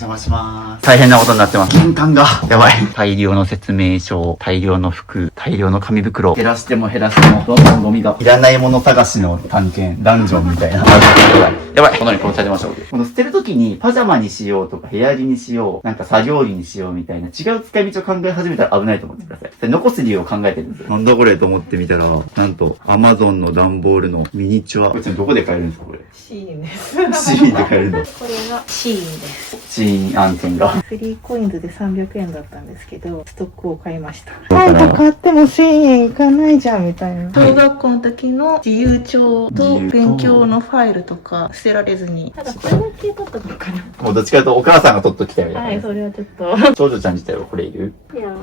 邪魔します。大変なことになってます。玄関が、やばい。大量の説明書、大量の服、大量の紙袋。減らしても減らしても、どんどんゴミが。いらないもの探しの探検、ダンジョンみたいな。やばい。このようにこうされてました、僕。この捨てるときに、パジャマにしようとか、部屋着にしよう、なんか作業着にしようみたいな、違う使い道を考え始めたら危ないと思ってください。それ残す理由を考えてるんですよ。なんだこれと思ってみたら、なんと、アマゾンの段ボールのミニチュア。これどこで買えるんですか、これ。シーンです。シーンで買えるの。これがシーンです。シーン案件が。3COINS で300円だったんですけど、ストックを買いました。なんか買っても1000円いかないじゃんみたいな。小学校の時の自由帳と勉強のファイルとか捨てられずに。ただこれだけ取っとこうかな。もうどっちかというとお母さんが取っときたいみたいな。はい、それはちょっと。長女ちゃん自体はこれいる？いや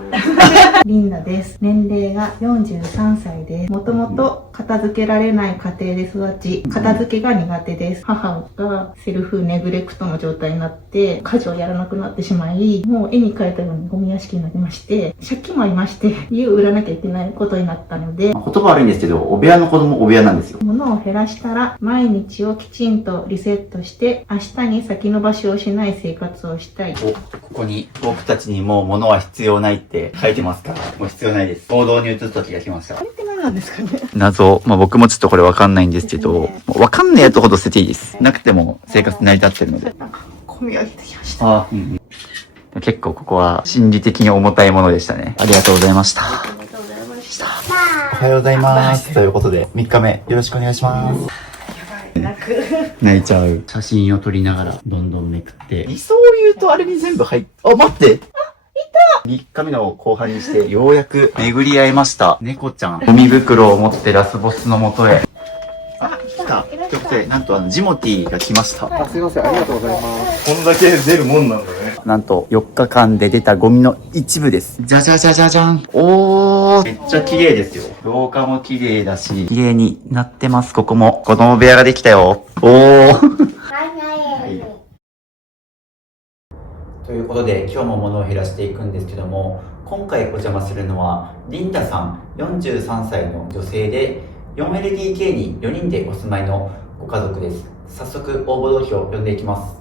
リンダです。年齢が43歳です。もともと片付けられない家庭で育ち、片付けが苦手です。母がセルフネグレクトの状態になって、家事をやらなくなってしまい、もう絵に描いたようにゴミ屋敷になりまして、借金もありまして、家を売らなきゃいけないことになったので、言葉悪いんですけど、お部屋の子供お部屋なんですよ。物を減らしたら、毎日をきちんとリセットして、明日に先延ばしをしない生活をしたい。ここに、僕たちにもう物は必要ないって書いてますから、もう必要ないです。行動に移す時が来ました。これって何なんですかね？謎。僕もちょっとこれわかんないんですけど、わかんないやつほど捨てていいです。なくても生活成り立ってるので。なんか、込み上げてきました。結構ここは心理的に重たいものでしたね。ありがとうございました。ありがとうございました。おはようございます。ということで、3日目よろしくお願いします。泣いちゃう。写真を撮りながら、どんどんめくって。理想を言うとあれに全部入っ、待っていた !3 日目の後半にして、ようやく巡り会えました。猫ちゃん。ゴミ袋を持ってラスボスの元へ。来た。ということで、なんとジモティーが来ました。すいません、ありがとうございます。こんだけ出るもんなんだね。なんと、4日間で出たゴミの一部です。じゃじゃじゃじゃじゃん。おー。めっちゃ綺麗ですよ。廊下も綺麗だし、綺麗になってます。ここも。子供部屋ができたよ。おー。はい。ということで、今日も物を減らしていくんですけども、今回お邪魔するのは、リンダさん、43歳の女性で、4LDK に4人でお住まいのご家族です。早速、応募動機を読んでいきます。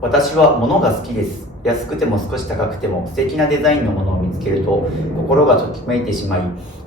私は物が好きです。安くても少し高くても素敵なデザインのものを見つけると心がときめいてしまい、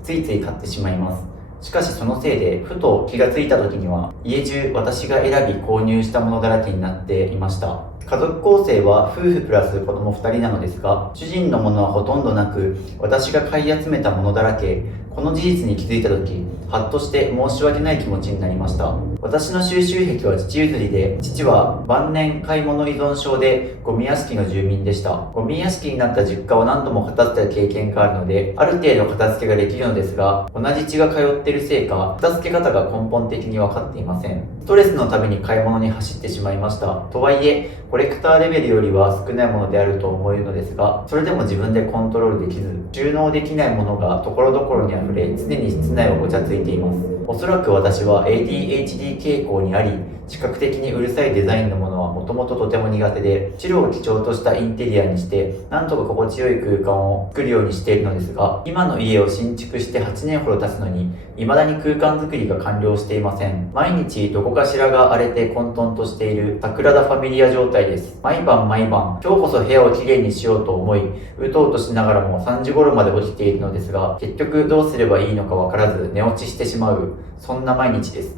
ついつい買ってしまいます。しかしそのせいでふと気がついた時には家中私が選び購入したものだらけになっていました。家族構成は夫婦プラス子供2人なのですが、主人のものはほとんどなく、私が買い集めたものだらけ。この事実に気づいた時、はっとして申し訳ない気持ちになりました。私の収集癖は父譲りで、父は晩年買い物依存症でゴミ屋敷の住民でした。ゴミ屋敷になった実家を何度も片付けた経験があるので、ある程度片付けができるのですが、同じ血が通っているせいか、片付け方が根本的に分かっていません。ストレスのために買い物に走ってしまいました。とはいえ、コレクターレベルよりは少ないものであると思えるのですが、それでも自分でコントロールできず、収納できないものが所々に溢れ、常に室内をごちゃついています。おそらく私は ADHD 傾向にあり、視覚的にうるさいデザインのものはもともととても苦手で、白を基調としたインテリアにして、なんとか心地よい空間を作るようにしているのですが、今の家を新築して8年ほど経つのに、未だに空間作りが完了していません。毎日どこかしらが荒れて混沌としているサグラダ・ファミリア状態です。毎晩、今日こそ部屋をきれいにしようと思い、うとうとしながらも3時頃まで起きているのですが、結局どうすればいいのかわからず寝落ちしてしまう、そんな毎日です。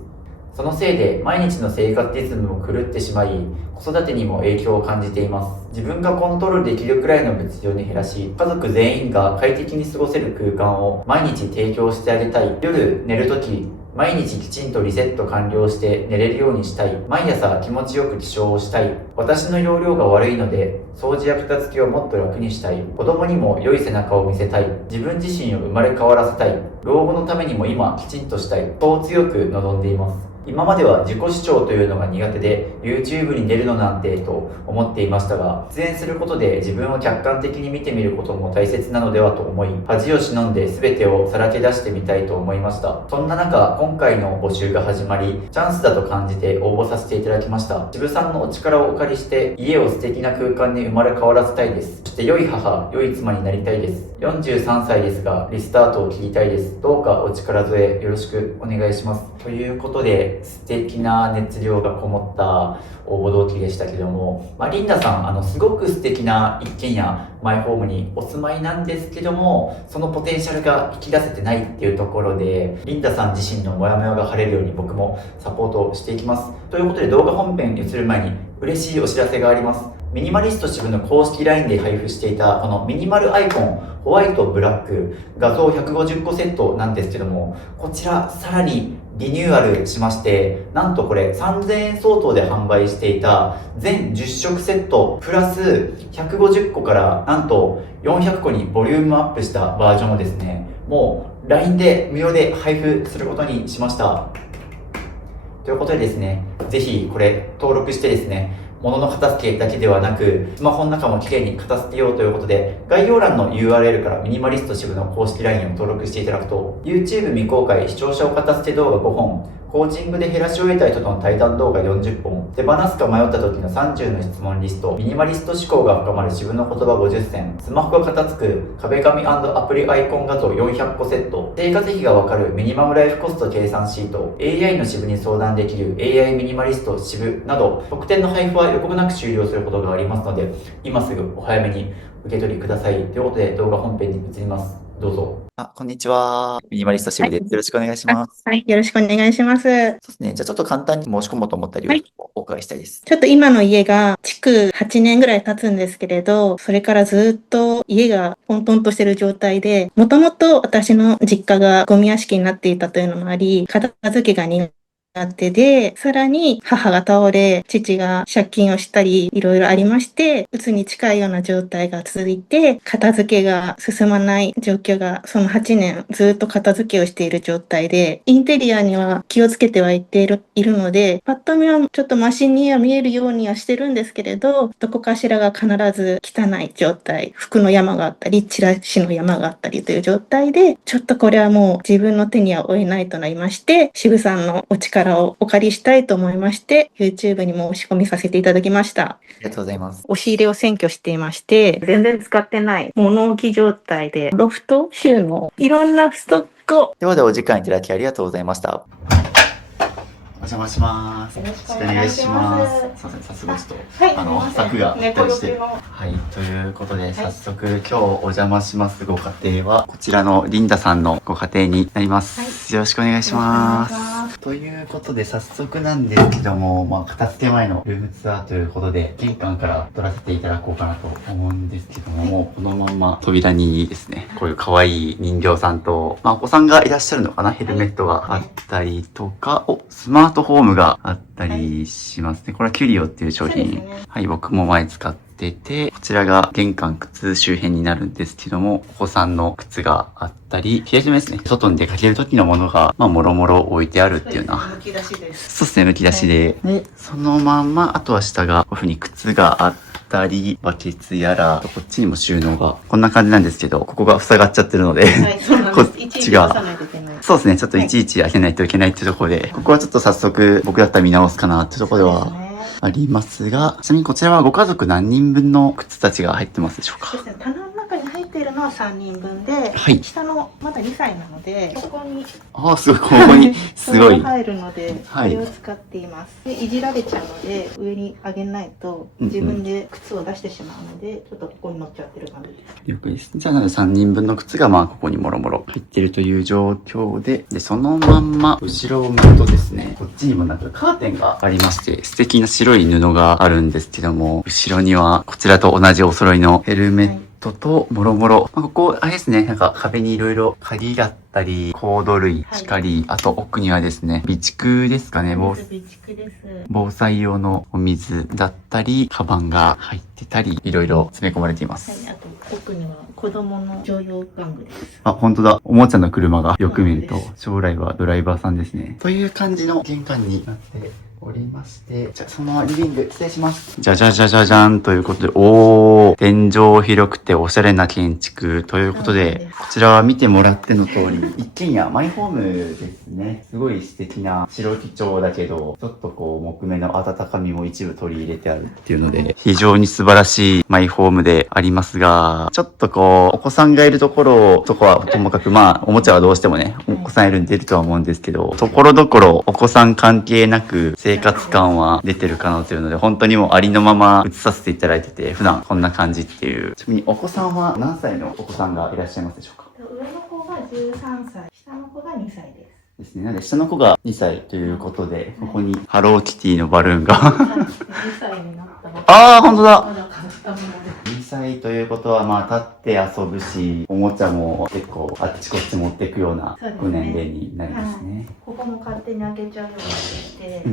そのせいで毎日の生活リズムも狂ってしまい、子育てにも影響を感じています。自分がコントロールできるくらいの物量に減らし、家族全員が快適に過ごせる空間を毎日提供してあげたい。夜寝るとき、毎日きちんとリセット完了して寝れるようにしたい。毎朝気持ちよく起床をしたい。私の容量が悪いので、掃除や片付けをもっと楽にしたい。子供にも良い背中を見せたい。自分自身を生まれ変わらせたい。老後のためにも今きちんとしたい。そう強く望んでいます。今までは自己主張というのが苦手で YouTube に出るのなんてと思っていましたが、出演することで自分を客観的に見てみることも大切なのではと思い、恥を忍んで全てをさらけ出してみたいと思いました。そんな中、今回の募集が始まり、チャンスだと感じて応募させていただきました。渋さんのお力をお借りして家を素敵な空間に生まれ変わらせたいです。そして良い母、良い妻になりたいです。43歳ですがリスタートを切りたいです。どうかお力添えよろしくお願いします。ということでて素敵な熱量がこもった応募動機でしたけども、リンダさん、すごく素敵な一軒家、マイホームにお住まいなんですけども、そのポテンシャルが引き出せてないっていうところで、リンダさん自身のモヤモヤが晴れるように僕もサポートしていきます。ということで動画本編に移る前に嬉しいお知らせがあります。ミニマリスト支部の公式 LINE で配布していたこのミニマルアイコン、ホワイト、ブラック、画像150個セットなんですけども、こちらさらにリニューアルしまして、なんとこれ3000円相当で販売していた全10色セットプラス150個からなんと400個にボリュームアップしたバージョンをですね、もう LINE で無料で配布することにしました。ということでですね、ぜひこれ登録してですね、物の片付けだけではなく、スマホの中もきれいに片付けようということで、概要欄の URL からミニマリスト支部の公式 LINE を登録していただくと、YouTube 未公開視聴者お片付け動画5本、コーチングで減らし終えた人との対談動画40本、手放すか迷った時の30の質問リスト、ミニマリスト思考が深まる自分の言葉50選、スマホが片付く壁紙&アプリアイコン画像400個セット、生活費がわかるミニマムライフコスト計算シート、AI の支部に相談できる AI ミニマリスト支部など、特典の配布は予告なく終了することがありますので、今すぐお早めに受け取りください。ということで動画本編に移ります。どうぞ。こんにちは。ミニマリスト支部です。よろしくお願いします。はい、よろしくお願いします。そうですね。じゃあちょっと簡単に申し込もうと思った理由をお伺いしたいです。ちょっと今の家が築8年ぐらい経つんですけれど、それからずっと家が混沌としてる状態で、もともと私の実家がゴミ屋敷になっていたというのもあり、片付けが苦手で、さらに母が倒れ、父が借金をしたり、いろいろありまして、鬱に近いような状態が続いて、片付けが進まない状況が、その8年ずっと片付けをしている状態で、インテリアには気をつけてはいるので、パッと見はちょっとマシには見えるようにはしてるんですけれど、どこかしらが必ず汚い状態、服の山があったり、チラシの山があったりという状態で、ちょっとこれはもう自分の手には負えないとなりまして、渋さんのお力をお借りしたいと思いまして、YouTube に申し込みさせていただきました。ありがとうございます。押し入れを占拠していまして、全然使ってない物置状態で、ロフト収納、いろんなストックを。ではお時間いただきありがとうございました。お邪魔します。よろしくお願いします。すいません、早速ちょっと、はい、柵があったりして。猫よけの。はい、ということで、早速、今日お邪魔しますご家庭は、こちらのリンダさんのご家庭になります。はい、よろしくお願いします。よろしくお願いします。ということで、早速なんですけども、片付け前のルームツアーということで、玄関から撮らせていただこうかなと思うんですけども、このまま扉にですね、こういう可愛い人形さんと、お子さんがいらっしゃるのかな、ヘルメットがあったりとか、スマートフォームがあったりしますね。これはキュリオっていう商品。はい、僕も前使ってて、こちらが玄関靴周辺になるんですけども、お子さんの靴があったり、冷え締めですね。外に出かける時のものが、もろもろ置いてあるっていうような。むき出しです。そうですね、むき出しで。で、そのまんま、あとは下が、こういう風に靴があったり、バケツやら、こっちにも収納が、こんな感じなんですけど、ここが塞がっちゃってるので、はい、そうなんこです。っちが、そうですね、ちょっといちいち開けないといけないっていうところで、ここはちょっと早速、僕だったら見直すかなっていうところでは、ありますが、ちなみにこちらはご家族何人分の靴たちが入ってますでしょうか？そうですね、棚の中に入っているのは3人分で、はい。下のまだ2歳なので、ここに、ああ、すごい、ここに、すごい。入るので、こはいれを使っています。で、いじられちゃうので、上に上げないと、自分で靴を出してしまうので、ちょっとここに乗っちゃってる感じです。了解です。じゃあ、なので3人分の靴が、ここにもろもろ入ってるという状況で、そのまんま、後ろを向くとですね、こっちにもなんかカーテンがありまして、素敵な白い布があるんですけども、後ろには、こちらと同じお揃いのヘルメットと、もろもろ。ここ、あれですね、なんか壁にいろいろ鍵だったり、コード類、光、あと奥にはですね、備蓄ですかね、備蓄です。防災用のお水だったり、カバンが入ってたり、いろいろ詰め込まれています。はい、あと奥には子供の乗用玩具です。あ、本当だ。おもちゃの車がよく見ると、将来はドライバーさんですね。という感じの玄関になっておりまして、じゃあそのままリビング失礼します。じゃじゃじゃじゃじゃんということで、おー、天井広くておしゃれな建築ということで、こちらは見てもらっての通り、一軒家マイホームですね。すごい素敵な白基調だけど、ちょっとこう木目の温かみも一部取り入れてあるっていうので、非常に素晴らしいマイホームでありますが、ちょっとこう、お子さんがいるところとかはともかく、まあ、おもちゃはどうしてもね、お子さんいるんで出るとは思うんですけど、ところどころお子さん関係なく生活感は出てるかなというので、本当にもうありのまま映させていただいてて、普段こんな感じっていう。ちなみにお子さんは何歳のお子さんがいらっしゃいますでしょうか？上の子が13歳、下の子が2歳です。ですね。なので、下の子が2歳ということで、ここにハローキティのバルーンが。2歳になったばっかり。ああ、本当だ。まだ買ったもので。2歳ということは、まあ、立って遊ぶし、おもちゃも結構あっちこっち持っていくようなご年齢になりますね。ここも勝手に開けちゃうようにして、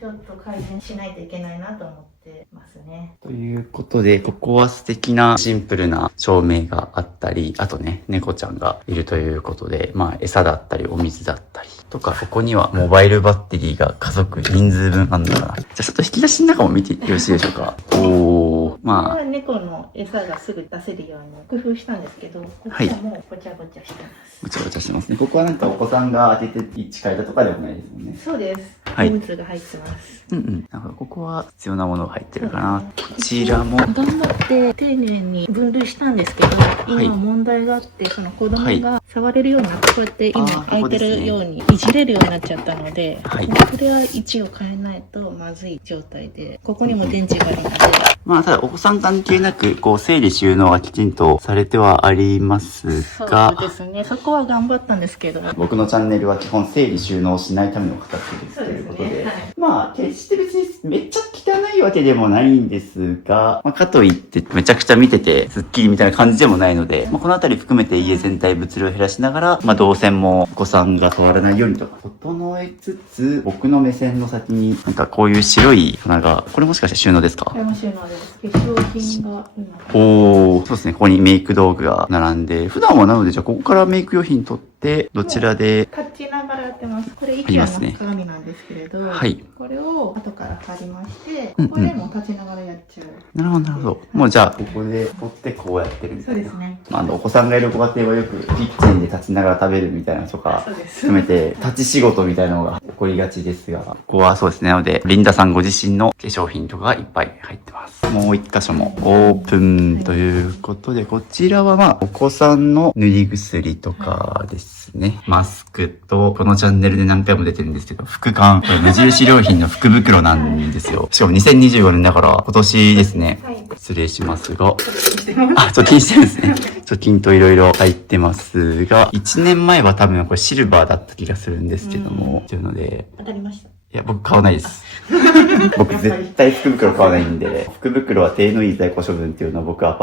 ちょっと改善しないといけないなと思ってますね。ということで、ここは素敵なシンプルな照明があったり、あとね、猫ちゃんがいるということで、まあ、餌だったり、お水だったりとか、ここにはモバイルバッテリーが家族人数分あるのかな。じゃあちょっと引き出しの中も見てよろしいでしょうか。おー、まあ。猫の餌がすぐ出せるように工夫したんですけど、ここもごちゃごちゃしてます。ごちゃごちゃしてますね。ここはなんかお子さんが当てて位置変えたとかでもないですもんね。そうです。はい。動物が入ってます。なるほど。ここは必要なものが入ってるかな。こちらも。頑張って丁寧に分類したんですけど、今問題があって、その子供が触れるようになって、こうやって今開いてるようにいじれるようになっちゃったので、これは位置を変えないとまずい状態で、ここにも電池があるので。まあ、ただお子さん関係なく、こう、整理収納はきちんとされてはありますが。そうですね。そこは頑張ったんですけど。僕のチャンネルは基本整理収納しないための形ですということで。まあ、決して別にめっちゃ汚いわけでもないんですが、まあ、かといってめちゃくちゃ見ててスッキリみたいな感じでもないので、まあ、このあたり含めて家全体物量を減らしながら、まあ、動線もお子さんが触らないようにとか、整えつつ、僕の目線の先になんかこういう白い棚が、これもしかして収納ですか？これも収納です。化粧品が今。おー、そうですね。ここにメイク道具が並んで、普段はなので、じゃあここからメイク用品取って、どちらで立ちながらやってます。これイケアの鏡なんですけれど、はい。これを後から貼りまして、ここでも立ちながらやっちゃう。なるほど、なるほど。もうじゃあ、ここで取ってこうやってるみたいな。そうですね。まあ、お子さんがいるご家庭はよく、キッチンで立ちながら食べるみたいなとか、含めて、立ち仕事みたいなのが起こりがちですが、ここはそうですね。なので、リンダさんご自身の化粧品とかがいっぱい入ってます。もう一箇所もオープンということで、こちらはまあ、お子さんの塗り薬とかですね。マスクと、このチャンネルで何回も出てるんですけど、福缶。これ無印良品の福袋なんですよ。しかも2025年だから今年ですね。失礼しますが。あ、貯金してるんですね。貯金といろいろ入ってますが、1年前は多分これシルバーだった気がするんですけども、というので。当たりました。いや、僕買わないです。僕絶対福袋買わないんで、福袋は手のいい在庫処分っていうのを僕は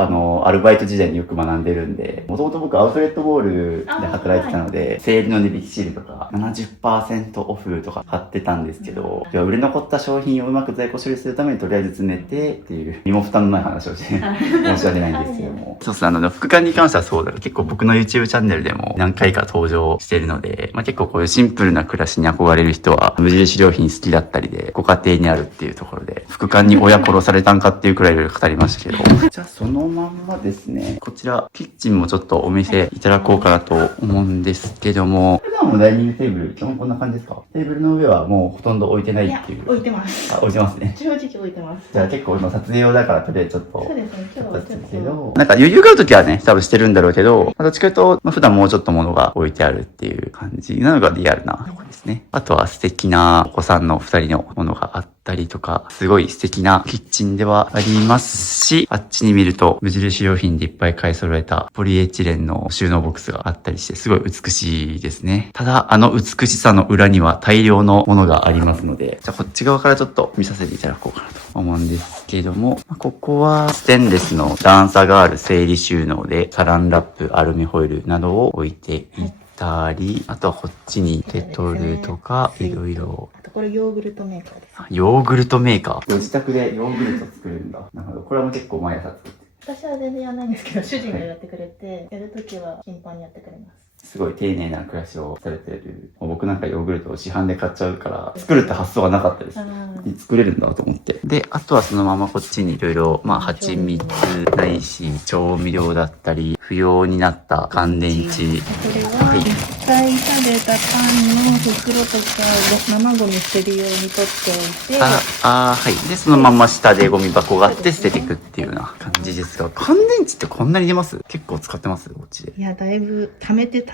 アルバイト時代によく学んでるんで、もともと僕アウトレットモールで働いてたので、セールの値引きシールとか 70% オフとか買ってたんですけど、売れ残った商品をうまく在庫処理するためにとりあえず詰めてっていう、身も負担のない話をして申し訳ないんですけども。そうですね、福缶に関してはそうだろう。結構僕の YouTube チャンネルでも何回か登場してるので、まあ、結構こういうシンプルな暮らしに憧れる人は、無印良品好きだったりで、ご家庭にあるっていうところで、福缶に親殺されたんかっていうくらいいろいろ語りましたけど。じゃあそのまんまですね、こちら、キッチンもちょっとお見せいただこうかなと思うんですけども、普段もダイニングテーブル、基本こんな感じですか？テーブルの上はもうほとんど置いてないっていう。置いてます。あ、置いてますね。正直置いてます。じゃあ結構今撮影用だからとりあえずちょっと。そうですね、今日はちょっと。なんか余裕があるときはね、多分してるんだろうけど、どっちかというと、普段もうちょっと物が置いてあるっていう感じなのがリアルなところですね。あとは素敵なお子さんの2人のものがあったりとか、すごい素敵なキッチンではありますし、あっちに見ると無印良品でいっぱい買い揃えたポリエチレンの収納ボックスがあったりして、すごい美しいですね。ただ、あの美しさの裏には大量のものがありますので、じゃあこっち側からちょっと見させていただこうかなと思うんですけども、ここはステンレスの段差がある整理収納で、サランラップ、アルミホイルなどを置いていったり、あとはこっちにケトルとかいろいろ。あとこれヨーグルトメーカーです。ヨーグルトメーカー。自宅でヨーグルト作るんだ。なるほど。これも結構毎朝作って。私は全然やらないんですけど、主人がやってくれて、やるときは頻繁にやってくれます。すごい丁寧な暮らしをされてる。僕なんかヨーグルトを市販で買っちゃうから、作るって発想がなかったです。作れるんだと思って。で、あとはそのままこっちにいろいろ、蜂蜜ないし、調味料だったり、不要になった乾電池。これは、一回食べたパンの袋とか、生ゴミ捨てるように取っておいて、はい。で、そのまま下でゴミ箱があって捨てていくっていうような感じですが、乾電池ってこんなに出ます？結構使ってます？こっちで。いや、だいぶ貯めて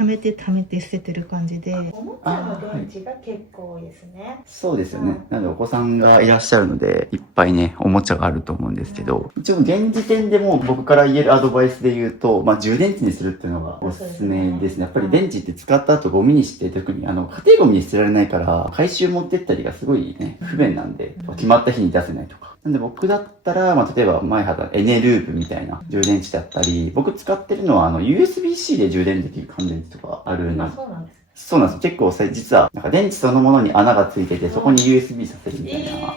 捨ててる感じで。おもちゃの電池が結構多いですね。そうですよね。なのでお子さんがいらっしゃるので、いっぱいね、おもちゃがあると思うんですけど、一応現時点でも僕から言えるアドバイスで言うと、充電池にするっていうのがおすすめですね。やっぱり電池って使った後ゴミにして、特に家庭ゴミに捨てられないから、回収持ってったりがすごいね、不便なんで、決まった日に出せないとか。なんで僕だったら、例えば前はエネループみたいな充電池だったり、僕使ってるのはUSB-C で充電できる乾電池とかあるの。そうなんです。そうなんです。結構実は、電池そのものに穴がついてて、そこに USB させるみたいな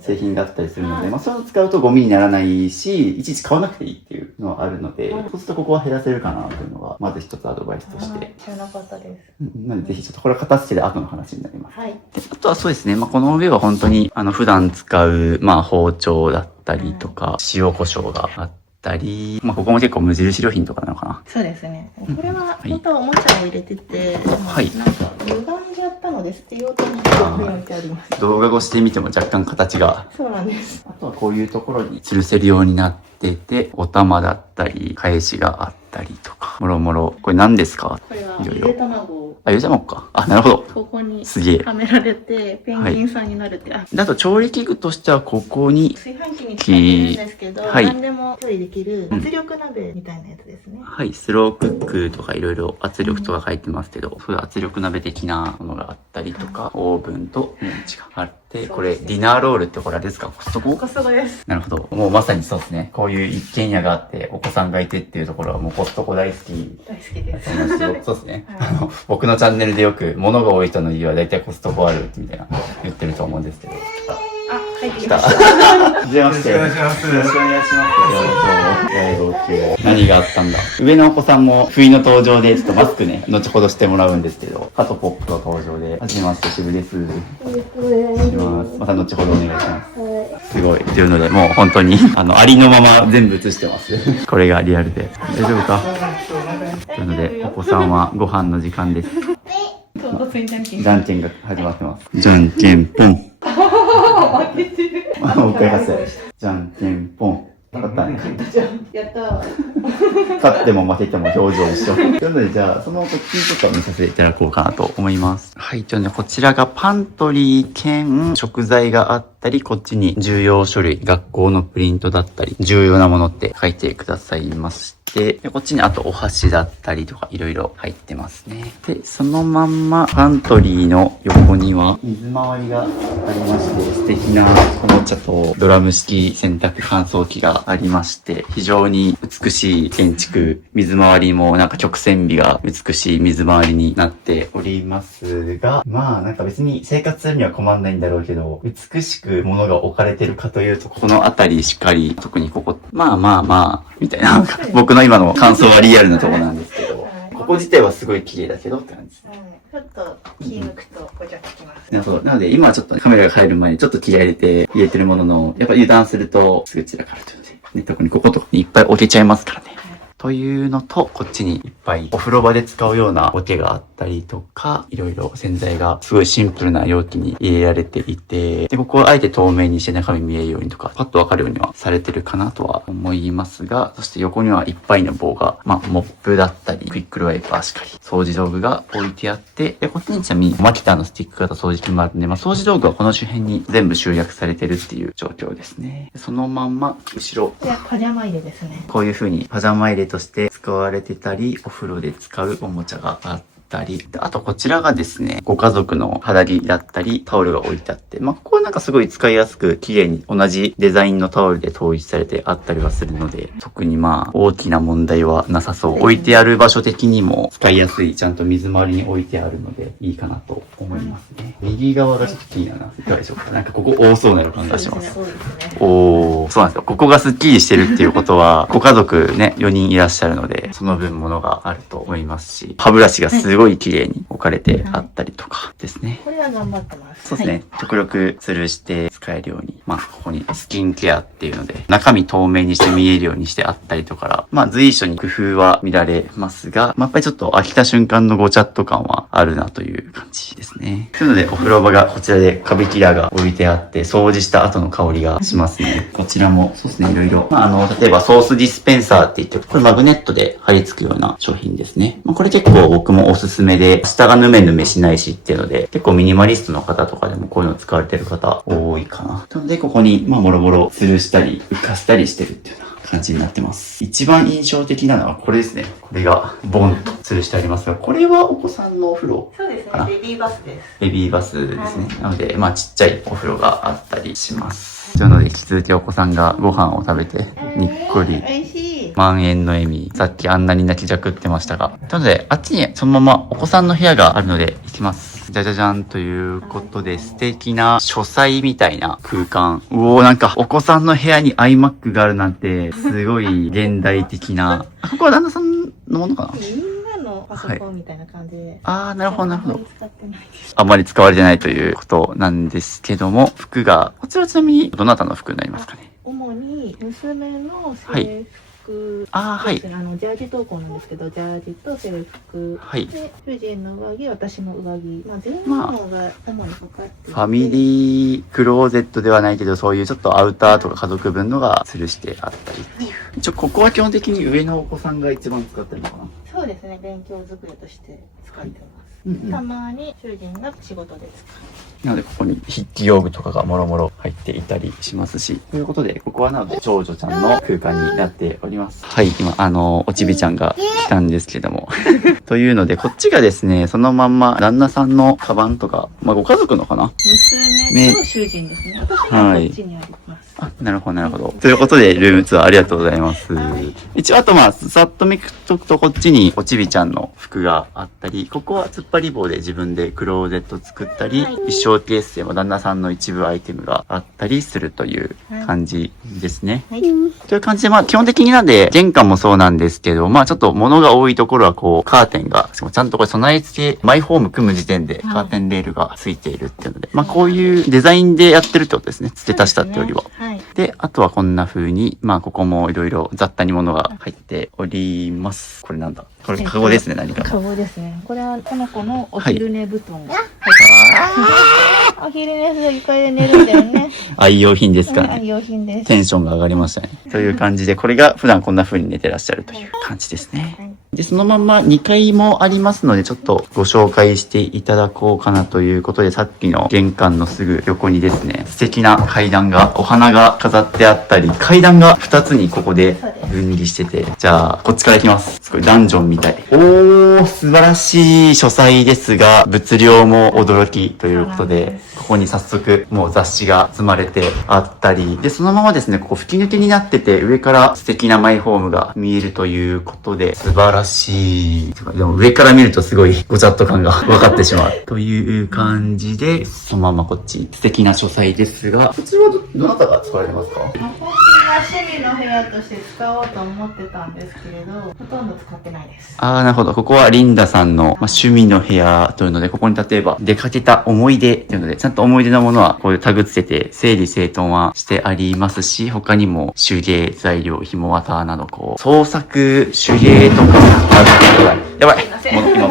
製品があったりするので、そういうの使うとゴミにならないし、いちいち買わなくていいっていうのはあるので、そうするとここは減らせるかなというのが、まず一つアドバイスとして。知らなかったです。なのでぜひちょっとこれは片付けで後の話になります。はい。であとはそうですね、この上は本当に、普段使う、包丁だったりとか、塩コショウがあったり、ここも結構無印良品とかなのかな。そうですね。これは本当はおもちゃを入れてて、はい。なんか歪んじゃったので捨てようと思って置いてあります。動画越しで見ても若干形が。そうなんです。あとはこういうところに吊るせるようになってて、お玉だったり、返しがあったりとか、もろもろ。これ何ですか？これはいろいろゆで卵を。ゆで卵か。なるほど。ここにすげえ。はめられて、ペンギンさんになるって。であと調理器具としてはここに、炊飯器に使ってるんですけど、何でも調理できる圧力鍋みたいなやつですね。はい、スロークックとかいろいろ圧力とか書いてますけど、そういう圧力鍋的なものがあったりとか、オーブンと電池があって、これディナーロールってこれあれですか？コストコ？コストコです。なるほど。もうまさにそうですね。こういう一軒家があって、お子さんがいてっていうところはもうコストコ大好き。大好きです。そうですね。僕のチャンネルでよく物が多い人の家は大体コストコあるみたいな言ってると思うんですけど。入ってきました。はじめまして。よろしくお願いします。よろしくお願いします。何があったんだ。上のお子さんも不意の登場で、ちょっとマスクね、後ほどしてもらうんですけど、ハトポップの登場で、はじめまして、渋です。お願いします。また後ほどお願いします。すごい。というので、もう本当に、ありのまま全部映してます。これがリアルで。大丈夫か？というので、お子さんはご飯の時間です。じゃんけんが始まってます。じゃんけんぽん。もう一回発声。じゃんけんぽん。勝ったね。やったー。勝っても負けても表情一緒。というので、じゃあ、そのこっちちょっと見させていただこうかなと思います。はい、一応ね、こちらがパントリー兼食材があったり、こっちに重要書類、学校のプリントだったり、重要なものって書いてくださいまして、でこっちにあとお箸だったりとかいろいろ入ってますね。で、そのまんまパントリーの横には水回りがありまして、素敵なおもちゃとドラム式洗濯乾燥機がありまして、非常に美しい建築、水回りもなんか曲線美が美しい水回りになっておりますが、なんか別に生活するには困んないんだろうけど、美しく物が置かれてるかというと、この辺りしっかり、特にここ、みたいな、僕の今の感想はリアルなところなんですけど、ここ自体はすごい綺麗だけどって感じですね。ちょっと気抜くとごちゃつきます。なるほど。なので今はちょっとカメラが入る前にちょっと気合入れてるものの、やっぱ油断するとすぐ散らかるというので、ね、特にこことかにいっぱい置けちゃいますからね。というのと、こっちにいっぱいお風呂場で使うような桶があったりとか、いろいろ洗剤がすごいシンプルな容器に入れられていて、で、ここはあえて透明にして中身見えるようにとか、パッとわかるようにはされてるかなとは思いますが、そして横にはいっぱいの棒が、モップだったり、クイックルワイパーしかり、掃除道具が置いてあって、で、こっちにちなみにマキタのスティック型掃除機もあるんで、掃除道具はこの周辺に全部集約されてるっていう状況ですね。そのまんま、後ろ。これはパジャマ入れですね。こういう風にパジャマ入れとして使われてたり、お風呂で使うおもちゃがあっったり、あとこちらがですね、ご家族の肌着だったり、タオルが置いてあって、ここはなんかすごい使いやすく、綺麗に同じデザインのタオルで統一されてあったりはするので、特に大きな問題はなさそう。置いてある場所的にも使いやすい、ちゃんと水回りに置いてあるので、いいかなと思いますね。右側がちょっと気になるな。いかがでしょうか。なんかここ多そうな予感がします。そうですね。おー、そうなんですよ。ここがスッキリしてるっていうことは、ご家族ね、4人いらっしゃるので、その分ものがあると思いますし、歯ブラシがすごい綺麗に置かれてあったりとかですね。これは頑張ってます。そうですね。極力吊るして使えるように、ここにスキンケアっていうので、中身透明にして見えるようにしてあったりとか、随所に工夫は見られますが、やっぱりちょっと飽きた瞬間のごチャット感はあるなという感じですね。というので、お風呂場がこちらでカビキラーが置いてあって、掃除した後の香りがしますね。こちらも、そうですね、いろいろ。例えばソースディスペンサーって言って、これマグネットで貼り付くような商品ですね。これ結構僕もおすすめで、下がヌメヌメしないしっていうので、結構ミニマリストの方とかでもこういうの使われてる方多いかな。なので、ここに、もろもろ吊るしたり、浮かしたりしてるっていうような感じになってます。一番印象的なのはこれですね。これがボンと吊るしてありますが、これはお子さんのお風呂そうですね。ベビーバスです。ベビーバスですね。なので、ちっちゃいお風呂があったりします。なので、引き続きお子さんがご飯を食べて、にっこり。美味しい。満円の笑み。さっきあんなに泣きじゃくってましたが。なので、あっちにそのままお子さんの部屋があるので行きます。じゃじゃじゃんということで、素敵な書斎みたいな空間。なんかお子さんの部屋に iMac があるなんて、すごい現代的な。ここは旦那さんのものかな？みんなのパソコンみたいな感じで。なるほど、なるほど。使ってないです。あんまり使われてないということなんですけども、服が、こちらちなみにどなたの服になりますかね？主に娘の制服、はい。ジャージ投稿なんですけど、ジャージと制服、はい。で、主人の上着、私の上着、全部のが主にかかっていて、ファミリークローゼットではないけど、そういうちょっとアウターとか家族分のが吊るしてあったりっていう。ここは基本的に上のお子さんが一番使ってるのかな？そうですね、勉強机として使ってます。たまに主人が仕事で使う。なので、ここに筆記用具とかがもろもろ入っていたりしますし。ということで、ここはなので、長女ちゃんの空間になっております。はい、今、おちびちゃんが来たんですけども。というので、こっちがですね、そのまんま、旦那さんのカバンとか、ご家族のかな？娘と主人ですね。私はこっちにあります。なるほど、なるほど。ということで、ルームツアーありがとうございます。一応、あとさっと見とくと、こっちに、おちびちゃんの服があったり、ここは突っ張り棒で自分でクローゼット作ったり、衣装ケースでも旦那さんの一部アイテムがあったりするという感じですね。という感じで、基本的になんで、玄関もそうなんですけど、ちょっと物が多いところはカーテンが、ちゃんとこれ備え付け、マイホーム組む時点でカーテンレールがついているっていうので、こういうデザインでやってるってことですね。付け足したってよりは。で、あとはこんな風に、ここもいろいろ雑多に物が入っております。これなんだ？これカゴですね、何か。カゴですね。これはこの子のお昼寝布団が入ってお昼寝する床で寝るんだよね。愛用品ですからね。愛用品です。テンションが上がりましたね。という感じで、これが普段こんな風に寝てらっしゃるという感じですね。で、そのまんま2階もありますので、ちょっとご紹介していただこうかなということで、さっきの玄関のすぐ横にですね、素敵な階段が、お花が飾ってあったり、階段が2つにここで分離してて、じゃあ、こっちから行きます。すごいダンジョンみたい。素晴らしい書斎ですが、物量も驚きということで、ここに早速もう雑誌が積まれてあったり、で、そのままですね、ここ吹き抜けになってて、上から素敵なマイホームが見えるということで、素晴らしい。でも上から見るとすごいごチャット感が分かってしまう。という感じで、そのままこっち素敵な書斎ですが、こちらはどなたが使われてますか？趣味の部屋として使おうと思ってたんですけれど、ほとんど使ってないです。なるほど。ここはリンダさんの、趣味の部屋というので、ここに例えば出かけた思い出というので、ちゃんと思い出のものはこういうタグつけて整理整頓はしてありますし、他にも手芸材料、紐綿など創作手芸とか、やばい今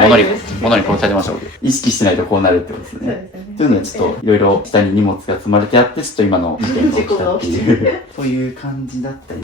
物にこうちゃいましょう。意識してないとこうなるってことですね。というのでちょっといろいろ下に荷物が積まれてあって、ちょっと今の事件が起きたっていうそういう感じだったり、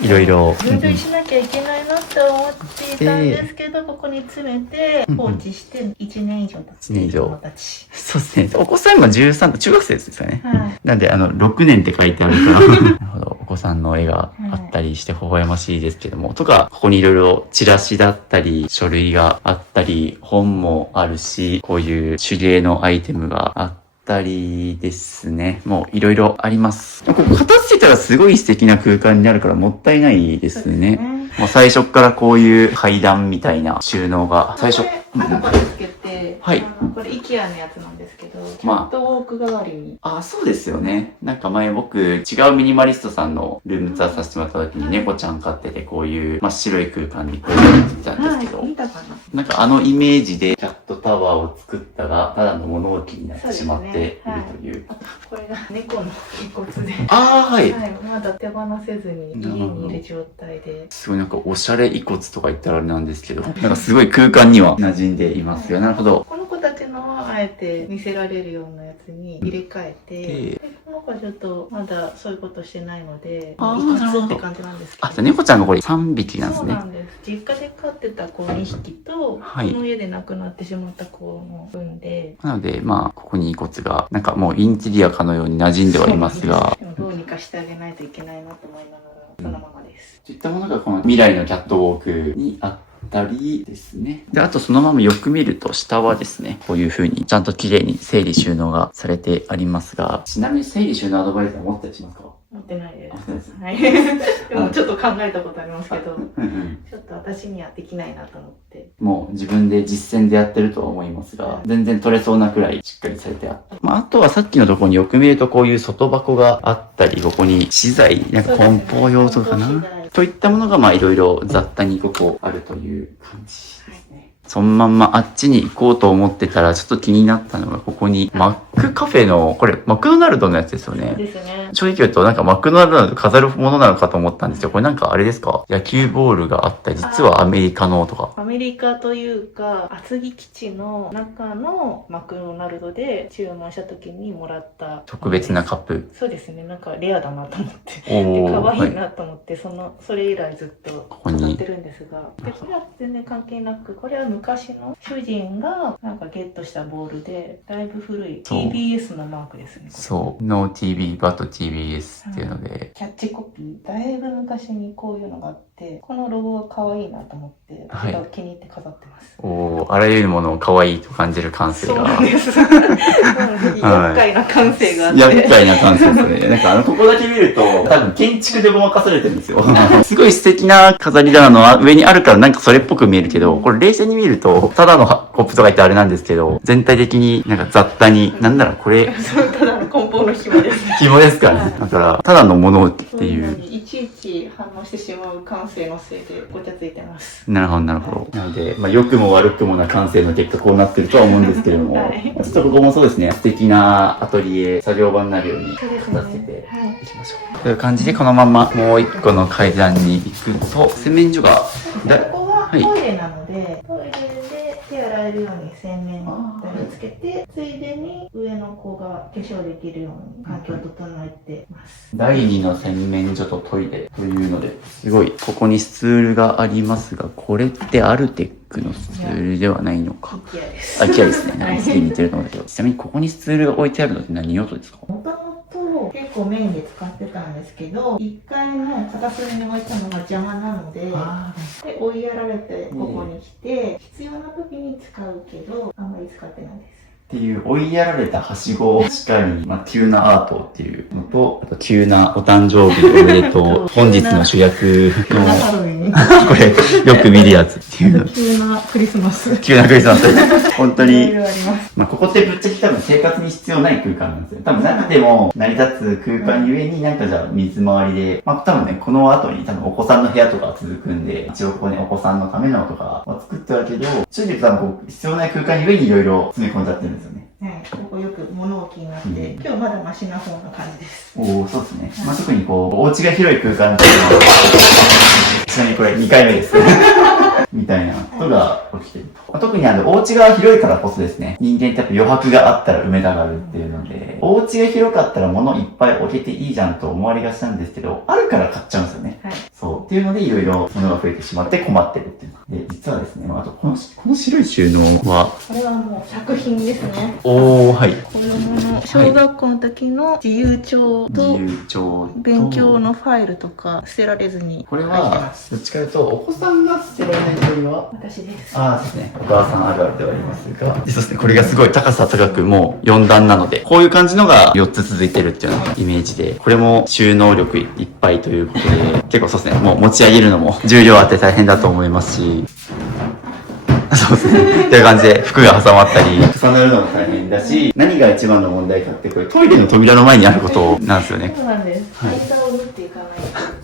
いろいろ分類しなきゃいけないなって思っていたんですけど、ここに詰めて放置して1年以上経つ子供たち。そうですね。お子さん今13、中学生ですかね。なんで6年って書いてあるからなるほど。お子子さんの絵があったりして微笑ましいですけども、とか、ここにいろいろチラシだったり、書類があったり、本もあるし、こういう手芸のアイテムがあったりですね。もういろいろあります。ここ片付けたらすごい素敵な空間になるからもったいないですね。もう最初からこういう階段みたいな収納が、最初。後からつけて、はい。これ IKEA のやつなんですけど、キャットウォーク代わりに。そうですよね。なんか前僕、違うミニマリストさんのルームツアーさせてもらった時に猫ちゃん飼ってて、こういう真っ白い空間にこういうのってたんですけど、見たかな。なんかあのイメージでキャットタワーを作ったら、ただの物置になってしまっているという。これが猫の遺骨で。はい。まだ手放せずに家にいる状態で。すごいなんかおしゃれ遺骨とか言ったらあれなんですけど、なんかすごい空間には馴染んでいますよ。なるほど。この子たちのはあえて見せられるようなやつに入れ替えて、この子はちょっとまだそういうことしてないので、遺骨って感じなんですけど。じゃあ猫ちゃんがこれ3匹なんですね。そうなんです。実家で飼ってた子2匹と、この家で亡くなってしまった子の分で。なので、ここに遺骨が、なんかもうインテリアかのように馴染んではいますが。でもどうにかしてあげないといけないなと思いながら、そのままです。といったものがこの未来のキャットウォークにあったりですね。で、あとそのままよく見ると下はですね、こういう風にちゃんと綺麗に整理収納がされてありますが、ちなみに整理収納アドバイザー持ったりしますか？持ってないです。持ってないです。はい。でもちょっと考えたことありますけど、ちょっと私にはできないなと思って。もう自分で実践でやってるとは思いますが、全然取れそうなくらいしっかりされてあった。あとはさっきのところによく見るとこういう外箱があったり、ここに資材、なんか梱包用とかかなといったものがいろいろ雑多にここあるという感じですね。そのまんまあっちに行こうと思ってたらちょっと気になったのがここにマックカフェの、これマクドナルドのやつですよね。ですね。正直言うとなんかマクドナルドで飾るものなのかと思ったんですよ。これなんかあれですか？野球ボールがあったり、実はアメリカのとか。アメリカというか、厚木基地の中のマクドナルドで注文した時にもらった特別なカップ。そうですね。なんかレアだなと思って。で可愛いなと思って、それ以来ずっと飾ってるんですが。で、これは全然関係なく、これは昔の主人がなんかゲットしたボールで、だいぶ古い TBS のマークですね。そう。No TV, but TBS っていうので。キャッチコピー。だいぶ昔にこういうのがあって、このロゴが可愛いなと思って、私が気に入って飾ってます。あらゆるものを可愛いと感じる感性が。そうなんです。厄介な感性があって。厄介な感性ですね。なんかここだけ見ると、多分建築でごまかされてるんですよ。すごい素敵な飾り棚の上にあるからなんかそれっぽく見えるけど、これ冷静に見ると、ただのコップとか言ってあれなんですけど、全体的になんか雑多に、なんならこれ、ただの梱包の紐です。紐ですからね。だから、ただのものっていう。いちいち反応してしまう感性のせいでごちゃついてます。なるほど、なるほど。なので、良くも悪くもな感性の結果こうなってるとは思うんですけれども、ちょっとここもそうですね、素敵なアトリエ、作業場になるように片付けていきましょう。という感じで、このままもう一個の階段に行くと、洗面所が、ここはトイレなので、トイレで手洗えるように洗面台をつけて、ついでに上の子が化粧できるように環境を整えてます。第2の洗面所とトイレというので、すごい、ここにスツールがありますが、これってアルテックのスツールではないのか。IKEAです。IKEAですね。なんか好きに似てると思うんだけど、ちなみにここにスツールが置いてあるのって何用途ですか？もともと結構メインで使ってたんですけど、1階の片隅に置いたのが邪魔なので、追いやられてここに来て、必要な時に使うけど、あんまり使ってないです。っていう追いやられたはしごをしっかり、急なアートっていうのと、あと急なお誕生日おめでとう、本日の主役の、これよく見るやつっていうの。急なクリスマス。急なクリスマス。本当に。いろいろあります。ここってぶっちゃけ多分生活に必要ない空間なんですよ。多分なくても成り立つ空間ゆえになんかじゃあ水回りで、多分ね、この後に多分お子さんの部屋とか続くんで、一応ここにお子さんのためのとかは作ってあるけど、正直多分こう必要ない空間ゆえにいろいろ詰め込んじゃってるんですよね。はい、ここよく物置になって、今日まだマシな方な感じです。そうですね。特にこう、お家が広い空間っていうのは、ちなみにこれ2回目です。みたいなことが起きてる。特にお家が広いからこそですね、人間ってやっぱ余白があったら埋めたがるっていうので、お家が広かったら物いっぱい置けていいじゃんと思われがちなんですけど、あるから買っちゃうんですよね。はい、そっていうのでいろいろ物が増えてしまって困ってるっていうので、実はですね、あとこの白い収納は、これはもう作品ですね。おー、はい。子供の小学校の時の自由帳自と由帳と勉強のファイルとか捨てられずにこれ入ってはま、す。どっちかというと、お子さんが捨てられないというのは、私です。ああ、そうですね。お母さんあるあるではありますが、そうですね。これがすごい高さ高くもう4段なので、こういう感じのが4つ続いてるっていうのがイメージで、これも収納力いっぱいということで、結構そうですね。もう持ち上げるのも重量あって大変だと思いますし、そうですね。っていう感じで服が挟まったり、重なるのも大変だし、何が一番の問題かってこれトイレの扉の前にあることなんですよね。そうなんです。はい間を縫っていかない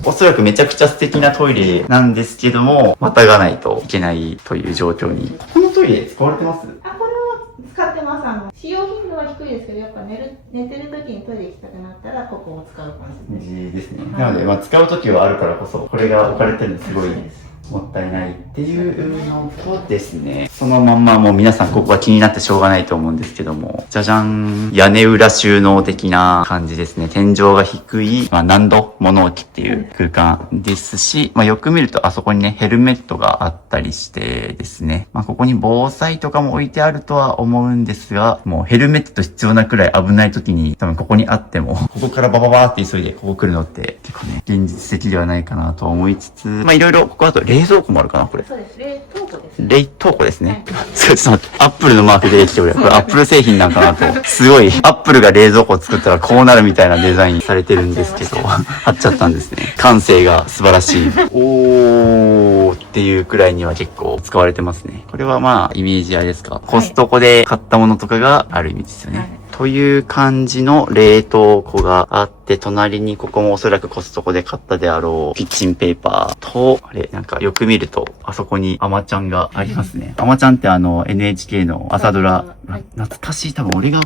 と。おそらくめちゃくちゃ素敵なトイレなんですけども、またがないといけないという状況に。このトイレ使われてます？あ、これは使ってます。使用頻度は低いですけど、やっぱ寝てる時にトイレ行きたくなったら、ここを使う感じです。ですね。なので、まあ使う時はあるからこそ、これが置かれてるのすごいそうです。もったいないっていうのとですね、そのまんまもう皆さんここは気になってしょうがないと思うんですけども、じゃじゃん、屋根裏収納的な感じですね。天井が低い、まあ何度物置っていう空間ですし、まあよく見るとあそこにね、ヘルメットがあったりしてですね、まあここに防災とかも置いてあるとは思うんですが、もうヘルメット必要なくらい危ない時に多分ここにあっても、ここからバババーって急いでここ来るのって結構ね、現実的ではないかなと思いつつ、まあいろいろここだと冷蔵庫もあるかな、これ。そうです。冷凍庫です。冷凍庫ですね。はい。ちょっと待って、アップルのマーク出てきて俺、これアップル製品なんかなと。すごい、アップルが冷蔵庫を作ったらこうなるみたいなデザインされてるんですけど、貼っちゃったんですね。感性が素晴らしい。おーっていうくらいには結構使われてますね。これはまあ、イメージあれですか。コストコで買ったものとかがある意味ですよね。はい。という感じの冷凍庫があって、隣にここもおそらくコストコで買ったであろうキッチンペーパーと、あれ、なんかよく見ると、あそこにアマちゃんがありますね。アマちゃんってNHK の朝ドラ、はい。懐かしい、多分俺が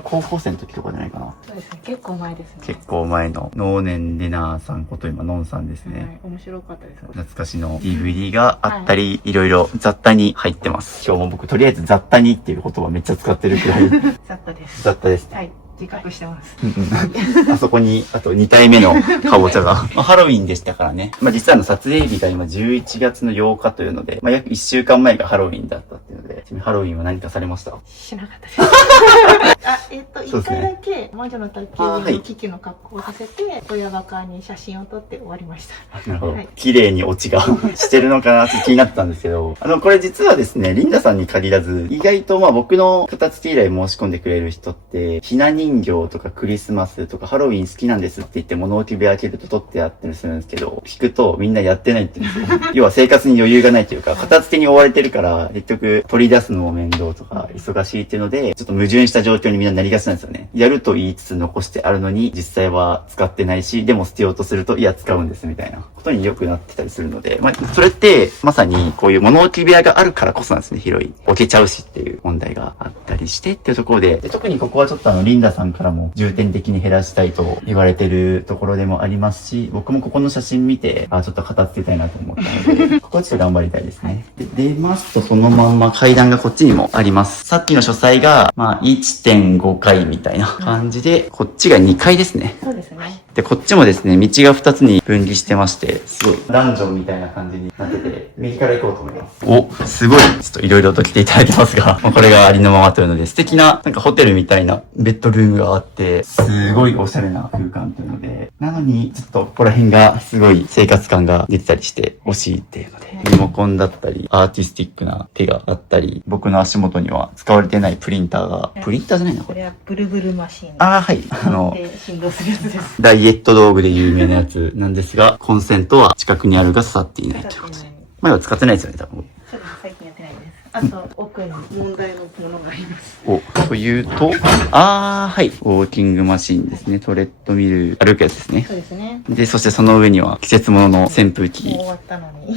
高校生の時とかじゃないかな。そうですね。結構前ですね。結構前の、能年レナーさんこと今、のんさんですね。はい。面白かったです。懐かしの DVD があったり、いろいろ雑多に入ってます。今日も僕とりあえず雑多にっていう言葉めっちゃ使ってるくらい雑多です。雑多ですね。はい。自覚してます。あそこに、あと2体目のかぼちゃが。まあ、ハロウィンでしたからね。まあ、実は撮影日が今11月の8日というので、まあ、約1週間前がハロウィンだったっていうので、ちなみにハロウィンは何かされました？しなかったです。一そうですね回だけ魔女の宅急はい便の機器の格好をさせて、親バカに写真を撮って終わりました。なるほどはい。綺麗にオチがしてるのかなって気になってたんですけど、これ実はですね、リンダさんに限らず、意外とまあ僕の片付け依頼申し込んでくれる人って、ひな人形とかクリスマスとかハロウィン好きなんですって言って物置部屋開けると撮ってあったりするんですけど、聞くとみんなやってないって言うんですよ。要は生活に余裕がないというか、片付けに追われてるから、結局取り出すのも面倒とか、忙しいっていうので、ちょっと矛盾した状況にみんななりがちなんですよね。やると言いつつ残してあるのに、実際は使ってないし、でも捨てようとすると、いや使うんですみたいなことによくなってたりするので、まあ、それってまさにこういう物置部屋があるからこそなんですね。広い。置けちゃうしっていう問題があったりしてっていうところで、特にここはちょっとリンダさんからも重点的に減らしたいと言われてるところでもありますし、僕もここの写真見て、ちょっと片付けたいなと思ったので、ここはちょっと頑張りたいですね。で、出ますとそのまんま階段がこっちにもあります。さっきの書斎が、まあ 1.5 階みたいな感じで、こっちが2階ですね。そうですね。で、こっちもですね、道が2つに分離してまして、すごいダンジョンみたいな感じになってて、右から行こうと思います。お、すごい、ちょっといろいろと来ていただいてますが、これがありのままというので、素敵な、なんかホテルみたいなベッドルームがあって、すごいおしゃれな空間というので、なのに、ちょっとここら辺がすごい生活感が出てたりして欲しいっていうので、リモコンだったり、アーティスティックな手があったり、僕の足元には使われてないプリンターが、プリンターじゃないな、これ。これはブルブルマシン。はい。で振動するやつです。ダイエット道具で有名なやつなんですが、コンセントは近くにあるが刺さっていないということで。前は使ってないですよね、多分。そうです。最近やってないです。あと、奥に問題のものがあります。お、というと、はい。ウォーキングマシンですね。トレッドミル、歩くやつですね。そうですね。で、そしてその上には季節物の扇風機。もう終わったのに。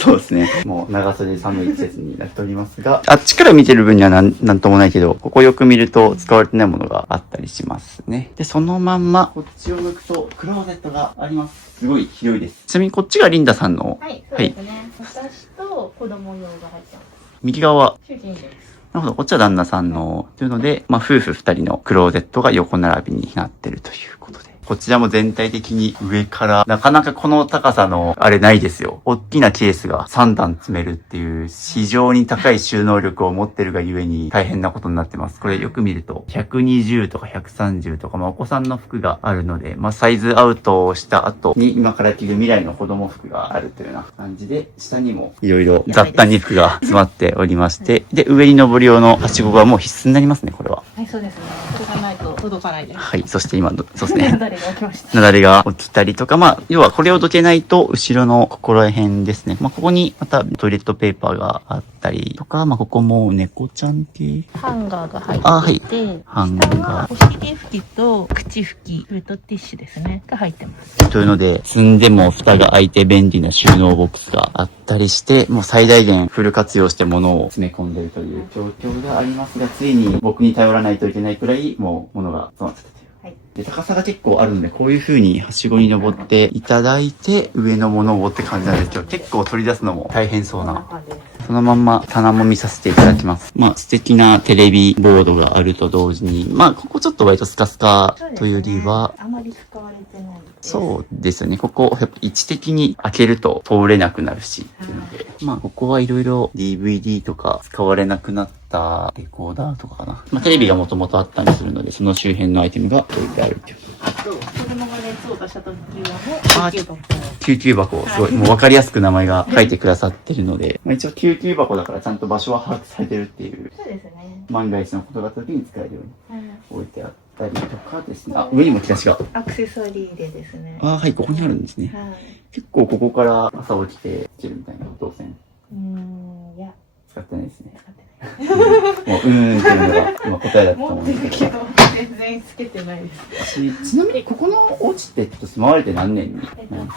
そうですね。もう長袖寒い季節になっておりますが、あっちから見てる分にはなんともないけど、ここよく見ると使われてないものがあったりしますね。で、そのまんま、こっちを向くとクローゼットがあります。すごい広いです。ちなみにこっちがリンダさんの、はい、そうですね。私と子供用が入ってます。右側は、主人です。なるほど、こっちは旦那さんの、というので、まあ夫婦二人のクローゼットが横並びになってるということで。こちらも全体的に上から、なかなかこの高さのあれないですよ。大きなケースが3段積めるっていう非常に高い収納力を持ってるがゆえに大変なことになってます。これよく見ると120とか130とか、お子さんの服があるので、サイズアウトをした後に今から着る未来の子供服があるというような感じで、下にもいろいろ雑多に服が詰まっておりまして、で、上に登る用のはしごがもう必須になりますね、これは。はい、そうですね。それがないと届かないです。はい。そして今、そうですね。誰が起きました。雪崩が起きたりとか、要はこれをどけないと、後ろのここら辺ですね。ここにまたトイレットペーパーがあったりとか、ここも猫ちゃん系。ハンガーが入っていて、ハンガー。お尻拭きと口拭き、ウェットティッシュですね。が入ってます。というので、積んでも蓋が開いて便利な収納ボックスがあったりして、もう最大限フル活用して物を詰め込んでいるという状況がありますが、ついに僕に頼らないといけないくらい、もう物が詰まってたという。で、高さが結構あるので、こういう風にはしごに登っていただいて、上のものをって感じなんですけど、結構取り出すのも大変そうな。そのまんま棚も見させていただきます。素敵なテレビボードがあると同時に、ここちょっと割とスカスカというよりは、あまり使われてない。そうですよね。ここ、やっぱ位置的に開けると通れなくなるし、っていうので。ここはいろいろ DVD とか使われなくなったレコーダーとかかな。テレビがもともとあったりするので、その周辺のアイテムが置いてあるっていう。あと、子供が熱を出した時は救急箱。すごい。もう分かりやすく名前が書いてくださってるので、一応救急箱だからちゃんと場所は把握されてるっていう。そうですね。万が一のことがあった時に使えるように置いてあったりとかですね。上にもチラシが。アクセサリーでですね。はい、ここにあるんですね。結構ここから朝起きてしてるみたいな動線。いや。使ってないですね。もう、っていうのが今答えだったと思うんですけど。持ってるけど、全然つけてないです。ちなみにここのお家って住まわれて何年に9年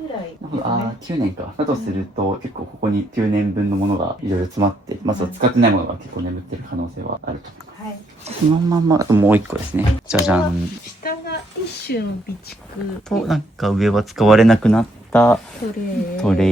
ぐらい。9年か。だとすると、結構ここに9年分のものがいろいろ詰まって、使ってないものが結構眠ってる可能性はあると。はい。そのまま、もう一個ですね。じゃじゃん。下が一種の備蓄と、上は使われなくなったトレイ。これ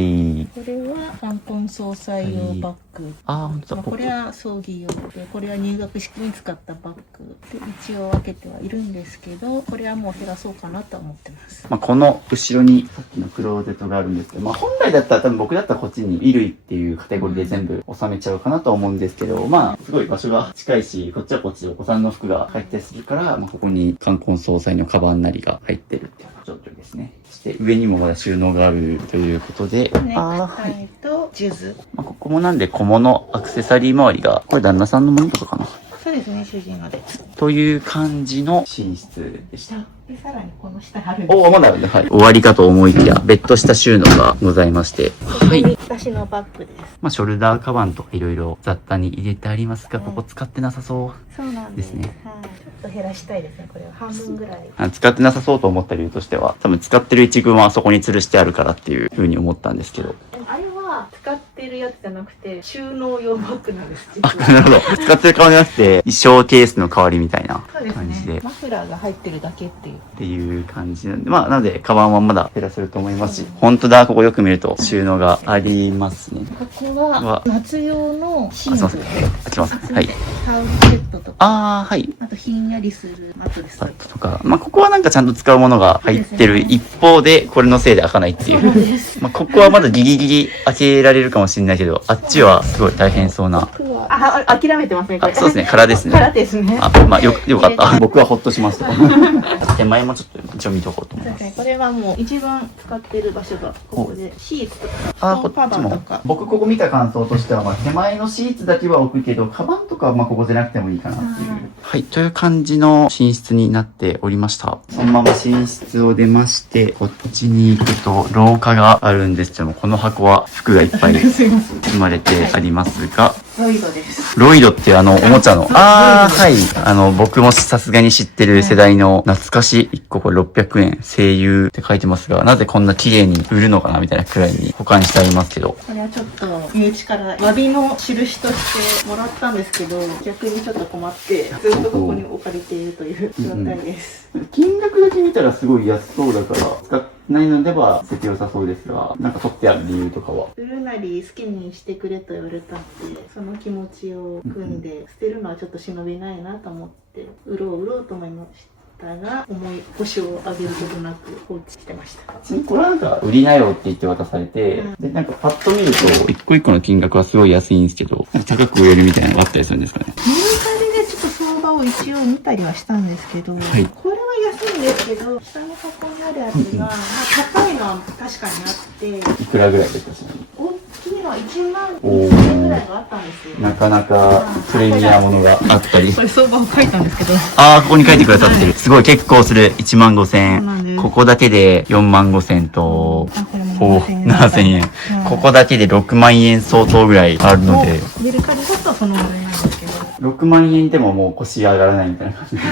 は冠婚葬祭用バッグ。本当だ。これは葬儀用で、これは入学式に使ったバッグで一応分けてはいるんですけど、これはもう減らそうかなと思ってます。この後ろにさっきのクローゼットがあるんですけど、本来だったら多分僕だったらこっちに衣類っていうカテゴリーで全部収めちゃうかなと思うんですけど、すごい場所が近いし、こっちはこっちでお子さんの服が入ったりするから、ここに冠婚葬祭のカバンなりが入ってるっていう状況ですね。そして上にもまだ収納があるということで、ネクタイとジュズ。ここもなんで小物アクセサリー周りが、これ旦那さんのものとかかな。そうですね、主人ので。という感じの寝室でした。で、さらにこの下あるんです。まだあるね。はい。終わりかと思いきや、別途した収納がございまして。はい。私のバッグです。ショルダーカバンとかいろいろ雑多に入れてありますが、ここ使ってなさそうそうなんですね。はい。ちょっと減らしたいですね、これは。半分ぐらい。使ってなさそうと思った理由としては、多分使ってる一群はあそこに吊るしてあるからっていう風に思ったんですけど。あれは使ってるやつじゃなくて、収納用バッグなんです。なるほど。使ってる代わりじゃなくて、衣装ケースの代わりみたいな感じで。マフラーが入ってるだけっていう。っていう感じなんで、なので、カバンはまだ減らせると思いますし、本当だ、ここよく見ると収納がありますね。ここは、夏用のシーツ。開きます。はい。タオルセットとか。はい。あと、ひんやりするマットレスとか。ここはなんかちゃんと使うものが入ってる一方で、これのせいで開かないっていう。ここはまだギリギリ開けられるかもしれないけど、あっちはすごい大変そうな。諦めてますね、これ。そうですね、空ですね。空ですね。よかった。僕はほっとしますと。手前もちょっと一応見とこうと思います。これはもう一番使ってる場所がここで、シーツとか、こっちも。僕ここ見た感想としては、手前のシーツだけは置くけど、カバンとかはここでなくてもいいかなっていう。はい、という感じの寝室になっておりました。そのまま寝室を出まして、こっちに行くと廊下があるんですけども、この箱は服がいっぱい積まれてありますが、ロイドです。ロイドっておもちゃの。はい。僕もさすがに知ってる世代の懐かしい1個これ600円声優って書いてますが、なぜこんな綺麗に売るのかなみたいなくらいに保管してありますけど。これはちょっと身内から詫びの印としてもらったんですけど、逆にちょっと困って、ずっとここに置かれているという状態です。金額だけ見たらすごい安そうだから、使ってないのでは捨てて良さそうですが、なんか取ってある理由とかは。売るなり好きにしてくれと言われたので、その気持ちを組んで、捨てるのはちょっと忍びないなと思って、売ろうと思いましが重い腰を上げることなく放置してました。ちなみにこれなんか売りなよって言って渡されて、で、なんかパッと見ると、一個一個の金額はすごい安いんですけど、なんか高く売れるみたいなのがあったりするんですかね。メルカリでちょっと相場を一応見たりはしたんですけど、いこれは安いんですけど、下の箱にあるやつが、まあ、高いのは確かにあって、いくらぐらいですか、ちなみに。大きいのは1万2000円ぐらいがあったんですよ。なかなかプレミアものがあったり。これ相場を書いたんですけど。ああ、ここに書いてくださってる。すごい結構する。1万5千そうなんで円。すここだけで4万5千と、あ、これも7000円。ここだけで6万円相当ぐらいあるので、メルカリだとそのぐらいなんですけど。 6万円でももう腰上がらないみたいな感じで。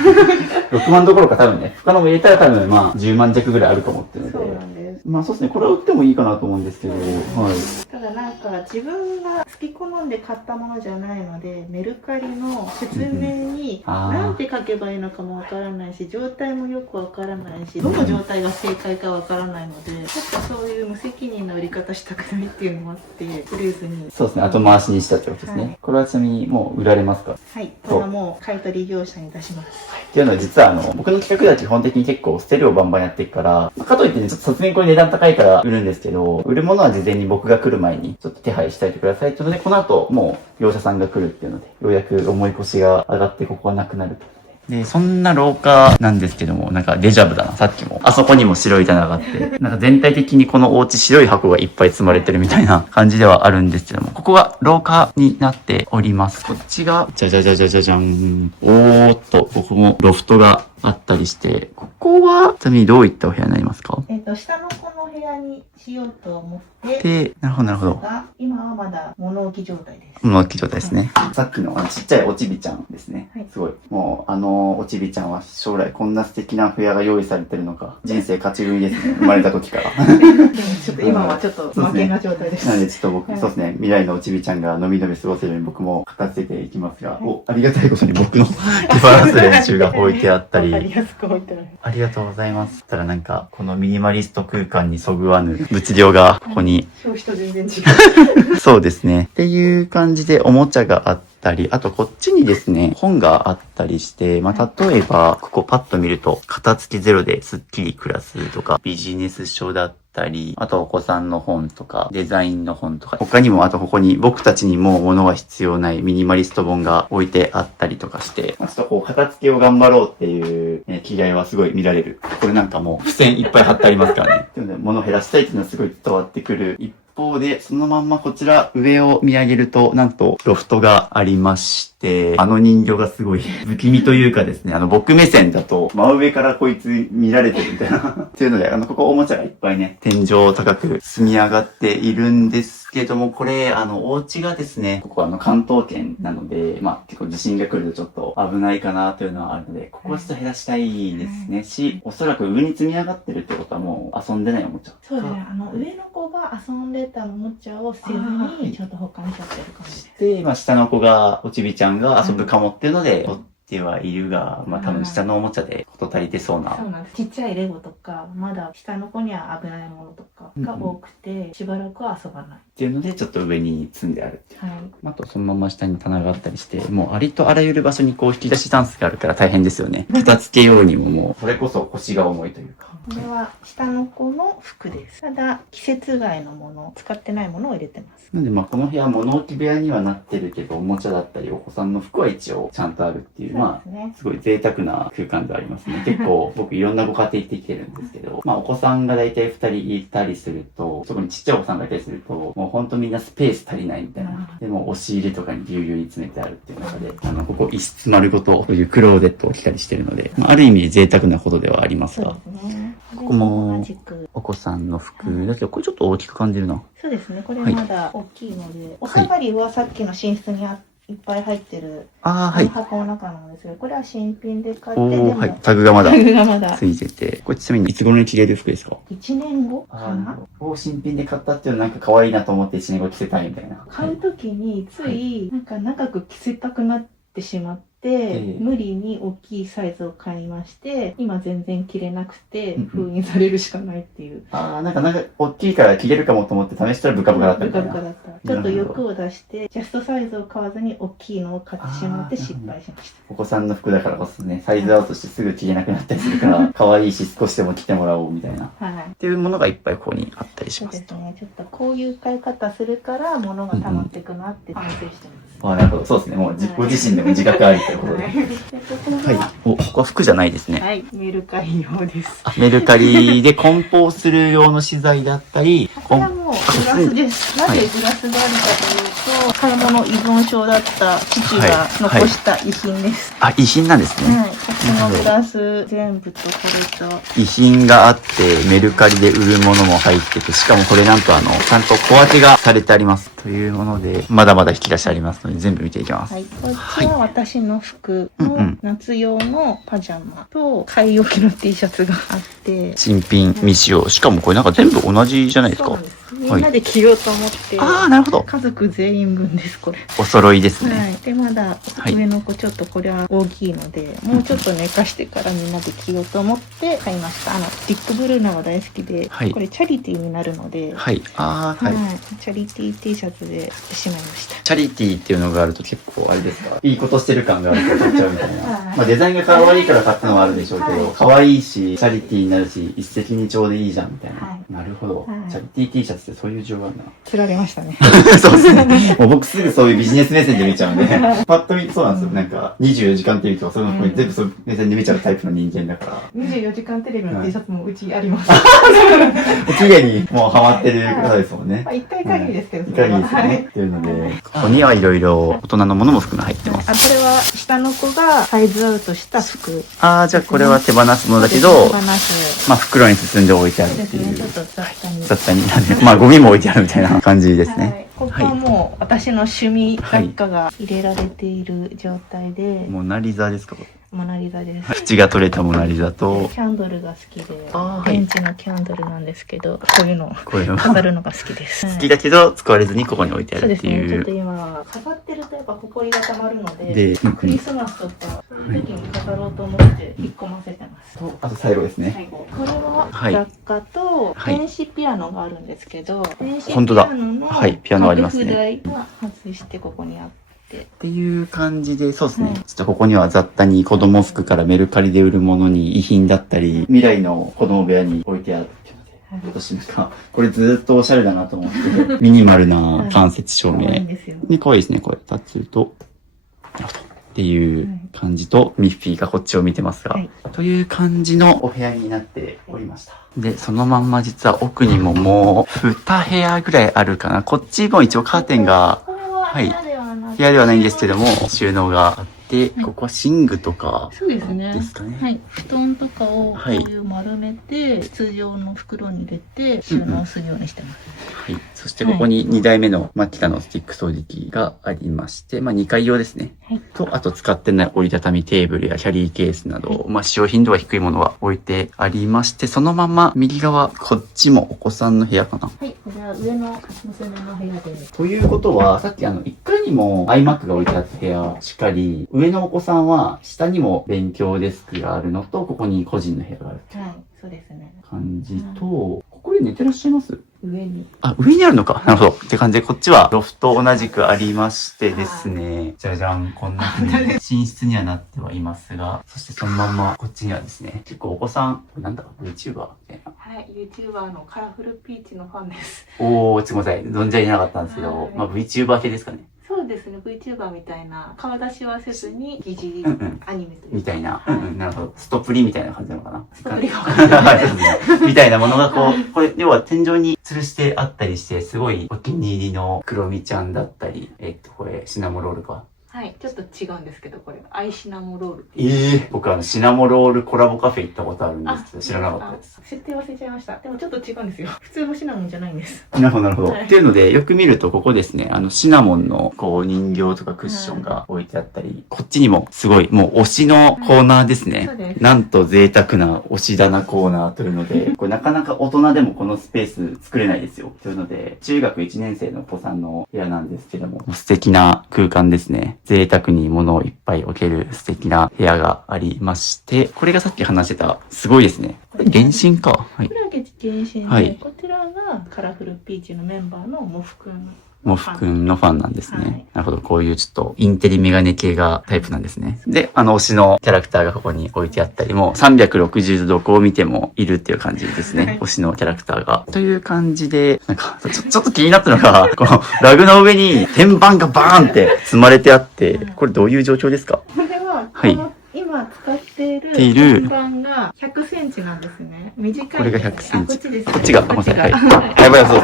6万どころか多分ね、他のも入れたら多分まあ10万弱ぐらいあると思ってるそうので。なんです。まあそうですね、これは売ってもいいかなと思うんですけど、はい。ただなんか自分が好き好んで買ったものじゃないので、メルカリの説明にあー何て書けばいいのかもわからないし、状態もよくわからないし、どの状態が正解かわからないので、ちょっとそういう無責任な売り方したくないっていうのもあって、とりあえずに。そうですね、後回しにしたってことですね。はいこれはちなみにもう売られますか？はい、これはもう買い取り業者に出します。っていうのは実は僕の企画では基本的に結構捨てるをバンバンやっていくから、かといってね、ちょっとさすがにこれ値段高いから売るんですけど、売るものは事前に僕が来る前にちょっと手配しておいてくださいっていうので、この後もう業者さんが来るっていうので、ようやく重い腰が上がってここはなくなると。で、そんな廊下なんですけども、なんかデジャブだな、さっきも。あそこにも白い棚があって、なんか全体的にこのお家白い箱がいっぱい積まれてるみたいな感じではあるんですけども、ここが廊下になっております。こっちが、じゃじゃじゃじゃじゃじゃん。おーっと、ここもロフトがあったりして、ここは、ちなみにどういったお部屋になりますか？下のこの部屋にしようと思って、で、なるほどなるほど。が今はまだ物置状態です。物置状態ですね。さっきのちっちゃいおちびちゃんですね。はいすごい。もうおちびちゃんは将来こんな素敵な部屋が用意されてるのか。人生勝ち組ですね。生まれた時から。でもちょっと今はちょっと負けな状態です。なのでちょっと僕、はいそうですね、未来のおちびちゃんがのびのび過ごせるように僕も片付けていきますが、お、ありがたいことに僕の手放す練習が置いてあったり。わかりやすく置いてある。ありがとうございます。ただなんか、このミニマリスト空間にそぐわぬ物量がここに。消費と全然違う。そうですね。っていう感じでおもちゃがあったり、あとこっちにですね、本があったりして、まあ、例えば、ここパッと見ると、片付けゼロでスッキリ暮らすとか、ビジネス書だったり、あとお子さんの本とか、デザインの本とか、他にもあとここに僕たちにもう物が必要ないミニマリスト本が置いてあったりとかして、まあ、ちょっとこう片付けを頑張ろうっていう、気概はすごい見られる。これなんかもう付箋いっぱい貼ってありますからね。っていうので物を減らしたいっていうのはすごい伝わってくる。一方で、そのまんまこちら上を見上げると、なんとロフトがありまして、あの人形がすごい不気味というかですね、僕目線だと真上からこいつ見られてるみたいな。っていうので、ここおもちゃがいっぱいね、天井高く積み上がっているんですけども、これ、お家がですね、ここ関東圏なので、まあ結構地震が来るとちょっと危ないかなというのはあるので、ここはちょっと減らしたいですね。し、おそらく上に積み上がってるってことはもう遊んでないおもちゃ。そうですね。上の子が遊んでたおもちゃを捨てずに、ちょっと保管しちゃってるかもしれない。で、まあ下の子が、おちびちゃんが遊ぶかもっていうので、取ってはいるが、まあ多分下のおもちゃで事足りてそうな。そうなんです。ちっちゃいレゴとか、まだ下の子には危ないものとかが多くて、しばらくは遊ばない。っていうので、ちょっと上に積んであるっていう。はい。あと、そのまま下に棚があったりして、もうありとあらゆる場所にこう引き出しタンスがあるから大変ですよね。片付けようにももう、それこそ腰が重いというか。これは下の子の服です。ただ、季節外のもの、使ってないものを入れてます。なんでまあこの部屋物置部屋にはなってるけど、おもちゃだったりお子さんの服は一応ちゃんとあるっていう、まあ、すごい贅沢な空間ではありますね。結構僕いろんなご家庭行ってきてるんですけど、まあお子さんがだいたい2人いたりすると、そこにちっちゃいお子さんがいたりすると、もうほんとみんなスペース足りないみたいな。でも押し入れとかにぎゅうぎゅうに詰めてあるっていう中で、ここ一室丸ごと、こういうクローゼットを着たりしてるので、まあ、ある意味贅沢なことではありますが。そうですね。ここも同じくお子さんの服だけど、これちょっと大きく感じるな。そうですね。これまだ大きいので、お下がりはさっきの寝室にいっぱい入ってる箱の中なんですけど、これは新品で買って、でもタグがまだタグがまだついてて、これちなみにいつ頃に着れる服ですか？1年後かな。新品で買ったっていうのなんか可愛いなと思って1年後着せたいみたいな。買うときについなんか長く着せたくなってしまっ無理に大きいサイズを買いまして、今全然着れなくて、封印されるしかないっていう。なんか、大きいから着れるかもと思って試したらブカブカだったみたいな。ブカブカだった。ちょっと欲を出して、ジャストサイズを買わずに大きいのを買ってしまって失敗しました。お子さんの服だからこそね、サイズアウトしてすぐ着れなくなったりするから、可愛いし少しでも着てもらおうみたいな。はい。っていうものがいっぱいここにあったりします。そうですね。ちょっとこういう買い方するから、物が溜まっていくなって反省してます。なるほど。そうですね。もうご自身でも自覚ありということで。はい。ここは服じゃないですね。はい。メルカリ用です。メルカリで梱包する用の資材だったり、これはもうグラスです。なぜグラスがあるかというと、買い物依存症だった父が残した遺品です。遺品なんですね。はい。こっちのグラス全部とこれと。遺品があって、メルカリで売るものも入ってて、しかもこれなんとちゃんと小分けがされてあります。というもので、まだまだ引き出しありますので、全部見ていきます。はい。こっちは私の服の夏用のパジャマと、買い置きの T シャツがあって。新品未使用。しかもこれなんか全部同じじゃないですか。そうです。みんなで着ようと思って。なるほど。家族全員分です、これ。お揃いですね。はい。で、まだ上の子ちょっとこれは大きいので、もうちょっと寝かしてからみんなで着ようと思って買いました。ディック・ブルーナが大好きで、これチャリティーになるので、はい。チャリティー T シャツでしてしまいました。チャリティーっていうのがあると結構あれですか、いいことしてる感があるから買っちゃうみたいな。デザインが可愛いから買ったのはあるでしょうけど、可愛いし、チャリティーになるし、一石二鳥でいいじゃんみたいな。なるほど。チャリティー T シャツってそういう需要があるんだ。釣られましたね。そうですね。もう僕すぐそういうビジネス目線で見ちゃうんで、パッと見そうなんですよ。なんか、24時間テレビとかそういうの全部そういう目線で見ちゃうタイプの人間だから。24時間テレビの T シャツもうちあります。綺麗にもうハマってる方ですもんね。一回限りですけど、一回限りですよね。っていうので、ここにはいろいろ大人のものも服が入ってます。これは下の子がサイズアウトした服。じゃあこれは手放すのだけど、袋に包んで置いてあるっていう。ちょっと雑多に。ゴミも置いてあるみたいな感じですね。ここはもう私の趣味雑貨が入れられている状態で。モナリザですか？モナリザです。縁が取れたモナリザと。キャンドルが好きで、現地のキャンドルなんですけど、こういうのを飾るのが好きです。好きだけど使われずにここに置いてあるっていう。そうですね。ちょっと今、飾ってるとやっぱ埃が溜まるので、クリスマスとか、そういう時に飾ろうと思って引っ込ませてます。あと最後ですね。これは雑貨と電子ピアノがあるんですけど、電子ピアノのピアノありますね。台は外してここにあって。っていう感じで、そうですね。ちょっとここには雑多に子供服からメルカリで売るものに遺品だったり、未来の子供部屋に置いてあるっていうので、私なんか、これずっとおしゃれだなと思って、ミニマルな間接照明。可愛いですね、これ。立つと。なるほど。っていう感じと、ミッフィーがこっちを見てますが、という感じのお部屋になっておりました。で、そのまんま実は奥にももう2部屋ぐらいあるかな。こっちも一応カーテンが、部屋ではないんですけども、収納があって、ここは寝具とかですかね。はい。布団とかをこういう丸めて、筒状の袋に入れて収納するようにしてます。はい。そしてここに2台目のマキタのスティック掃除機がありまして、2階用ですね。と、あと使ってない折りたたみテーブルやキャリーケースなど、使用頻度が低いものが置いてありまして、そのまま右側、こっちもお子さんの部屋かな。はい。これは上の娘の部屋で。ということは、さっき1階にも iMac が置いてあった部屋しっかり、上のお子さんは下にも勉強デスクがあるのと、ここに個人の部屋がある。はい。そうですね。感じと、ここで寝てらっしゃいます？上に。上にあるのか。なるほど。って感じで、こっちはロフト同じくありましてですね。じゃじゃん。こんな風に寝室にはなってはいますが、そしてそのまんまこっちにはですね、結構お子さん、VTuber みたいな。はい、YouTuber のカラフルピーチのファンです。すいません。存じ上げなかったんですけど、VTuber 系ですかね。そうですね、VTuber みたいな、顔出しはせずに、疑似アニメというみたいな。なるほど。ストプリみたいな感じなのかな。ストプリが分かんない。みたいなものがこれ、要は天井に吊るしてあったりして、すごいお気に入りのクロミちゃんだったり、これ、シナモロールか。はい、ちょっと違うんですけど、これ、アイシナモロールっていう。僕シナモロールコラボカフェ行ったことあるんですけど、知らなかったです。設定忘れちゃいました。でもちょっと違うんですよ。普通のシナモンじゃないんです。なるほど、なるほど。っていうので、よく見るとここですね、シナモンの人形とかクッションが置いてあったり、こっちにもすごい、もう推しのコーナーですね。なんと贅沢な推し棚コーナーというので、これなかなか大人でもこのスペース作れないですよ。というので、中学1年生のお子さんの部屋なんですけども、素敵な空間ですね。贅沢に物をいっぱい置ける素敵な部屋がありまして、これがさっき話してた、すごいですね。これ原神か。はい。これは原神で、はい、こちらがカラフルピーチのメンバーのモフくん。モフくんのファンなんですね。はい、なるほど。こういうちょっとインテリメガネ系がタイプなんですね。で、推しのキャラクターがここに置いてあったりも、360度どこを見てもいるっていう感じですね。はい、推しのキャラクターが。という感じで、なんか、ちょっと気になったのが、このラグの上に天板がバーンって積まれてあって、これどういう状況ですか？これは、はい。今使っている天板が100センチなんですね。短い。これが100センチ。こっちです。こっちが、ごめんなさい。はい。やばい、そう。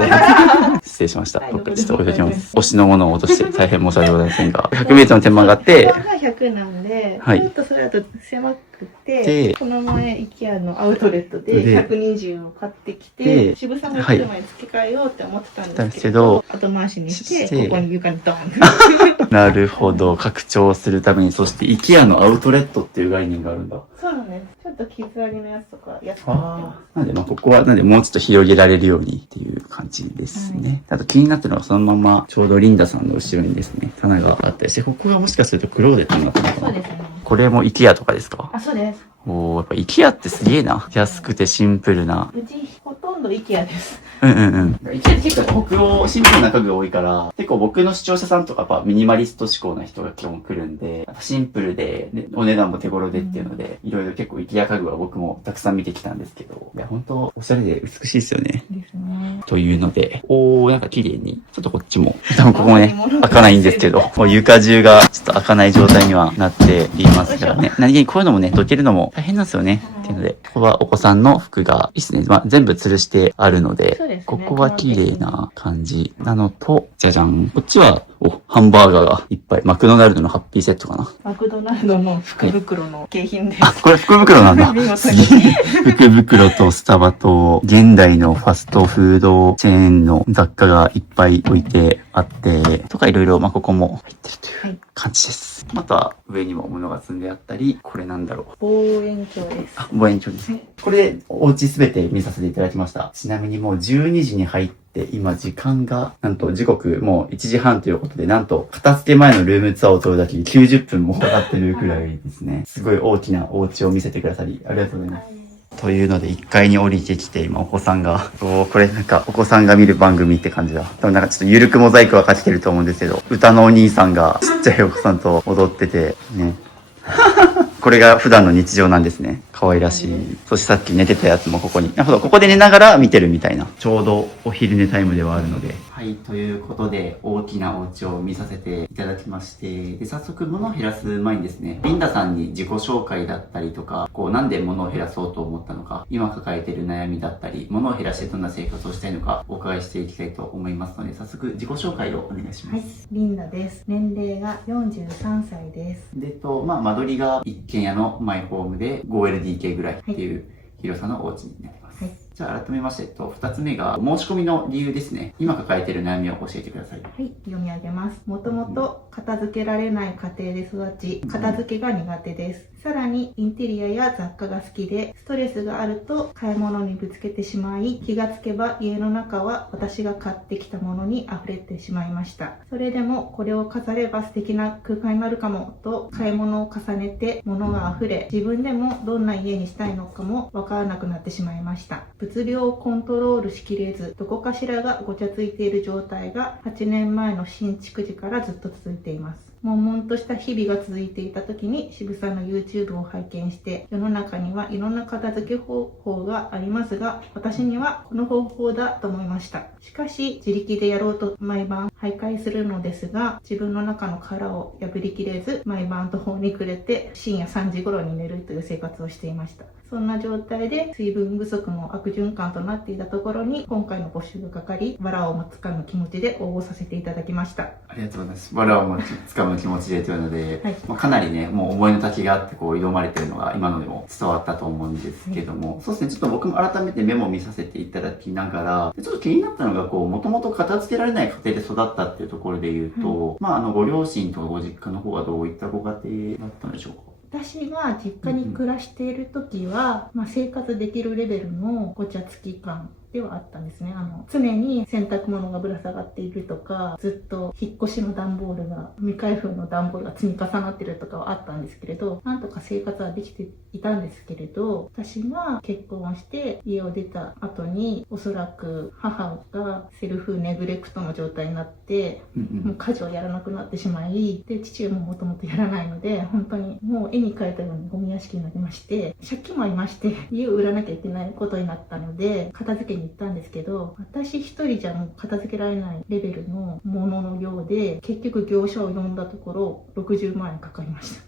失礼しました。ちょっと置いておきます。推しのものを落として大変申し訳ございませんが、100メートルの天板があって、天板が100なんで、はい。ちょっとそれだと狭くて、この前、IKEA のアウトレットで120を買ってきて、渋さんが来る前に付け替えようって思ってたんですけど、後回しにして、ここに床にドーン。なるほど。拡張するために、そして IKEA のアウトレットっていう概念があるんだ。そうなんです。ちょっと傷ありのやつとか安くなってます。なんで、ここは、なんでもうちょっと広げられるようにっていう感じですね。あと気になってるのは、そのまま、ちょうどリンダさんの後ろにですね、棚があったりして、ここがもしかするとクローゼットになってるのかな。そうですね。これも IKEA とかですか？あ、そうです。おー、やっぱ IKEA ってすげえな。安くてシンプルな。うちほとんど IKEA です。IKEA って結構北欧、シンプルな家具が多いから、結構僕の視聴者さんとかやっぱミニマリスト志向な人が基本来るんで、シンプルで、お値段も手頃でっていうので、いろいろ結構 IKEA 家具は僕もたくさん見てきたんですけど、いや、ほんとおしゃれで美しいですよね。ですね。というので、なんか綺麗に、ちょっとこっちも、多分ここもね、開かないんですけど、もう床中がちょっと開かない状態にはなっていますからね。何気にこういうのもね、どけるのも大変なんですよね。っていうので、ここはお子さんの服がいいですね。全部吊るしてあるので、ここは綺麗な感じなのと、じゃじゃん。こっちは、ハンバーガーがいっぱい。マクドナルドのハッピーセットかな。マクドナルドの福袋の景品です。あ、これ福袋なんだ。福袋とスタバと、現代のファストフードチェーンの雑貨がいっぱい置いてあって、とかいろいろ、ここも入ってるという感じです。また、上にも物が積んであったり、これなんだろう。望遠鏡です。あ、望遠鏡です。これ、お家すべて見させていただきました。ちなみにもう12時に入って、今時間が、なんと時刻もう1時半ということで、なんと片付け前のルームツアーを撮るだけで90分もかかってるくらいですね。すごい大きなお家を見せてくださり、ありがとうございます。というので、1階に降りてきて、今お子さんが、これなんかお子さんが見る番組って感じだ。多分なんかちょっとゆるくモザイクはかけてると思うんですけど、歌のお兄さんがちっちゃいお子さんと踊ってて、ね。これが普段の日常なんですね。可愛らしい。そしてさっき寝てたやつもここに。なるほど。ここで寝ながら見てるみたいな。ちょうどお昼寝タイムではあるので。はい。ということで、大きなお家を見させていただきまして、で、早速物を減らす前にですね、リンダさんに自己紹介だったりとか、なんで物を減らそうと思ったのか、今抱えている悩みだったり、物を減らしてどんな生活をしたいのか、お伺いしていきたいと思いますので、早速自己紹介をお願いします。はい。リンダです。年齢が43歳です。で、間取りが一軒家のマイホームで 5LDK ぐらいっていう広さのお家になります。はい。じゃあ改めまして、2つ目が申し込みの理由ですね。今抱えている悩みを教えてください。はい、読み上げます。もともと片付けられない家庭で育ち、片付けが苦手です。さらにインテリアや雑貨が好きで、ストレスがあると買い物にぶつけてしまい、気がつけば家の中は私が買ってきたものに溢れてしまいました。それでもこれを飾れば素敵な空間になるかもと買い物を重ねて物が溢れ、自分でもどんな家にしたいのかもわからなくなってしまいました。物量をコントロールしきれず、どこかしらがごちゃついている状態が8年前の新築時からずっと続いています。悶々とした日々が続いていた時に渋さんの YouTube を拝見して、世の中にはいろんな片付け方法がありますが、私にはこの方法だと思いました。しかし自力でやろうと毎晩徘徊するのですが、自分の中の殻を破りきれず、毎晩途方に暮れて深夜3時頃に寝るという生活をしていました。そんな状態で水分不足の悪循環となっていたところに、今回の募集がかかり、バラをもつかむ気持ちで応募させていただきました。ありがとうございます。バラをもつかむ気持ちでというので、はい、かなりね、もう思いの丈があって挑まれてるのが今のでも伝わったと思うんですけども、そうですね、ちょっと僕も改めてメモを見させていただきながら、ちょっと気になったのが、もともと片付けられない家庭で育ったっていうところで言うと、ご両親とかご実家の方はどういったご家庭だったんでしょうか？私が実家に暮らしている時は、生活できるレベルのごちゃつき感ではあったんですね。常に洗濯物がぶら下がっているとか、ずっと引っ越しの段ボールが、未開封の段ボールが積み重なってるとかはあったんですけれど、なんとか生活はできていたんですけれど、私が結婚をして家を出た後に、おそらく母がセルフネグレクトの状態になって、もう家事をやらなくなってしまい、で、父ももともとやらないので、本当にもう絵に描いたようにゴミ屋敷になりまして、借金もありまして、家を売らなきゃいけないことになったので、片付けに行ったんですけど、私一人じゃもう片付けられないレベルのもののようで、結局業者を呼んだところ、60万円かかりました。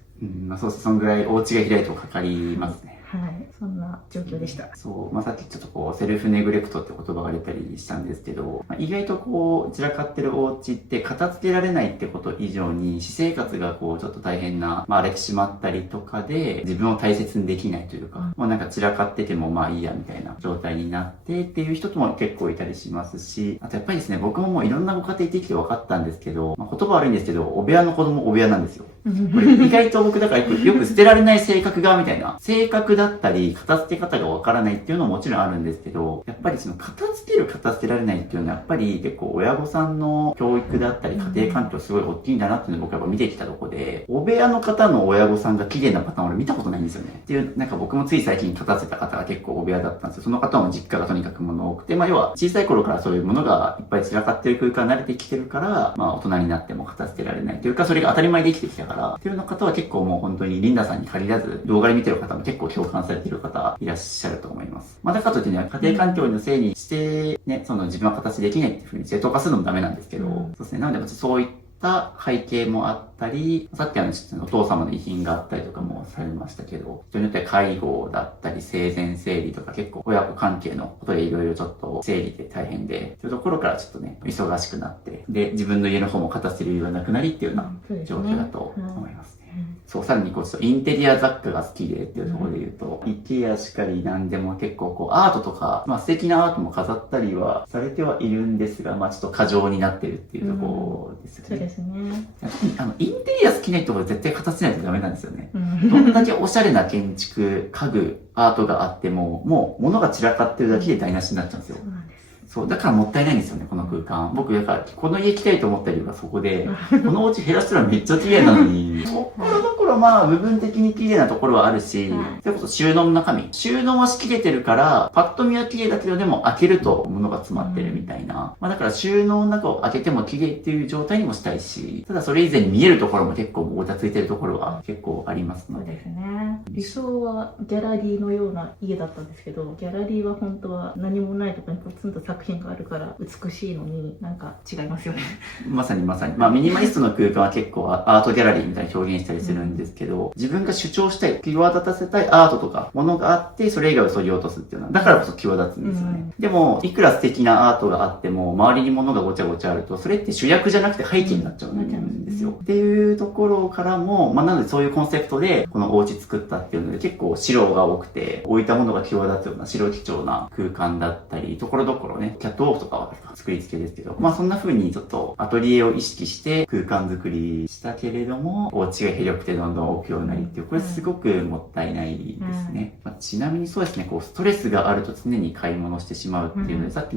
そうです。そのぐらいお家が開いてもかかりますね。はい、そんな状況でした。そう、さっきちょっとセルフネグレクトって言葉が出たりしたんですけど、意外と散らかってるお家って片付けられないってこと以上に、私生活がちょっと大変な、荒れてしまったりとかで、自分を大切にできないというか、なんか散らかっててもいいやみたいな状態になってっていう人とも結構いたりしますし、あとやっぱりですね、僕もいろんなご家庭行ってきて分かったんですけど、言葉悪いんですけど、お部屋の子供お部屋なんですよ。これ意外と僕だからよく捨てられない性格がみたいな、性格だったり片付け方がわからないっていうのももちろんあるんですけど、やっぱりその片付ける片付けられないっていうのはやっぱり結構親御さんの教育だったり家庭環境すごい大きいんだなっていうのを僕はやっぱ見てきたとこで、お部屋の方の親御さんが綺麗なパターン俺見たことないんですよね。っていう、なんか僕もつい最近片付けた方が結構お部屋だったんですよ。その方も実家がとにかく物多くて、要は小さい頃からそういうものがいっぱい散らかってる空間に慣れてきてるから、大人になっても片付けられないというか、それが当たり前で生きてきたから、っていうような方は結構もう本当にリンダさんに限らず、動画で見てる方も結構共感されている方いらっしゃると思います。だからといってね、家庭環境のせいにして、ね、自分は形できないっていう風に正当化するのもダメなんですけど、そうですね。なので、そういった背景もあったり、さっきお父様の遺品があったりとかもされましたけど、人によっては介護だったり、生前整理とか結構親子関係のことでいろいろちょっと整理で大変で、というところからちょっとね、忙しくなって、で、自分の家の方も片付ける余裕がなくなりっていうような状況だと思いますね。そう、さらにインテリア雑貨が好きでっていうところで言うと、IKEA しかりなんでも結構アートとか、素敵なアートも飾ったりはされてはいるんですが、ちょっと過剰になってるっていうところですよね。そうですね。インテリア好きな人は絶対片付けないとダメなんですよね。どんだけおしゃれな建築、家具、アートがあっても、もう物が散らかってるだけで台無しになっちゃうんですよ。そうなんです。そう、だからもったいないんですよね、この空間。僕、だから、この家来たいと思った理由はそこで、このお家減らしたらめっちゃ綺麗なのに、ところどころ部分的に綺麗なところはあるし、それこそ収納の中身。収納はしきれてるから、パッと見は綺麗だけど、でも開けると物が詰まってるみたいな。だから収納の中を開けても綺麗っていう状態にもしたいし、ただそれ以前に見えるところも結構もたついてるところは結構ありますので。そうですね。理想はギャラリーのような家だったんですけど、ギャラリーは本当は何もないところにポツンと作品があるから美しいのになんか違いますよね。まさに。ミニマリストの空間は結構アートギャラリーみたいに表現したりするんですけど、自分が主張したい、際立たせたいアートとかものがあって、それ以外を削ぎ落とすっていうのは、だからこそ際立つんですよね。でも、いくら素敵なアートがあっても、周りに物がごちゃごちゃあると、それって主役じゃなくて背景になっちゃうんですよ。っていうところからも、なのでそういうコンセプトで、このお家作ったっていうので、結構白が多くて、置いたものが際立つような白基調な空間だったり、ところどころね、キャットウォークとかは作り付けですけど、そんな風にちょっとアトリエを意識して空間作りしたけれども、お家が広くてどんどん置くようになりっていう、これすごくもったいないですね。ちなみにそうですね、ストレスがあると常に買い物してしまうっていうので、さっき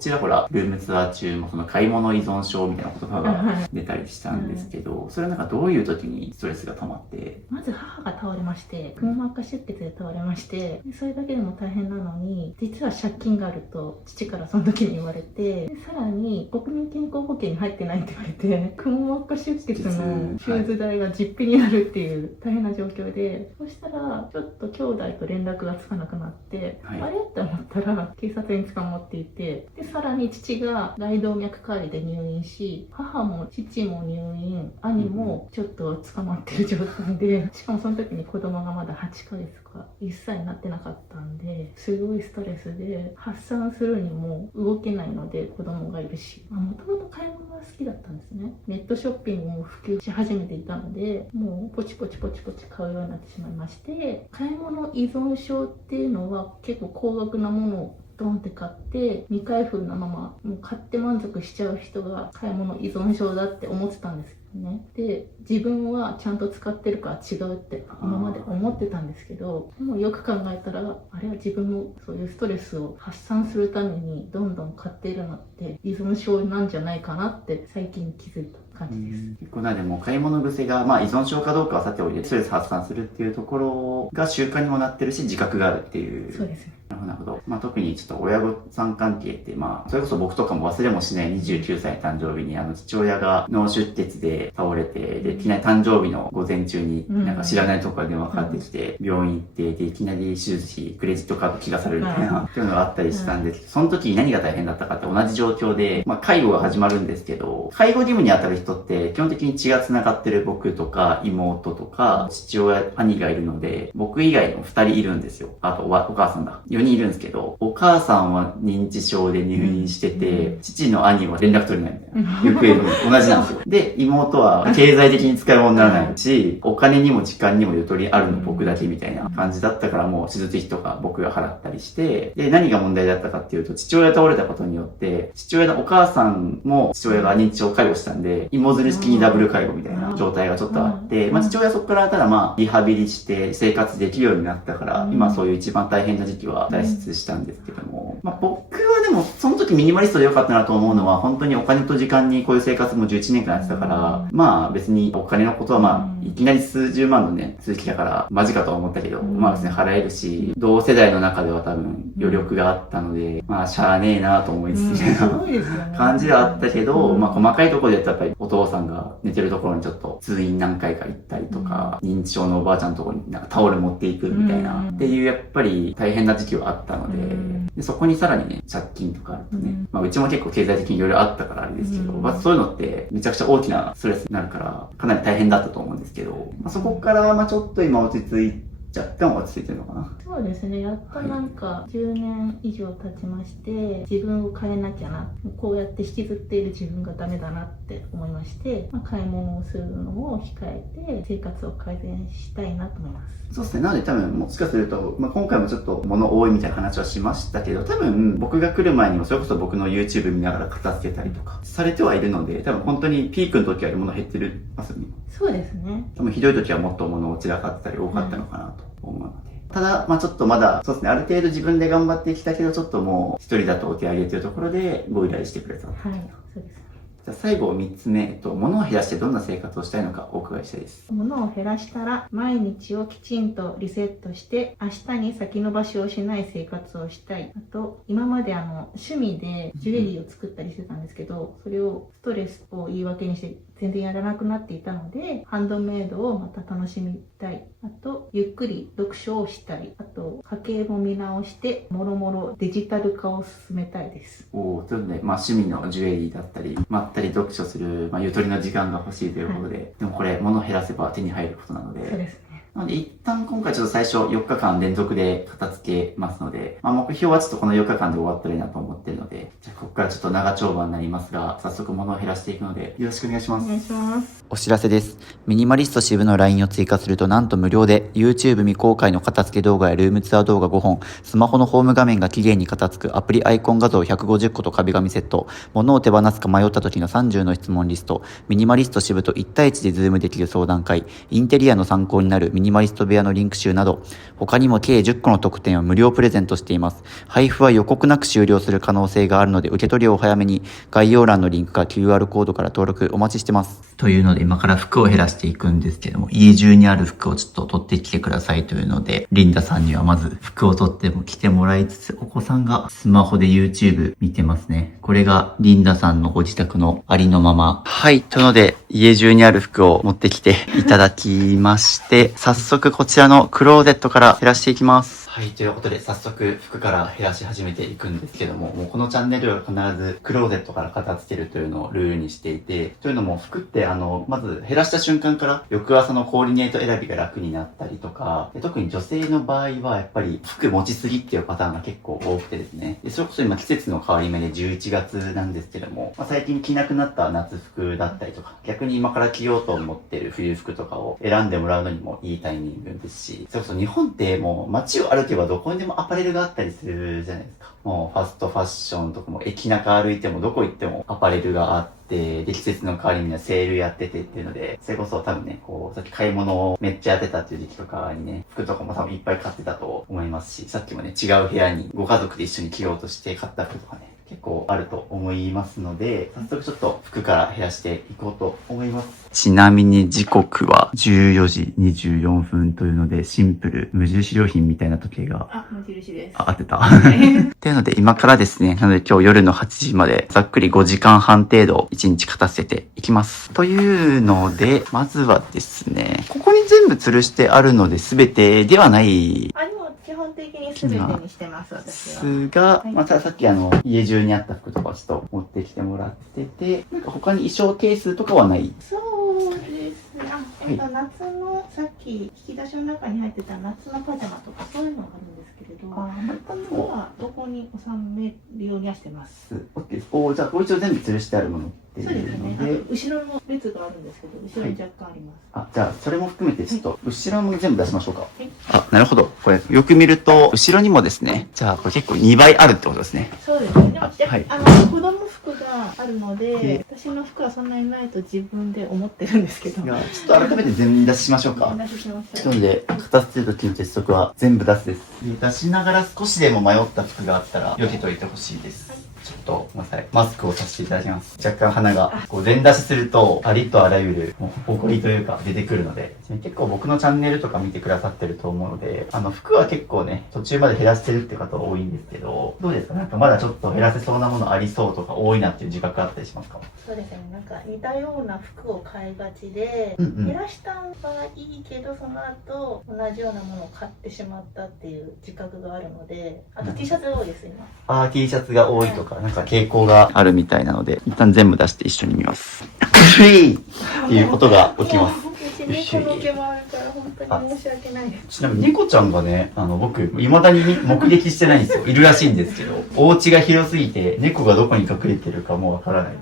ちらほらルームツアー中もその買い物依存症みたいな言葉が出たりしたんですけど、それはどういう時にストレスが溜まって？まず母が倒れまして、くも膜下出血で倒れまして、それだけでも大変なのに、実は借金があると父からその時に言われて、さらに国民健康保険に入ってないって言われて、くも膜下出血の手術代が実費になるっていう大変な状況で、そしたらちょっと兄弟と連絡がつかなくなって、あれって思ったら警察に捕まっていて、でさらに父が大動脈解離で入院し、母も父も入院、兄もちょっと捕まってる状態で、しかもその時に子供がまだ8ヶ月か1歳になってなかったんで、すごいストレスで発散するにも動けないので、子供がいるし、もともと買い物が好きだったんですね。ネットショッピングも普及し始めていたので、もうポチポチ買うようになってしまいまして、買い物依存症っていうのは結構高額なものドンって買って未開封のままもう買って満足しちゃう人が買い物依存症だって思ってたんですよね。で、自分はちゃんと使ってるから違うって今まで思ってたんですけど、もうよく考えたらあれは自分もそういうストレスを発散するためにどんどん買っているのって依存症なんじゃないかなって最近気づいた感じです。結構でも買い物癖が、依存症かどうかはさておいてストレス発散するっていうところが習慣にもなってるし自覚があるっていう。そうですね。なるほど。特にちょっと親御さん関係って、それこそ僕とかも忘れもしない29歳の誕生日に、父親が脳出血で倒れて、で、いきなり誕生日の午前中に、知らないとこから電話かかってきて、病院行って、で、いきなり手術費、クレジットカード切らされるみたいな、っていうのがあったりしたんですけど、その時に何が大変だったかって同じ状況で、介護が始まるんですけど、介護義務に当たる人って、基本的に血が繋がってる僕とか、妹とか、父親、兄がいるので、僕以外の2人いるんですよ。あとお母さんだ。4人いるんですけど、お母さんは認知症で入院してて、父の兄は連絡取れないみたいな。行方不明。同じなんですよ。で、妹は経済的に使い物にならないし、お金にも時間にもゆとりあるの僕だけみたいな感じだったから、もう手術費とか僕が払ったりして、で、何が問題だったかっていうと、父親が倒れたことによって、父親のお母さんも父親が認知症介護したんで、芋づる式にダブル介護みたいな状態がちょっとあって、父親はそこからただリハビリして生活できるようになったから、今そういう一番大変な時期は脱出したんですけども、僕はでもその時ミニマリストで良かったなと思うのは、本当にお金と時間にこういう生活も11年間やってたから、別にお金のことはいきなり数十万のね、数期だからマジかとは思ったけど、別に払えるし、同世代の中では多分余力があったので、しゃあねえなと思いつつみたいな感じではあったけど、細かいところでやったらやっぱりお父さんが寝てるところにちょっと通院何回か行ったりとか、認知症のおばあちゃんのところにタオル持っていくみたいな、っていうやっぱり大変な時期はあったので、そこにさらにね、借金とかあるとね、うちも結構経済的にいろいろあったからあれですけど、そういうのってめちゃくちゃ大きなストレスになるから、かなり大変だったと思うんですけど、そこからちょっと今落ち着い若干落ち着いてるのかな。そうですね。やっと10年以上経ちまして、自分を変えなきゃな。こうやって引きずっている自分がダメだなって思いまして、買い物をするのを控えて生活を改善したいなと思います。そうですね。なので多分もしかすると、今回もちょっと物多いみたいな話はしましたけど、多分僕が来る前にもそれこそ僕の YouTube 見ながら片付けたりとかされてはいるので、多分本当にピークの時より物減ってますよね。そうですね。多分ひどい時はもっと物を散らかってたり多かったのかなと思うので。ただ、ちょっとまだ、そうですね、ある程度自分で頑張ってきたけど、ちょっともう一人だとお手上げというところでご依頼してくれた。はい、そうですね。じゃあ最後3つ目、物を減らしてどんな生活をしたいのかお伺いしたいです。物を減らしたら、毎日をきちんとリセットして、明日に先延ばしをしない生活をしたい。あと、今まで趣味でジュエリーを作ったりしてたんですけど、それをストレスを言い訳にして全然やらなくなっていたので、ハンドメイドをまた楽しみたい。あと、ゆっくり読書をしたい。あと、家計も見直して、もろもろデジタル化を進めたいです。ということで、趣味のジュエリーだったり、まったり読書する、ゆとりの時間が欲しいということで、でもこれ、物を減らせば手に入ることなので、そうですね。なので一旦今回ちょっと最初4日間連続で片付けますので、目標はちょっとこの4日間で終わったらいいなと思ってるので、じゃあここからちょっと長丁場になりますが、早速物を減らしていくので、よろしくお願いします。お願いします。お知らせです。ミニマリスト支部の LINE を追加するとなんと無料で YouTube 未公開の片付け動画やルームツアー動画5本、スマホのホーム画面が綺麗に片付くアプリアイコン画像150個と壁紙セット、物を手放すか迷った時の30の質問リスト、ミニマリスト支部と1対1でズームできる相談会、インテリアの参考になるミニマリスト部屋のリンク集など、他にも計10個の特典を無料プレゼントしています。配布は予告なく終了する可能性があるので受け取りをお早めに、概要欄のリンクか QR コードから登録お待ちしてます。というので今から服を減らしていくんですけども、家中にある服をちょっと取ってきてくださいというので、リンダさんにはまず服を取っても着てもらいつつ、お子さんがスマホで YouTube 見てますね。これがリンダさんのご自宅のありのまま。はい。というので、家中にある服を持ってきていただきまして、早速こちらのクローゼットから減らしていきます。はい。ということで、早速服から減らし始めていくんですけども、もうこのチャンネルは必ずクローゼットから片付けるというのをルールにしていて、というのも服ってまず減らした瞬間から翌朝のコーディネート選びが楽になったりとか、特に女性の場合はやっぱり服持ちすぎっていうパターンが結構多くてですね。でそれこそ今季節の変わり目で11月なんですけども、最近着なくなった夏服だったりとか、逆に今から着ようと思ってる冬服とかを選んでもらうのにもいいタイミングですし、それこそ日本ってもう街を歩くけばどこにでもアパレルがあったりするじゃないですか。もうファストファッションとかも駅中歩いてもどこ行ってもアパレルがあって、で、季節の代わりにみんなセールやっててっていうので、それこそ多分ね、こう、さっき買い物をめっちゃやってたっていう時期とかにね、服とかも多分いっぱい買ってたと思いますし、さっきもね、違う部屋にご家族で一緒に着ようとして買った服とかね、結構あると思いますので、早速ちょっと服から減らしていこうと思います。ちなみに時刻は14時24分というので、シンプル、無印良品みたいな時計が。あ、無印です。合ってた。っていうので、今からですね、なので今日夜の8時まで、ざっくり5時間半程度、1日勝たせていきます。というので、まずはですね、ここに全部吊るしてあるので、全てではない。あ、でも基本的に全てにしてます、私は。ですが、またさっき家中にあった服とかちょっと持ってきてもらってて、なんか他に衣装ケースとかはない。そうですね。夏の、さっき引き出しの中に入ってた夏のパジャマとかそういうのがあるんですけれど、ここはどこに収めるようにはしてます。OK です。おー、じゃあこれ一応全部吊るしてあるものっていうそうですね。ので、あと後ろの列があるんですけど、後ろに若干あります。あ、じゃあそれも含めてちょっと後ろも全部出しましょうか。いあ、なるほど。これよく見ると後ろにもですね、じゃあこれ結構2倍あるってことですね。そうですね。でも、はい子供服があるので、私の服はそんなにないと自分で思ってるんですけど。いや、ちょっと改めて全部出ししましょうか。お出ししましょうなので、片付ける時の鉄則は全部出すです。で、出しながら少しでも迷った服があったら、避けといてほしいです。ちょっと、ごめんなさい。マスクをさせていただきます。若干鼻が、こう、連出しすると、ありとあらゆる、もう、埃というか、出てくるので、結構僕のチャンネルとか見てくださってると思うので、服は結構ね、途中まで減らしてるって方多いんですけど、どうですか？なんかまだちょっと減らせそうなものありそうとか、多いなっていう自覚あったりしますか？そうですね。なんか似たような服を買いがちで、減らしたのはいいけど、その後同じようなものを買ってしまったっていう自覚があるので、あと T シャツが多いです今。T シャツが多いとか、なんか傾向があるみたいなので、一旦全部出して一緒に見ます。っていうことが起きます。うち猫の毛もあるから本当に申し訳ないです。ちなみに猫ちゃんがね、僕、未だに目撃してないんですよ。いるらしいんですけど、お家が広すぎて、猫がどこに隠れてるかもわからないみ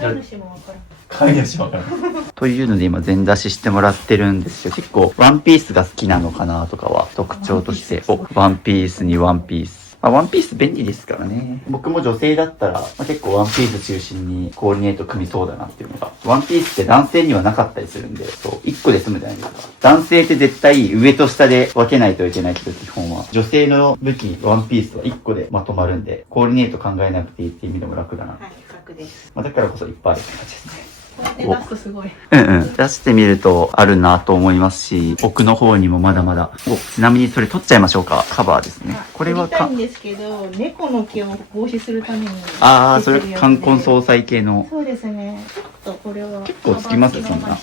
たいな。飼い主もわからない。飼い主わからない。というので今全出ししてもらってるんですけど、結構ワンピースが好きなのかなとかは特徴として、ワンピースにワンピース。ワンピース便利ですからね。僕も女性だったら、結構ワンピース中心にコーディネート組みそうだなっていうのが。ワンピースって男性にはなかったりするんで、そう、1個で済むじゃないですか。男性って絶対上と下で分けないといけないけど、基本は。女性の武器、ワンピースは1個でまとまるんで、コーディネート考えなくていいっていう意味でも楽だな。はい、楽です。だからこそいっぱいあるって感じですね。これで出すとすごい。出してみるとあるなと思いますし、奥の方にもまだまだ。ちなみにそれ取っちゃいましょうか。カバーですね。これは取りたいんですけど、猫の毛を防止するために。それ冠婚葬祭系の。そうですね。ちょっとこれは。結構つきますそんな。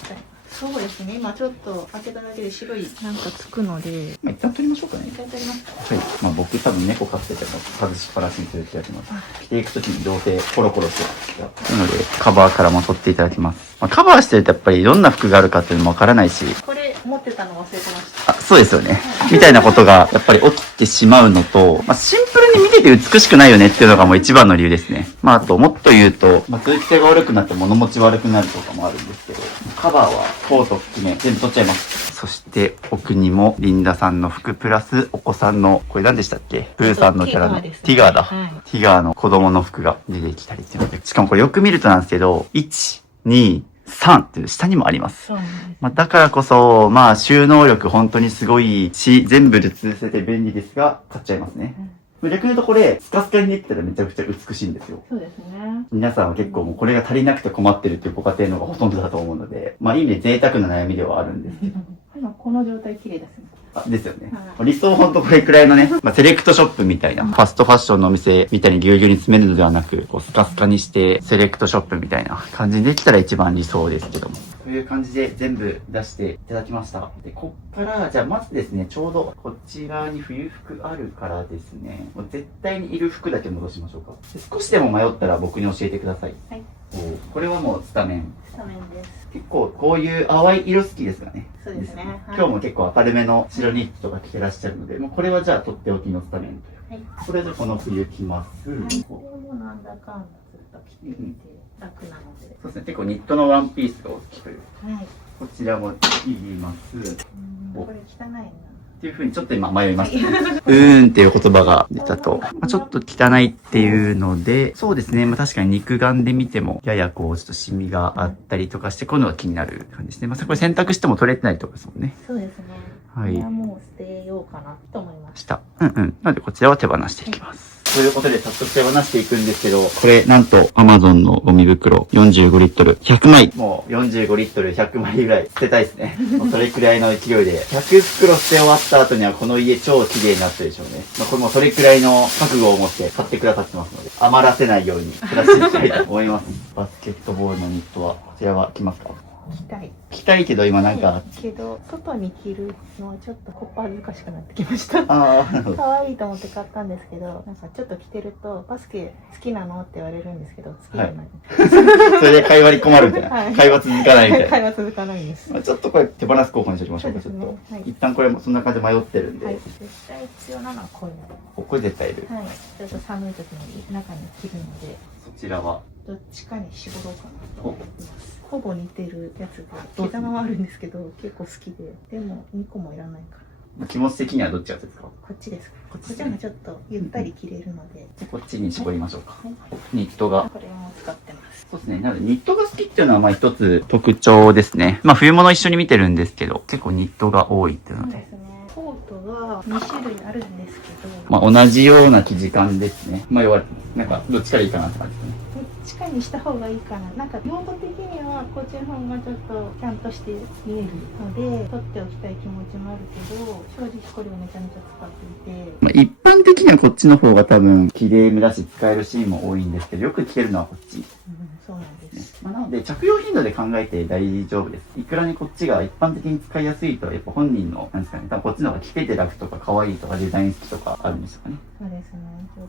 そうですね。今ちょっと開けただけで白いなんかつくので。一旦取りましょうかね。一旦取りますか。はい。僕多分猫飼ってても外しっぱなしにするってやってます。着ていくときにどうせコロコロしてる。なのでカバーからも取っていただきます。カバーしてるとやっぱりどんな服があるかっていうのもわからないし。これ持ってたの忘れてました。そうですよね。みたいなことがやっぱり起きてしまうのと、シンプルに見てて美しくないよねっていうのがもう一番の理由ですね。あともっと言うと、通気性が悪くなって物持ち悪くなるとかもあるんですけど、カバーはコート含め全部取っちゃいます。そして奥にもリンダさんの服プラスお子さんの、これ何でしたっけ？プーさんのキャラのティガーだ。ティガーの子供の服が出てきたりするので、しかもこれよく見るとなんですけど、1、2、3っていう下にもあります。だからこそ、収納力本当にすごいし、全部で通せて便利ですが、買っちゃいますね。逆に言うとこれ、スカスカにできたらめちゃくちゃ美しいんですよ。そうですね。皆さんは結構もうこれが足りなくて困ってるっていうご家庭の方がほとんどだと思うので、いい意味で贅沢な悩みではあるんですけど。今この状態綺麗ですね。ですよね。理想はほんとこれくらいのね、セレクトショップみたいな、ファストファッションのお店みたいにぎゅうぎゅうに詰めるのではなく、スカスカにしてセレクトショップみたいな感じにできたら一番理想ですけども。という感じで全部出していただきました。で、こっから、じゃあまずですね、ちょうどこっち側に冬服あるからですね、もう絶対にいる服だけ戻しましょうか。で少しでも迷ったら僕に教えてください。はい。これはもうスタメン。スタメンです。結構こういう淡い色好きですかね。そうですね。今日も結構明るめの白ニットとか着てらっしゃるので、もうこれはじゃあとっておきのスタメンという。はい。これでこの冬着ます。はい。これもなんだかんだずっと着ていて楽なので。そうですね。結構ニットのワンピースがお好きという。はい。こちらもいります。これ汚いな。っっていう風にちょっと今迷いましたね。うーんっていう言葉が出たと。ちょっと汚いっていうので、そうですね。確かに肉眼で見ても、ややこう、ちょっとシミがあったりとかして、こういうのが気になる感じですね。これ洗濯しても取れてないとかですもんね。そうですね。はい。これはもう捨てようかなと思いました。なので、こちらは手放していきます。ということで、早速手放していくんですけど、これ、なんと、Amazon のゴミ袋、45リットル、100枚。もう、45リットル、100枚ぐらい捨てたいですね。もうそれくらいの勢いで。100袋捨て終わった後には、この家超綺麗になったでしょうね。これもそれくらいの覚悟を持って買ってくださってますので、余らせないように暮らしていきたいと思います。バスケットボールのニットは、こちらは着ますか？着たい。着たいけど今なんか。けど、外に着るのはちょっとこっぱずかしくなってきました。ああ、可愛いと思って買ったんですけど、なんかちょっと着てると、バスケ好きなのって言われるんですけど、好きじゃない。それで会話に困るみたいな。はい会話続かないみたいな。会話続かないんです。ちょっとこれ手放す候補にしておきましょうか、ちょっと。はい、一旦これもそんな感じで迷ってるんで。はい。絶対必要なのはこれ。これ絶対いる。はい。ちょっと寒い時に中に着るので、そちらはどっちかに絞ろうかなと思います。ほぼ似てるやつで、毛玉はあるんですけど、結構好きで、でも2個もいらないから。気持ち的にはどっちがですか？こっちですか。こっちの方がちょっとゆったり着れるので。こっちに絞りましょうか。はい、ニットが。これも使ってます。そうですね。なのでニットが好きっていうのは一つ特徴ですね。冬物一緒に見てるんですけど、結構ニットが多いっていうので。そうですね。コートは2種類あるんですけど、同じような生地感ですね。迷われてます。なんかどっちからいいかなって感じですね。どっちかにした方がいいかな。なんか用途的にはこっちの方がちょっとちゃんとして見えるので取っておきたい気持ちもあるけど、正直これをめちゃめちゃ使っていて、一般的にはこっちの方が多分綺麗めだし使えるシーンも多いんですけど、よく着てるのはこっち。そうなんです。なので着用頻度で考えて大丈夫です。いくらにこっちが一般的に使いやすいと、やっぱ本人の、なんですかね、多分こっちの方が着てて楽とか可愛いとかデザイン好きとかあるんですかね。そうですね。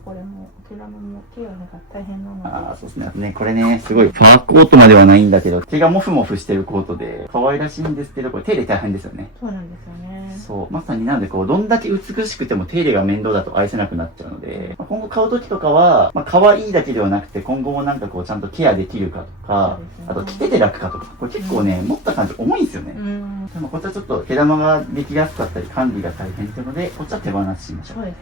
これも毛玉も毛がなんか大変なので。ああ、そうですね。これね、すごいファーコートまではないんだけど、毛がモフモフしてるコートで、可愛らしいんですけど、これ手入れ大変ですよね。そうなんですよね。そう。まさになので、どんだけ美しくても手入れが面倒だと愛せなくなっちゃうので、今後買う時とかは、可愛いだけではなくて、今後もなんかちゃんとケアできるかとか、あと着てて楽かとか、これ結構ね、持った感じ重いんですよね。でもこっちはちょっと毛玉ができやすかったり、管理が大変っていうので、こっちは手放しましょう。そうで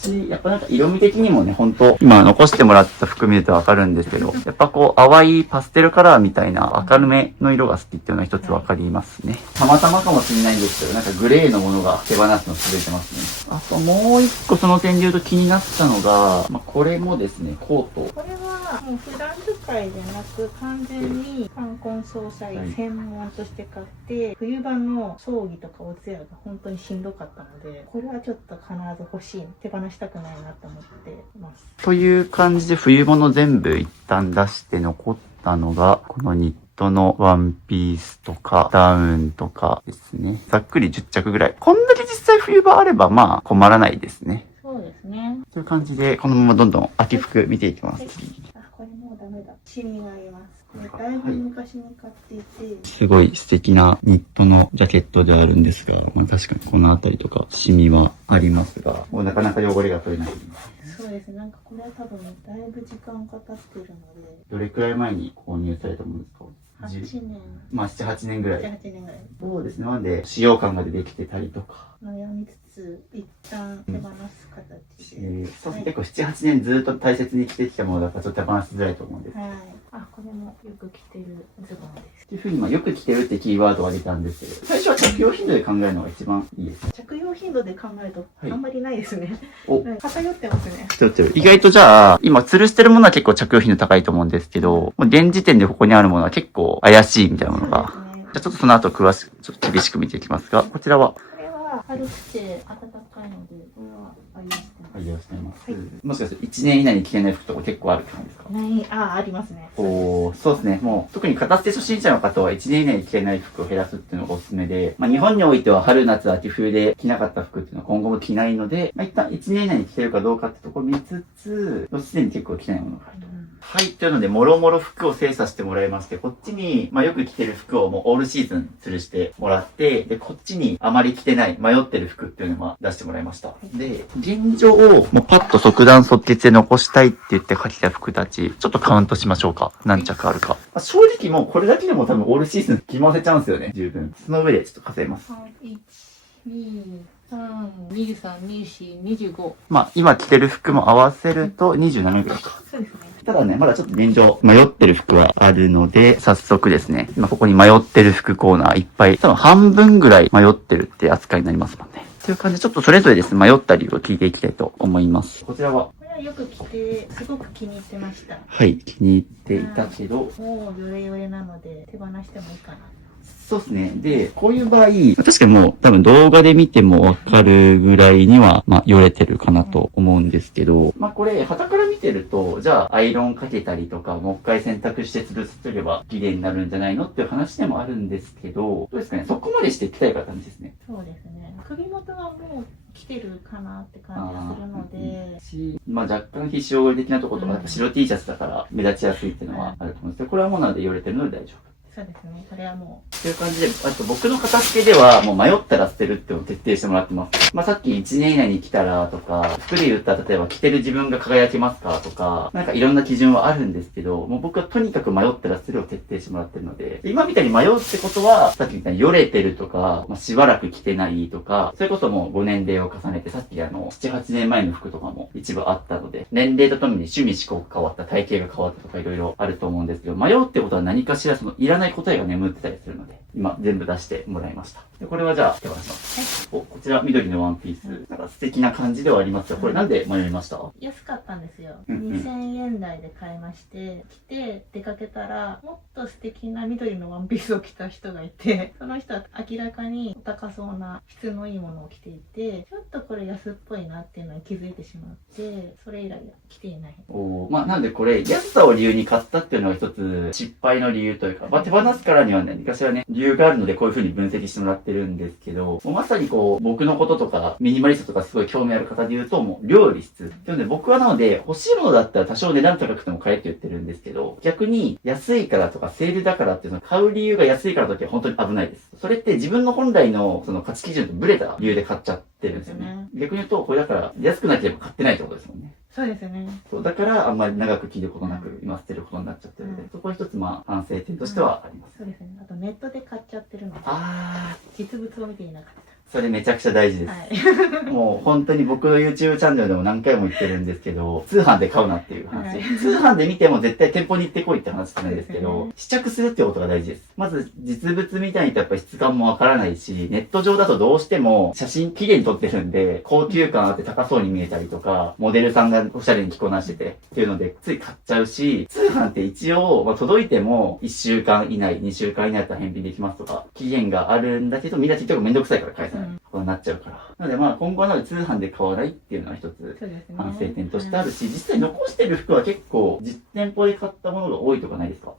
すね。やっぱなんか色味的にもね、本当今残してもらった服見るとわかるんですけど、やっぱ淡いパステルカラーみたいな明るめの色が好きっていうのは一つわかりますね。たまたまかもしれないんですけど、なんかグレーのものが手放すの続いてますね。あともう一個その点で言うと気になったのが、これもですね、コート。これはもう普段使いでなく完全に冠婚葬祭専門として買って、冬場の葬儀とかお通夜が本当にしんどかったので、これはちょっと必ず欲しい、手放したくないなと思ってます。という感じで冬物全部一旦出して残ったのが、このニットのワンピースとかダウンとかですね。ざっくり10着ぐらい。こんだけ実際冬場あれば困らないですね。そうですね。という感じで、このままどんどん秋服見ていきます。これもうダメだ。シミがあります。これだいぶ昔に買っていて、すごい素敵なニットのジャケットではあるんですが、確かにこの辺りとかシミはありますが、もうなかなか汚れが取れない。そうですね。なんかこれは多分だいぶ時間かかってるので。どれくらい前に購入されたものですか？8年。7、8年ぐらい。7、8年ぐらい。そうですね。なので、使用感が出てきてたりとか。悩みつつ、一旦手放す形で。そうですね。結構7、8年ずっと大切に着てきたものだからちょっと手放しづらいと思うんです。はい。これもよく着てるズボンです。っていうふうに、よく着てるってキーワードが出たんですけど、最初は着用頻度で考えるのが一番いいです。着用頻度で考えると、あんまりないですね。お、偏ってますね。偏ってる。意外とじゃあ、今吊るしてるものは結構着用頻度高いと思うんですけど、もう現時点でここにあるものは結構怪しいみたいなものが。じゃあちょっとその後詳しく、ちょっと厳しく見ていきますが、こちらはこれは軽くて暖かいので、これは愛用してます。もしかして1年以内に着れない服とか結構あるって感じですか？ありますね。そうですね。もう、特に片捨て初心者の方は1年以内に着れない服を減らすっていうのがおすすめで、日本においては春、夏、秋、冬で着なかった服っていうのは今後も着ないので、一旦1年以内に着てるかどうかってところを見つつ、すでに結構着ないものがあると。はい。というので、もろもろ服を精査してもらいまして、こっちに、よく着てる服をもうオールシーズン吊るしてもらって、で、こっちにあまり着てない、迷ってる服っていうのを出してもらいました。で、現状をもうパッと即断即決で残したいって言って書いた服たち、ちょっとカウントしましょうか。何着あるか。正直もうこれだけでも多分オールシーズン着回せちゃうんですよね。十分。その上でちょっと数えます。1、2、23、24、25。まあ、今着てる服も合わせると27ぐらいか。そうですね。ただね、まだちょっと現状、迷ってる服はあるので、早速ですね、今ここに迷ってる服コーナーいっぱい、多分半分ぐらい迷ってるって扱いになりますもんね。という感じで、ちょっとそれぞれですね、迷った理由を聞いていきたいと思います。こちらはこれはよく着て、すごく気に入ってました。はい、気に入っていたけど、もうヨレヨレなので手放してもいいかな。そうですね。で、こういう場合、確かにもう多分動画で見てもわかるぐらいには、まあ、よれてるかなと思うんですけど、まあこれ、旗から見てると、じゃあアイロンかけたりとか、もう一回洗濯して吊るすとれば綺麗になるんじゃないのっていう話でもあるんですけど、どうですかね、そこまでしていきたいか感じですね。そうですね。首元はもう着てるかなって感じがするので。まあ若干皮脂汚れ的なところとか、やっぱ白 T シャツだから目立ちやすいっていうのはあると思うんですけど、これはもうなのでよれてるので大丈夫。そうですね。これはもっていう感じで、あと僕の片付けではもう迷ったら捨てるっていうのを徹底してもらってます。まあさっき1年以内に来たらとか、服で言ったら例えば着てる自分が輝けますかとか、なんかいろんな基準はあるんですけど、もう僕はとにかく迷ったら捨てるを徹底してもらってるので、今みたいに迷うってことは、さっきみたいによれてるとか、まあ、しばらく着てないとか、それこそもう5年齢を重ねて、さっき7、8年前の服とかも一部あったので、年齢とともに趣味思考が変わった、体型が変わったとかいろいろあると思うんですけど、迷うってことは何かしらそのいらない答えが眠ってたりするので、今全部出してもらいました。でこれはじゃあ手放します。お、こちら緑のワンピース。なんか素敵な感じではありますが、これなんで迷いました？安かったんですよ。うんうん2000円台で買いまして、着て出かけたら、もっと素敵な緑のワンピースを着た人がいて、その人は明らかにお高そうな質のいいものを着ていて、ちょっとこれ安っぽいなっていうのに気づいてしまって、それ以来着ていない。まあなんでこれ、安さを理由に買ったっていうのが一つ失敗の理由というか、まあ手放すからにはね、何かしらね、理由があるのでこういう風に分析してもらってるんですけど、もうまさにこう、僕のこととか、ミニマリストとかすごい興味ある方で言うと、もう料理質。なので僕はなので、欲しいものだったら多少値段高くても買えって言ってるんですけど、逆に安いからとかセールだからっていうのを買う理由が安いからの時は本当に危ないです。それって自分の本来のその価値基準とブレた理由で買っちゃってるんですよね。逆に言うと、これだから安くなければ買ってないってことですもんね。そうですね。そう、だからあんまり長く着ることなく今捨てることになっちゃってるので、そこは一つまあ反省点としてはあります。そうですね。あとネットで買っちゃってるので、実物を見ていなかった。それめちゃくちゃ大事です。はい、もう本当に僕の YouTube チャンネルでも何回も言ってるんですけど、通販で買うなっていう話。はい、通販で見ても絶対店舗に行ってこいって話なんですけど、試着するってことが大事です。まず実物みたいにとやっぱ質感もわからないし、ネット上だとどうしても写真綺麗に撮ってるんで、高級感あって高そうに見えたりとか、モデルさんがおしゃれに着こなしててっていうのでつい買っちゃうし、通販って一応、まあ、届いても1週間以内、2週間以内だったら返品できますとか、期限があるんだけど、みんな結局めんどくさいから返さない。ことになっちゃうから。なのでまあ今後はなので通販で買わないっていうのは一つ反省点としてあるし、実際残してる服は結構実店舗で買ったものが多いとかないですか？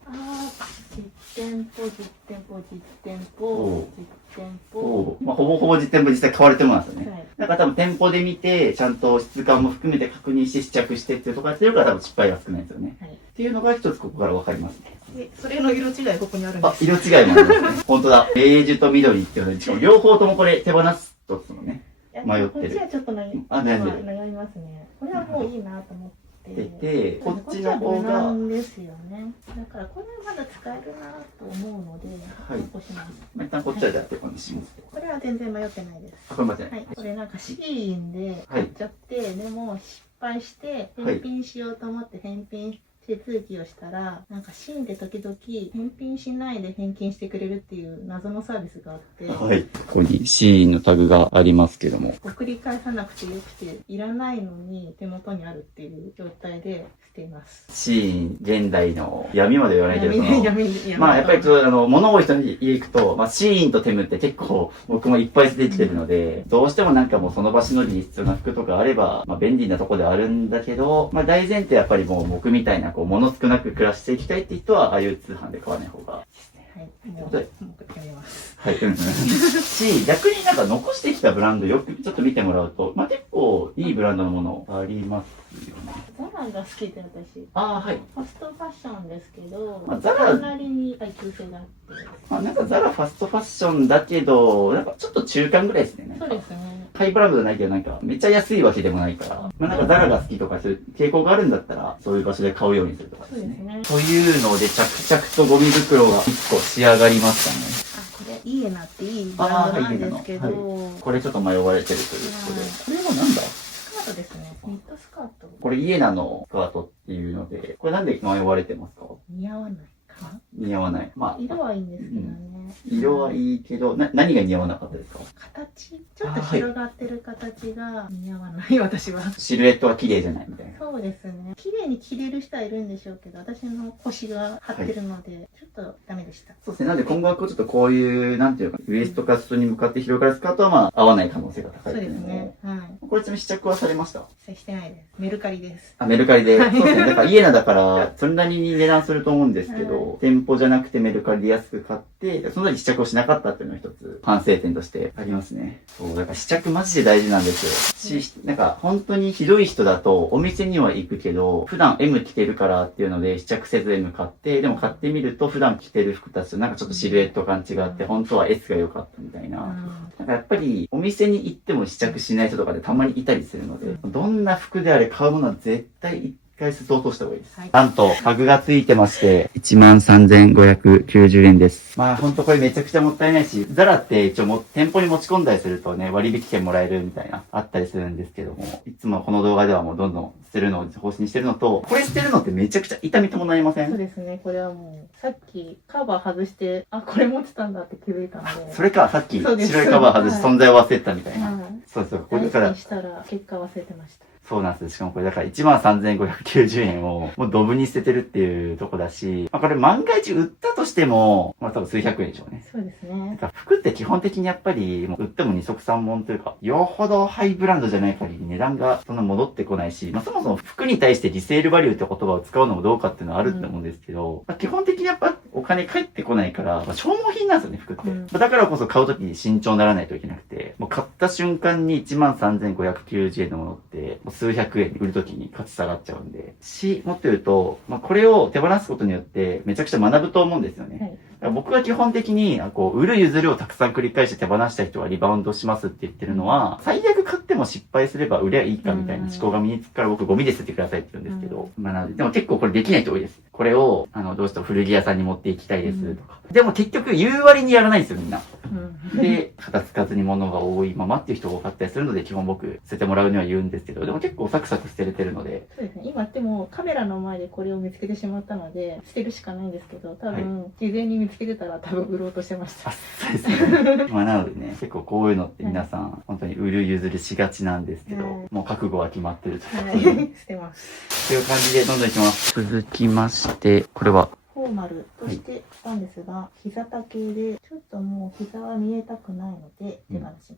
実店舗、実店舗、実店舗、実店舗。まあほぼほぼ実店舗実際買われてるものなんですよね。はい、だから多分店舗で見て、ちゃんと質感も含めて確認して試着してっていうところやってるから多分失敗が少ないんですよね。はい、っていうのが一つここからわかりますね。それの色違いここにあるんです。色違いもありますね。本当だ。ベージュと緑っていうので、しかも両方ともこれ手放すとですもんね。迷ってる。こっちはちょっと悩みますね。これはもういいなと思って。こっちの方が。無難ですよね。だからこれはまだ使えるなと思うので、残します。一旦こっちはじゃあ手放します。これは全然迷ってないです。これ間違いない。はい。これなんかシーインで買っちゃって、でも失敗して返品しようと思って返品手続きをしたら、なんかシーンで時々返品しないで返金してくれるっていう謎のサービスがあって、はい。ここにシーンのタグがありますけども、送り返さなくてよくていらないのに手元にあるっていう状態で捨てます。シーン現代の闇まで言わないけど、闇まあやっぱり物多い人に家行くと、まあシーンとテムって結構僕もいっぱい捨ててきてるので、どうしてもなんかもうその場しのぎに必要な服とかあれば、まあ便利なとこではあるんだけど、まあ大前提やっぱりもう僕みたいなこう物少なく暮らしていきたいって人は、ああいう通販で買わない方がいいですね。はい。もうやめます。はい。し、逆になんか残してきたブランドよくちょっと見てもらうと、まあ結構いいブランドのものありますよね。ザラが好きで私。はい。ファストファッションですけど、まあ、ザラなりに耐久性があって。まあなんかザラファストファッションだけど、なんかちょっと中間ぐらいですね。そうですね。ハイブランドじゃないけどなんかめっちゃ安いわけでもないから、まあなんかザラが好きとかそういう傾向があるんだったら、そういう場所で買うようにするとかですね。というので着々とゴミ袋が1個仕上がりましたね。これイエナっていいブランドなんですけど、これちょっと迷われてるということで。これはなんだ？スカートですね。ニットスカート。これイエナのスカートっていうので、これなんで迷われてますか？似合わないかな。似合わない。まあ、色はいいんですけどね。色はいいけど、何が似合わなかったですか？形、ちょっと広がってる形が似合わない、私は。シルエットは綺麗じゃないみたいな。そうですね。綺麗に着れる人はいるんでしょうけど、私の腰が張ってるので、ちょっとダメでした。そうですね。なんで今後はちょっとこういう、なんていうか、ウエストか裾に向かって広がるスカートはまあ、合わない可能性が高いそうっていうのも。ですね。はい。これちなみに試着はされました？接してないです。メルカリです。あ、メルカリで。そうですね。だからイエナだから、それなりに値段すると思うんですけど、店舗じゃなくてメルカリで安く買って、その時試着をしなかったっていうのが一つ反省点としてありますね。そう、だから試着マジで大事なんですよ。なんか本当にひどい人だとお店には行くけど、普段 M 着てるからっていうので試着せず M 買って、でも買ってみると普段着てる服たちとなんかちょっとシルエット感違って、本当は S が良かったみたいな。なんかやっぱりお店に行っても試着しない人とかでたまにいたりするので、どんな服であれ買うものは絶対一回相当した方がいいです。はい、なんと、タグがついてまして、13,590円です。まあほんとこれめちゃくちゃもったいないし、ザラって一応店舗に持ち込んだりするとね、割引券もらえるみたいな、あったりするんですけども、いつもこの動画ではもうどんどん捨てるのを方針にしてるのと、これ捨てるのってめちゃくちゃ痛みともなりません？そうですね。これはもう、さっきカバー外して、あ、これ持ってたんだって気づいたので。それか、さっき白いカバー外して存在を忘れてたみたいな。そうそう、これだから。したら結果忘れてました。そうなんです。しかもこれだから13,590円をもうドブに捨ててるっていうとこだし、まあこれ万が一売ったとしても、まあ多分数百円でしょうね。そうですね。服って基本的にやっぱり、もう売っても二足三門というか、よほどハイブランドじゃない限り値段がそんな戻ってこないし、まあそもそも服に対してリセールバリューって言葉を使うのもどうかっていうのはあると思うんですけど、まあ基本的にやっぱお金返ってこないから、まあ、消耗品なんですよね、服って。だからこそ買うときに慎重にならないといけなくて、もう買った瞬間に13,590円のものって、もう数百円で売るときに価値下がっちゃうんで。もっと言うと、まあこれを手放すことによってめちゃくちゃ学ぶと思うんですよね。僕は基本的に、売る譲るをたくさん繰り返して手放した人はリバウンドしますって言ってるのは、最悪買っても失敗すれば売ればいいかみたいな思考が身につくから僕ゴミで捨ててくださいって言うんですけど、まあなので、でも結構これできない人多いです。これを、どうしても古着屋さんに持っていきたいですとか。でも結局言う割にやらないんですよみんな。で、片付かずに物が多いままっていう人が多かったりするので、基本僕捨ててもらうには言うんですけど、でも結構サクサク捨てれてるので。そうですね。今でもカメラの前でこれを見つけてしまったので、捨てるしかないんですけど、多分、事前に見つけてたら多分売ろうとしてました。そうですね。まあなのでね、結構こういうのって皆さん、本当に売る譲るしがちなんですけど、もう覚悟は決まってるということで。捨てます。という感じでどんどんいきます。続きまして、これはフォーマルとしてしたんですが、膝丈で、ちょっともう膝は見えたくないので手放します。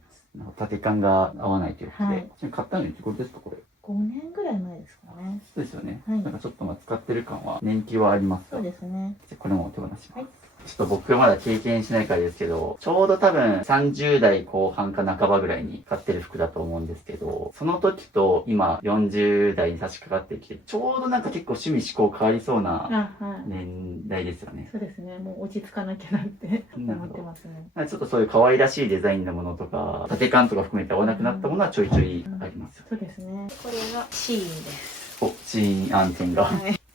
丈感が合わないということで。買ったのにこれですか、これ。5年ぐらい前ですかね。そうですよね。なんかちょっと使ってる感は年季はありますか？そうですね。これも手放します。ちょっと僕まだ経験しないからですけど、ちょうど多分30代後半か半ばぐらいに買ってる服だと思うんですけど、その時と今40代に差し掛かってきて、ちょうどなんか結構趣味思考変わりそうな年代ですよね。そうですね。もう落ち着かなきゃなって思ってますね。ちょっとそういう可愛らしいデザインのものとか、丈感とか含めて合わなくなったものはちょいちょいあります。そうですね。これがシーンです。シーン案件が。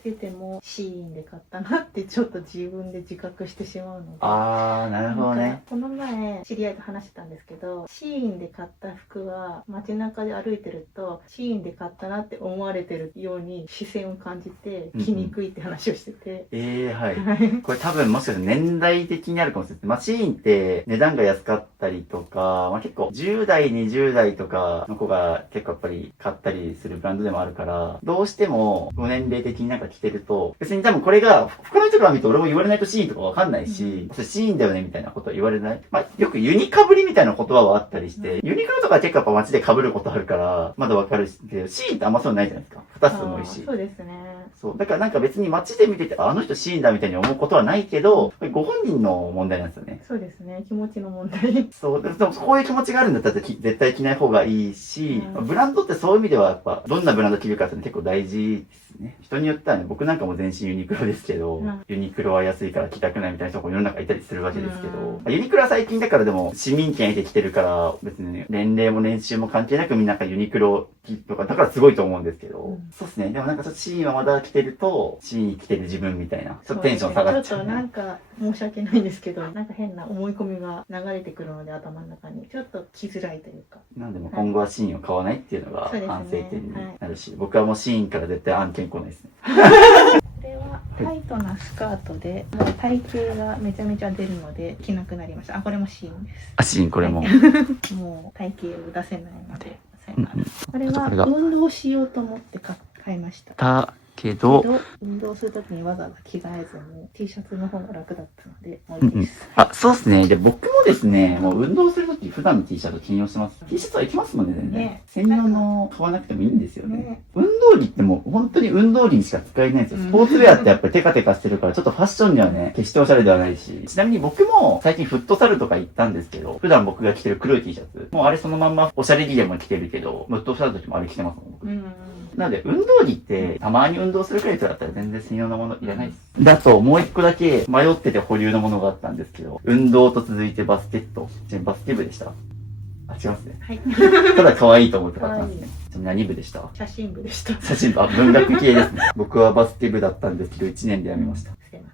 出てもシーンで買ったなってちょっと自分で自覚してしまうので。あー、なるほどね。この前知り合いと話してたんですけど、シーンで買った服は街中で歩いてるとシーンで買ったなって思われてるように視線を感じて着にくいって話をしてて。はい。これ多分もしかしたら年代的にあるかもしれない。まあシーンって値段が安かったりとか、まあ結構10代、20代とかの子が結構やっぱり買ったりするブランドでもあるから、どうしてもご年齢的になんか着てると、別に多分これが他の人から見ると俺も言われないとシーンとかわかんないし、それシーンだよねみたいなことは言われない。まあよくユニかぶりみたいな言葉はあったりして、ユニクロとか結構やっぱ街で被ることあるから、まだわかるし、けどシーンってあんまそうないじゃないですか。二つもいいし。そうですね。そう。だからなんか別に街で見てて、あの人シーンだみたいに思うことはないけど、ご本人の問題なんですよね。そうですね。気持ちの問題。そう。でもこういう気持ちがあるんだったら絶対着ない方がいいし、ブランドってそういう意味ではやっぱ、どんなブランド着るかって結構大事ですね。人によってはね、僕なんかも全身ユニクロですけど、ユニクロは安いから着たくないみたいな人も世の中いたりするわけですけど、ユニクロは最近だからでも市民権得てきてるから、別にね、年齢も年収も関係なくみんなユニクロとか、だからすごいと思うんですけど、そうですね。でもなんかちょっとシーンはまだ着てると、シーン着てる自分みたいな、ちょっとテンション下がっちゃう、ちょっとなんか、申し訳ないんですけど、なんか変な思い込みが流れてくるので、頭の中にちょっと来づらいというか。なんでも今後はシーンを買わないっていうのがそうですね反省点になるし、僕はもうシーンから絶対案件来ないですね。これはタイトなスカートで、もう体型がめちゃめちゃ出るので着なくなりました。あ、これもシーンです。あ、シーンこれも。もう体型を出せないので、うんこれはこれが運動しようと思って買いました。だけど、運動するときにわざわざ着替えずに T シャツの方が楽だったので、もういいです。あ、そうですね。で、僕もですね、もう運動するとき普段の T シャツ起用してます。T シャツはいきますもんね、全然。ね専用の買わなくてもいいんですよね。ね運動着ってもう本当に運動着にしか使えないんですよ。スポーツウェアってやっぱりテカテカしてるから、ちょっとファッションにはね、決しておしゃれではないし。ちなみに僕も最近フットサルとか行ったんですけど、普段僕が着てる黒い T シャツ、もうあれそのまんまおしゃれ着でも着てるけど、フットサルの時もあれ着てますもん、僕。なので、運動着ってたまに運動するくらいだったら全然専用のものいらないです。だと、もう一個だけ迷ってて保留のものがあったんですけど、運動と続いてバスケット。バスケ部でした？あ、違いますね。はい。ただ可愛いと思って買ったんですね。ちなみに何部でした？写真部でした。写真部、あ、文学系ですね。僕はバスケ部だったんですけど、1年で辞めました。してま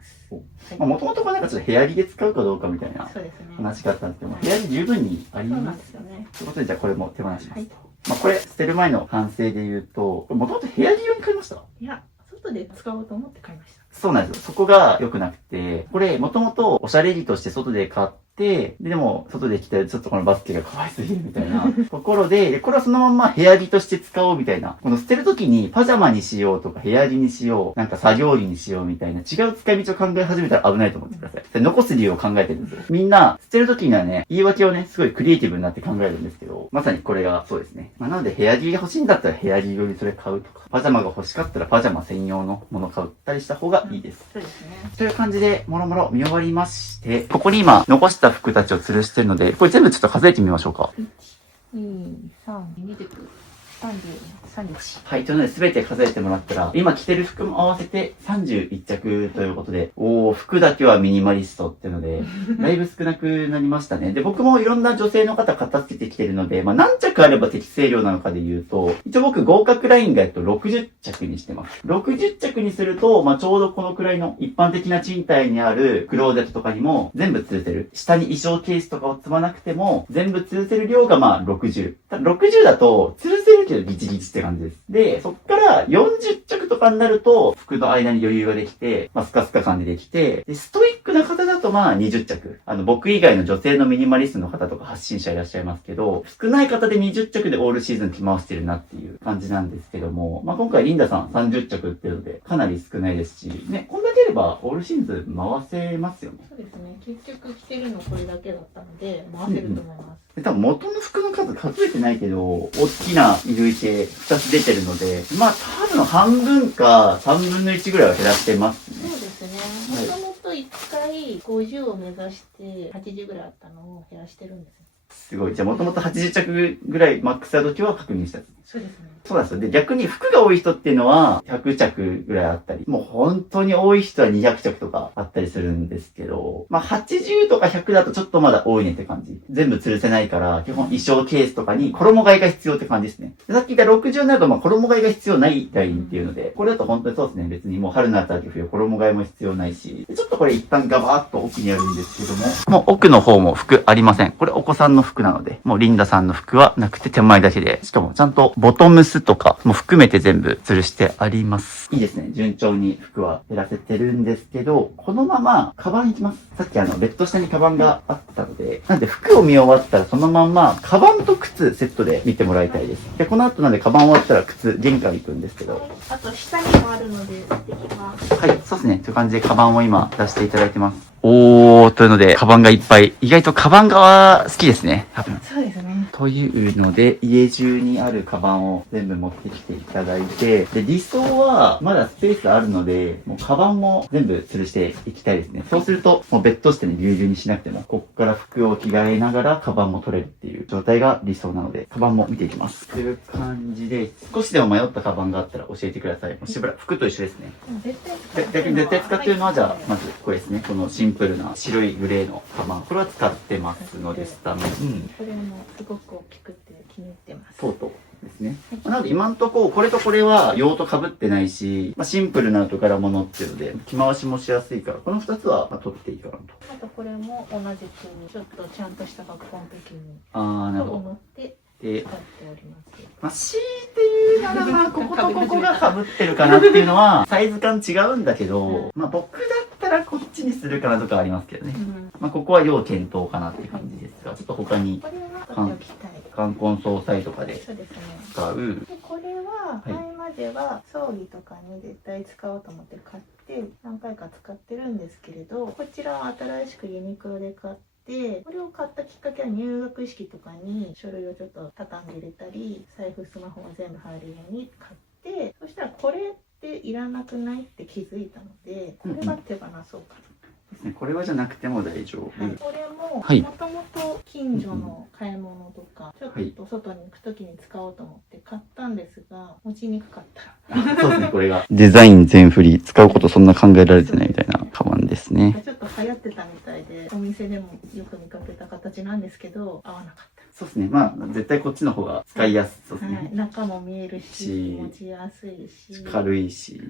す。もともとなんかちょっと部屋着で使うかどうかみたいなそうですね。話があったんですけど、部屋着十分にありそうなます。んですよね。ということで、じゃあこれも手放します。はいまあこれ捨てる前の反省で言うと、もともと部屋着用に買いました。いや、外で使おうと思って買いました。そうなんですよ。そこが良くなくて、これもともとおしゃれ着として外で買って、でも外で着たらちょっとこのバスケが可愛すぎるみたいなところで、これはそのまんま部屋着として使おうみたいな。この捨てるときにパジャマにしようとか部屋着にしよう、なんか作業着にしようみたいな違う使い道を考え始めたら危ないと思ってください。で残す理由を考えてるんですよ。みんな捨てるときにはね、言い訳をね、すごいクリエイティブになって考えるんですけど、まさにこれがそうですね。まあ、なので部屋着が欲しいんだったら部屋着よりそれ買うとか、パジャマが欲しかったらパジャマ専用のもの買ったりした方がいいです。そうですね。という感じで、もろもろ見終わりまして、ここに今残した服たちを吊るしてるので、これ全部ちょっと数えてみましょうか。1、2、3、20、31。はい、というので全て数えてもらったら、今着てる服も合わせて31着ということで、服だけはミニマリストっていうので、だいぶ少なくなりましたね。で、僕もいろんな女性の方片付けてきてるので、まあ何着あれば適正量なのかで言うと、一応僕合格ラインが60着にしてます。60着にすると、まあちょうどこのくらいの一般的な賃貸にあるクローゼットとかにも全部吊るせる。下に衣装ケースとかを積まなくても、全部吊るせる量がまあ60。ただ60だと、吊るせるけどギチギチって感じです。で、そっから40着とかになると、服の間に余裕ができて、まあスカスカ感でできて、で、ストイックな方だとまあ20着。僕以外の女性のミニマリストの方とか発信者いらっしゃいますけど、少ない方で20着でオールシーズン着回してるなっていう感じなんですけども、まあ今回リンダさん30着売ってるので、かなり少ないですし、ね、こんだけあればオールシーズン回せますよね。そうですね。結局着てるのこれだけだったので、回せると思います。で多分元の服の数数えてないけど、大きな衣類系2つ出てるので、まあ多分半分か3分の1ぐらいは減らしてますね。そうですね。もともと1回50を目指して80ぐらいあったのを減らしてるんですね。すごい。じゃあもともと80着ぐらいマックスな時は確認したんです。そうですね。そうなんですよ。で、逆に服が多い人っていうのは100着ぐらいあったり、もう本当に多い人は200着とかあったりするんですけど、まあ80とか100だとちょっとまだ多いねって感じ。全部吊るせないから、基本衣装ケースとかに衣替えが必要って感じですね。でさっき言った60になるとまあ衣替えが必要ないラインっていうので、これだと本当にそうですね。別にもう春夏秋冬衣替えも必要ないし、ちょっとこれ一旦ガバーッと奥にあるんですけども、もう奥の方も服ありません。これお子さんの服なので、もうリンダさんの服はなくて手前だけで、しかもちゃんとボトムスとかも含めて全部吊るしてあります。いいですね。順調に服は減らせてるんですけど、このままカバン行きます。さっきベッド下にカバンがあったので、なんで服を見終わったらそのまんまカバンと靴セットで見てもらいたいです。で、この後なんでカバン終わったら靴玄関行くんですけど。あと下にもあるので、行ってきます。はい、そうですね。という感じでカバンを今出していただいてます。というので、カバンがいっぱい。意外とカバンが好きですね。多分。そうですね。というので、家中にあるカバンを全部持ってきていただいて、で、理想は、まだスペースあるので、もうカバンも全部吊るしていきたいですね。そうすると、もうベッド下にぎゅうぎゅうにしなくても、こっから服を着替えながらカバンも取れるっていう状態が理想なので、カバンも見ていきます。という感じで、少しでも迷ったカバンがあったら教えてください。もうしばらく服と一緒ですね。絶対使って逆に絶対使ってるのは、じゃあ、まずこれですね。このシンプルな白いグレーのカバン。これは使ってますので、スタメン。これもすごく大きくて気に入ってます。とうとうですですね。なので今んとこ、これとこれは用途被ってないし、シンプルな柄物っていうので、着回しもしやすいから、この2つは取っていいかなと。あとこれも同じく、ちょっとちゃんとした学校の時に、なるほど。と思って使で、っております。強いて言うならまあ、こことここが被ってるかなっていうのは、サイズ感違うんだけど、僕だったらこっちにするかなとかありますけどね。ここは要検討かなっていう感じですが、ちょっと他に、これは取っておきたい。冠婚葬祭とかでそうですね。使う。でこれは前までは葬儀とかに絶対使おうと思って買って何回か使ってるんですけれど、こちらは新しくユニクロで買って、これを買ったきっかけは入学式とかに書類をちょっと畳んで入れたり、財布スマホが全部入るように買って、そしたらこれっていらなくないって気づいたので、これは手放そうかな。これはじゃなくても大丈夫。これもはいもともと近所の買い物とか、ちょっと外に行く時に使おうと思って買ったんですが、持ちにくかった。そうですね、これが。デザイン全振り、使うことそんな考えられてないみたいなカバンですね。ちょっと流行ってたみたいで、お店でもよく見かけた形なんですけど、合わなかった。そうですね、絶対こっちの方が使いやすそうですね。中も見えるし、持ちやすいし、軽いし。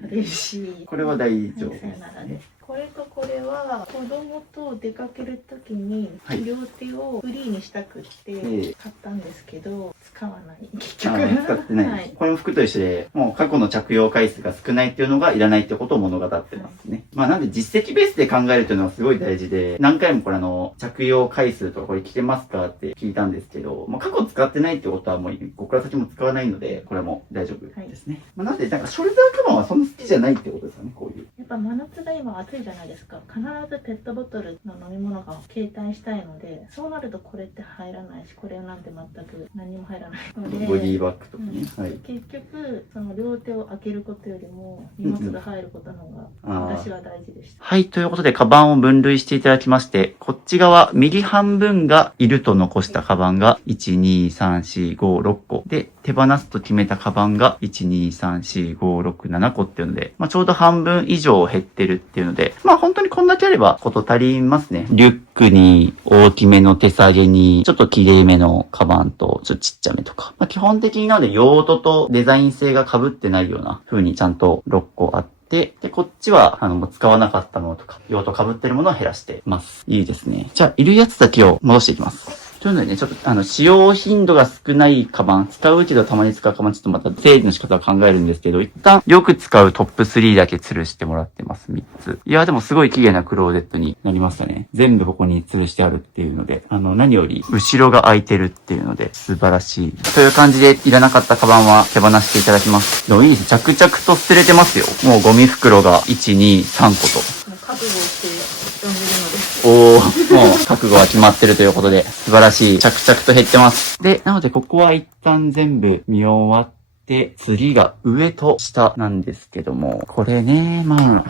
これは大丈夫ですね。これとこれは子供と出かけるときに両手をフリーにしたくって買ったんですけど、使わない。結局使ってない。これも服と一緒で、もう過去の着用回数が少ないっていうのがいらないってことを物語ってますね。なんで実績ベースで考えるっていうのはすごい大事で、何回もこれ着用回数とかこれ着てますかって聞いたんですけど、過去使ってないってことはもうここから先も使わないので、これも大丈夫ですね。なのでショルダーカバンはそんな好きじゃないってことですよね、こういう。やっぱ真夏が今暑いじゃないですか。必ずペットボトルの飲み物が携帯したいので、そうなるとこれって入らないし、これなんて全く何も入らないので、ボディバッグとかね。結局その両手を開けることよりも荷物が入ることの方が私は大事でした。はい、ということでカバンを分類していただきまして、こっち側右半分がいると残したカバンが1、2、3、4、5、6個で、手放すと決めたカバンが1、2、3、4、5、6、7個っていうので、ちょうど半分以上減ってるっていうので、本当にこんだけあればこと足りますね。リュックに大きめの手提げに、ちょっと綺麗めのカバンと、ちょっとちっちゃめとか。基本的になので用途とデザイン性が被ってないような風にちゃんと6個あって、で、こっちは、もう使わなかったものとか、用途被ってるものを減らしてます。いいですね。じゃあ、いるやつだけを戻していきます。というのでね、ちょっと使用頻度が少ないカバン、使うけどたまに使うカバン、ちょっとまた整理の仕方を考えるんですけど、一旦よく使うトップ3だけ吊るしてもらってます、3つ。いや、でもすごい綺麗なクローゼットになりましたね。全部ここに吊るしてあるっていうので、何より後ろが空いてるっていうので、素晴らしい。という感じで、いらなかったカバンは手放していただきます。でもいいです。着々と捨てれてますよ。もうゴミ袋が1、2、3個と。覚悟をして呼んでるので。もう覚悟は決まってるということで、素晴らしい。着々と減ってます。で、なのでここは一旦全部見終わって、次が上と下なんですけども、これね、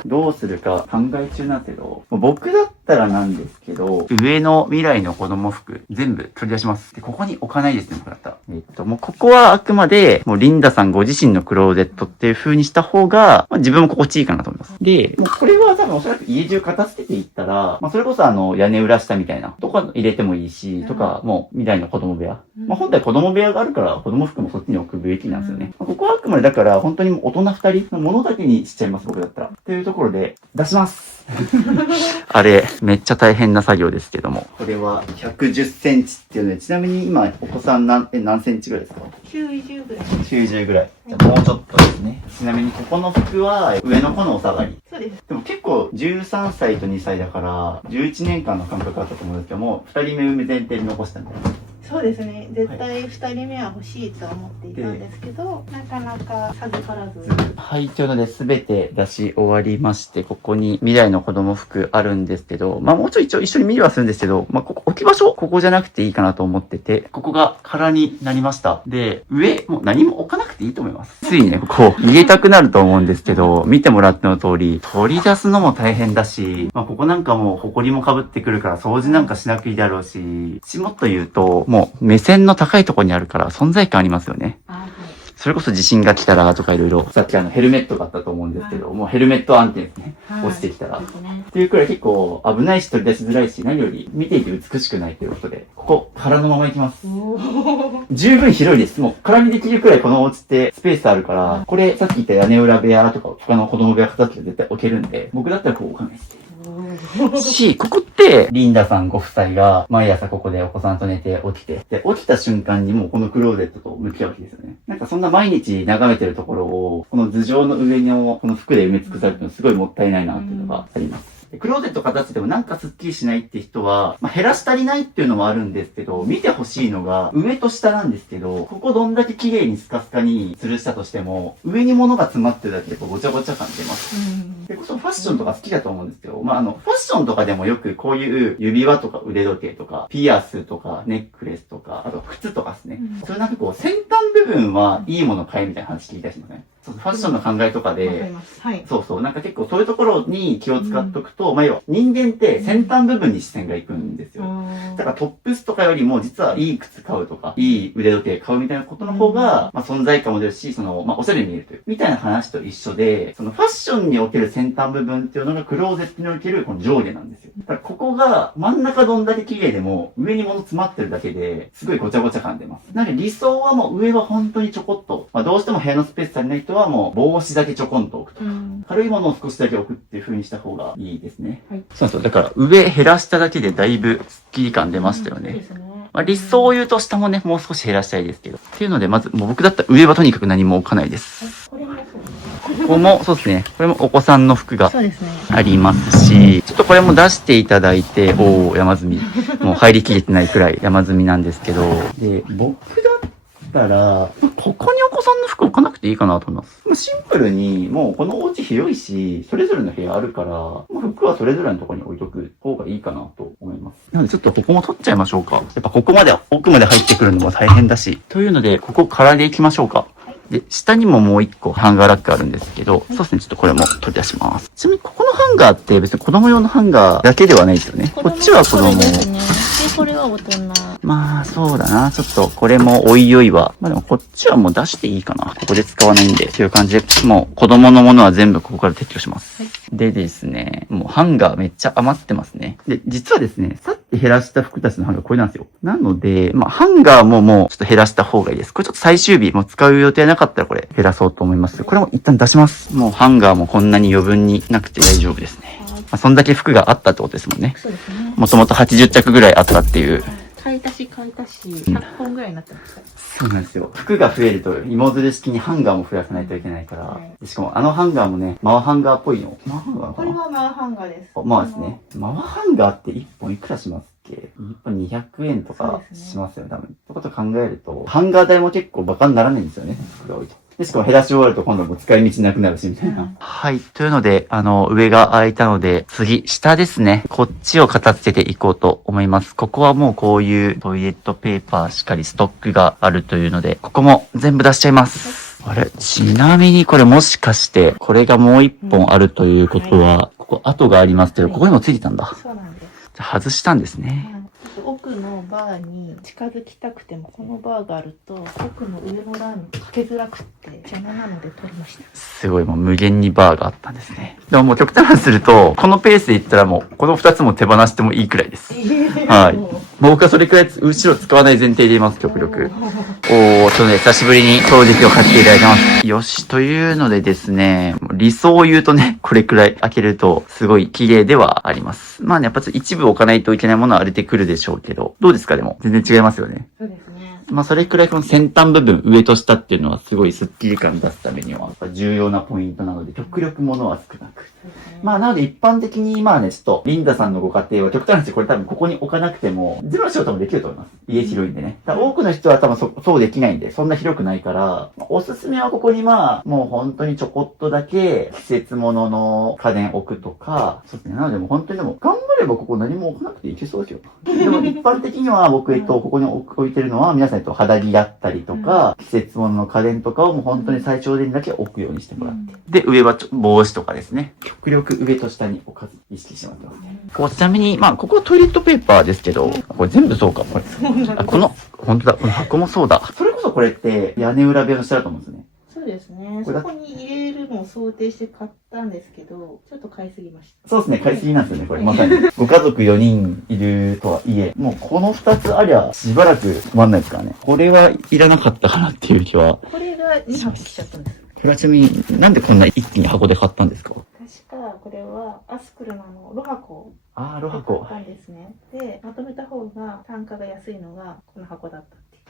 どうするか考え中なんですけど、僕だったらなんですけど、上の未来の子供服全部取り出します。で、ここに置かないですね、僕だったら。もうここはあくまで、もうリンダさんご自身のクローゼットっていう風にした方が、自分も心地いいかなと思います。で、もうこれは多分おそらく家中片付けていったら、それこそ屋根裏下みたいなとこ入れてもいいし、とか、もう未来の子供部屋。本体子供部屋があるから子供服もそっちに置くべきなんですよね。ここはあくまでだから本当に大人2人のものだけにしちゃいます、僕だったら。というところで出します。あれ、めっちゃ大変な作業ですけども。これは110センチっていうので、ちなみに今お子さん何センチぐらいですか？90ぐらい。90ぐらい。じゃあもうちょっとですね。ちなみにここの服は上の子のお下がり。そうです。でも結構13歳と2歳だから11年間の間隔あったと思うんですけども、2人目産む前提に残したんだよね。そうですね。絶対2人目は欲しいと思っていたんですけど、なかなか授からず。はい、というので全て出し終わりまして、ここに未来の子供服あるんですけど、もうちょい一緒に見るはするんですけど、ここ置き場所、ここじゃなくていいかなと思ってて、ここが空になりました。で、上、もう何も置かなくていいと思います。ついね、ここ入れたくなると思うんですけど、見てもらっての通り、取り出すのも大変だし、ここなんかもう埃も被ってくるから掃除なんかしなくていいだろうし、もっと言うと、もう目線の高いところにあるから存在感ありますよね。それこそ地震が来たらとかいろいろ、さっきヘルメットがあったと思うんですけど、もうヘルメット安定ですね。落ちてきたら。っていうくらい結構危ないし取り出しづらいし、何より見ていて美しくないということで、ここ、空のままいきます。十分広いです。もう、空見できるくらいこのお家ってスペースあるから、これさっき言った屋根裏部屋とか他の子供部屋片付けて絶対置けるんで、僕だったらこう置かないです。し、ここって、リンダさんご夫妻が毎朝ここでお子さんと寝て起きて、で、起きた瞬間にもうこのクローゼットと向き合うわけですよね。なんかそんな毎日眺めてるところを、この頭上の上のこの服で埋め尽くされてるのすごいもったいないなっていうのがあります。クローゼット片付けてもなんかスッキリしないって人は、減らし足りないっていうのもあるんですけど、見てほしいのが上と下なんですけど、ここどんだけ綺麗にスカスカに吊るしたとしても、上に物が詰まってるだけでごちゃごちゃ感出ます。で、こそファッションとか好きだと思うんですけど、ファッションとかでもよくこういう指輪とか腕時計とか、ピアスとかネックレスとか、あと靴とかですね。それなんかこう先端部分はいいもの買えみたいな話聞いたりしません？ファッションの考えとかで、そう、なんか結構そういうところに気を使っとくと、要は人間って先端部分に視線がいくんですよ。だからトップスとかよりも実はいい靴買うとか、いい腕時計買うみたいなことの方が、存在感も出るし、おしゃれに見えるという、みたいな話と一緒で、ファッションにおける先端部分っていうのがクローゼットにおけるこの上下なんですよ。だからここが真ん中どんだけ綺麗でも、上に物詰まってるだけで、すごいごちゃごちゃ感出ます。なので理想はもう上は本当にちょこっと、どうしても部屋のスペース足りない人はもう帽子だけちょこんと置くとか、軽いものを少しだけ置くっていう風にした方がいいですね。そうそう。だから上減らしただけでだいぶスッキリ感出ましたよね。理想を言うと下もね、もう少し減らしたいですけど。っていうので、まず、もう僕だったら上はとにかく何も置かないです。ここも、そうですね。これもお子さんの服がありますし、ちょっとこれも出していただいて、山積み。もう入りきれてないくらい山積みなんですけど、で、僕だったら、ここにお子さんの服置かなくていいかなと思います。シンプルに、もうこのお家広いし、それぞれの部屋あるから、服はそれぞれのところに置いとく方がいいかなと思います。なのでちょっとここも取っちゃいましょうか。やっぱここまで、奥まで入ってくるのも大変だし。というので、ここからでいきましょうか。で、下にももう一個ハンガーラックあるんですけど、そうですね、ちょっとこれも取り出します。ちなみにここのハンガーって別に子供用のハンガーだけではないですよね。こっちは子供。ですね。で、これは大人。そうだな。ちょっとこれもおいおいは。でもこっちはもう出していいかな。ここで使わないんで。という感じで、もう子供のものは全部ここから撤去します。でですね、もうハンガーめっちゃ余ってますね。で、実はですね、さっき減らした服たちのハンガーこれなんですよ。なので、ハンガーももうちょっと減らした方がいいです。これちょっと最終日、もう使う予定なかったらこれ減らそうと思います。これも一旦出します。もうハンガーもこんなに余分になくて大丈夫ですね。そんだけ服があったってことですもんね。そうですね。もともと80着ぐらいあったっていう。買い足し、100本ぐらいになってました。そうなんですよ。服が増えると芋づる式にハンガーも増やさないといけないから。しかもあのハンガーもね、マワハンガーっぽいの。マワハンガーこれはマワハンガーです。ですね。マワハンガーって1本いくらしますっけ？ 1 本200円とかしますよね、多分。ってことを考えると、ハンガー代も結構バカにならないんですよね、服が多いと。で、しかも減らし終わると今度も使い道なくなるし、みたいな。はい。というので、上が空いたので、次、下ですね。こっちを片付けていこうと思います。ここはもうこういうトイレットペーパーしっかりストックがあるというので、ここも全部出しちゃいます。あれ、ちなみにこれもしかして、これがもう一本あるということは、ここ跡がありますけど、ここにもついてたんだ。そうなんです。じゃあ外したんですね。奥のバーに近づきたくてもこのバーがあると奥の上の欄にかけづらくって邪魔なので取りました。すごい、もう無限にバーがあったんですね。でももう極端にするとこのペースでいったらもうこの2つも手放してもいいくらいです。はい。僕はそれくらい後ろ使わない前提で言います。極力。久しぶりに掃除機を買っていただいてます。よし。というのでですね、理想を言うとね、これくらい開けるとすごい綺麗ではあります。やっぱ一部置かないといけないものは出てくるでしょうけど、どうですか？でも全然違いますよね。そうですね。それくらいこの先端部分、上と下っていうのはすごいスッキリ感出すためには、やっぱ重要なポイントなので、極力物は少なく。なので一般的にちょっと、リンダさんのご家庭は極端な話、これ多分ここに置かなくても、ゼロの仕事もできると思います。家広いんでね。多くの人は多分そうできないんで、そんな広くないから、おすすめはここにもう本当にちょこっとだけ、季節物の家電置くとか、そうですね。なのでもう本当に頑張ればここ何も置かなくていけそうですよ。でも一般的には僕、ここに置いてるのは、皆さん肌着だったりとか、季節物の家電とかをもう本当に最小限だけ置くようにしてもらって。で、上は帽子とかですね。極力上と下に置かず意識してもらってますね。ちなみに、ここはトイレットペーパーですけど、これ全部そうか、これ。本当だ、この箱もそうだ。それこそこれって屋根裏部屋の下だと思うんですね。そうですね。そこに入れるもを想定して買ったんですけど、ちょっと買いすぎました。そうですね、買いすぎなんですよね、これ。まさに。ご家族4人いるとはいえ、もうこの2つありゃしばらく止まんないですからね。これはいらなかったかなっていう気は。これが2箱来ちゃったんです。これはちなみになんでこんな一気に箱で買ったんですか？確かこれはアスクルのロハコあー、ロハ買コっ。たんですね。で、まとめた方が単価が安いのがこの箱だったっていう。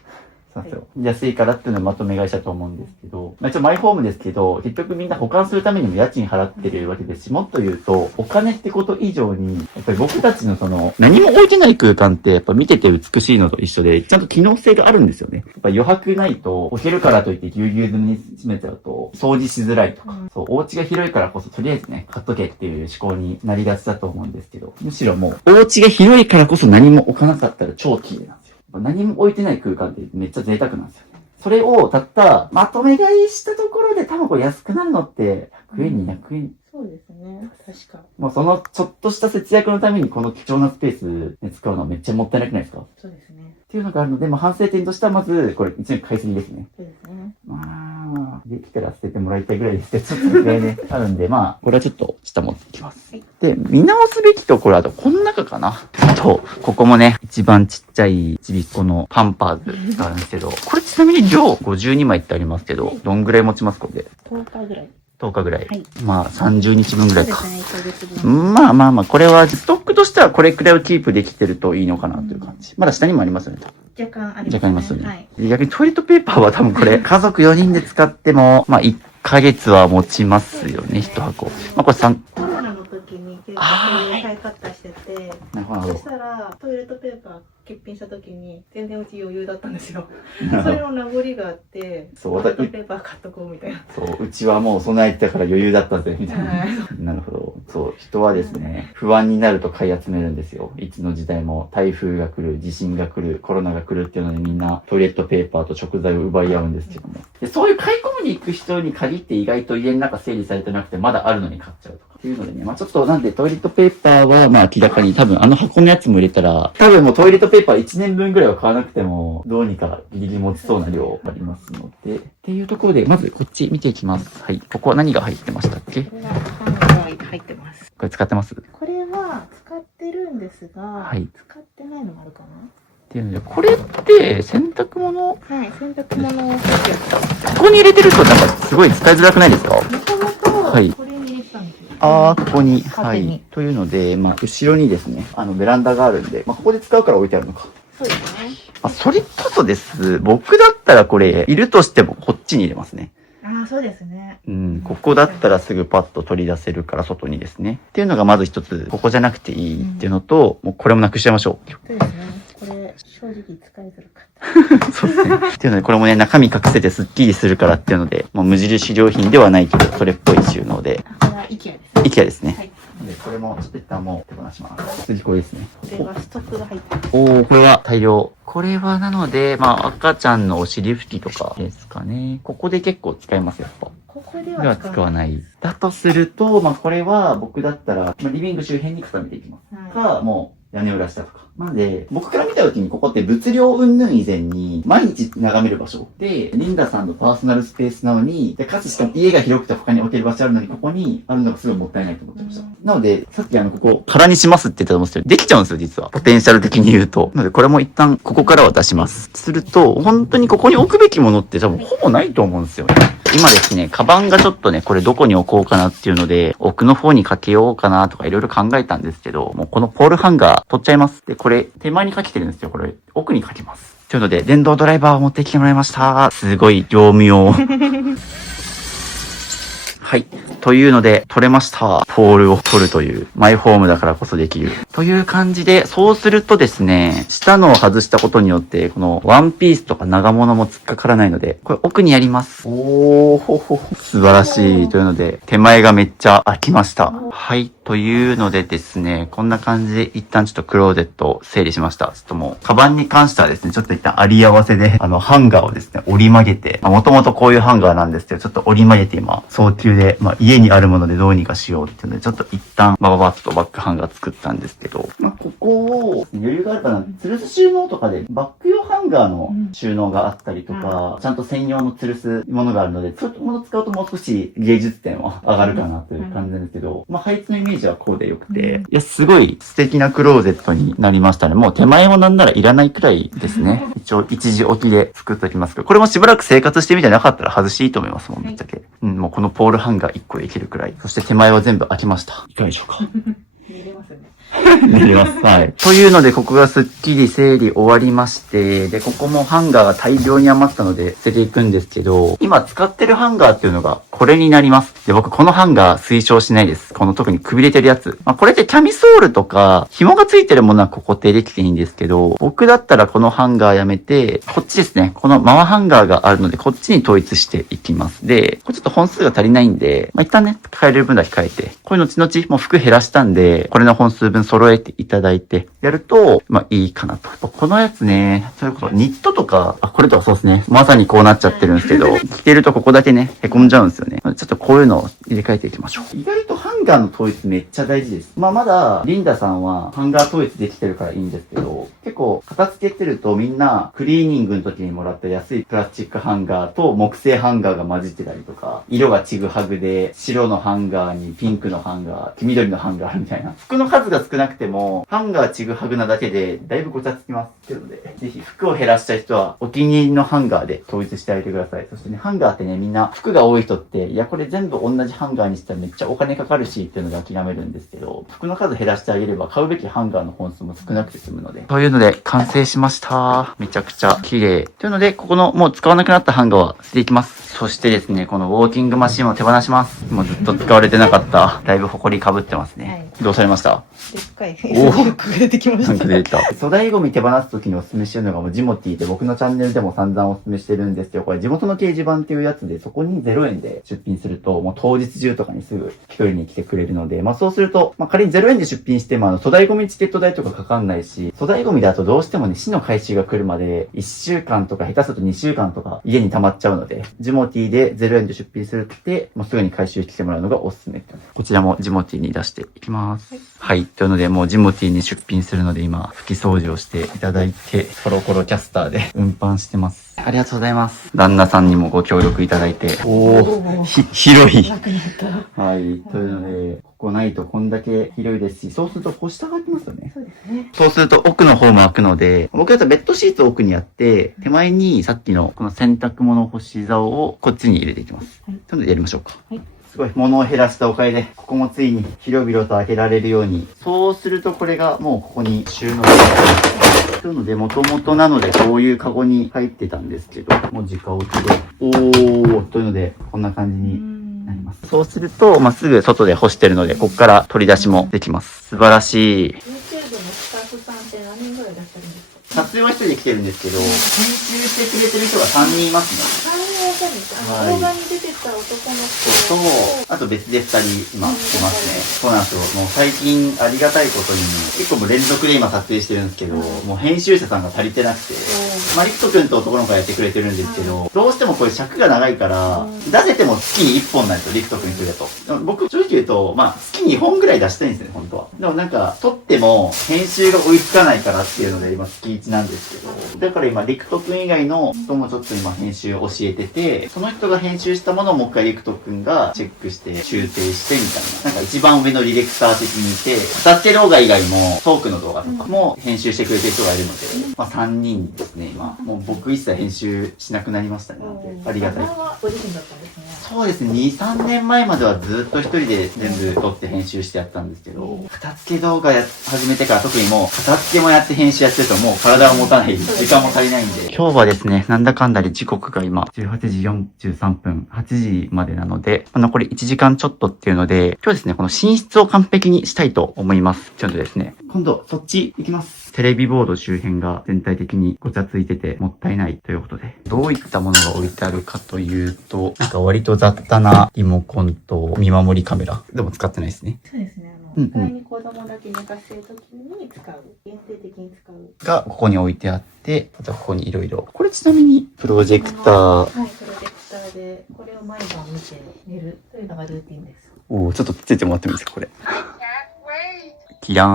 そうですよ。安いからっていうのはまとめ買いしたと思うんですけど、まあ、一応マイホームですけど、結局みんな保管するためにも家賃払ってるわけですし、もっと言うと、お金ってこと以上に、やっぱり僕たちの何も置いてない空間ってやっぱ見てて美しいのと一緒で、ちゃんと機能性があるんですよね。やっぱ余白ないと、置けるからといってぎゅうぎゅう詰めに詰めちゃうと、掃除しづらいとか、そう、お家が広いからこそとりあえずね、買っとけっていう思考になりがちだと思うんですけど、むしろもう、お家が広いからこそ何も置かなかったら超綺麗なんですよ。何も置いてない空間ってめっちゃ贅沢なんですよね。それをたったまとめ買いしたところで多分これ安くなるのって100円200円。そうですね。確か。もうそのちょっとした節約のためにこの貴重なスペースで使うのはめっちゃもったいなくないですか？そうですね。っていうのがあるので、反省点としてはまずこれ一年買いすぎですね。そうですね。できたら捨ててもらいたいぐらいですけど、ちょっとね、あるんで、これはちょっと下持っていきます。はい、で、見直すべきところだと、この中かな。ここもね、一番ちっちゃいちびっこのパンパーズがあるんですけど、これちなみに量52枚ってありますけど、どんぐらい持ちますかこれ？ 10日ぐらい。10日ぐらい。はい、30日分ぐらいか。そうですね、1ヶ月分。これはストックとしてはこれくらいをキープできてるといいのかなという感じ。まだ下にもありますよね。若干ありますね。若干ありますよね。はい、逆にトイレットペーパーは多分これ、家族4人で使っても、1ヶ月は持ちますよね、1箱。これ3、コロナの時に結構そういう買い方してて、そしたらトイレットペーパー欠品した時に全然うち余裕だったんですよ。それの名残があって、トイレットペーパー買っとこうみたいな。そう、うちはもう備えてたから余裕だったぜ、みたいな。なるほど。そう、人はですね、不安になると買い集めるんですよ。いつの時代も台風が来る、地震が来る、コロナが来るっていうのでみんなトイレットペーパーと食材を奪い合うんですけども。で、そういう買い込みに行く人に限って意外と家の中整理されてなくてまだあるのに買っちゃうとか。っていうのでね、ちょっとなんでトイレットペーパーは明らかに多分あの箱のやつも入れたら、多分もうトイレットペーパー1年分ぐらいは買わなくても、どうにかギリギリ持ちそうな量ありますので。っていうところで、まずこっち見ていきます。はい。ここは何が入ってましたっけ？これはパンが入ってます。これ使ってます？これは使ってるんですが、はい。使ってないのもあるかな？っていうので、これって洗濯物？はい、洗濯物をさっきやった。ここに入れてるとなんかすごい使いづらくないですか？もともと、はい。これに入れてたんですよ。ここに。はい。というので、後ろにですね、ベランダがあるんで、ここで使うから置いてあるのか。そうですね。それこそです。僕だったらこれ、いるとしてもこっちに入れますね。そうですね。ここだったらすぐパッと取り出せるから外にですね。っていうのがまず一つ、ここじゃなくていいっていうのと、もうこれもなくしちゃいましょう。そうですね。これ、正直使いづらかった。そうですね。っていうので、これもね、中身隠せてスッキリするからっていうので、もう無印良品ではないけど、それっぽい収納で。これは IKEA ですね。IKEA ですね。はい。で、これもちょっと一旦もう手放します。次これですね。これはストックが入ってます。これは大量。これはなので、赤ちゃんのお尻拭きとかですかね。ここで結構使いますよ、やっぱ。ここでではは使わない。だとすると、これは僕だったら、リビング周辺に固めていきます。はい。か、もう屋根裏下とか。なんで、僕から見た時にここって物量云々以前に、毎日眺める場所で、リンダさんのパーソナルスペースなのに、で、かつしかも家が広くて他に置ける場所あるのに、ここにあるのがすごいもったいないと思ってました。なので、さっきここ、空にしますって言ったと思うんですけど、できちゃうんですよ、実は。ポテンシャル的に言うと。なので、これも一旦ここからは出します。すると、本当にここに置くべきものって多分ほぼないと思うんですよね。今ですね、カバンがちょっとね、これどこに置こうかなっていうので、奥の方にかけようかなとかいろいろ考えたんですけど、もうこのポールハンガー取っちゃいます。で、これ手前にかけてるんですよ。これ奥にかけます。というので、電動ドライバーを持ってきてもらいました。すごい業務用。はい。というので、取れました。ポールを取るという、マイホームだからこそできる。という感じで、そうするとですね、下のを外したことによって、このワンピースとか長物も突っかからないので、これ奥にやります。素晴らしい。というので、手前がめっちゃ開きました。はい。というのでですね、こんな感じで一旦ちょっとクローゼットを整理しました。ちょっともう、カバンに関してはですね、ちょっと一旦あり合わせで、ハンガーをですね、折り曲げて、もともとこういうハンガーなんですけど、ちょっと折り曲げて今、早急で、家にあるものでどうにかしようっていうので、ちょっと一旦、バッとバックハンガー作ったんですけど、ここを、余裕があるかな、吊るす収納とかで、バック用ハンンガーの収納があったりとか、ちゃんと専用の吊るすものがあるので、そういうものを使うともう少し芸術点は上がるかなという感じなんですけど、まあ配置のイメージはこうでよくて、いや、すごい素敵なクローゼットになりましたね。もう手前もなんならいらないくらいですね。一応一時置きで作っておきますけど、これもしばらく生活してみてなかったら外していいと思いますもん、ぶっちゃけ。もうこのポールハンガー1個できるくらい。そして手前は全部開きました。いかがでしょうか？見れますね。見れます。はい。というので、ここがすっきり整理終わりまして、で、ここもハンガーが大量に余ったので捨てていくんですけど、今使ってるハンガーっていうのがこれになります。で、僕このハンガー推奨しないです。この特にくびれてるやつ。まあ、これってキャミソールとか、紐がついてるものは固定できていいんですけど、僕だったらこのハンガーやめて、こっちですね。このマワハンガーがあるので、こっちに統一していきます。で、これちょっと本数が足りないんで、まあ、一旦ね、変えれる分だけ変えて、こういうの後々もう服減らしたんで、これの本数分揃えていただいて、やると、まあいいかなと。このやつね、それこそニットとか、これとかそうですね。まさにこうなっちゃってるんですけど、着てるとここだけね、凹んじゃうんですよね。ちょっとこういうのを入れ替えていきましょう。意外とハンガーの統一めっちゃ大事です。まあまだ、リンダさんはハンガー統一できてるからいいんですけど、結構片付けてるとみんなクリーニングの時にもらった安いプラスチックハンガーと木製ハンガーが混じってたりとか、色がちぐはぐで、白のハンガーにピンクのハンガー、黄緑のハンガーみたいな。服の数が少なくても、ハンガーちぐはぐなだけで、だいぶごちゃつきます。というので、ぜひ服を減らしたい人は、お気に入りのハンガーで統一してあげてください。そしてね、ハンガーってね、みんな服が多い人って、いや、これ全部同じハンガーにしたらめっちゃお金かかるし、っていうので諦めるんですけど、服の数減らしてあげれば、買うべきハンガーの本数も少なくて済むので。というので、完成しました。めちゃくちゃ綺麗。というので、ここのもう使わなくなったハンガーは捨てていきます。そしてですね、このウォーキングマシンを手放します。もうずっと使われてなかった、だいぶ埃かぶってますね。どうされました？でっかいおー服が出てきました。なんか出た。粗大ゴミ手放すときにお勧めしてるのがもうジモティーで、僕のチャンネルでも散々お勧めしてるんですよ。これ地元の掲示板っていうやつで、そこに0円で出品すると、もう当日中とかにすぐ一人に来てくれるので、まあそうすると、まあ仮に0円で出品しても粗大ゴミチケット代とかかかんないし、粗大ゴミだとどうしてもね、市の回収が来るまで1週間とか下手すると2週間とか家に溜まっちゃうので、ジモティーで0円で出品するって、もうすぐに回収来てもらうのがおすすめ。こちらもジモティーに出していきます。はい。というので、もうジモティーに出品するので今、拭き掃除をしていただいて、コロコロキャスターで運搬してます。ありがとうございます。旦那さんにもご協力いただいて、広い。はい。というので、ここないとこんだけ広いですし、そうするとこう下が開きますよね。そうですね。そうすると奥の方も開くので、僕だったらベッドシーツを奥にやって、手前にさっきのこの洗濯物干し竿をこっちに入れていきます。はい。というのでやりましょうか。はい。すごい物を減らしたおかげで、ここもついに広々と開けられるように。そうするとこれがもうここに収納できます。というので、元々なのでこういうカゴに入ってたんですけど、もう直置きで。というので、こんな感じになります。そうすると、まあ、すぐ外で干してるので、ここから取り出しもできます。素晴らしい。YouTube のスタッフさんって何人ぐらいいらっしゃるんですか？撮影は一人で来てるんですけど、編集してくれてる人が3人いますね。3人いらっしゃるんですか？動画に出てた男のと、人あと別で2人今来てますね。そうなんですよ。もう最近ありがたいことに、結構もう連続で今撮影してるんですけど、もう編集者さんが足りてなくて、まあ、リクト君と男の子がやってくれてるんですけど、どうしてもこれ尺が長いから、出せても月に1本なんですよ、リクト君一人だと。僕正直言うと、まあ、月2本ぐらい出したいんですよね、本当は。でもなんか、撮っても編集が追いつかないからっていうので、今月1なんですけど、だから今、リクト君以外の人もちょっと今編集教えてて、その人が編集したものをもう一回リクト君がチェックして、修正してみたいな。なんか一番上のディレクター的にいて、片付け動画以外も、トークの動画とかも編集してくれてる人がいるので、まあ3人ですね、今。もう僕一切編集しなくなりましたね。ありがたい。ご自身だったんですね。そうですね、2、3年前まではずっと一人で全部撮って編集してやったんですけど、片付け動画始めてから特にもう片付けもやって編集やってるともう体を持たない、時間も足りないんで。今日はですね、なんだかんだで時刻が今18時43分、8時までなので、残り1時間ちょっとっていうので、今日ですね、この寝室を完璧にしたいと思います。ちょっとですね、今度そっち行きます。テレビボード周辺が全体的にごちゃついててもったいないということで、どういったものが置いてあるかというと、なんか割と雑多なリモコンと見守りカメラ。でも使ってないですね。そうですね。前に子供だけ寝かせるときに使う。限定的に使う。がここに置いてあって、あとここにいろいろ。これちなみにプロジェクター。はい、プロジェクターでこれを毎晩見て寝るというのがルーティンです。おお、ちょっとついてもらってもいいですか、これ。キラー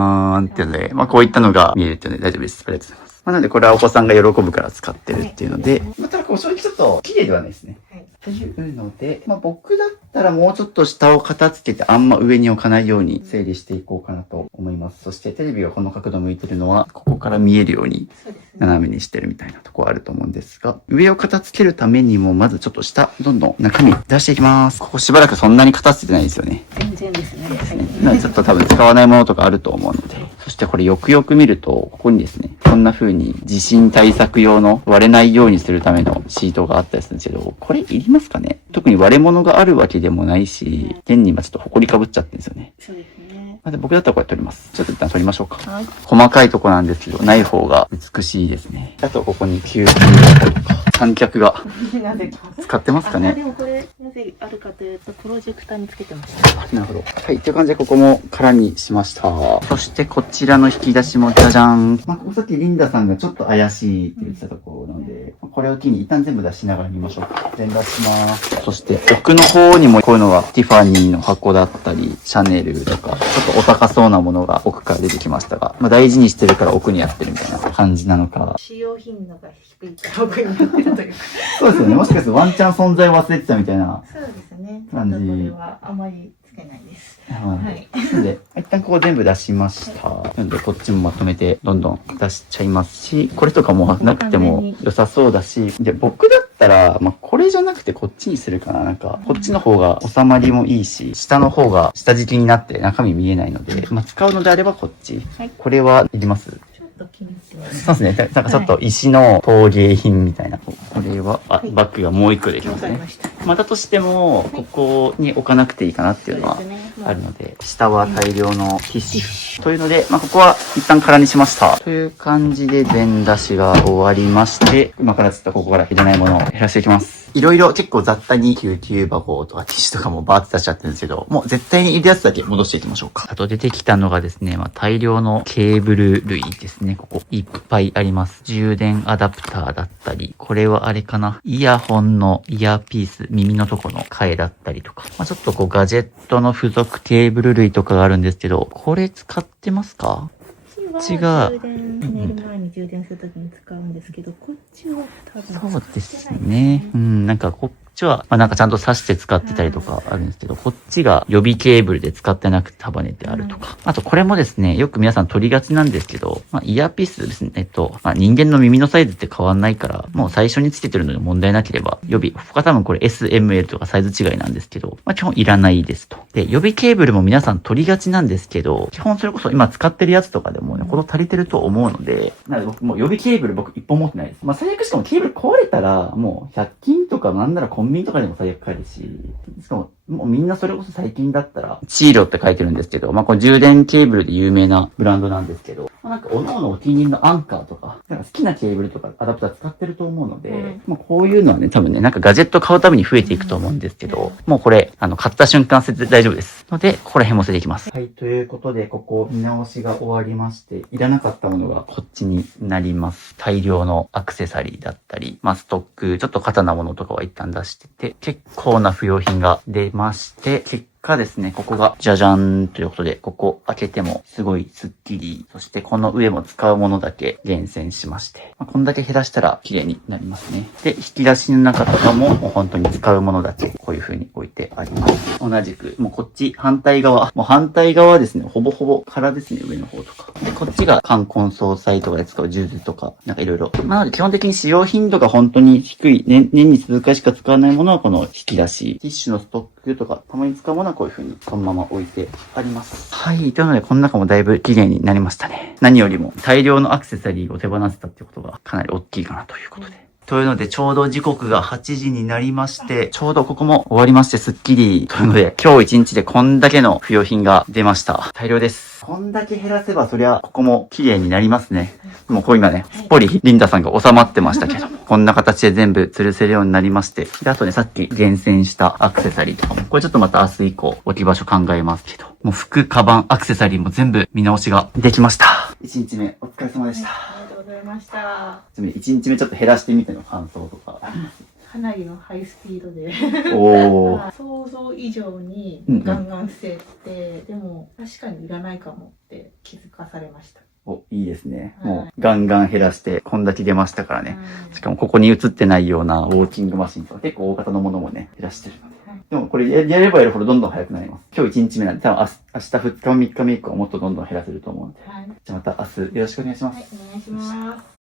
ンってので、まあこういったのが見えるっていうので大丈夫です。ありがとうございます。なのでこれはお子さんが喜ぶから使ってるっていうので、まただこう正直ちょっと綺麗ではないですね。はい。というので、僕だったらもうちょっと下を片付けてあんま上に置かないように整理していこうかなと思います。そしてテレビがこの角度向いてるのは、ここから見えるようにそうですね。斜めにしてるみたいなとこあると思うんですが、上を片付けるためにも、まずちょっと下、どんどん中身出していきます。ここしばらくそんなに片付けてないですよね。全然ですね。なのでちょっと多分使わないものとかあると思うので。そしてこれよくよく見ると、ここにですね、こんな風に地震対策用の割れないようにするためのシートがあったりするんですけど、これいりますかね？特に割れ物があるわけでもないし、変に今ちょっと埃かぶっちゃってるんですよね。そうですね。で僕だったらこれ取ります。ちょっと一旦取りましょうか。はい。細かいとこなんですけど、ない方が美しいですね。あとここに救急箱とか、三脚がなぜか。使ってますかね。でもこれ、なぜあるかというと、プロジェクターにつけてました。なるほど。はい。という感じで、ここも空にしました。そして、こちらの引き出しもじゃじゃん。ここさっきリンダさんがちょっと怪しいって言ってたところなので、これを機に一旦全部出しながら見ましょうか。全出します。そして、奥の方にもこういうのが、ティファニーの箱だったり、シャネルとか、ちょっとお高そうなものが奥から出てきましたが、大事にしてるから奥にやってるみたいな感じなのか。使用頻度が低いから奥になってるというか。そうですよね。もしかするとワンチャン存在を忘れてたみたいな。そうですね。感じこれはあまりつけないです。ははい。なので、一旦ここ全部出しました。なので、こっちもまとめてどんどん出しちゃいますし、これとかもなくても良さそうだし、で、僕だったら、これじゃなくてこっちにするかな。なんか、こっちの方が収まりもいいし、下の方が下敷きになって中身見えないので、使うのであればこっち。はい。これはいります？ちょっと気にしてます。そうですね。なんかちょっと石の陶芸品みたいな。これは、バッグがもう一個できますね。だとしても、ここに置かなくていいかなっていうのはあるので、下は大量のティッシュ。というので、ここは一旦空にしました。という感じで全出しが終わりまして、今からちょっとここからいらないものを減らしていきます。いろいろ結構雑多に救急箱とかティッシュとかもバーって出しちゃってるんですけど、もう絶対にいるやつだけ戻していきましょうか。あと出てきたのがですね、大量のケーブル類ですね。ここいっぱいあります。充電アダプターだったり、これはあれかな。イヤホンのイヤーピース、耳のとこの替えだったりとか。ちょっとガジェットの付属ケーブル類とかがあるんですけど、これ使ってますか？こっちが充電、寝る前に充電するときに使うんですけど、こっちは多分そうですね。なんかこっちは、なんかちゃんと挿して使ってたりとかあるんですけど、こっちが予備ケーブルで使ってなくて束ねてあるとか。あとこれもですね、よく皆さん取りがちなんですけど、イヤーピースですね。人間の耳のサイズって変わんないから、もう最初につけてるので問題なければ、予備、他多分これ S、M、L とかサイズ違いなんですけど、基本いらないですと。で、予備ケーブルも皆さん取りがちなんですけど、基本それこそ今使ってるやつとかでもね、この足りてると思うので、なので僕もう予備ケーブル僕一本持ってないです。最悪しかもケーブル壊れたら、もう100均とかなんならコンビニとかでも最悪買えるし、しかももうみんなそれこそ最近だったら、チーロって書いてるんですけど、これ充電ケーブルで有名なブランドなんですけど、なんか各々お気に入りのアンカーとか、なんか好きなケーブルとかアダプター使ってると思うので、こういうのはね、多分ね、なんかガジェット買うたびに増えていくと思うんですけど、もうこれ、買った瞬間捨てて大丈夫です。ので、ここら辺も捨てていきます。はい、ということで、ここ見直しが終わりまして、いらなかったものがこっちになります。大量のアクセサリーだったり、ストック、ちょっと肩なものとかは一旦出してて、結構な不要品が出まして、結果ですね、ここがじゃじゃーんということで、ここ開けてもすごいスッキリ、そしてこの上も使うものだけ厳選しまして、こんだけ減らしたら綺麗になりますね。で、引き出しの中とかももう本当に使うものだけこういう風に置いてあります。同じく、もうこっち反対側はですね、ほぼほぼ空ですね、上の方とか。で、こっちが冠婚葬祭とかで使うジューズとか、なんかいろいろ。なので基本的に使用頻度が本当に低い、年に数回しか使わないものはこの引き出し、ティッシュのストックとか、たまに使うものはこういう風にそのまま置いてあります。はい。というので、この中もだいぶ綺麗になりましたね。何よりも大量のアクセサリーを手放せたっていうことがかなり大きいかなということで。というので、ちょうど時刻が8時になりまして、ちょうどここも終わりましてスッキリ。というので、今日一日でこんだけの不要品が出ました。大量です。こんだけ減らせば、そりゃ、ここも綺麗になりますね。もうこう今ね、すっぽりリンダさんが収まってましたけど、こんな形で全部吊るせるようになりまして、で、あとね、さっき厳選したアクセサリーとかも、これちょっとまた明日以降置き場所考えますけど、もう服、カバン、アクセサリーも全部見直しができました。1日目、お疲れ様でした。ありがとうございました。1日目ちょっと減らしてみての感想とか。かなりのハイスピードで想像以上にガンガン捨てて、でも確かにいらないかもって気づかされました。お、いいですね。もうガンガン減らして、こんだけ出ましたからね。しかもここに映ってないようなウォーキングマシンとか結構大型のものもね、減らしてるので。でもこれやればやるほどどんどん速くなります。今日1日目なんで、多分明日2日目3日目以降はもっとどんどん減らせると思うんで。じゃあまた明日よろしくお願いします。お願いします。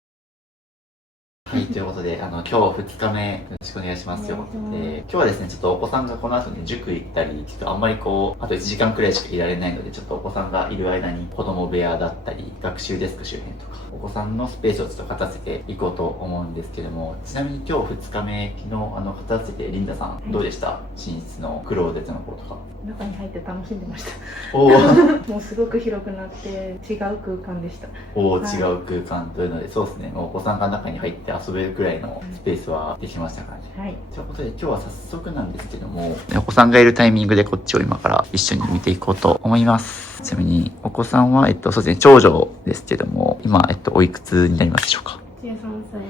はい、ということで、今日2日目、よろしくお願いしますよ。で、今日はですね、ちょっとお子さんがこの後に塾行ったり、ちょっとあんまりこう、あと1時間くらいしかいられないので、ちょっとお子さんがいる間に子供部屋だったり、学習デスク周辺とか、お子さんのスペースをちょっと片付けていこうと思うんですけども、ちなみに今日2日目、昨日片付けてリンダさん、どうでした？寝室のクローゼットの方とか。中に入って楽しんでました。おーもうすごく広くなって違う空間でした。おー、違う空間というので、そうですね、お子さんが中に入って遊べるくらいのスペースはできましたからね。はい。ということで今日は早速なんですけども、お子さんがいるタイミングでこっちを今から一緒に見ていこうと思います。ちなみにお子さんはそうですね、長女ですけども、今おいくつになりますでしょうか13歳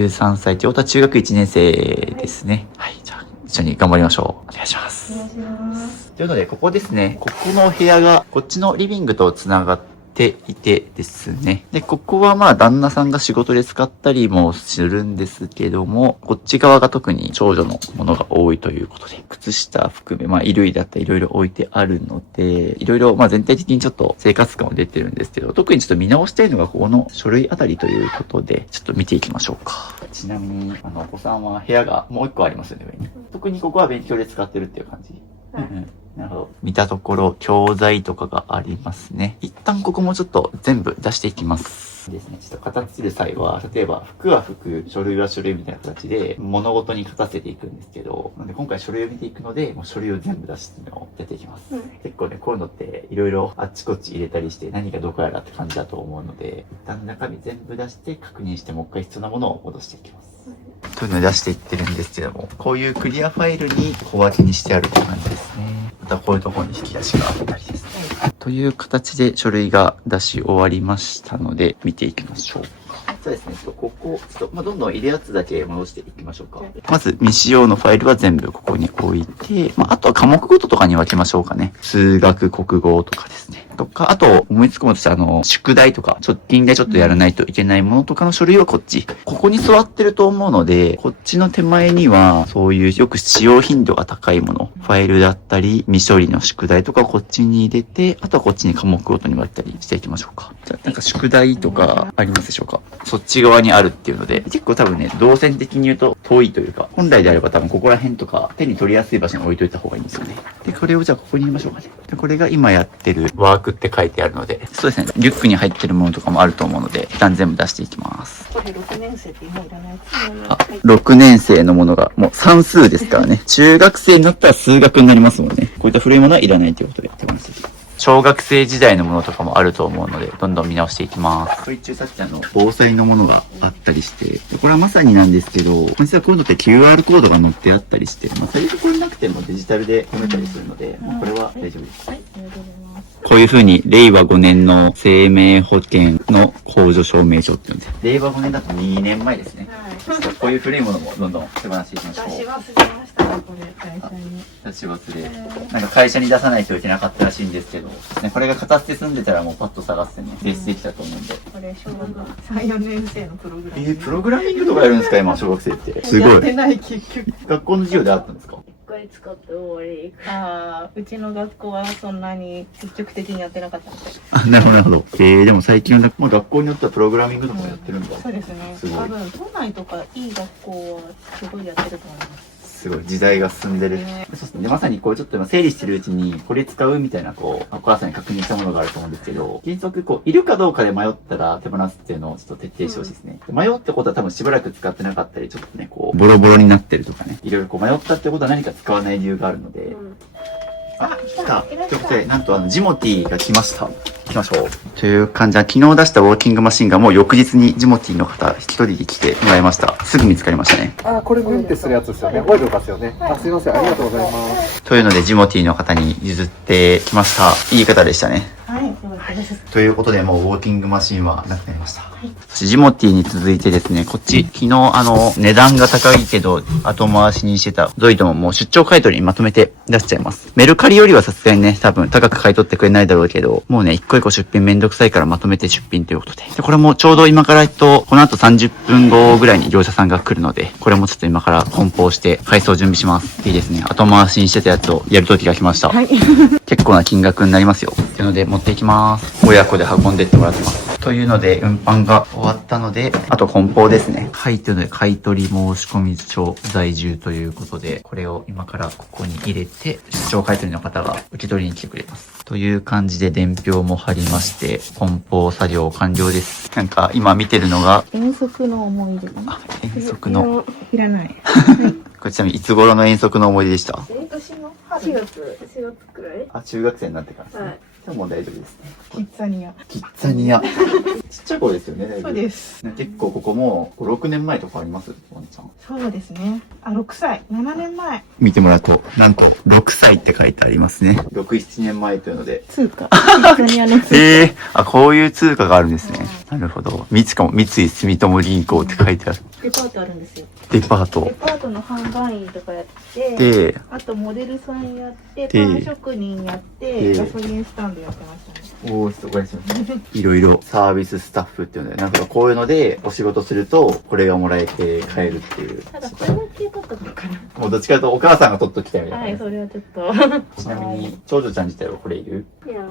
です。13歳ってことは中学1年生ですね。はい、じゃあ一緒に頑張りましょう。お願いしますお願いします。というので、ここですね。ここの部屋が、こっちのリビングとつながっていてですね。で、ここはまあ、旦那さんが仕事で使ったりもするんですけども、こっち側が特に長女のものが多いということで、靴下含め、まあ、衣類だったりいろいろ置いてあるので、いろいろ、まあ、全体的にちょっと生活感は出てるんですけど、特にちょっと見直したいのがここの書類あたりということで、ちょっと見ていきましょうか。ちなみに、お子さんは部屋がもう一個ありますよね、上に。特にここは勉強で使ってるっていう感じ。はいなるほど。見たところ、教材とかがありますね。一旦ここもちょっと全部出していきます。ですね。ちょっと片付ける際は、例えば服は服、書類は書類みたいな形で物事に片付けていくんですけど、なんで今回書類を見ていくので、もう書類を全部出してのをやっていきます。結構ね、こういうのっていろいろあっちこっち入れたりして何がどこやらって感じだと思うので、一旦中身全部出して確認してもう一回必要なものを戻していきます。というのを出していってるんですけども、こういうクリアファイルに小分けにしてあるって感じですね。またこういうところに引き出しがあったりですね。という形で書類が出し終わりましたので、見ていきましょう。そうですね。ここ、どんどん入れやつだけ戻していきましょうか。まず、未使用のファイルは全部ここに置いて、あとは科目ごととかに分けましょうかね。数学、国語とかですね。とか、あと、思いつくものとして宿題とか、直近でちょっとやらないといけないものとかの書類はこっち。ここに座ってると思うので、こっちの手前には、そういうよく使用頻度が高いもの、ファイルだったり、未処理の宿題とかをこっちに入れて、あとはこっちに科目ごとに分けたりしていきましょうか。じゃあ、なんか宿題とかありますでしょうか？そっち側にあるっていうので、結構多分ね、動線的に言うと遠いというか、本来であれば多分ここら辺とか手に取りやすい場所に置いといた方がいいんですよね。で、これをじゃあここに入れましょうかね。で、これが今やってるワークって書いてあるので、そうですね、リュックに入ってるものとかもあると思うので、一旦全部出していきます。これ6年生って今いらないあ、6年生のものがもう算数ですからね。中学生になったら数学になりますもんね。こういった古いものはいらないということで手放していきます。小学生時代のものとかもあると思うので、どんどん見直していきます。一応さっき防災のものがあったりして、これはまさになんですけど、実はこういうのって QR コードが載ってあったりして、そういうところなくてもデジタルで読めたりするので、これは大丈夫です。はい、ありがとうございます。こういう風に、令和5年の生命保険の控除証明書っていうんで、令和5年だと2年前ですね。こういう古いものもどんどん手放していきましょう。出し忘れましたね、これ、会社に。出し忘れ。なんか会社に出さないといけなかったらしいんですけど、ね、これが片捨て済んでたらもうパッと探してね、提出できたと思うんで。これ、小学3、4年生のプログラム。プログラミングとかやるんですか今、小学生って。すごい。やってない、結局。学校の授業であったんですか？一回使って終わり。ああ、うちの学校はそんなに積極的にやってなかったので。あ、なるほど、なるほど。でも最近は、学校によってはプログラミングとかもやってるんだ。そうですね。すごい。多分、都内とかいい学校はすごいやってると思います。すごい、時代が進んでる。そうですね。で、まさにこう、ちょっと今整理してるうちに、これ使うみたいな、お母さんに確認したものがあると思うんですけど、原則、いるかどうかで迷ったら手放すっていうのをちょっと徹底してほしいですね。迷ってことは多分しばらく使ってなかったり、ちょっとね、ボロボロになってるとかね。いろいろ迷ったってことは何か使わない理由があるので。あ、来た。ということで、なんとジモティーが来ました。行きましょう。という感じで、昨日出したウォーキングマシンがもう翌日にジモティーの方一人で来てもらいました。すぐ見つかりましたね。あ、これグンってするやつですよね。オイルですよね。あ、すいません。ありがとうございます。というので、ジモティーの方に譲ってきました。いい方でしたね。はい、よかったです。ということで、もうウォーキングマシンはなくなりました。そしてジモティーに続いてですね、こっち、昨日値段が高いけど、後回しにしてたゾイドももう出張買い取りにまとめて出しちゃいます。メルカリよりはさすがにね、多分高く買い取ってくれないだろうけど、もうね、一個一個出品めんどくさいからまとめて出品ということで。で、これもちょうど今からこの後30分後ぐらいに業者さんが来るので、これもちょっと今から梱包して配送準備します。いいですね。後回しにしてたやつをやる時が来ました。はい。結構な金額になりますよ。というので持っていきます。親子で運んでってもらってます。というので運搬が終わったので、あと梱包ですね。はい、というので買取申込書在住ということで、これを今からここに入れて、出張買取の方が受け取りに来てくれます。という感じで伝票も貼りまして、梱包作業完了です。なんか今見てるのが、遠足の思い出かな。遠足の、いらない。これちなみにいつ頃の遠足の思い出でした？私の4月くらい。あ、中学生になってからですね。はい。でももう大丈夫ですね。キッザニア。キッザニア。ちっちゃい子ですよね、だいぶ。そうです。結構ここも5、6年前とかありますワンちゃん。そうですね。あ、6歳。7年前。見てもらうと、なんと、6歳って書いてありますね。6、7年前というので。通貨。キッザニアの通貨。あ、こういう通貨があるんですね。なるほど。三井住友銀行って書いてある。デパートあるんですよ。デパート。デパートの販売員とかやって、で、あとモデルさんやって、でパン職人やって、でガソリンスタンドやってましたね。おー、すごいですね。いろいろサービススタッフっていうので、なんかこういうのでお仕事すると、これがもらえて買えるっていう。ただこれだけ取っとくかな。もうどっちかというとお母さんが取っときたいみたいな。はい、それはちょっと。ちなみに、長女ちゃん自体はこれいる？いや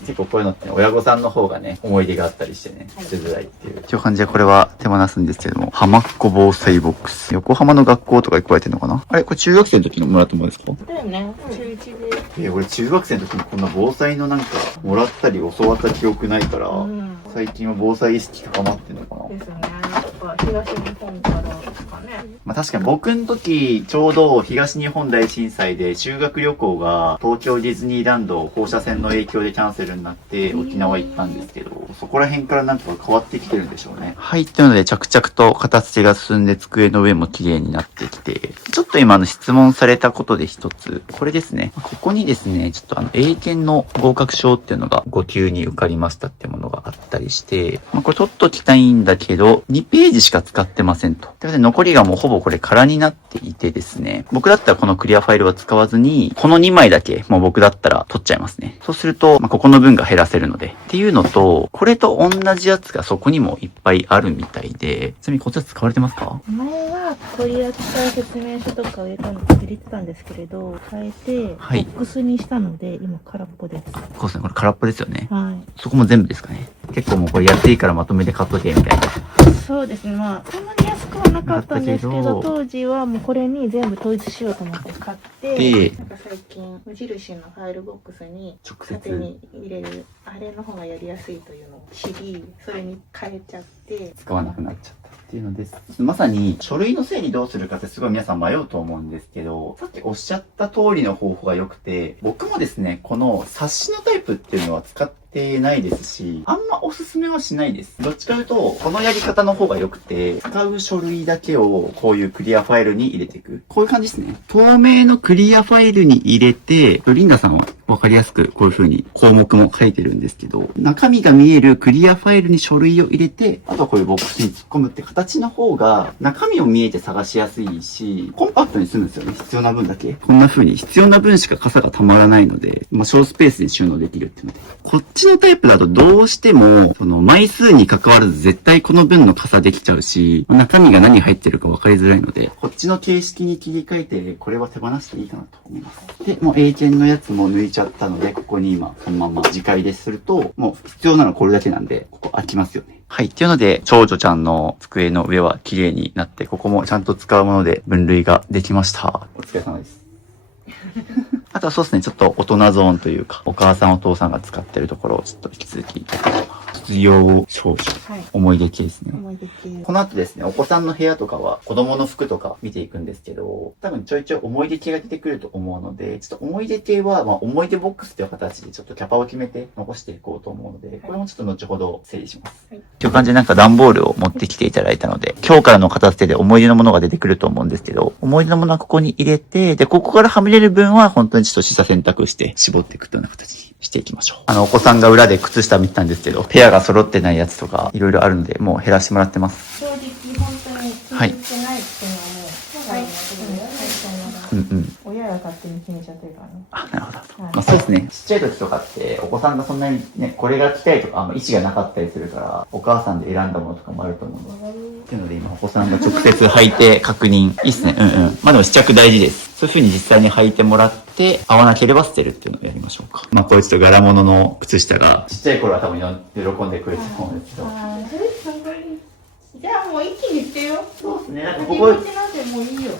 結構こういうのってね、親御さんの方がね、思い出があったりしてね、しづらいっていう。という感じでこれは手放すんですけども、浜っ子防災ボックス。横浜の学校とかに加えてるのかな？あれこれ中学生の時のもらったものですか？だよね、中1で。俺中学生の時にこんな防災のなんか、もらったり教わった記憶ないから、うん。最近は防災意識高まってんのかな？ですよね。やっぱ東日本からですかね。まあ確かに僕の時、ちょうど東日本大震災で修学旅行が東京ディズニーランド放射線の影響でキャンセルになって沖縄行ったんですけど、そこら辺からなんか変わってきてるんでしょうね。はい、というので着々と片付けが進んで机の上も綺麗になってきて、ちょっと今質問されたことで一つ、これですね。ここにですね、ちょっと英検の合格証っていうのが5級に受かりましたっていうものがあったりして、これ取っときたいんだけど、2ページしか使ってませんと。ということで残りがもうほぼこれ空になっていてですね、僕だったらこのクリアファイルは使わずに、この2枚だけもう僕だったら取っちゃいますね。そうすると、ここの分が減らせるので。っていうのと、これと同じやつがそこにもいっぱいあるみたいで、ちなみにこっちは使われてますか？前は取り扱い説明書とか入れてたんですけれど、変えて、はいボックスにしたので、今空っぽです。そうですね、これ空っぽですよね。はい。そこも全部ですかね。結構もうこれ安いからまとめて買っとけみたいな。そうですね、まあ、そんなに安くはなかったんですけなかったけどど、当時はもうこれに全部統一しようと思って買って、で、なんか最近、無印のファイルボックスに直縦接に入れる、あれの方がやりやすいというのを知り、それに変えちゃって、使わなくなっちゃったっていうのです。まさに書類の整理どうするかってすごい皆さん迷うと思うんですけど、さっきおっしゃった通りの方法が良くて、僕もですね、この冊子のタイプっていうのは使ってないですし、あんまおすすめはしないです。どっちかというと、このやり方の方が良くて、使う書類だけをこういうクリアファイルに入れていく。こういう感じですね。透明のクリアファイルに入れて、リンダさんはわかりやすくこういう風に項目も書いてるんですけど、中身が見えるクリアファイルに書類を入れて、あとはこういうボックスに突っ込むって形の方が、中身を見えて探しやすいし、コンパクトに済むんですよね。必要な分だけ。こんな風に必要な分しか傘が溜まらないので、小スペースで収納できるっていうので。こっちのタイプだとどうしても、その枚数に関わらず絶対この分の傘できちゃうし、中身が何入ってるか分かりづらいので、こっちの形式に切り替えて、これは手放していいかなと思います。で、もう英検のやつも抜いちゃったので、ここに今、そのまま自戒ですると、もう必要なのはこれだけなんで、ここ空きますよね。はい。っていうので、長女ちゃんの机の上は綺麗になって、ここもちゃんと使うもので分類ができました。お疲れ様です。あとはそうですね、ちょっと大人ゾーンというか、お母さんお父さんが使ってるところをちょっと引き続き、卒業証書、はい。思い出系ですね。思い出系。この後ですね、お子さんの部屋とかは子供の服とか見ていくんですけど、多分ちょいちょい思い出系が出てくると思うので、ちょっと思い出系は、思い出ボックスという形でちょっとキャパを決めて残していこうと思うので、これもちょっと後ほど整理します。はい。という感じでなんか段ボールを持ってきていただいたので、今日からの片付けで思い出のものが出てくると思うんですけど、思い出のものはここに入れて、で、ここからはみ出る分は本当にちょっと示唆選択して絞っていくというような形にしていきましょう。お子さんが裏で靴下見てたんですけど、ペアが揃ってないやつとかいろいろあるので、もう減らしてもらってます。正直本当に気に入ってないっていうのはもう、はい、親が勝手に決めちゃってるからね。あ、なるほど。まあそうですね。ちっちゃい時とかって、お子さんがそんなにね、これが着たいとか、意思がなかったりするから、お母さんで選んだものとかもあると思うんです。っていうので今、お子さんが直接履いて確認。いいっすね。まあでも試着大事です。そういう風に実際に履いてもらって、合わなければ捨てるっていうのをやりましょうか。まあこれちょっと柄物の靴下が、ちっちゃい頃は多分喜んでくれると思うんですけど。じゃあもう一気にしてよ。そうですね。なんかここなんてもういいよ。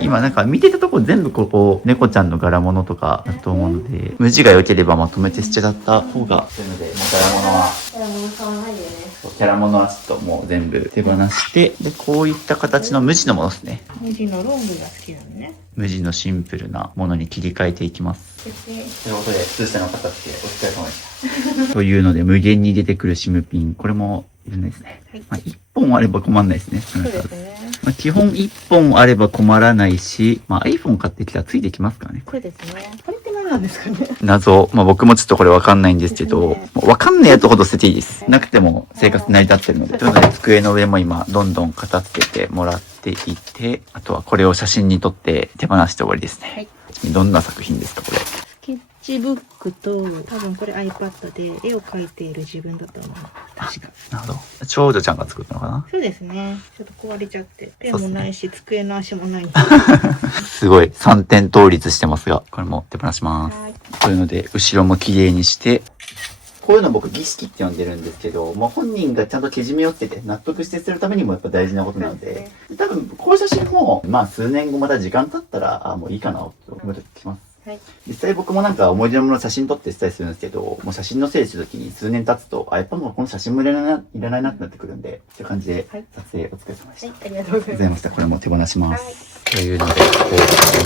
今なんか見てたとこ全部ここ、猫ちゃんの柄物とかだと思うので、無地が良ければまとめて捨てちゃった方が。そういうので、もう柄物は。柄物買わないよね。キャラ物はちょっともう全部手放して、で、こういった形の無地のものですね。無地のロングが好きなのね。無地のシンプルなものに切り替えていきます。ということで、靴下の片付けお疲れ様でした。というので、無限に出てくるシムピン。これもいるんですね。まあ、1本あれば困らないですね。そうですね。まあ、基本1本あれば困らないし、まあ、iPhone 買ってきたらついてきますからね。そうですね。これって何なんですかね。謎。まあ、僕もちょっとこれわかんないんですけど、わかんないやつほど捨てていいです。なくても生活成り立ってるので。ということで、机の上も今、どんどん片付けてもらっていて、あとはこれを写真に撮って手放して終わりですね。はい、どんな作品ですか、これ。スケッチブックと、多分これ iPad で絵を描いている自分だと思う。確か。なるほど。長女ちゃんが作ったのかな。そうですね。ちょっと壊れちゃって。ペンもないし、机の足もない。すごい。3点倒立してますが、これも手放します。というので、後ろも綺麗にして、こういうの僕儀式って呼んでるんですけど、もう本人がちゃんとけじめをつけて納得してするためにもやっぱ大事なことなので、多分こういう写真も、まあ数年後また時間経ったら、もういいかなと思ってきます。はい、実際僕もなんか思い出のもの写真撮ってしたりするんですけど、もう写真の整理するときに数年経つと、やっぱもうこの写真もいらないなってなってくるんで、という感じで撮影お疲れ様でした。はい、ありがとうございました。これも手放します。というので、こ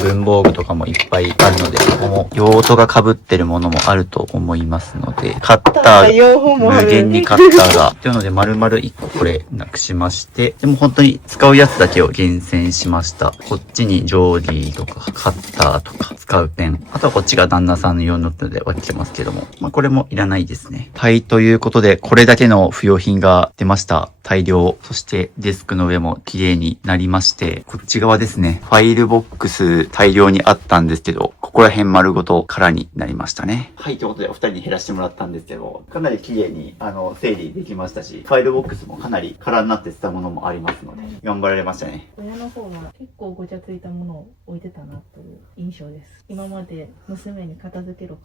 う、文房具とかもいっぱいあるので、ここも用途が被ってるものもあると思いますので、カッター、無限にカッターが。というので、丸々1個これなくしまして、でも本当に使うやつだけを厳選しました。こっちにジョーディーとか、カッターとか、使うペン。あとはこっちが旦那さんの用ので分けてますけども、まあこれもいらないですね。はい、ということで、これだけの不要品が出ました。大量。そしてデスクの上も綺麗になりまして、こっち側ですね。ファイルボックス大量にあったんですけど、ここら辺丸ごと空になりましたね。はい、ということでお二人に減らしてもらったんですけど、かなり綺麗に整理できましたし、ファイルボックスもかなり空になってたものもありますので、頑張られましたね。親の方が結構ごちゃついたものを置いてたなという印象です。今まで娘に片付けろって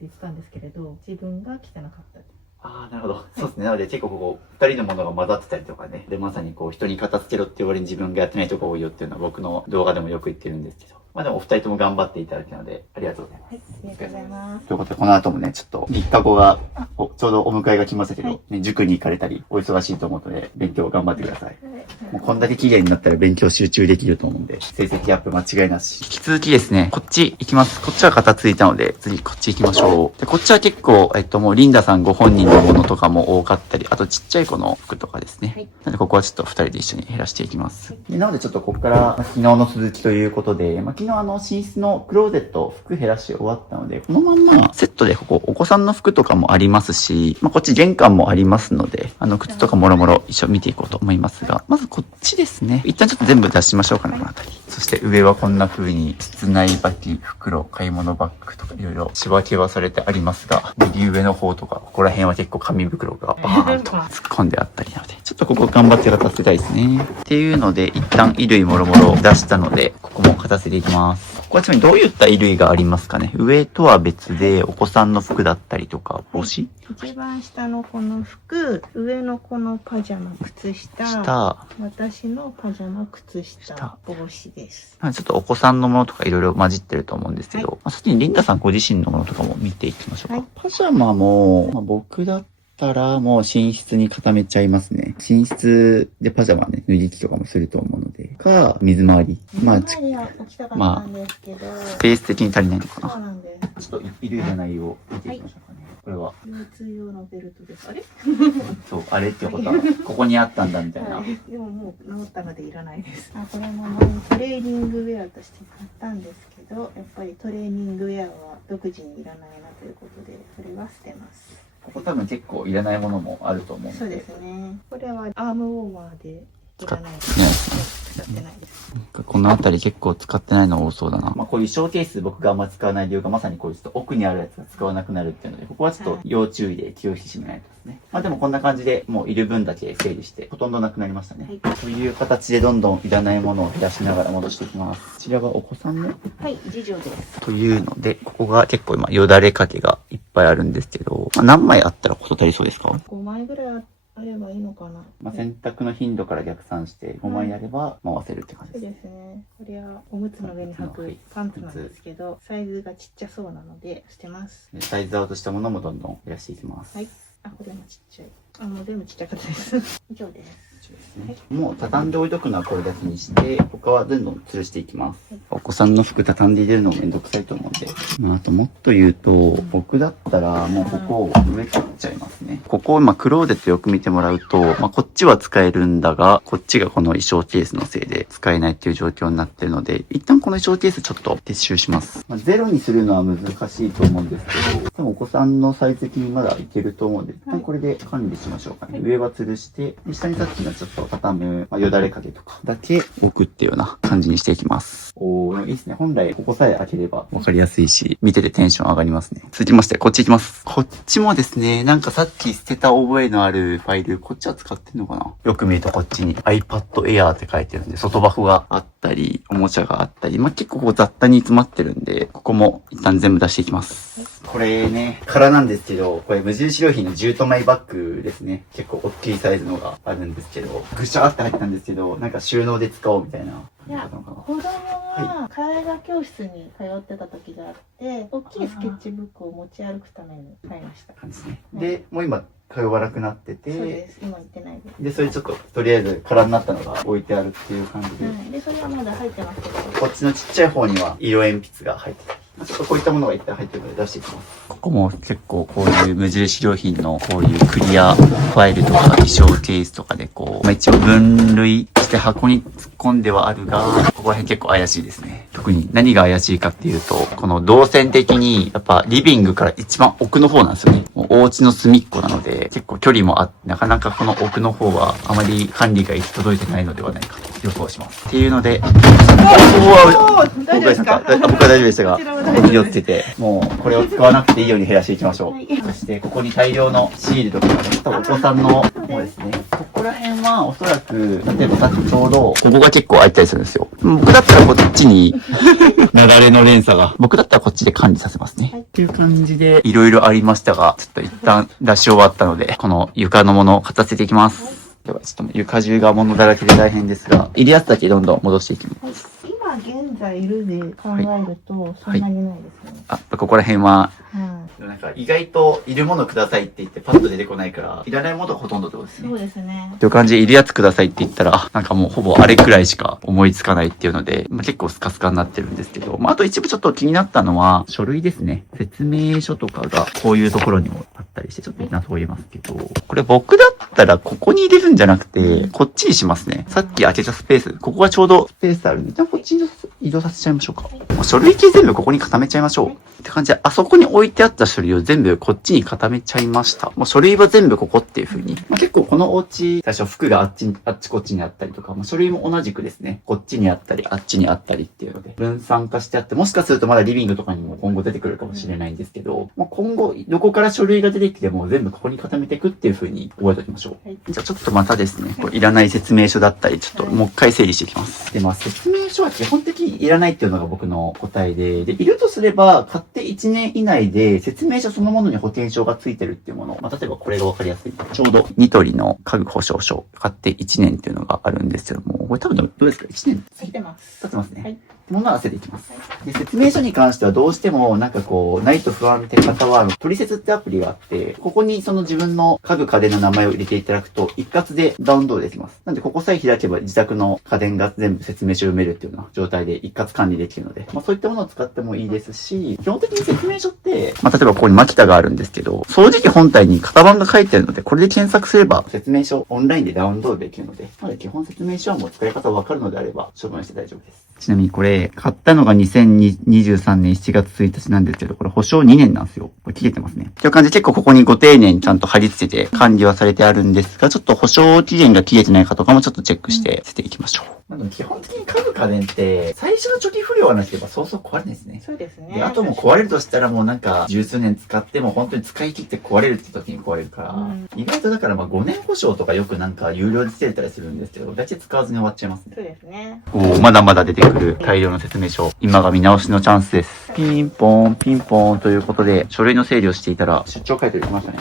言ってたんですけれど、自分が汚かったり。ああ、なるほど。そうですね。なので結構ここ、二人のものが混ざってたりとかね。で、まさにこう、人に片付けろって言われに自分がやってないとこ多いよっていうのは僕の動画でもよく言ってるんですけど。まあでもお二人とも頑張っていただけたので、ありがとうございます。はい、ありがとうございます。ということで、この後もね、ちょっと3日後が、ちょうどお迎えが来ましたけど、はい、ね、塾に行かれたり、お忙しいと思うので、勉強頑張ってください。はい、もうこんだけ綺麗になったら勉強集中できると思うんで、成績アップ間違いなし。引き続きですね、こっち行きます。こっちは片付いたので、次こっち行きましょう。で、こっちは結構、もうリンダさんご本人のものとかも多かったり、あとちっちゃい子の服とかですね。はい、なので、ここはちょっと2人で一緒に減らしていきます。でなので、ちょっとここから昨日の続きということで、昨日寝室のクローゼット、服減らし終わったので、このまんまセットでここ、お子さんの服とかもありますし、こっち玄関もありますので、靴とかもろもろ一緒見ていこうと思いますが、まずこっちですね。一旦ちょっと全部出しましょうかね、この辺り。そして上はこんな風に、室内履き、袋、買い物バッグとかいろいろ仕分けはされてありますが、右上の方とか、ここら辺は結構紙袋がバーンと突っ込んであったりなので、ちょっとここ頑張って片付けたいですね。っていうので、一旦衣類もろもろ出したので、ここも片付けていきます。これちなみにどういった衣類がありますかね。上とは別でお子さんの服だったりとか、帽子、一番下のこの服、上のこのパジャマ、靴下、私のパジャマ、靴下、帽子です。ちょっとお子さんのものとかいろいろ混じってると思うんですけど、はい、先にリンダさんご自身のものとかも見ていきましょうか。はい、パジャマも、僕だったらもう寝室に固めちゃいますね。寝室でパジャマね、脱ぎ着とかもすると思うので。か、水回り。水回りは置きたかったんですけど、スペース的に足りないのかな。そうなんです。ちょっと衣類の内容を見ていきましょうかね。これは。腰痛用のベルトです。あれそう、あれってことは、ここにあったんだみたいな。はい、でももう治ったのでいらないです。これも前にトレーニングウェアとして買ったんですけど、やっぱりトレーニングウェアは独自にいらないなということで、これは捨てます。ここ多分結構いらないものもあると思うんで。そうですね。これはアームウォーマーでいらないです。使ってないです。この辺り結構使ってないの多そうだな。まあこういうショーケース僕があんま使わない理由がまさにこういうちょっと奥にあるやつが使わなくなるっていうので、ここはちょっと要注意で気を引き締めないとですね。まあでもこんな感じでもういる分だけ整理してほとんどなくなりましたね。はい、という形でどんどんいらないものを減らしながら戻していきます。こちらはお子さんね。はい、次女です。というので、ここが結構今よだれかけがいっぱいあるんですけど、まあ、何枚あったら事足りそうですか？5枚ぐらいあればいいのかな。まあ、洗濯の頻度から逆算して5枚あれば回せるって感じです。そうですね。これはおむつの上に履くパンツなんですけど、サイズがちっちゃそうなので捨てます。サイズアウトしたものもどんどん減らしていきます。はい。あ、これもちっちゃい。あ、もう全部ちっちゃかったです。以上です。もう畳んで置いとくのはこれだけにして、他はどんどん吊るしていきます。お子さんの服畳んで入れるのもめんどくさいと思うんで。まあ、あともっと言うと、僕だったらもうここを上取っちゃいますね。ここを今クローゼットよく見てもらうと、まあ、こっちは使えるんだが、こっちがこの衣装ケースのせいで使えないっていう状況になってるので、一旦この衣装ケースちょっと撤収します。まあ、ゼロにするのは難しいと思うんですけど、多分お子さんのサイズ的にまだいけると思うんで、一旦これで管理しましょうかね。上は吊るして、で下にさっきのちょっと畳む、まあ、よだれかけとかだけ置くっていうような感じにしていきます。おー、いいですね。本来ここさえ開ければわかりやすいし、見ててテンション上がりますね。続きまして、こっち行きます。こっちもですね、なんかさっき捨てた覚えのあるファイル、こっちは使ってんのかな？よく見るとこっちに iPad Air って書いてるんで、外箱があったり、おもちゃがあったり、まあ、結構ここ雑多に詰まってるんで、ここも一旦全部出していきます。これね、空なんですけど、これ無印良品の10枚バッグですね。結構大きいサイズのがあるんですけど、ぐしゃーって入ったんですけど、なんか収納で使おうみたいな。いや、子供は絵画教室に通ってた時があって、大きいスケッチブックを持ち歩くために買いました。感じですね。で、もう今、通わなくなってて、そうです。今行ってないです。で、それちょっと、とりあえず空になったのが置いてあるっていう感じで、で、それはまだ入ってますけど、こっちのちっちゃい方には色鉛筆が入ってたり、ちょっとこういったものが一旦入ってるので出していきます。ここも結構こういう無印良品のこういうクリアファイルとか衣装ケースとかでこう、まあ、一応分類して箱に突っ込んではあるが、ここら辺結構怪しいですね。特に何が怪しいかっていうと、この動線的にやっぱリビングから一番奥の方なんですよね。もうお家の隅っこなので、結構距離もあって、なかなかこの奥の方はあまり管理が行き届いてないのではないかと予想します。っていうので、大丈夫ですか？僕は大丈夫でしたが、気をつけて、もうこれを使わなくていいように減らしていきましょう。はい、そしてここに大量のシールとかがね、多分お子さんのものですね。ここら辺はおそらく、例えばさっきちょうど、ここが結構開いたりするんですよ。僕だったらこっちに、流れの連鎖が、僕だったらこっちで管理させますね。はい、っていう感じで、いろいろありましたが、ちょっと一旦出し終わったので、この床のものを片付けていきます。はい、ではちょっと床中が物だらけで大変ですが、入れやすだけどんどん戻していきます。はい、今現在いるで考えると、そんなにないですね。あ、ここら辺は、なんか意外といるものくださいって言ってパッと出てこないから、いらないものがほとんどってことですね。そうですね。という感じでいるやつくださいって言ったら、なんかもうほぼあれくらいしか思いつかないっていうので、まあ、結構スカスカになってるんですけど、まあ、あと一部ちょっと気になったのは、書類ですね。説明書とかがこういうところにもあったりして、ちょっと謎を言いますけど、これ僕だったらここに入れるんじゃなくて、こっちにしますね。さっき開けたスペース、ここがちょうどスペースあるんで、じゃあこっちに移動させちゃいましょうか。もう書類系全部ここに固めちゃいましょう。って感じで、あそこに置いてあった書類を全部こっちに固めちゃいました。もう書類は全部ここっていう風に。まあ、結構このお家、最初服があっちこっちにあったりとか、まあ、書類も同じくですね、こっちにあったり、あっちにあったりっていうので、分散化してあって、もしかするとまだリビングとかにも今後出てくるかもしれないんですけど、まあ、今後、どこから書類が出てきても全部ここに固めていくっていう風に覚えておきましょう。はい、じゃあちょっとまたですね、こういらない説明書だったり、ちょっともう一回整理していきます。で、まあ説明書は基本的にいらないっていうのが僕の答えで、いるとすれば、買って1年以内で説明書そのものに保険証がついてるっていうもの。まあ、例えばこれがわかりやすい。ちょうどニトリの家具保証書買って1年っていうのがあるんですけども、これ多分どうですか ?1 年経ってます。経ってますね。はい。っものは合わせていきます。で、説明書に関してはどうしてもなんかこう、ないと不安って方は、トリセツってアプリがあって、ここにその自分の家具家電の名前を入れていただくと、一括でダウンロードできます。なんで、ここさえ開けば自宅の家電が全部説明書を読めるっていうような状態で一括管理できるので、そういったものを使ってもいいですし、基本的に説明書って、例えばここにマキタがあるんですけど、掃除機本体に型番が書いてあるので、これで検索すれば説明書オンラインでダウンロードできるので、なので基本説明書はもう使い方わかるのであれば処分して大丈夫です。ちなみにこれ、買ったのが2023年7月1日なんですけど、これ保証2年なんですよ。これ切れてますね。という感じで結構ここにご丁寧にちゃんと貼り付けて管理はされてあるんですが、ちょっと保証期限が切れてないかとかもちょっとチェックして捨てていきましょう。基本的に家具家電って、最初の初期不良がなければそうそう壊れないですね。そうですね。で、あともう壊れるとしたらもうなんか十数年使っても本当に使い切って壊れるって時に壊れるから、意外とだから5年保証とかよくなんか有料でつけれたりするんですけど、大体使わずに終わっちゃいますね。そうですね。まだまだ出てくる大量の説明書。今が見直しのチャンスです。ピンポン、ピンポンということで、書類の整理をしていたら出張回答できましたね。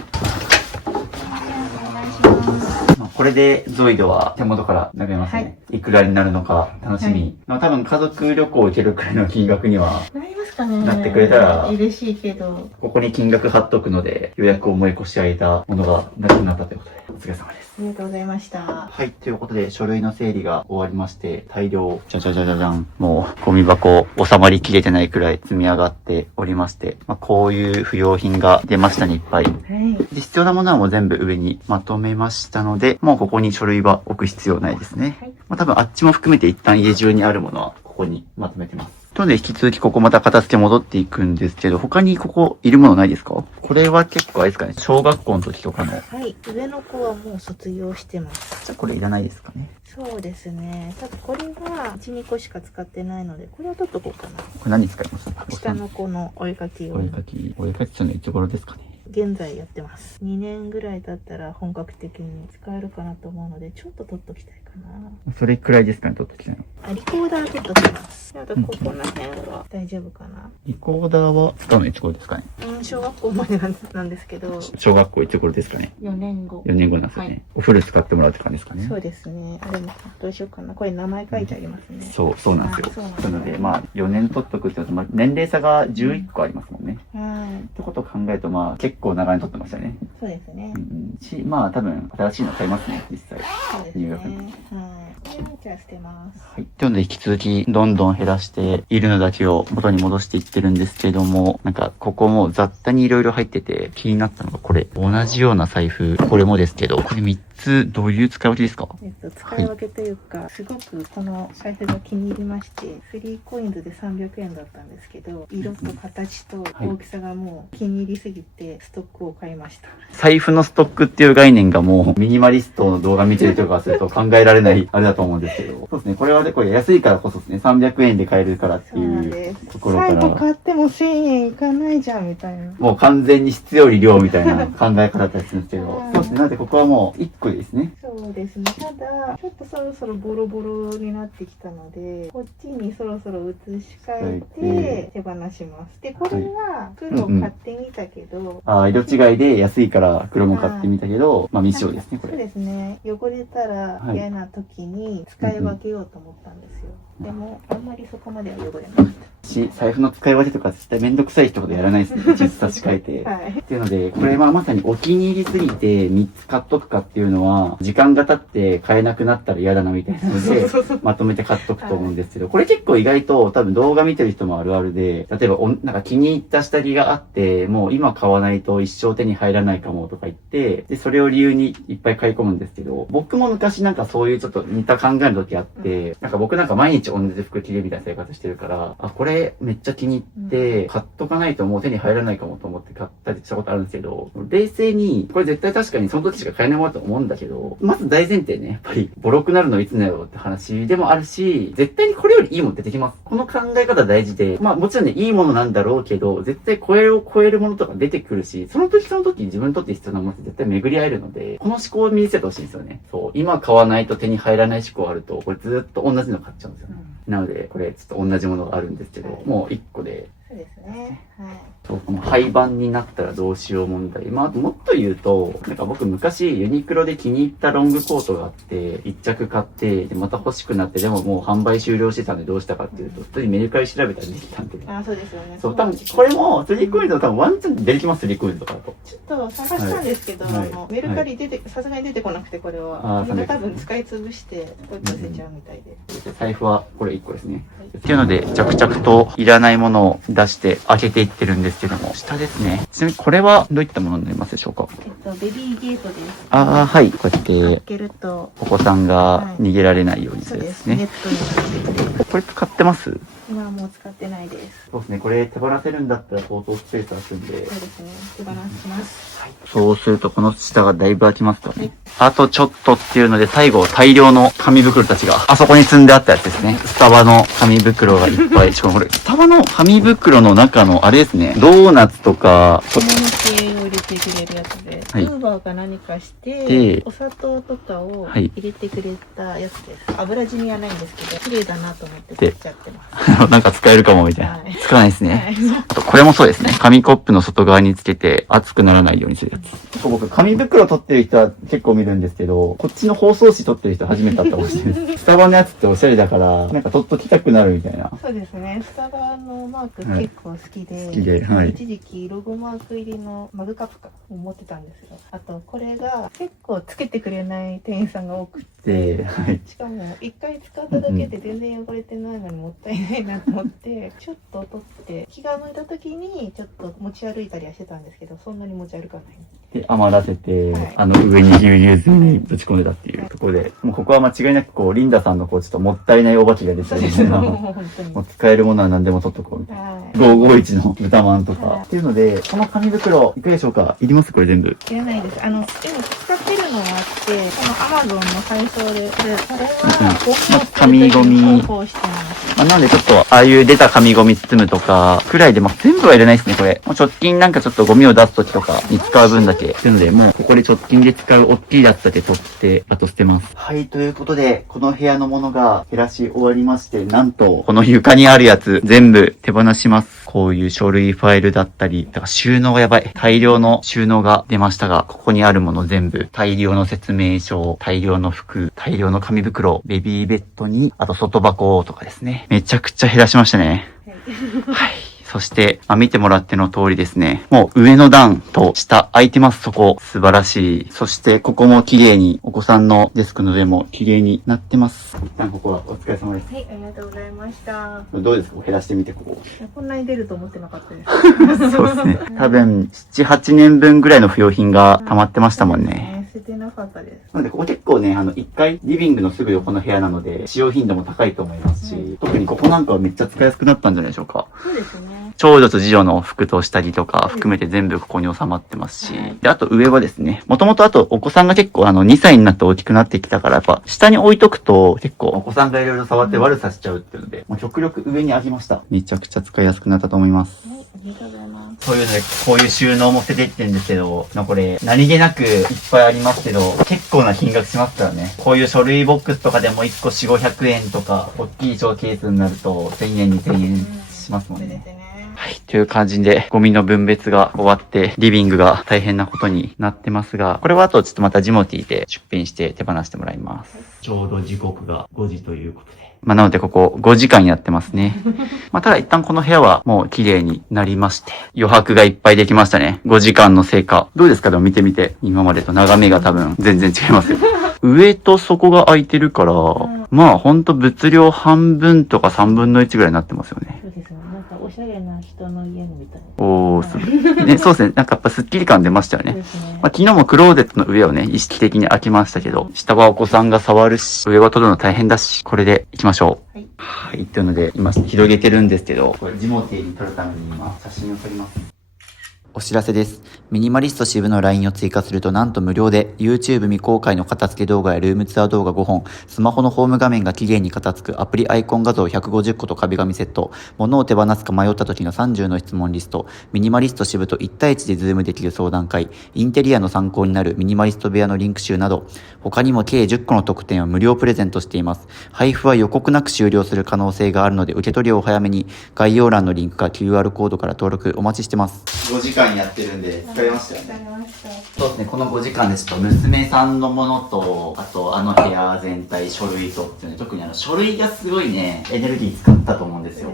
これでゾイドは手元から投げますね。いくらになるのか楽しみ。多分家族旅行行けるくらいの金額にはなりますかね。なってくれたら嬉しいけど。ここに金額貼っとくので、予約を思い越し上げたものがなくなったということで、お疲れ様です。ありがとうございました。はい、ということで書類の整理が終わりまして、大量、じゃじゃじゃじゃじゃん。もう、ゴミ箱収まりきれてないくらい積み上がっておりまして、こういう不要品が出ましたね、いっぱい。はい。で、必要なものはもう全部上にまとめましたので、もうここに書類は置く必要ないですね。はい。多分あっちも含めて一旦家中にあるものはここにまとめてます。とで、引き続きここまた片付け戻っていくんですけど、他にここいるものないですか？これは結構あれですかね、小学校の時とかの。はい。上の子はもう卒業してます。じゃあこれいらないですかね。そうですね。ただこれは1、2個しか使ってないので、これは取っとこうかな。これ何使いますか？下の子のお絵かきをお絵かきってのいつ頃ですかね。現在やってます。2年ぐらい経ったら本格的に使えるかなと思うので、ちょっと取っときたいかな。それくらいですかね、取っときたいの。リコーダー取っときます。あとここの辺は大丈夫かな。リコーダーは使うのいつ頃ですかね。小学校までなんですけど。小学校いつ頃ですかね。4年後。4年後なんですよね。おフル使ってもらうって感じですかね。そうですね。でもどうしようかな。これ名前書いてありますね。そうなんですよ。そうなんですねなので、4年取っとくって言うと、年齢差が11個ありますもんね。ってことを考えると、結構長年取ってましたよね。そうですね。多分、新しいの買いますね、実際。そうですね。入学の。これじゃあ捨てます。はい。というので、引き続き、どんどん減らしているのだけを元に戻していってるんですけれども、ここも雑多にいろいろ入ってて、気になったのがこれ。同じような財布、これもですけど、これ3つ、どういう使い分けですか？使い分けというか、すごくこの財布が気に入りまして、3コインズで300円だったんですけど、色と形と大きさがもう気に入りすぎて、ストックを買いました。財布のストックっていう概念がもう、ミニマリストの動画見てる人からすると考えられない、あれだと思うんですけど、そうですね、これはこれ安いからこそですね、300円で買えるからっていうところから。最後買っても1000円いかないじゃん、みたいな。もう完全に質より量みたいな考え方だったりするんですけど、そうですね、なのでここはもう1個ですね。そうですね。ただ、ちょっとそろそろボロボロになってきたので、こっちにそろそろ移し替えて手放します。で、これは黒を買ってみたけど、色違いで安いから黒も買ってみたけど、未使用ですね、これ。そうですね。汚れたら嫌な時に使い分けようと思ったんですよ。でも、あんまりそこまでは汚れなかった。財布の使い分けとか絶対めんどくさいってことやらないですね。実差し替えて。はい。っていうので、これはまさにお気に入りすぎて3つ買っとくかっていうのは、時間が経って買えなくなったら嫌だなみたいなので、まとめて買っとくと思うんですけど、これ結構意外と多分動画見てる人もあるあるで、例えば気に入った下着があって、もう今買わないと一生手に入らないかもとか言って、で、それを理由にいっぱい買い込むんですけど、僕も昔そういうちょっと似た考えの時あって、僕毎日同じ服着るみたいな生活してるから、これめっちゃ気に入って、買っとかないともう手に入らないかもと思って買ったりしたことあるんですけど、冷静に、これ絶対確かにその時しか買えないものだと思うんだけど、まず大前提ね、やっぱり、ボロくなるのいつなよって話でもあるし、絶対にこれよりいいもの出てきます。この考え方大事で、もちろんね、いいものなんだろうけど、絶対これを超えるものとか出てくるし、その時その時自分にとって必要なものって絶対巡り合えるので、この思考を身につけてほしいんですよね。そう、今買わないと手に入らない思考あると、これずっと同じの買っちゃうんですよね。なので、これちょっと同じものがあるんですけど、もう1個で。そうですね。はい。そう、この廃盤になったらどうしよう問題。まあ、もっと言うと、なんか僕昔ユニクロで気に入ったロングコートがあって、一着買って、でまた欲しくなって、でももう販売終了してたんでどうしたかっていうと、普通にメルカリ調べたらできたんで。あ、そうですよね。そう、多分これも3コインズの多分ワンチャン出てきます、3コインズとかだと。ちょっと探したんですけど、はいメルカリさすがに出てこなくて、これは。みんな多分使い潰して、こうやって捨てちゃうみたいで。財布はこれ1個ですね。っていうので、着々といらないものを出して開けていってるんですけども、下ですね。ちなみにこれはどういったものになりますでしょうか？ベビーゲートです。ああ、はい。こうやって開けると、お子さんが逃げられないようにするやつですね。ネットになってて。これ使ってます？今はもう使ってないです。そうですね。これ手放せるんだったら相当スペース空くんで。そうですね。手放します。そうするとこの下がだいぶ空きますからね。あとちょっとっていうので最後大量の紙袋たちがあそこに積んであったやつですね。スタバの紙袋がいっぱい。しかもこれスタバの紙袋の中のあれですね。ドーナツとか、小物系を入れてくれるやつで、はいウーバーが何かしてで、お砂糖とかをはい入れてくれたやつです。油染みはないんですけど、綺麗だなと思って買っちゃってます。なんか使えるかもみたいな。はい使わないですね。はい。あとこれもそうですね。紙コップの外側につけて熱くならないようにするやつ。結構僕紙袋取ってる人は結構見るんですけど、こっちの包装紙取ってる人初めて会ったかもしれないです。スタバのやつっておしゃれだから、なんか取っときたくなるみたいな。そうですね。スタバのマークはい結構好きで、好きではい一時期ロゴマーク入りのマグカップを持ってたんですよ。あとこれが結構つけてくれない店員さんが多くて、で、はい。しかも一回使っただけで全然汚れてないのにもったいないなと思ってちょっと取って気が向いた時にちょっと持ち歩いたりはしてたんですけど、そんなに持ち歩かない。で、余らせて、はい上に牛乳にぶち込んでたっていうところで、もうここは間違いなくこう、リンダさんのこう、ちょっともったいないお化けが出てるみたいな。もうも本当に。う使えるものは何でも取っとこうみたいな。は551の豚まんとか。はいっていうので、この紙袋、いかがでしょうか？いりますこれ全部。い。いらないです。でも使ってるのがあって、この Amazon の配送で、これは紙ゴミこうしてます。なのでちょっと、ああいう出た紙ゴミ包むとか、くらいで、全部はいらないですね、これ。もう直近なんかちょっとゴミを出すときとかに使う分だけ。っていうので、もうここで直近で使う大きいやつだけ取って、あと捨てます。はい、ということで、この部屋のものが減らし終わりまして、なんと、この床にあるやつ、全部手放します。こういう書類ファイルだったり、だから収納がやばい。大量の収納が出ましたが、ここにあるもの全部、大量の説明書、大量の服、大量の紙袋、ベビーベッドに、あと外箱とかですね。めちゃくちゃ減らしましたね。はい。そして、見てもらっての通りですね。もう上の段と下空いてます、そこ。素晴らしい。そして、ここも綺麗に、お子さんのデスクの上も綺麗になってます。一旦ここはお疲れ様です。はい、ありがとうございました。どうですか？減らしてみて、ここ。こんなに出ると思ってなかったです。そうですね。多分、7、8年分ぐらいの不要品が溜まってましたもんね。捨ててなかったです。なので、ここ結構ね、1階、リビングのすぐ横の部屋なので、使用頻度も高いと思いますし、特にここなんかはめっちゃ使いやすくなったんじゃないでしょうか。そうですね。長女と次女の服と下着とか含めて全部ここに収まってますし、で、あと上はですね、もともとあとお子さんが結構2歳になって大きくなってきたから、やっぱ下に置いとくと結構お子さんがいろいろ触って悪さしちゃうっていうので、もう極力上に上げました。めちゃくちゃ使いやすくなったと思います。はい、ありがとうございます。そういうので、こういう収納も捨てていってるんですけど、これ、何気なくいっぱいありますけど、結構な金額しますからね。こういう書類ボックスとかでも1個4、500円とか、大きいショーケースになると1000円、2000円しますもんね。そうですね。はい。という感じで、ゴミの分別が終わって、リビングが大変なことになってますが、これはあとちょっとまたジモティーで出品して手放してもらいます。ちょうど時刻が5時ということで。なのでここ5時間やってますね。ただ一旦この部屋はもう綺麗になりまして、余白がいっぱいできましたね。5時間の成果。どうですか？でも見てみて。今までと眺めが多分全然違いますよ。上と底が空いてるから、ほんと物量半分とか3分の1ぐらいになってますよね。そうですね。なんかおしゃれな人の家みたいおー、ね、そうですね。なんかやっぱスッキリ感出ましたよな。ね。ですね。昨日もクローゼットの上をね、意識的に開けましたけど、下はお子さんが触るし、上は取るの大変だし、これで行きましょう。はい。はい。というので、今広げてるんですけど、これジモティーに撮るために今写真を撮ります。お知らせです。ミニマリスト支部の LINE を追加するとなんと無料で YouTube 未公開の片付け動画やルームツアー動画5本、スマホのホーム画面が綺麗に片付くアプリアイコン画像150個と壁紙セット、物を手放すか迷った時の30の質問リスト、ミニマリスト支部と1対1でズームできる相談会、インテリアの参考になるミニマリスト部屋のリンク集など、他にも計10個の特典を無料プレゼントしています。配布は予告なく終了する可能性があるので受け取りをお早めに。概要欄のリンクか QR コードから登録お待ちしてます。5時間やってるんで疲れましたよね。そうですね、この5時間でちょっと娘さんのものと、あと部屋全体、書類とっていうね、特に書類がすごいね、エネルギー使ったと思うんですよ。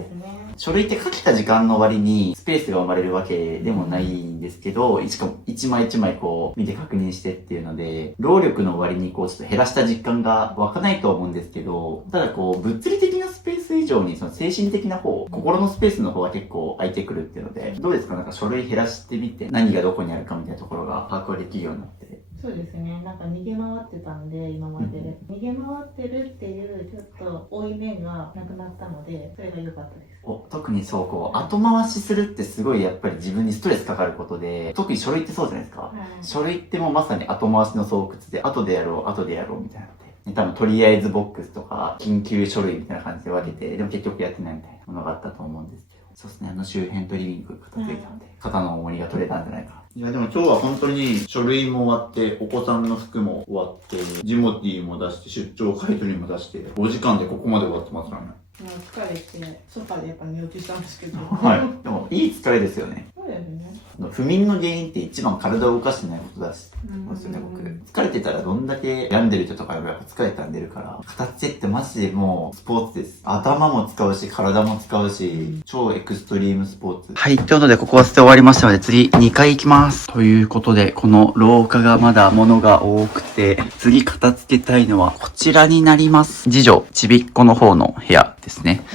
書類って書けた時間の割にスペースが生まれるわけでもないんですけど、しかも一枚一枚こう見て確認してっていうので、労力の割にこうちょっと減らした実感が湧かないと思うんですけど、ただこう物理的なスペース以上にその精神的な方、心のスペースの方が結構空いてくるっていうので、どうですか？なんか書類減らしてみて何がどこにあるかみたいなところが把握できるようになって。そうですね。なんか逃げ回ってたんで、今まで。逃げ回ってるっていうちょっと負い目がなくなったので、それが良かったです。特にそう、こう、後回しするってすごいやっぱり自分にストレスかかることで、特に書類ってそうじゃないですか。書類ってもうまさに後回しの巣窟で、後でやろうみたいなので、多分とりあえずボックスとか、緊急書類みたいな感じで分けて、でも結局やってないみたいなものがあったと思うんですけど。そうですね、周辺とリビング片付いたので、肩の重りが取れたんじゃないか。いやでも今日は本当に書類も終わって、お子さんの服も終わって、ジモティーも出して、出張買い取りも出して、5時間でここまで終わってますからね。もう疲れて、ソファでやっぱ寝落ちしたんですけど。はい。でもいい疲れですよね。そうですね。不眠の原因って一番体を動かしてないことだし、ですよね、僕。疲れてたらどんだけ病んでる人とかやっぱ疲れたら出るから、片付けってマジでもうスポーツです。頭も使うし、体も使うし、超エクストリームスポーツ。はい、ということでここは捨て終わりましたので次2回行きます。ということで、この廊下がまだ物が多くて、次片付けたいのはこちらになります。次女、ちびっこの方の部屋ですね。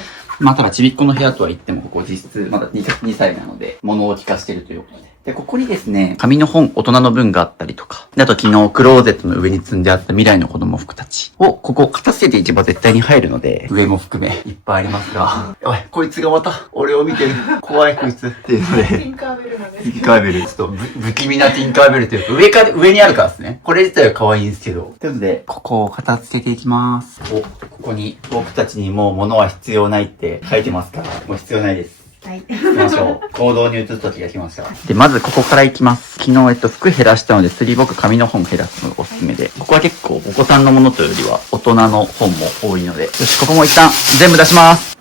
まあ、ただちびっこの部屋とは言っても、ここ実質まだ2歳なので、物置化してるということで。で、ここにですね、紙の本、大人の分があったりとか、であと昨日クローゼットの上に積んであった未来の子供服たちを、ここ片付けていけば絶対に入るので、上も含めいっぱいありますが、おい、こいつがまた俺を見てる。怖いこいつっていうので、ティンカーベルなんです。ティンカーベル、ちょっと不気味なティンカーベルというか、上にあるからですね。これ自体は可愛いんですけど。ということで、ここを片付けていきます。ここに僕たちにもう物は必要ないって書いてますから、もう必要ないです。はい。行きましょう。行動に移す時が来ました。で、まずここから行きます。昨日服減らしたので、次僕紙の本減らすのがおすすめで、ここは結構お子さんのものというよりは大人の本も多いので、よし、ここも一旦全部出します。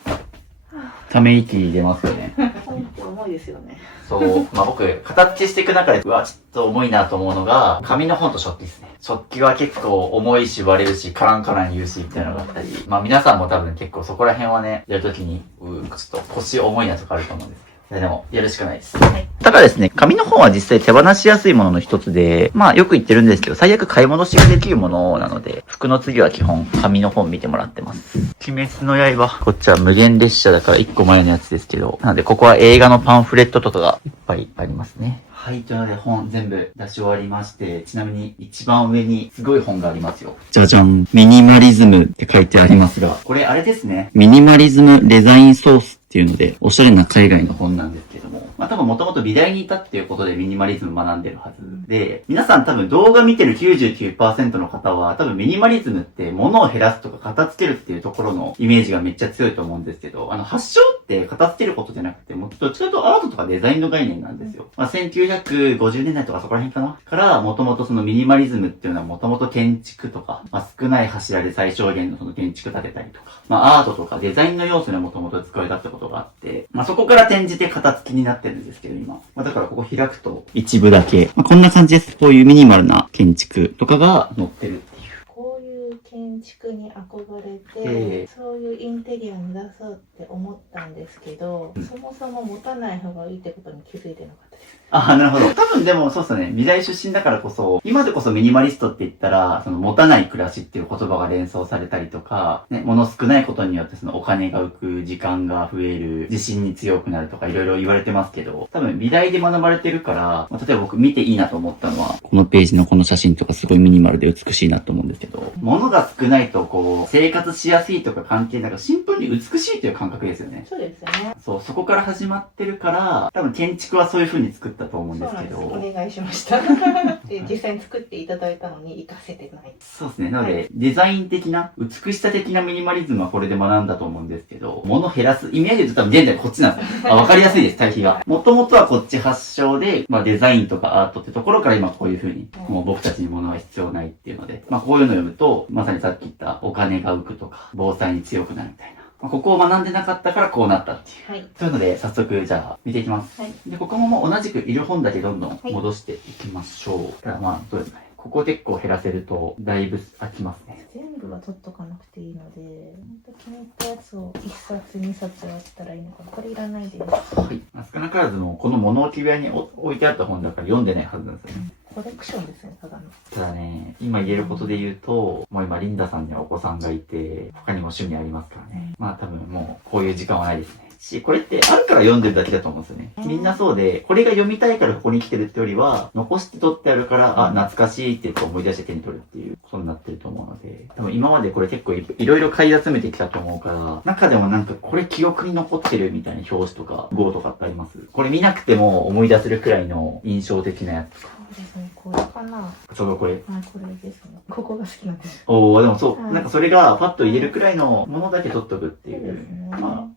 ため息出ますよね。本って重いですよね。そう、まあ僕、片付けしていく中で、うわ、ちょっと重いなと思うのが、紙の本と食器ですね。食器は結構重いし割れるし、カランカラン言うし、みたいなのがあったり、まあ皆さんも多分結構そこら辺はね、やるときに、ちょっと腰重いなとかあると思うんですけど、でも、やるしかないです。はい。ただですね、紙の本は実際手放しやすいものの一つで、まあよく言ってるんですけど、最悪買い戻しができるものなので、服の次は基本紙の本見てもらってます。鬼滅の刃。こっちは無限列車だから1個前のやつですけど、なのでここは映画のパンフレットとかがいっぱいありますね。はい、というので本全部出し終わりまして、ちなみに一番上にすごい本がありますよ。じゃじゃん。ミニマリズムって書いてありますが、これあれですね。ミニマリズムデザインソースっていうので、おしゃれな海外の本なんですけども、まあ多分もともと美大にいたっていうことでミニマリズム学んでるはずで、皆さん多分動画見てる 99% の方は多分ミニマリズムって物を減らすとか片付けるっていうところのイメージがめっちゃ強いと思うんですけど、発祥って片付けることじゃなくて、もうどっちかというとアートとかデザインの概念なんですよ。まあ1950年代とかそこら辺かなからもともとそのミニマリズムっていうのはもともと建築とか、まあ少ない柱で最小限のその建築建てたりとか、まあアートとかデザインの要素にもともと使われたってことがあって、まあそこから転じて片付きになってるんですけど今。まあだからここ開くと一部だけ、まあこんな感じです。こういうミニマルな建築とかが載ってるっていう。こういう建築に憧れて、そういうインテリアに出そうって思ったんですけど、そもそも持たない方がいいってことに気づいてなかったです。ああ、なるほど。多分でもそうっすね。美大出身だからこそ、今でこそミニマリストって言ったら、その持たない暮らしっていう言葉が連想されたりとか、ね、物少ないことによってそのお金が浮く、時間が増える、自信に強くなるとかいろいろ言われてますけど、多分美大で学ばれてるから、まあ、例えば僕見ていいなと思ったのは、このページのこの写真とかすごいミニマルで美しいなと思うんですけど、物が少ないとこう、生活しやすいとか関係なくシンプルに美しいという感覚ですよね。そうですよね。そう、そこから始まってるから、多分建築はそういう風にに作ったと思うんですけど。そうなんです。お願いしました。で、実際に作っていただいたのに活かせてない。そうですね。なので、デザイン的な、美しさ的なミニマリズムはこれで学んだと思うんですけど、物減らす、意味合いで言うと多分現在こっちなんですよ。わかりやすいです、対比が。もともとはこっち発祥で、デザインとかアートってところから今こういう風に、もう僕たちに物は必要ないっていうので、こういうのを読むと、まさにさっき言ったお金が浮くとか、防災に強くなるみたいな。ここを学んでなかったからこうなったっていう。はい。というので、早速じゃあ見ていきます。はい。で、ここももう同じくいる本だけどんどん戻していきましょう。ただどうですかね。ここ結構減らせると、だいぶ飽きますね。全部は取っとかなくていいので、本当気に入ったやつを1冊2冊あったらいいのかな。これいらないです。はい。少なからずもこの物置部屋に置いてあった本だから読んでないはずなんですよね。コレクションですね、ただの。ただね、今言えることで言うと、もう今リンダさんにはお子さんがいて、他にも趣味ありますからね。多分もうこういう時間はないですね。これってあるから読んでるだけだと思うんですよね。みんなそうで、これが読みたいからここに来てるってよりは、残して取ってあるから、懐かしいって言って思い出して手に取るっていうことになってると思うので、多分今までこれ結構いろいろ買い集めてきたと思うから、中でもこれ記憶に残ってるみたいな表紙とか、号とかってあります？これ見なくても思い出せるくらいの印象的なやつとか。そうですね、これかな。ちょうどこれ。はい、これですね。ここが好きなんです。でもそう、それがパッと入れるくらいのものだけ取っとくっていう。そうですね。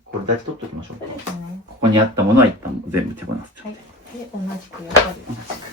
これだけ取っときましょうか。そうですね。ここにあったものは一旦全部手放す。はい。で、同じくやっぱ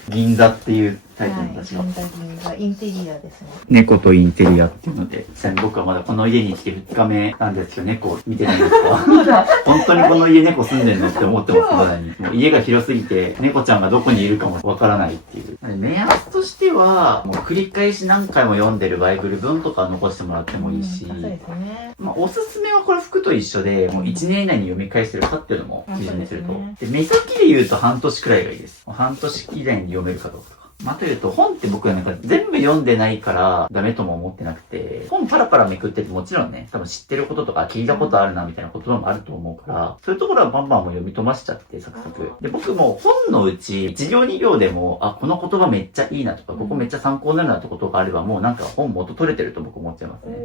り。銀座っていうタイトルの私が。銀座、インテリアですね。猫とインテリアっていうので、ちなみに僕はまだこの家に来て2日目なんですけど、猫見てないんですか？本当にこの家猫住んでんのって思ってます、まだに。もう家が広すぎて、猫ちゃんがどこにいるかもわからないっていう。目安としては、もう繰り返し何回も読んでるバイブル文とか残してもらってもいいし、そうですね。おすすめはこれ服と一緒で、もう1年以内に読み返してるかっていうのも基準にすると。で、目先で言うと半年くらいがいいです。半年以内に読めるかどうか。というと、本って僕は全部読んでないからダメとも思ってなくて、本パラパラめくっててもちろんね、多分知ってることとか聞いたことあるなみたいな言葉もあると思うから、そういうところはバンバンも読み飛ばしちゃってサクサク。で、僕も本のうち1行2行でも、この言葉めっちゃいいなとか、ここめっちゃ参考になるなってことがあれば、もう本元取れてると僕思っちゃいますね。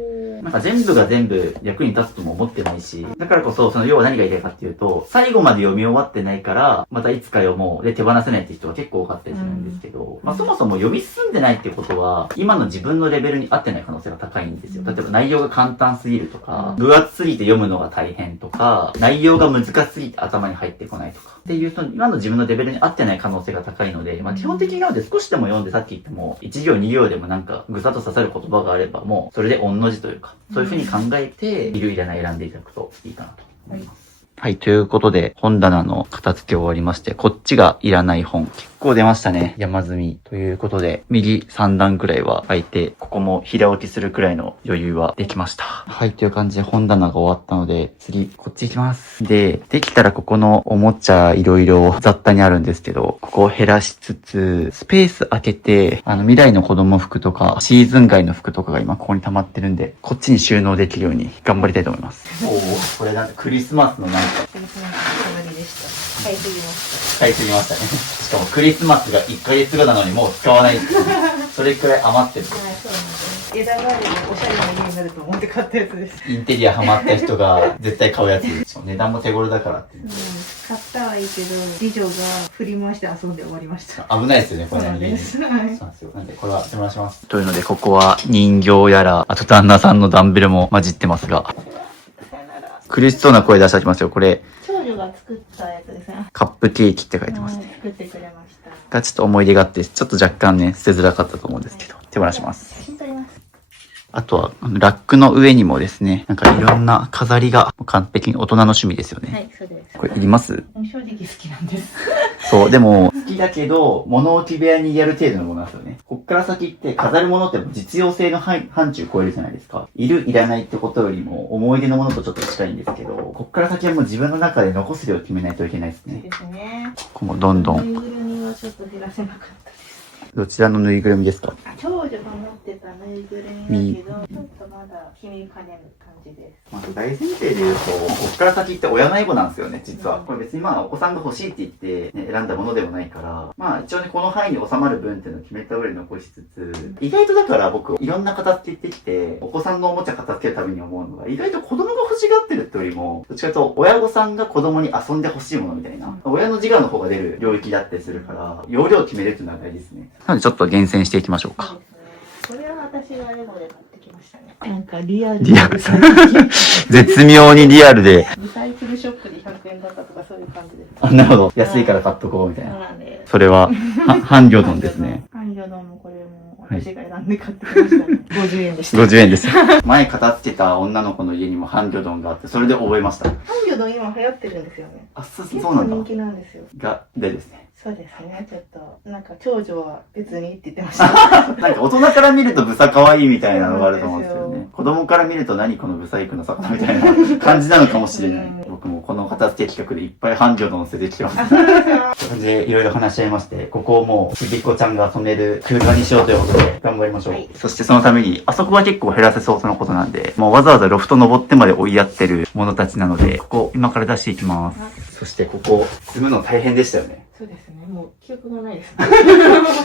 全部が全部役に立つとも思ってないし、だからこそ、要は何が言いたいかっていうと、最後まで読み終わってないから、またいつか読もう。で、手放せないって人は結構多かったりするんですけど、そもそも読み進んでないってことは、今の自分のレベルに合ってない可能性が高いんですよ。例えば内容が簡単すぎるとか、分厚すぎて読むのが大変とか、内容が難しすぎて頭に入ってこないとか。っていうと、今の自分のレベルに合ってない可能性が高いので、基本的になので少しでも読んでさっき言っても、1行2行でもぐさっと刺さる言葉があれば、もうそれで御の字というか、そういうふうに考えて、いるいらない選んでいただくといいかなと思います。はい、ということで、本棚の片付け終わりまして、こっちがいらない本。結構出ましたね。山積み。ということで、右3段くらいは空いて、ここも平置きするくらいの余裕はできました。はい、という感じで本棚が終わったので、次、こっち行きます。で、できたらここのおもちゃいろいろ雑多にあるんですけど、ここを減らしつつ、スペース空けて、未来の子供服とか、シーズン外の服とかが今ここに溜まってるんで、こっちに収納できるように頑張りたいと思います。これクリスマスのクリスマスの飾りでした。買いすぎました。買いすぎましたね。しかもクリスマスが1ヶ月後なのにもう使わないっていう。それくらい余ってる。はい、そうなんですね。枝があればおしゃれな家になると思って買ったやつです。インテリアハマった人が絶対買うやつ。しかも値段も手頃だからっていう。買ったはいいけど、次女が振り回して遊んで終わりました。危ないですよね、これそうです。そうなんですよ。なんで、これは手放します。というので、ここは人形やら、あと旦那さんのダンベルも混じってますが、苦しそうな声出してきますよ、これ。長女が作ったやつですね。カップケーキって書いてますね。作ってくれました。がちょっと思い出があって、ちょっと若干ね、捨てづらかったと思うんですけど、手放します。写真撮ります。あとは、ラックの上にもですね、いろんな飾りが完璧に大人の趣味ですよね。はい、そうです。これいります？正直好きなんです。そう、でも、好きだけど、物置部屋にやる程度のものなんですよね。こっから先って飾るものって実用性の範疇超えるじゃないですか。いる、いらないってことよりも、思い出のものとちょっと近いんですけど、こっから先はもう自分の中で残す量を決めないといけないですね。ですね。ここもどんどん。ぬいぐるみはちょっと減らせなかったです。どちらのぬいぐるみですか？長女が持ってたぬいぐるみだけど、ちょっとまだ決めかねる感じです。まあ、大前提で言うと、こっから先って親のエゴなんですよね、実は。これ別にまあ、お子さんが欲しいって言って、ね、選んだものでもないから、まあ、一応ね、この範囲に収まる分っていうのを決めた上で残しつつ、意外とだから僕、いろんな片付けってきて、お子さんのおもちゃ片付けるために思うのが、意外と子供が欲しがってるってよりも、どっちかというと、親御さんが子供に遊んで欲しいものみたいな、親の自我の方が出る領域だったりするから、容量を決めるっていうのは大事ですね。なのでちょっと厳選していきましょうか。そうですね。これは私がエゴで買ってきましたね。なんかリアルリアル絶妙にリアルで。リサイクルショップで100円だったとかそういう感じです。あ、なるほど。安いから買っとこうみたいそうな。なんです。それは、半魚丼ですね。半魚丼もこれも私が選んで買ってきましたね。50円でした。 50円です。前片付けた女の子の家にも半魚丼があって、それで覚えました。半魚丼今流行ってるんですよね。あ、そう結なんだ。構人気なんですよ。でですね。そうですね。ちょっと、なんか長女は別にって言ってました。なんか大人から見るとブサ可愛いみたいなのがあると思うんですけどね。子供から見ると何このブサイクな魚みたいな感じなのかもしれない。僕もこの片付け企画でいっぱい半魚丼捨ててきてます。という感じでいろいろ話し合いまして、ここをもうちびっこちゃんが遊べる空間にしようということで頑張りましょう。はい、そしてそのために、あそこは結構減らせそうとのことなんで、もうわざわざロフト登ってまで追いやってるものたちなので、ここ今から出していきます。そしてここ、積むの大変でしたよね。そうですね。もう記憶がないです。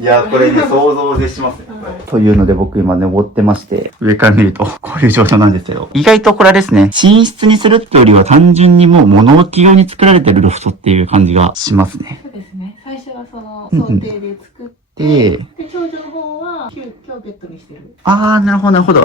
いや、これね、想像を絶しますね。というので僕今登ってまして、上から見るとこういう状況なんですけど、意外とこれはですね、寝室にするってよりは単純にもう物置用に作られてるロフトっていう感じがしますね。そうですね。最初はその想定で作って、で、長女の方は急遽ベッドにしてる。あー、なるほど、なるほど。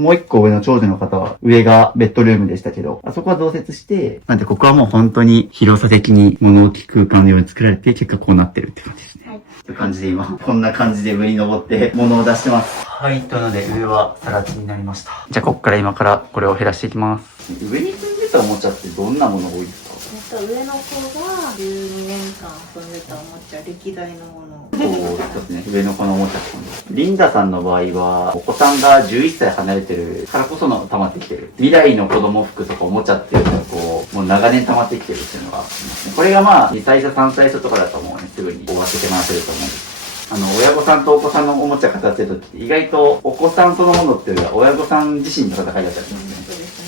もう一個上の長女の方は、上がベッドルームでしたけど、あそこは増設して、なんでここはもう本当に広さ的に物置空間のように作られて、結果こうなってるって感じですね。はい。という感じで今、こんな感じで上に登って物を出してます。はい、というので上は更地になりました。じゃあこっから今からこれを減らしていきます。上に積んでたおもちゃってどんなものが多いですか？上の子が12年間遊んでたおもちゃ、歴代のもの。そうですね、上の子のおもちゃですね。リンダさんの場合は、お子さんが11歳離れてるからこその溜まってきてる。未来の子供服とかおもちゃっていうのがこう、もう長年溜まってきてるっていうのがありますね。これがまあ、2歳差3歳差とかだともうね、すぐに終わって手回せると思うんです。親御さんとお子さんのおもちゃ片付けるときって意外とお子さんそのものっていうよりは親御さん自身の戦いだったりしますね。そうですね。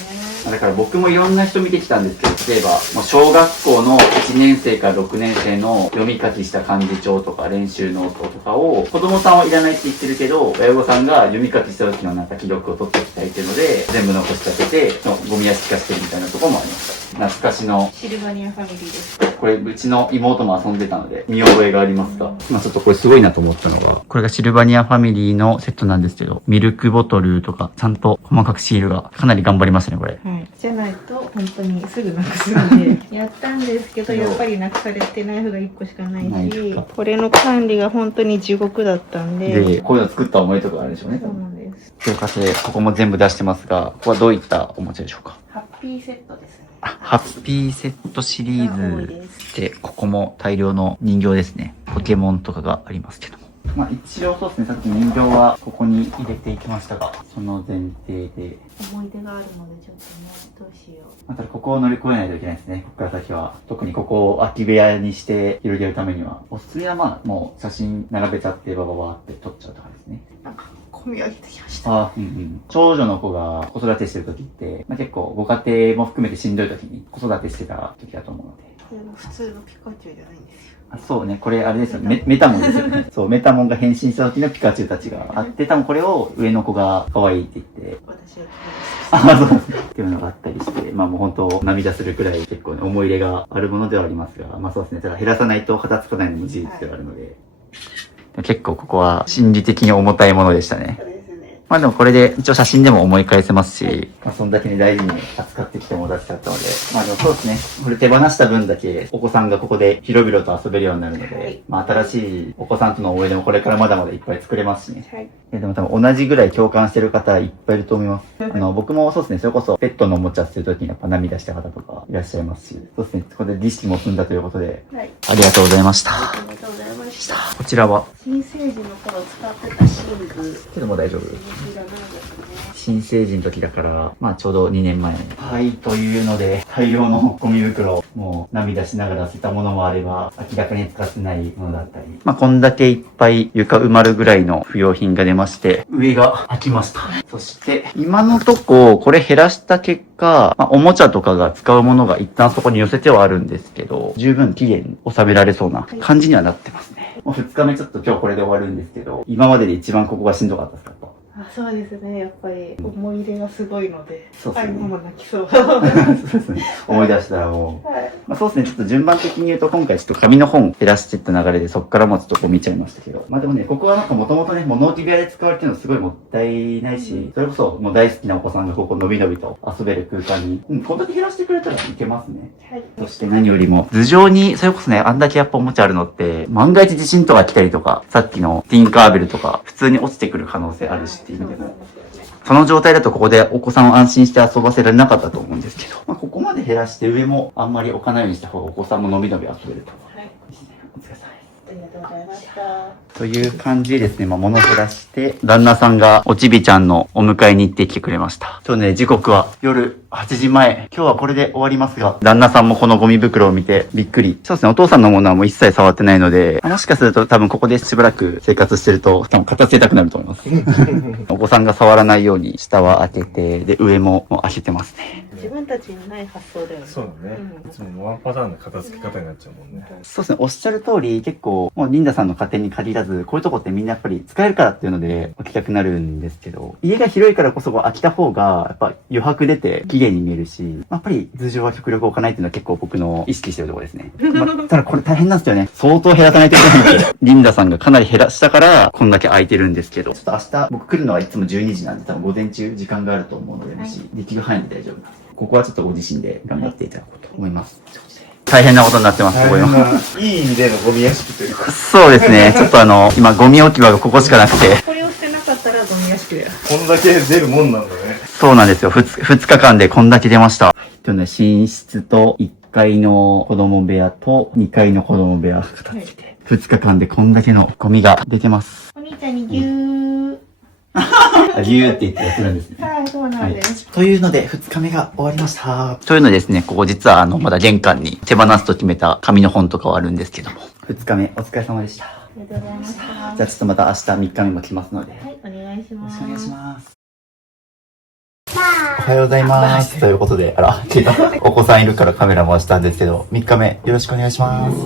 だから僕もいろんな人見てきたんですけど、例えば、もう小学校の1年生から6年生の読み書きした漢字帳とか練習ノートとかを、子供さんはいらないって言ってるけど、親御さんが読み書きした時のなんか記録を取っておきたいっていうので、全部残し立てて、ゴミ屋敷化してるみたいなところもありました。懐かしの。シルバニアファミリーです。これ、うちの妹も遊んでたので、見覚えがありますが、まあちょっとこれすごいなと思ったのが、これがシルバニアファミリーのセットなんですけど、ミルクボトルとか、ちゃんと細かくシールがかなり頑張りましたね、これ。はい。じゃないと、本当にすぐなくすんで、やったんですけど、やっぱりなくされてナイフが1個しかないし、これの管理が本当に地獄だったんで。で、こういうの作った思いとかあるでしょうね。そうなんです。という形で、ここも全部出してますが、ここはどういったおもちゃでしょうか？ハッピーセットですね。ハッピーセットシリーズで、ここも大量の人形ですね。ポケモンとかがありますけども。まあ一応そうですね、さっき人形はここに入れていきましたが、その前提で。思い出があるのでちょっとね、どうしよう。またここを乗り越えないといけないですね。ここから先は。特にここを空き部屋にして広げるためには。おすすめはまあ、もう写真並べちゃってバババーって撮っちゃうとかですね。なんか、込み上げてきました。ああ、うんうん。長女の子が子育てしてる時って、まあ、結構ご家庭も含めてしんどい時に子育てしてた時だと思うので。これも普通のピカチュウじゃないんですよ。あ、そうね。これあれですよ。メタモンですよね。そう、メタモンが変身した時のピカチュウたちがあって、多分これを上の子が可愛いって言って。私はあ、そうですね。っていうのがあったりして、まあもう本当涙するくらい結構ね、思い入れがあるものではありますが、まあそうですね。ただ減らさないと片付かないのも事実ではあるので。結構ここは心理的に重たいものでしたね。そうですね。まあでもこれで一応写真でも思い返せますし、まあそんだけに大事に扱ってきてもらっちゃったので、まあでもそうですね。これ手放した分だけお子さんがここで広々と遊べるようになるので、はい、まあ新しいお子さんとの思い出もこれからまだまだいっぱい作れますしね。はい。でも多分同じぐらい共感してる方いっぱいいると思います。僕もそうですね、それこそペットのおもちゃするときにやっぱ涙した方とかいらっしゃいますし、そうですね、ここで儀式も済んだということで、はい。ありがとうございました。ありがとうございました。こちらは新生児の頃使ってた寝具。けども大丈夫。いらないですね。新成人の時だから、まあちょうど2年前。はい、というので、大量のゴミ袋、もう涙しながら捨てたものもあれば、明らかに使ってないものだったり。まあこんだけいっぱい床埋まるぐらいの不要品が出まして、上が空きました。そして、今のとこ、これ減らした結果、まあ、おもちゃとかが使うものが一旦そこに寄せてはあるんですけど、十分期限に収められそうな感じにはなってますね。もう2日目ちょっと今日これで終わるんですけど、今までで一番ここがしんどかったですか？そうですね、やっぱり思い入れがすごいので、そうですね。もう泣きそう。そうですね。思い出したらもう。まあ、そうですね。ちょっと順番的に言うと今回ちょっと紙の本減らしていった流れでそこからもちょっとこう見ちゃいましたけど。まあでもね、ここはなんかもともとね、物置部屋で使われてるのすごいもったいないし、それこそもう大好きなお子さんがここのびのびと遊べる空間に、こんだけ減らしてくれたらいけますね。はい。そして何よりも、頭上に、それこそね、あんだけやっぱおもちゃあるのって、万が一地震とか来たりとか、さっきのティンカーベルとか、普通に落ちてくる可能性あるしっていう意味でも、その状態だとここでお子さんを安心して遊ばせられなかったと思うんですけど、まあ、ここまで減らして上もあんまり置かないようにした方がお子さんものびのび遊べると。はい。お疲れ様です。ありがとうございました。という感じでですね、まあ、物減らして、旦那さんがおちびちゃんのお迎えに行ってきてくれました。今日ね、時刻は夜8時前。今日はこれで終わりますが、旦那さんもこのゴミ袋を見てびっくり。そうですね、お父さんのものはもう一切触ってないので、もしかすると多分ここでしばらく生活してると、多分片付けたくなると思います。お子さんが触らないように下は開けて、で、上ももう開けてますね。自分たちにない発想だよね。そうだね。いつもワンパターンの片付け方になっちゃうもんね。そうですね、おっしゃる通り、結構、もうリンダさんの家庭に限らず、こういうとこってみんなやっぱり使えるからっていうので置きたくなるんですけど、家が広いからこそ空きた方が、やっぱ余白出て綺麗に見えるし、やっぱり頭上は極力置かないっていうのは結構僕の意識してるところですね。ただこれ大変なんですよね。相当減らさないといけないんですよ。リンダさんがかなり減らしたから、こんだけ空いてるんですけど、ちょっと明日僕来るのはいつも12時なんで、多分午前中時間があると思うので、もしできる範囲で大丈夫なんです。ここはちょっとご自身で頑張っていただこうと思います。大変なことになってます、ここ今。いい意味でのゴミ屋敷というか。そうですね。ちょっと今ゴミ置き場がここしかなくて。これをしてなかったらゴミ屋敷だよ。こんだけ出るもんなんだね。そうなんですよ。2日間でこんだけ出ました。というので、寝室と1階の子供部屋と2階の子供部屋片付けて、2日間でこんだけのゴミが出てます。お兄ちゃんにぎゅー。ギューって言ってやってるんですね。はい、そうなんです。というので、2日目が終わりました。というのでですね、ここ実はまだ玄関に手放すと決めた紙の本とかはあるんですけども。2日目お疲れ様でした。ありがとうございました。じゃあちょっとまた明日3日目も来ますので。はい、お願いします。よろしくお願いします。おはようございます。ということで、消えた。お子さんいるからカメラ回したんですけど、3日目よろしくお願いします。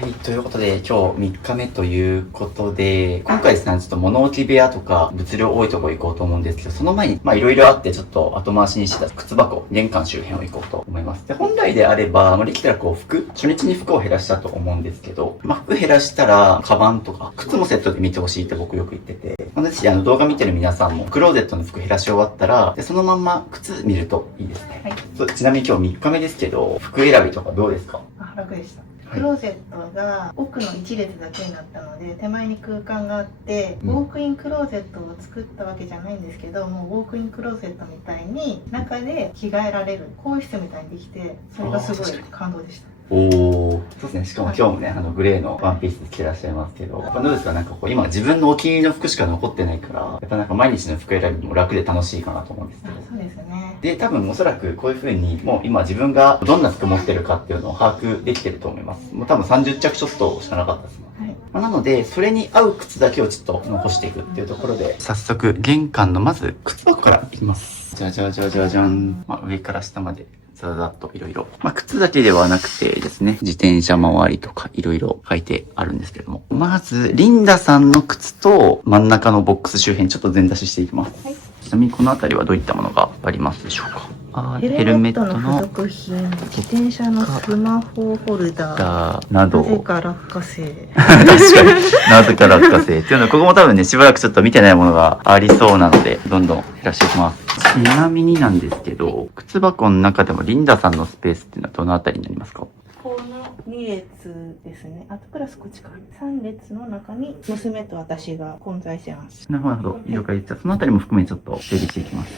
はい、ということで、今日3日目ということで、今回ですね、ちょっと物置部屋とか物量多いとこ行こうと思うんですけど、その前に、まあいろいろあって、ちょっと後回しにしてた靴箱、玄関周辺を行こうと思います。で、本来であれば、できたらこう初日に服を減らしたと思うんですけど、まあ服減らしたら、カバンとか、靴もセットで見てほしいって僕よく言ってて、ぜひ動画見てる皆さんも、クローゼットの服減らし終わったら、でそのまんま靴見るといいですね。はい。ちなみに今日3日目ですけど、服選びとかどうですか？楽でした。クローゼットが奥の1列だけになったので、手前に空間があって、ウォークインクローゼットを作ったわけじゃないんですけど、もうウォークインクローゼットみたいに中で着替えられる更衣室みたいにできて、それがすごい感動でした。おー、そうですね。しかも今日もね、グレーのワンピースで着てらっしゃいますけど、どうですか？なんかこう、今自分のお気に入りの服しか残ってないから、やっぱなんか毎日の服選びも楽で楽しいかなと思うんですけど。そうですね。で、多分おそらくこういう風に、もう今自分がどんな服持ってるかっていうのを把握できてると思います。もう多分30着ちょっとしかなかったですもん。はい。なので、それに合う靴だけをちょっと残していくっていうところで、早速、玄関のまず、靴箱からいきます。じゃじゃじゃじゃじゃん。まあ、上から下まで。ざざっといろいろ。まあ、靴だけではなくてですね、自転車周りとかいろいろ書いてあるんですけども。まず、リンダさんの靴と真ん中のボックス周辺ちょっと全出ししていきます。はい、ちなみにこの辺りはどういったものがありますでしょうか？ヘルメットの付属品、自転車のスマホホルダー、など。なぜか落花生。確かに。なぜか落花生。っていうのは、ここも多分ね、しばらくちょっと見てないものがありそうなので、どんどん減らしていきます。ちなみになんですけど、靴箱の中でもリンダさんのスペースっていうのはどのあたりになりますか？この2列ですね。あとプラスこっちか。3列の中に娘と私が混在してます。なるほど。了解です。じゃあそのあたりも含めちょっと整理していきます。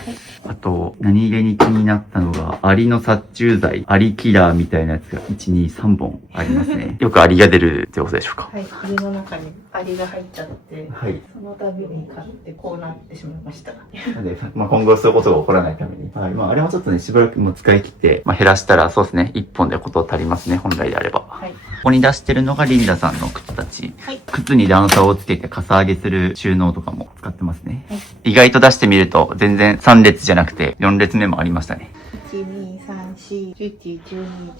あと、何気に気になったのが、アリの殺虫剤、アリキラーみたいなやつが1、2、3本ありますね。よくアリが出るってことでしょうか。はい、家の中にアリが入っちゃって、はい。その度に買ってこうなってしまいました。なんで、まあ、今後そういうことが起こらないために。はい。まあ、あれはちょっとね、しばらくもう使い切って、まあ、減らしたら、そうですね、1本でこと足りますね、本来であれば。はい。ここに出してるのがリンダさんの靴たち。はい。靴に段差をつけてかさ上げする収納とかも使ってますね。はい。意外と出してみると、全然3列じゃなくて4列目もありましたね。1、2、3、4、11、12、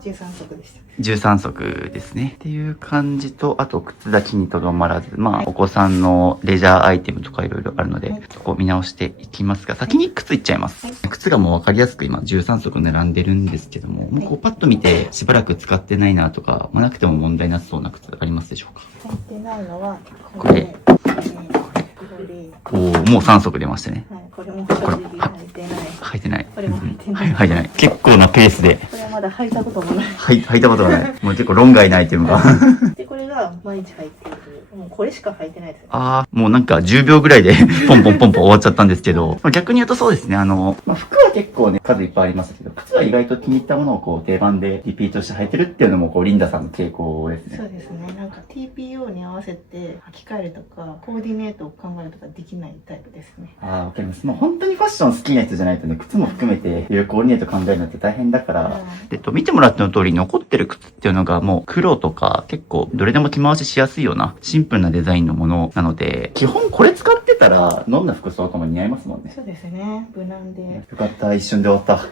13足でした。13足ですね。っていう感じと、あと靴だけにとどまらず、まあ、お子さんのレジャーアイテムとかいろいろあるので、そこを見直していきますが、先に靴いっちゃいます。靴がもうわかりやすく今13足並んでるんですけども、もうこうパッと見てしばらく使ってないなとか、まあ、なくても問題なさそうな靴ありますでしょうか？入ってないのは、これ。おー、もう3足出ましたね。はい、これも正直履いてない。履いてない。これも履いてない。履いてない。結構なペースで。これはまだ履いたこともない。履いたことがない。もう結構論外なアイテムが。で、これが毎日履いている。もうこれしか履いてないですね。ああ、もうなんか10秒ぐらいでポンポンポンポン終わっちゃったんですけど、まあ、逆に言うとそうですね、まあ、服は結構ね、数いっぱいありますけど、靴は意外と気に入ったものをこう定番でリピートして履いてるっていうのもこうリンダさんの傾向ですね。そうですね。なんか TPO に合わせて履き替えるとか、コーディネートを考えるとかできないタイプですね。ああ、わかります。もう本当にファッション好きな人じゃないとね、靴も含めていろいろコーディネート考えるのって大変だから、見てもらったの通り残ってる靴っていうのがもう黒とか結構どれでも着回ししやすいようなシンプルなデザインのものなので、基本これ使ってたらどんな服装とも似合いますもんね。そうですね。無難で。よかった、一瞬で終わった。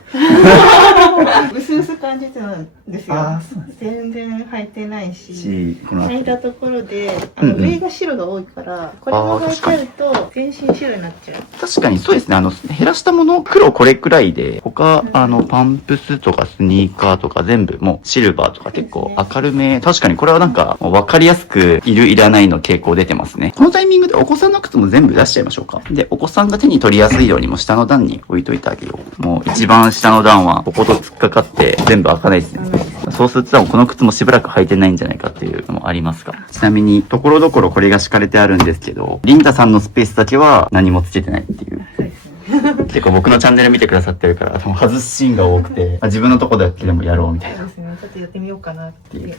うすうす感じてたんですよ。あーそうです全然履いてないし。この後履いたところで、うんうん上が白が多いから、これも履いちゃうと全身白になっちゃう。確かにそうですね。減らしたもの、黒これくらいで、他、パンプスとかスニーカーとか全部もうシルバーとか結構明るめ。確かにこれはなんか、わかりやすくいるいらないの傾向出てますね。このタイミングでお子さんの靴も全部出しちゃいましょうか。で、お子さんが手に取りやすいようにも下の段に置いといてあげよう。もう一番下の段はここと突っかかって全部開かないですね。そうするとこの靴もしばらく履いてないんじゃないかっていうのもありますが。ちなみに、ところどころこれが敷かれてあるんですけど、リンダさんのスペースだけは何もつけてないっていう。そうですね。結構僕のチャンネル見てくださってるから、外すシーンが多くて、自分のとこだけでもやろうみたいな。そうですね。ちょっとやってみようかなっていう。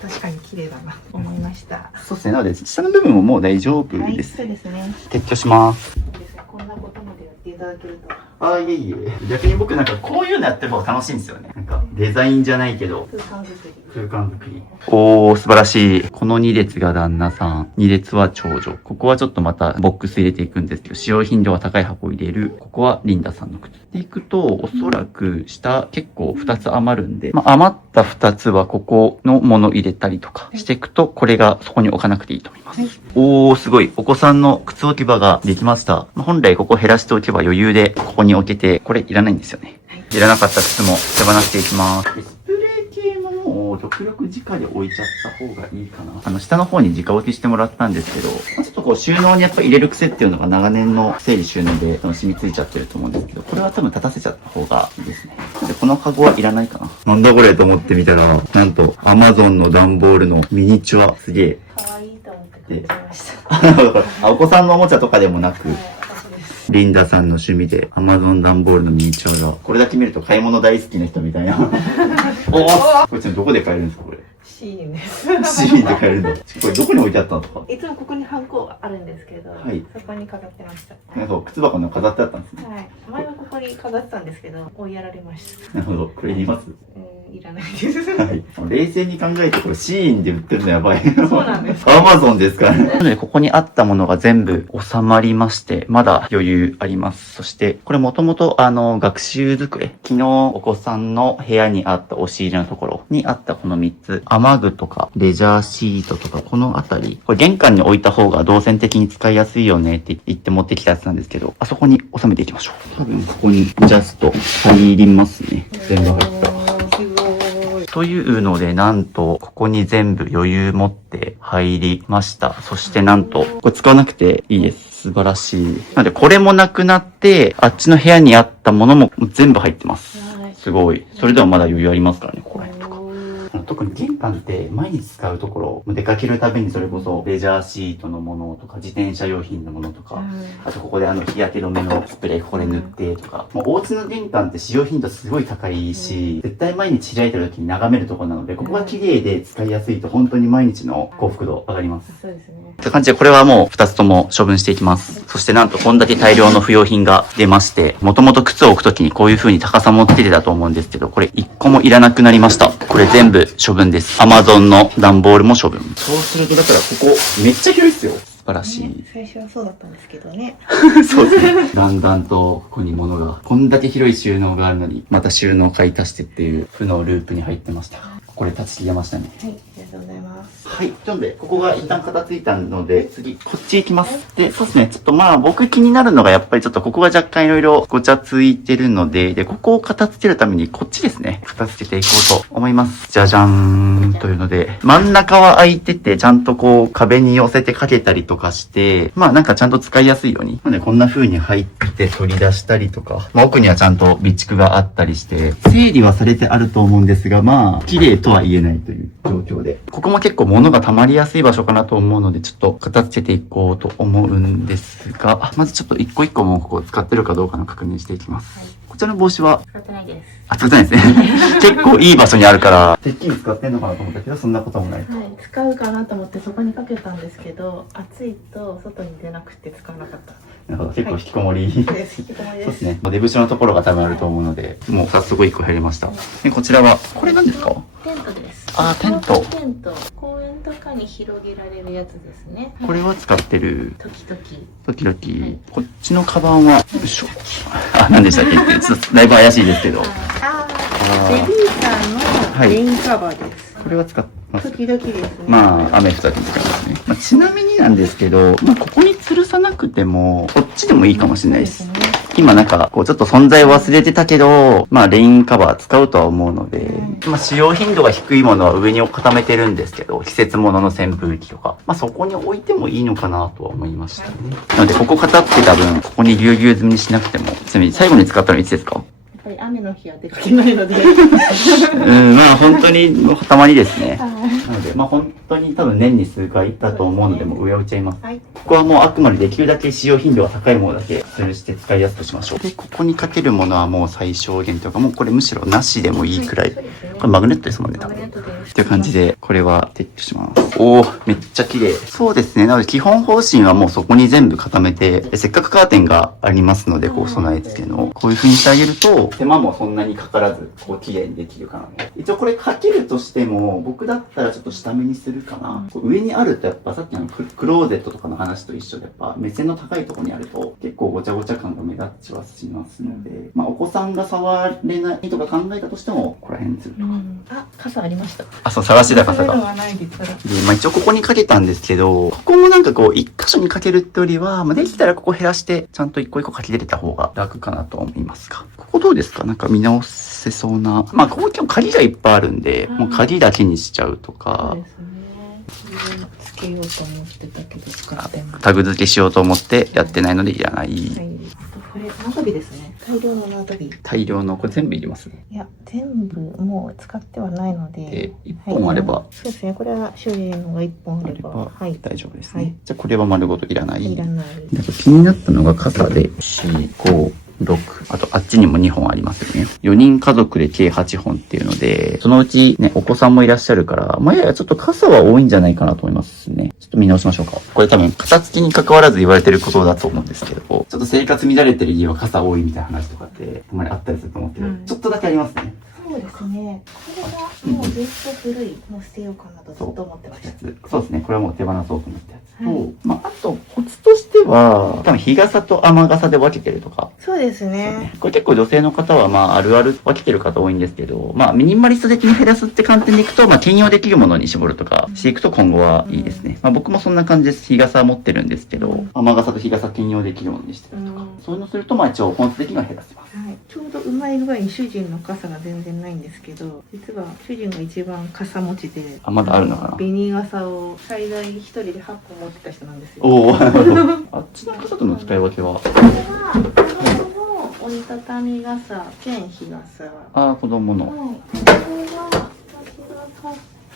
確かに綺麗だなと思いました。そうですね。なので、下の部分ももう大丈夫はい、です。そうですね。撤去します。そうですね。こんなことまでやっていただけると。ああ、いえいえ。逆に僕なんかこういうのやってる方が楽しいんですよね。なんかデザインじゃないけど、空間作り。空間作り。おー、素晴らしい。この2列が旦那さん。2列は長女。ここはちょっとまたボックス入れていくんですけど、使用頻度が高い箱を入れる。ここはリンダさんの靴。でいくと、おそらく下結構2つ余るんで、まあ余った2つはここのもの入れたりとかしていくと、これがそこに置かなくていいと思います。おー、すごい。お子さんの靴置き場ができました。本来ここ減らしておけば余裕でここに置けて、これいらないんですよね。いらなかった靴も手放していきます。スプレー系ももう極力直で置いちゃった方がいいかな。下の方に直置きしてもらったんですけど、ちょっとこう収納にやっぱ入れる癖っていうのが長年の整理収納で染みついちゃってると思うんですけど、これは多分立たせちゃった方がいいですね。で、このカゴはいらないかな。なんだこれと思ってみたら、なんと Amazon の段ボールのミニチュア。すげえ。可愛いと思って買っちゃいました。お子さんのおもちゃとかでもなく、はい、私です。リンダさんの趣味で Amazon 段ボールのミニチュアが、これだけ見ると買い物大好きな人みたいな。おー、これちょっとどこで買えるんですかこれ。シーンです。シーンで買えるんだ。これどこに置いてあったんですか？いつもここにハンコあるんですけど、はいそこに飾ってました。なんか靴箱に飾ってあったんですね。はい。前はここに飾ってたんですけど、追いやられました。なるほど。これいりますいらないです。はい。冷静に考えてこれシーンで売ってるのやばい。そうなんです。Amazon ですからね。なのでここにあったものが全部収まりまして、まだ余裕あります。そして、これもともと学習机。昨日お子さんの部屋にあった押し入れのところにあったこの3つ。雨具とか、レジャーシートとか、このあたり。これ玄関に置いた方が動線的に使いやすいよねって言って持ってきたやつなんですけど、あそこに収めていきましょう。多分ここにジャスト入りますね。全部入った。というので、なんと、ここに全部余裕持って入りました。そしてなんと、これ使わなくていいです。素晴らしい。なので、これもなくなって、あっちの部屋にあったものも全部入ってます。すごい。それではまだ余裕ありますからね、ここら辺とか。特に玄関って毎日使うところ、出かけるたびにそれこそレジャーシートのものとか、自転車用品のものとか、あとここで日焼け止めのスプレーここで塗ってとか、もうお家の玄関って使用頻度すごい高いし、絶対毎日開いてる時に眺めるところなので、ここが綺麗で使いやすいと本当に毎日の幸福度上がります。そうですね。という感じで、これはもう2つとも処分していきます。そしてなんとこんだけ大量の不要品が出まして、もともと靴を置くときにこういう風に高さもつけてたと思うんですけど、これ1個もいらなくなりました。これ全部処分です。Amazon の段ボールも処分。そうするとだからここめっちゃ広いっすよ。素晴らしい。最初はそうだったんですけどね。そうですね。だんだんとここに物が、こんだけ広い収納があるのに、また収納を買い足してっていう負のループに入ってました。これ断ち切れましたね。はい、ありがとうございます。はい。なので、ここが一旦片付いたので、次、こっち行きます。で、そうですね。ちょっと僕気になるのが、やっぱりちょっとここが若干いろいろごちゃついてるので、で、ここを片付けるためにこっちですね。片付けていこうと思います。じゃじゃーん。というので、真ん中は空いてて、ちゃんとこう、壁に寄せてかけたりとかして、なんかちゃんと使いやすいように。なので、こんな風に入って取り出したりとか、奥にはちゃんと備蓄があったりして、整理はされてあると思うんですが、綺麗とは言えないという状況で。ここも結構物が溜まりやすい場所かなと思うので、ちょっと片付けていこうと思うんですが、まずちょっと一個一個もここ使ってるかどうかの確認していきます。こちらの帽子は使ってないです。使ってないですね。結構いい場所にあるから、てっきり使ってんのかなと思ったけど、そんなこともない。はい、使うかなと思ってそこにかけたんですけど、暑いと外に出なくて使わなかった。なるほど、結構引きこもり。そうです、引きこもりです。そうですね。出口のところが多分あると思うので、もう早速1個減りました。で、こちらは、これ何ですか？テントです。テント。テント。公園とかに広げられるやつですね。これは使ってる。時々。時々。こっちのカバンは、よいしょ。何でしたっけって、ちょっとだいぶ怪しいですけど。ベビーさんのレインカバーです。これは使ってます。時々ですね。雨降った時に使いますね。ちなみになんですけど、ここに吊るさなくても、こっちでもいいかもしれないです。今なんか、ちょっと存在を忘れてたけど、レインカバー使うとは思うので、使用頻度が低いものは上に固めてるんですけど、季節物の扇風機とか、そこに置いてもいいのかなとは思いましたね。なので、ここ片付けた分、ここにぎゅうぎゅう済みにしなくても、ちなみに最後に使ったのいつですか？やっぱり雨の日は出かけないので。本当にたまにですね。なので、本当に多分年に数回行ったと思うので、もう上を置いちゃいます。ここはもうあくまでできるだけ使用頻度が高いものだけ吊るして使いやすくしましょう。で、ここにかけるものはもう最小限というか、もうこれむしろなしでもいいくらい。これマグネットですもんね、多分。っていう感じで、これは撤去します。めっちゃ綺麗。そうですね。なので基本方針はもうそこに全部固めて、せっかくカーテンがありますので、備え付けの。こういう風にしてあげると、手間もそんなにかからず、綺麗にできるかな。一応これかけるとしても、僕だったらちょっと下目にするかな。上にあるとやっぱさっきのクローゼットとかの話と一緒で、やっぱ目線の高いところにあると、結構ごちゃごちゃ感が目立ちはしますので、お子さんが触れないとか考えたとしても、ここら辺にするとか。傘ありました。探してた傘が。で、一応ここにかけたんですけど、ここもなんか一箇所にかけるってよりは、できたらここ減らして、ちゃんと一個一個かけれた方が楽かなと思いますが。ここどうですか？なんか見直せそうな。ここ今日鍵がいっぱいあるんで、もう鍵だけにしちゃうとか。そうですね。つけようと思ってたけど使ってない。タグ付けしようと思ってやってないのでいらない。これ縄跳びですね。大量の縄跳び。大量の、これ全部いります？いや、全部もう使ってはないので。1本あれば。そうですね。これは主人のが1本あれば。大丈夫ですね。じゃあこれは丸ごといらない。いらない。気になったのが傘で、4、5、6。あと、あっちにも2本ありますよね。4人家族で計8本っていうので、そのうちね、お子さんもいらっしゃるから、ややちょっと傘は多いんじゃないかなと思いますね。ちょっと見直しましょうか。これ多分、片付きに関わらず言われてることだと思うんですけど、ちょっと生活乱れてる家は傘多いみたいな話とかって、たまにあったりすると思うけど、ちょっとだけありますね。そうですね。これがもうずっと古いの捨てようかなとずっと思ってました。そうですね。これはもう手放そうと思ったやつと、あとコツとしては、多分日傘と雨傘で分けてるとか。そうですね。これ結構女性の方はあるある分けてる方多いんですけど、ミニマリスト的に減らすって観点でいくと、兼用できるものに絞るとかしていくと今後はいいですね。僕もそんな感じです。日傘持ってるんですけど、雨傘と日傘兼用できるものにしてるとか。そういうのすると一応本質的には減らせます。ちょうどうまい具合に主人の傘が全然ないんですけど、実は主人が一番傘持ちで、まだあるのかな。紅傘を最大一人で8個持ってた人なんですよ。あっちの傘との使い分けは？これは折りたたみ傘兼日傘。子供の。これは私がかっ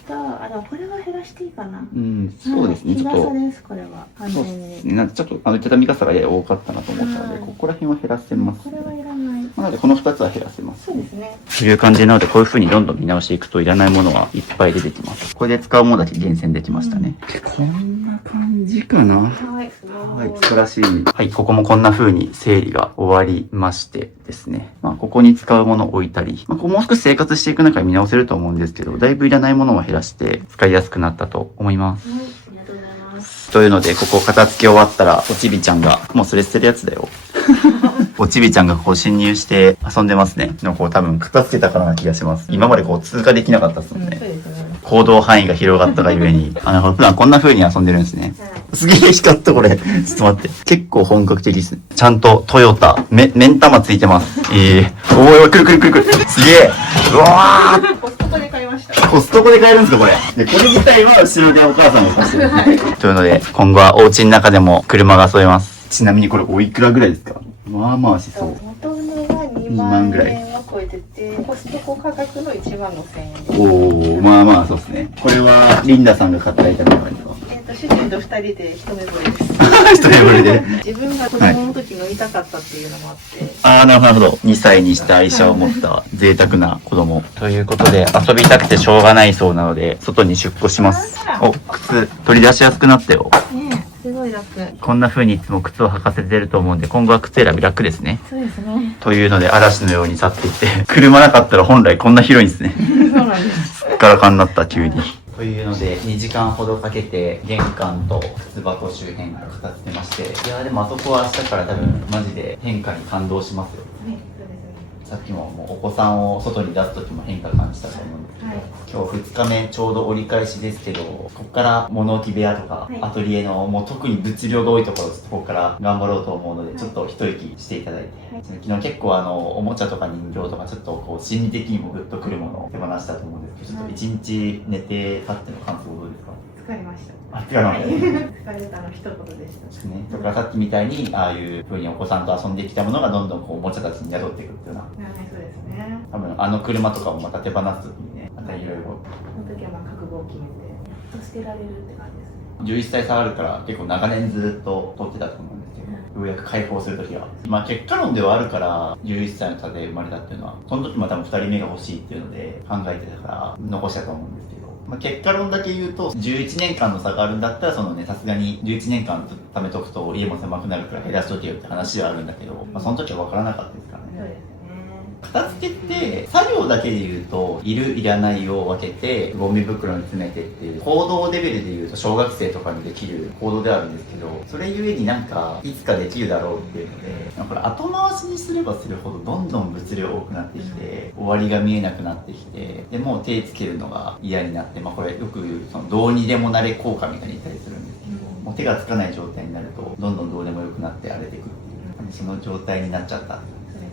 た。あ、でもこれは減らしていいかな。うん、そうですね。日ちょっと傘。です、これは。完そう全に。ですね。なんかちょっと畳み傘がやや多かったなと思ったので、はいここら辺は減らせますね。これはいらない。なので、この2つは減らせます。そうですね。という感じなので、こういう風にどんどん見直していくといらないものはいっぱい出てきます。これで使うものだけ厳選できましたね。こんな感じかな。はい、すごい。はい、素晴らしい。はい、ここもこんな風に整理が終わりましてですね。まあ、ここに使うものを置いたり、まあ、ここもう少し生活していく中で見直せると思うんですけど、だいぶいらないものを減らして使いやすくなったと思います。はい、ありがとうございます。というので、ここ片付け終わったら、おちびちゃんが、もうそれ捨てるやつだよ。おちびちゃんがこう侵入して遊んでますね。のこう多分片付けたからな気がします。今までこう通過できなかったですもんね。そうですね。行動範囲が広がったがゆえに、普段こんな風に遊んでるんですね。はい。すげえ光ったこれ。ちょっと待って。結構本格的ですね。ちゃんとトヨタ、目ん玉ついてます。おいおい、くるくるくるくる。すげえ。うわー。コストコで買いました。コストコで買えるんですかこれ。で、これ自体は後ろでお母さんが貸してる。というので、今後はお家の中でも車が遊べます。ちなみにこれおいくらぐらいですか？まあまあしそう。元値が2万円を超えてて、コストコ価格の1万5,000円です。おー、まあまあそうですね。これはリンダさんが買ったアイテムなんですか？主人と2人で一目惚れです。一人ぶりで。自分が子供の時乗りたかったっていうのもあって。ああ、なるほど。2歳にして愛車を持った贅沢な子供。ということで、遊びたくてしょうがないそうなので、外に出庫します。お、靴、取り出しやすくなったよ。ねえ、すごい楽。こんな風にいつも靴を履かせてると思うんで、今後は靴選び楽ですね。そうですね。というので、嵐のように去っていって、車なかったら本来こんな広いんですね。そうなんです。すっからかんになった、急に。というので、2時間ほどかけて、玄関と靴箱周辺を片付けまして、いやーでもあそこは明日から多分、マジで変化に感動しますよ。はい、そうですね。さっきももうお子さんを外に出す時も変化感じたと思うんですけど、はい。今日2日目ちょうど折り返しですけど、ここから物置部屋とか、はいアトリエのもう特に物量が多いところ、ちょっとここから頑張ろうと思うので、ちょっと一息していただいて、はい昨日結構おもちゃとか人形とかちょっとこう心理的にもグッとくるものを手放したと思うんですけど、ちょっと一日寝て経っての感想どうですか？疲れました。あ、違うのね。疲れたの一言でした。ですね。だからさっきみたいに、ああいう風にお子さんと遊んできたものがどんどんこうおもちゃたちに宿っていくっていうような、はい、そうですね。多分車とかもまた手放す時にね、またいろいろその時はまあ覚悟を決めて、やっと捨てられるって感じですね。 11歳差あるから結構長年ずっと取ってたと思うんですけど、ようやく解放する時はまあ結果論ではあるから11歳の差で生まれたっていうのは、その時も多分2人目が欲しいっていうので考えてたから残したと思うんですけど、まあ、結果論だけ言うと11年間の差があるんだったら、そのね、さすがに11年間貯めとくと家も狭くなるから減らしとけよって話はあるんだけど、まあ、その時は分からなかったですからね。そうですね。片付けって作業だけで言うといるいらないを分けてゴミ袋に詰めてっていう行動レベルで言うと小学生とかにできる行動ではあるんですけど、それゆえになんかいつかできるだろうっていうので、これ後回しにすればするほどどんどん物量多くなってきて終わりが見えなくなってきて、でもう手つけるのが嫌になって、まあ、これよく言うそのどうにでもなれ効果みたいに言ったりするんですけど、もう手がつかない状態になるとどんどんどうでもよくなって荒れていくっていう、その状態になっちゃった。そうですね。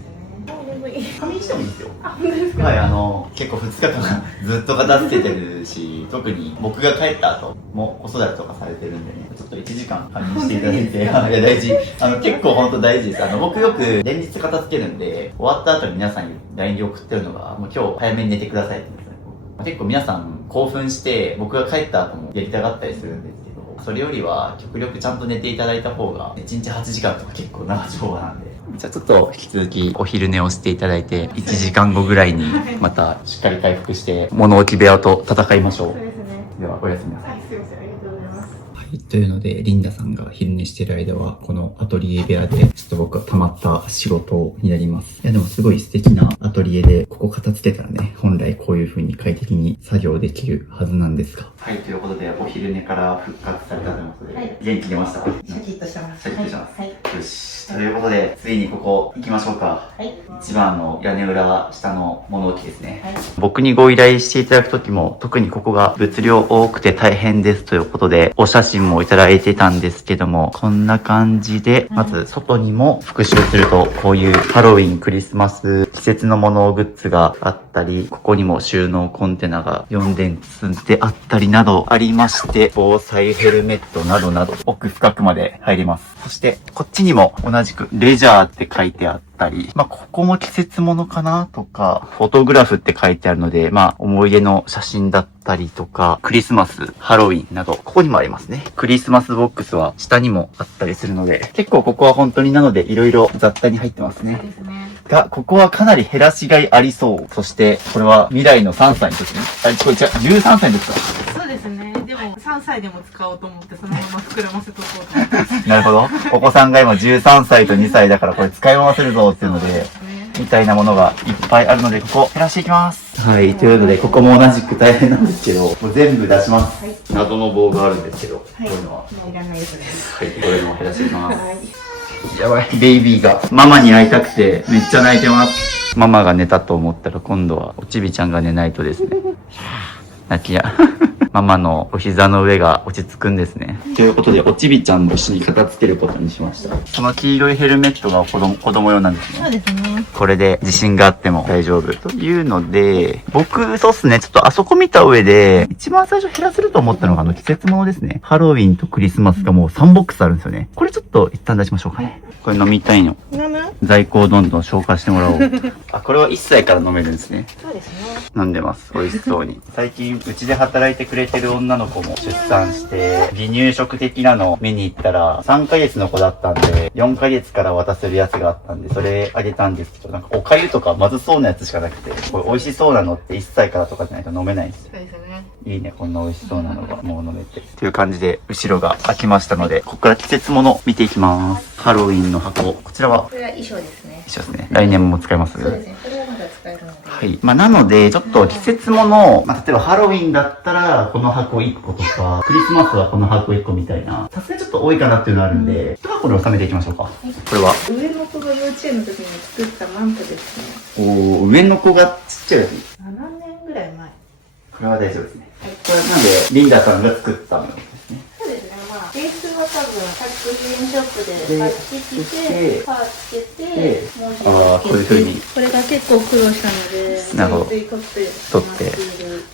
もう眠い。仮眠してもいいですよ。あ、本当ですか。はい、結構2日間ずっと片付けてるし、特に僕が帰った後も子育てとかされてるんでね、ちょっと1時間仮眠していただいて、いや大事。結構本当大事です。僕よく連日片付けるんで、終わった後に皆さんに LINE で送ってるのが、もう今日早めに寝てくださいって言うんですね。結構皆さん興奮して僕が帰った後もやりたがったりするんですけど、それよりは極力ちゃんと寝ていただいた方が、1日8時間とか結構長丁場なんで、じゃあちょっと引き続きお昼寝をしていただいて、1時間後ぐらいにまたしっかり回復して物置部屋と戦いましょう。そうですね。ではおやすみなさい。はい、すいません。ありがとうございます。はい、というので、リンダさんが昼寝してる間は、このアトリエ部屋で、ちょっと僕は溜まった仕事になります。いや、でもすごい素敵なアトリエで、ここ片付けたらね、本来こういう風に快適に作業できるはずなんですが。はい、ということで、お昼寝から復活されたということで、はい、元気出ました。シャキッとしてます。シャキッとしてます。はい。よし。ということで、ついにここ行きましょうか。はい。一番の屋根裏は下の物置ですね。はい。僕にご依頼していただくときも、特にここが物量多くて大変ですということで、お写真もいただいてたんですけども、こんな感じで、まず外にも復習すると、こういうハロウィン、クリスマス、季節のものグッズがあったり、ここにも収納コンテナが4電積んであったりなどありまして、防災ヘルメットなどなど奥深くまで入ります。そして、こっちにも同じくレジャーって書いてあって、ったり、まあ、ここも季節物かなとか、フォトグラフって書いてあるので、まあ、思い出の写真だったりとか、クリスマス、ハロウィンなど、ここにもありますね。クリスマスボックスは下にもあったりするので、結構ここは本当になので、いろいろ雑多に入ってますね。ですね。が、ここはかなり減らしがいありそう。そして、これは未来の3歳の時に、あれ、これ違う、13歳の時か。そうですね。でも3歳でも使おうと思ってそのまま膨らませとこうと思ってます。なるほど。お子さんが今13歳と2歳だからこれ使い回せるぞっていうので、みたいなものがいっぱいあるので、ここ減らしていきます。はい。というので、ここも同じく大変なんですけど、もう全部出します。はい。謎の棒があるんですけど、こはい。ういうのは。もういらないですね。はい。これも減らしていきます。はい。やばい。ベイビーがママに会いたくてめっちゃ泣いてます。ママが寝たと思ったら今度はおちびちゃんが寝ないとですね。泣きや。ママのお膝の上が落ち着くんですね。ということで、おちびちゃんも一緒に片付けることにしました。この黄色いヘルメットが子供用なんですね。そうですね。これで地震があっても大丈夫。というので、僕、そうっすね、ちょっとあそこ見た上で、一番最初減らせると思ったのが季節物ですね。ハロウィンとクリスマスがもう3ボックスあるんですよね。これちょっと一旦出しましょうかね。これ飲みたいの。飲む？在庫をどんどん消化してもらおう。あ、これは1歳から飲めるんですね。そうですね。飲んでます。美味しそうに。最近、うちで働いてくれてる女の子も出産して、離乳食的なの見に行ったら、3ヶ月の子だったんで、4ヶ月から渡せるやつがあったんで、それあげたんですけど、なんかお粥とかまずそうなやつしかなくて、これ美味しそうなのって1歳からとかじゃないと飲めないんですよ。そうですね。いいね、こんな美味しそうなのがもう飲めて。という感じで、後ろが開きましたので、ここから季節物見ていきます。ハロウィンの箱。こちらはこれは衣装ですね。一緒ですね。来年も使えます。そうですね。これはまだ使えるので。はい。まあ、なので、ちょっと季節物、まあ、例えばハロウィンだったら、この箱1個とか、クリスマスはこの箱1個みたいな、さすがにちょっと多いかなっていうのあるんで、1箱で収めていきましょうか。これは、上の子が幼稚園の時に作ったマントですね。上の子がちっちゃいやつ。7年ぐらい前。これは大丈夫ですね。これはなんで、リンダさんが作ったものですね。そうですね。まあ、ベースは多分、100円ショップで買ってきて、パーつけて、文字をつけて、こういう風に。これが結構苦労したので、なるほどつい取って取って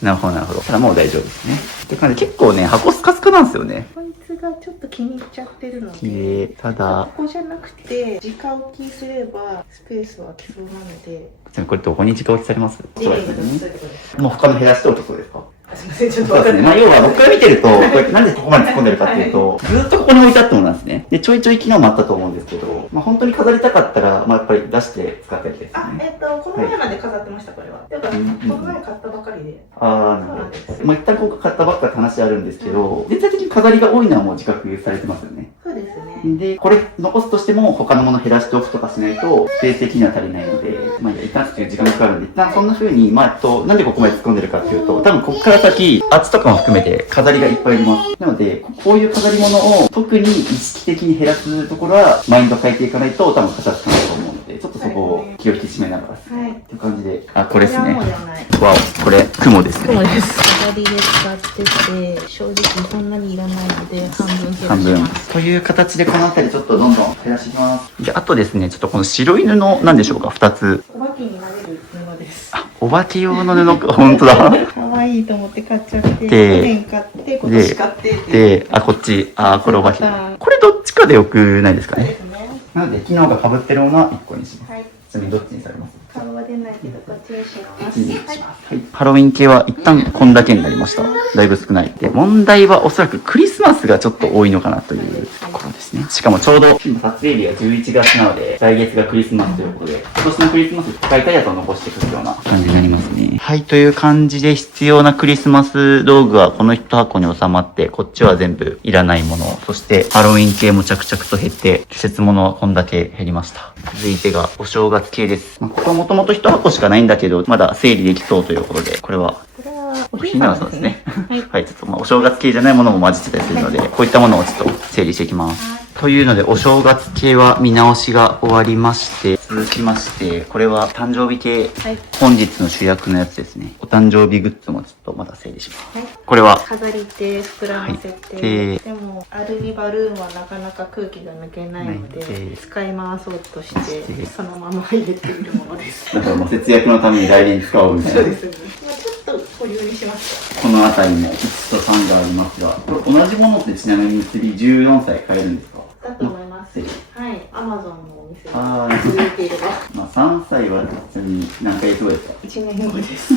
なるほど、なるほど。ただもう大丈夫ですね。って感じで、結構ね、箱スカスカなんですよね。こいつがちょっと気に入っちゃってるの綺で、麗。ただ、ここじゃなくて、直置きすれば、スペースは空きそうなので、これどこに直置きされます？リビングにそういうことです。もう他の減らしておくそうですか？すみません、ちょっとそうですね。まあ、要は僕が見てると、これなんでここまで突っ込んでるかっていうと、ずっとここに置いてあったものなんですね。で、ちょいちょい昨日もあったと思うんですけど、まあ、本当に飾りたかったら、まあ、やっぱり出して使ったりですあ、ね。この前まで飾ってました、これは。だから、この前買ったばかりで。あー、なるほど。まあ、一旦ここ買ったばっかって話あるんですけど、全体的に飾りが多いのはもう自覚されてますよね。そうですね。で、これ残すとしても他のもの減らしておくとかしないと、スペース的には足りないので、まあ、一旦ちょっと時間がかかるんで、一旦そんな風に、まあ、なんでここまで突っ込んでるかっていうと、多分ここから先、あっちとかも含めて飾りがいっぱいあります。なので、こういう飾り物を特に意識的に減らすところは、マインド変えていかないと多分形つかないと思うので、ちょっとそこを気を引き締めながらですね。はい。っていう感じで、あ、これですね。これはもうじゃない。わお、これ、雲ですね。そうです。飾りで使ってて、正直そんなにいらないので、半分減ら半分します。。という形でこの辺りちょっとどんどん減らしていきます。で、あとですね、ちょっとこの白い布なんでしょうか、2つ。お化けになれる布です。お化け用の布、本当だ。可愛いと思って買っちゃって、去で年買って、今年買ってっていう。で、あ、こっち、あ、これお化け。これどっちかでよくないですかね。そうですね。なので、昨日が被ってるものは1個にします。はい。ちなみにどっちにされます？顔は出ないけど、こっちにしこます。っちにします。ははい。ハロウィン系は一旦こんだけになりました。だいぶ少ない。で、問題はおそらくクリスマスがちょっと多いのかなというところですね。しかもちょうど、今撮影日が11月なので、来月がクリスマスということで、今年のクリスマス使いたいやつを残していくような感じになりますね。はい、という感じで必要なクリスマス道具はこの一箱に収まって、こっちは全部いらないもの。そしてハロウィン系も着々と減って、季節物はこんだけ減りました。続いてがお正月系です。まあ、ここはもともと一箱しかないんだけど、まだ整理できそうということで、これは、これはおひなわさんですね。はい。はい、ちょっとまあお正月系じゃないものも混じってたりするので、こういったものをちょっと整理していきます。というので、お正月系は見直しが終わりまして、続きまして、これは誕生日系、はい。本日の主役のやつですね。お誕生日グッズもちょっとまだ整理します。はい。これは、飾りで膨らませて、はいででもアルミバルーンはなかなか空気が抜けないので、はい使い回そうとしてでそのまま入れているものです。だからもう節約のために来年使おうみたいな。そうですね。まあちょっと保留にしました。この辺りに1と3がありますが、これ同じものってちなみに次14歳買えるんですか？だと思います。ぜひはい。アマゾンのお店ですよ。ああ、続いていれば。まあ3歳はちなみに何ヶ月後ですか？ 1年後です。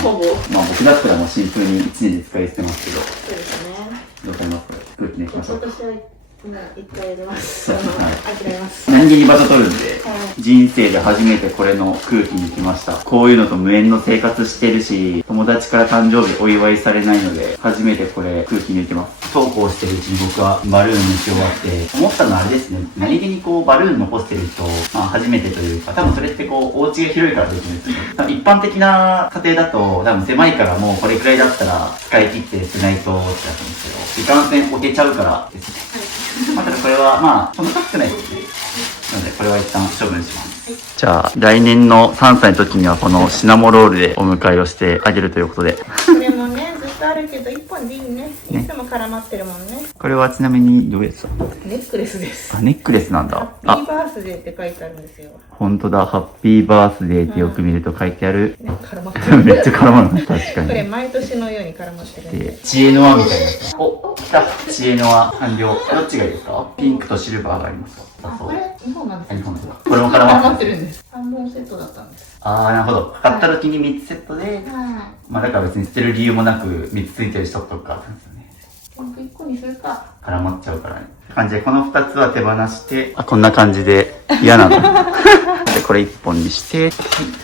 ほぼ。まあ僕だったらもうシンプルに1年で使い捨てますけど、そうですね。どうされますか？空気抜きましょう。私はもう一回やります。はい諦めます。何気に場所取るんで、はい人生で初めてこれの空気に来ました。こういうのと無縁の生活してるし、友達から誕生日お祝いされないので、初めてこれ空気抜いてます。そうこうしてるうちに僕はバルーン抜き終わって、思ったのはあれですね、何気にこうバルーン残してる人、まあ初めてというか、多分それってこう、お家が広いからできるんですよね。多分一般的な家庭だと、多分狭いからもうこれくらいだったら使い切って捨てないとってなったんですけど、いかんせん置けちゃうからですね。まあただこれはまあ、そんな高くないですね。なので、これは一旦処分します。じゃあ、来年の3歳の時にはこのシナモロールでお迎えをしてあげるということで。これもね、ずっとあるけど、1本でいいね。いつも絡まってるもんね。これはちなみにどうですか？ネックレスです。あ、ネックレスなんだ。ハッピーバースデーって書いてあるんですよ。ほんとだ。ハッピーバースデーってよく見ると書いてある。ね、絡まってる。めっちゃ絡まる。確かこれに。毎年のように絡まってるんで。で、知恵の輪みたいなやつ。お、来た。知恵の輪完了。どっちがいいですか？ピンクとシルバーがありますか？あ、これ日本なんですあ、よ。日本ですか？これも絡絡ままってる。ってるんです。3本セットだったんです。あー、なるほど。買った時に3つセットで、はまあだから別に捨てる理由もなく3つついてるしとっとくかったんですよね。い。1個にするか。絡まっちゃうからね。感じで、この2つは手放して、あ、こんな感じで嫌なの。で、これ1本にして、はい、っ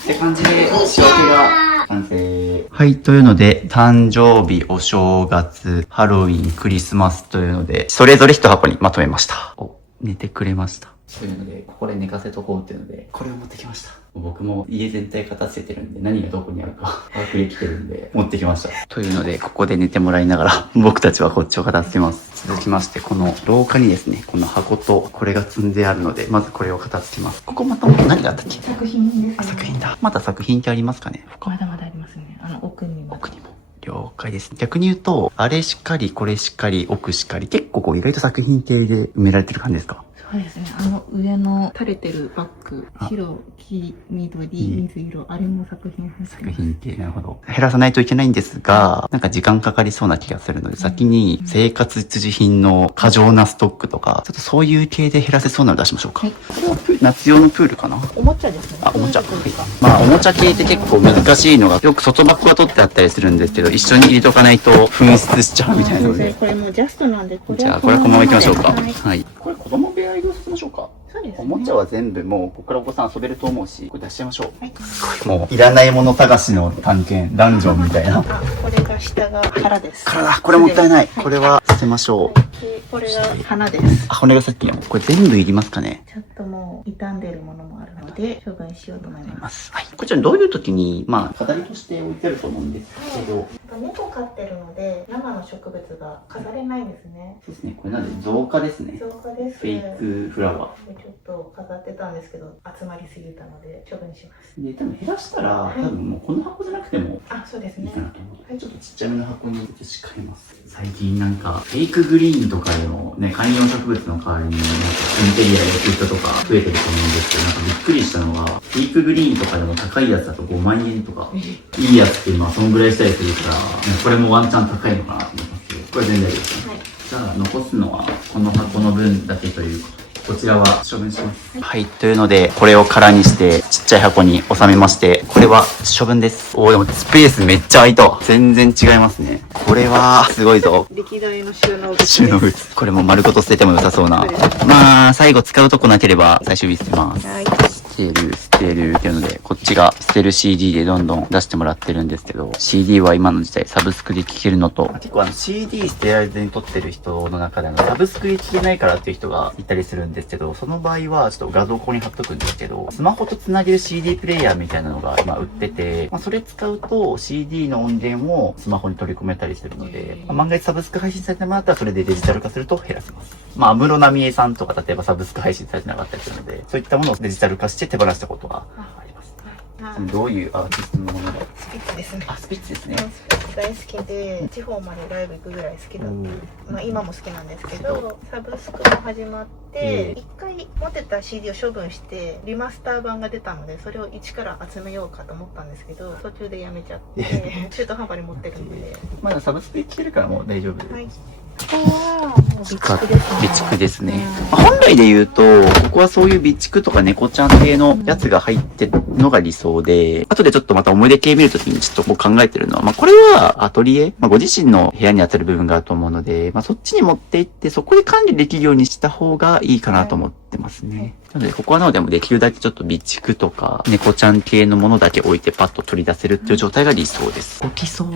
て感じで、仕分けが完成。はい、というので、誕生日、お正月、ハロウィン、クリスマスというので、それぞれ1箱にまとめました。お、寝てくれました。というので、ここで寝かせとこうっていうので、これを持ってきました。僕も家全体片付けてるんで、何がどこにあるか把握できてるんで、持ってきました。というので、ここで寝てもらいながら、僕たちはこっちを片付けます。続きまして、この廊下にですね、この箱とこれが積んであるので、まずこれを片付けます。ここまた何があったっけ？作品です、ね。あ、作品だ。また作品ってありますかね？まだまだありますね。奥にも。奥にも。了解です。逆に言うと、あれしっかり、これしっかり、奥しっかり、結構こう意外と作品系で埋められてる感じですか？そうですね。上の垂れてるバッグ、白、黄、緑、水色、あれも作品入って作ます。品系、なるほど。減らさないといけないんですが、なんか時間かかりそうな気がするので、先に生活必需品の過剰なストックとか、ちょっとそういう系で減らせそうなの出しましょうか。はいこれは夏用のプールかな？おもちゃですね。あ、おもちゃ。まあ、おもちゃ系って結構難しいのが、よく外箱が取ってあったりするんですけど、一緒に入れとかないと紛失しちゃうみたいなので。これもうジャストなんで、これじゃあ、これはこのまま行きましょうか。はい。はい。これ子供部屋移動させましょうか。そうですね。おもちゃは全部もう、ここからお子さん遊べると思うし、これ出しちゃいましょう。はい。すごい。もう、いらないもの探しの探検、ダンジョンみたいな。あ、これが下が殻です。からだ、これもったいない。はいこれは捨てましょう。で、これが花です。あ、骨がさっきの。これ全部いりますかね？ちょっともう傷んでるものもあるので、処分しようと思います。はい。こちらどういう時に、まあ、飾りとして置いてあると思うんですけど、猫飼ってるので、生の植物が飾れないんですね。そうですね。これなんで造花ですね。増加です。フェイクフラワでちょっと飾ってたんですけど、集まりすぎたので処分します。ー。で、多分減らしたら、多分もうこの箱じゃなくてもあ、そうですねいいか。なと思うので、ちょっとちっちゃめの箱に移し替えます。最近なんか、フェイクグリーンとかのね、観葉植物の代わりに、なんかインテリアで焼く人とか増えてると思うんですけど、なんかびっくりしたのが、フェイクグリーンとかでも高いやつだと5万円とか、いいやつってまあそんぐらいしたりするから、これもワンチャン高いのかなと思いますけど、これ全然ですね。はい。じゃあ残すのはこの箱の分だけということで、こちらは処分します。はい、というので、これを空にしてちっちゃい箱に収めまして、これは処分です。おー、でもスペースめっちゃ空いたわ。全然違いますね。これはすごいぞ。歴代の収納収納物。これも丸ごと捨てても良さそうな。まあ、最後使うとこなければ最終日捨てます。はい。捨てるっていうので、こっちが捨てる CD でどんどん出してもらってるんですけど、CD は今の時代サブスクで聴けるのと、結構CD 捨てられずに撮ってる人の中でサブスクで聴けないからっていう人がいたりするんですけど、その場合はちょっと画像ここに貼っとくんですけど、スマホとつなげる CD プレイヤーみたいなのが今売ってて、まあ、それ使うと CD の音源をスマホに取り込めたりするので、まあ、万が一サブスク配信されてもらったらそれでデジタル化すると減らせます。まあ、安室奈美恵さんとか例えばサブスク配信されてなかったりするので、そういったものをデジタル化して手放したことがあります。どういうアーティストのものがスピッツですね。スピッツですね。スピッツ大好きで、地方までライブ行くぐらい好きだった。まあ今も好きなんですけど、サブスクも始まって、一回持ってた CD を処分して、リマスター版が出たので、それを一から集めようかと思ったんですけど、途中でやめちゃって、中途半端に持ってるので。まだサブスクで聴けるからもう大丈夫です。はい。ここはもう備蓄ですね。備蓄ですね。本来で言うと、ここはそういう備蓄とか猫ちゃん系のやつが入ってるのが理想で、後でちょっとまた思い出系見るときにちょっとこう考えてるのは、これはアトリエ、ご自身の部屋に当たる部分があると思うので、そっちに持って行って、そこで管理できるようにした方がいいかなと思ってますね。なので、ここはなのでもできるだけちょっと備蓄とか、猫ちゃん系のものだけ置いてパッと取り出せるっていう状態が理想です。起きそう。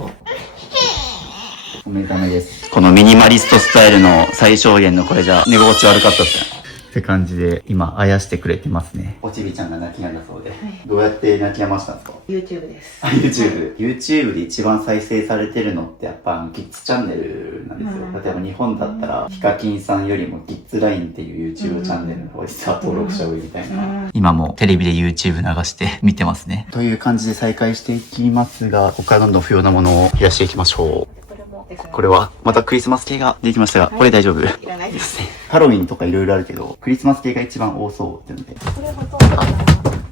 お目覚めです。このミニマリストスタイルの最小限のこれじゃ寝心地悪かったっすね。って感じで今あやしてくれてますね。おちびちゃんが泣き止んだそうで、どうやって泣き止ましたんですか？ YouTube です。YouTube で一番再生されてるのってやっぱキッズチャンネルなんですよ。例えば日本だったらヒカキンさんよりもキッズラインっていう YouTube チャンネルの方が実は登録者多いみたいな。今もテレビで YouTube 流して見てますね。という感じで再開していきますが、ここからどんどん不要なものを減らしていきましょう。これはまたクリスマス系ができましたが、これ大丈夫いらないですね。ハロウィンとかいろいろあるけど、クリスマス系が一番多そうってので。これほとんど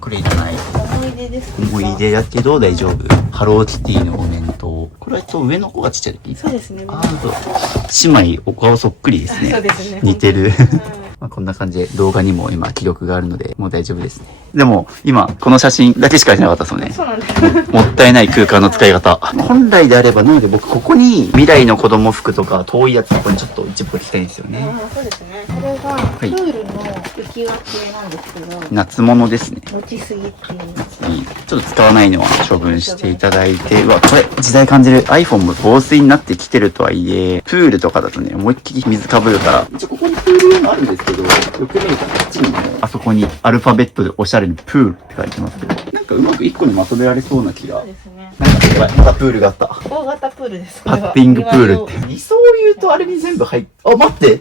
これいらない。思い出ですか？思い出だけど大丈夫。ハローキティのお面と、これは上の子がちっちゃい時？そうですね。そう。姉妹お顔そっくりですね。そうですね。似てる。こんな感じで動画にも今記録があるので、もう大丈夫ですね。でも、今、この写真だけしかしてなかったですよね。そうなんです。もったいない空間の使い方。本来であれば、なので僕、ここに未来の子供服とか遠いやつ、ここにちょっと一部置きたいんですよね。そうですね。これが、プールの浮き輪系なんですけど、夏物ですね。持ちすぎっていう。ちょっと使わないのは処分していただいて、うわ、これ、時代感じる。iPhone も防水になってきてるとはいえ、プールとかだとね、思いっきり水かぶるから、一応ここにプール用のあるんですけど、よく見るとこっちにも、あそこにアルファベットでおしゃれにプールって書いてますけど、なんかうまく一個にまとめられそうな気が。そうですね。なんか、やばい、またプールがあった。大型プールです。パッティングプールって。理想を言うとあれに全部入っ、あ、待って！あ、いた！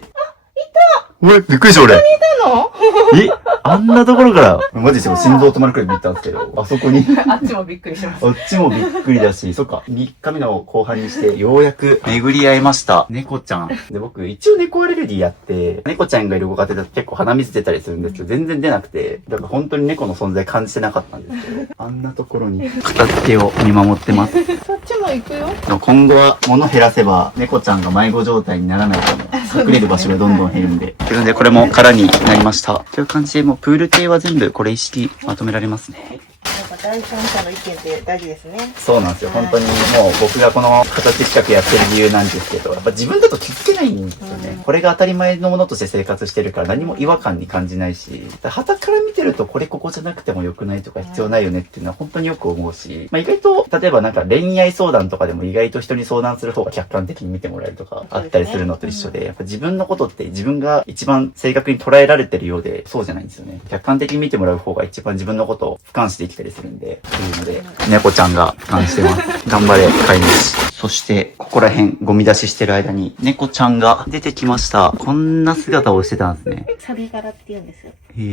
びっくりした俺。いたの？え、あんなところから、マジで心臓止まるくらい見たんですけど、あそこに。あっちもびっくりします。あっちもびっくりだし、そっか、3日目の後半にして、ようやく巡り合いました。猫ちゃん。で、僕、一応猫アレルギーやって、猫ちゃんがいるご家庭だと結構鼻水出たりするんですけど、全然出なくて、だから本当に猫の存在感じてなかったんですけど、あんなところに片付けを見守ってます。そっちも行くよ。でも今後は物減らせば、猫ちゃんが迷子状態にならないかも。隠れる場所がどんどん減るんで。というので、これも空になりました。という感じで、もうプール系は全部これ意識まとめられますね。なんか第三者の意見って大事ですね。そうなんですよ。本当にもう僕がこの形企画やってる理由なんですけど、やっぱ自分だと気づけないんですよね。これが当たり前のものとして生活してるから何も違和感に感じないし、傍から見てるとこれここじゃなくても良くないとか必要ないよねっていうのは本当によく思うし、意外と、例えばなんか恋愛相談とかでも意外と人に相談する方が客観的に見てもらえるとかあったりするのと一緒で、やっぱ自分のことって自分が一番正確に捉えられてるようで、そうじゃないんですよね。客観的に見てもらう方が一番自分のことを俯瞰して生きたりするんで、というので、猫ちゃんが俯瞰してます。頑張れ、飼い主。そして、ここら辺ゴミ出ししてる間に、猫ちゃんが出てきました。こんな姿をしてたんですね。サビ柄って言うんですよ。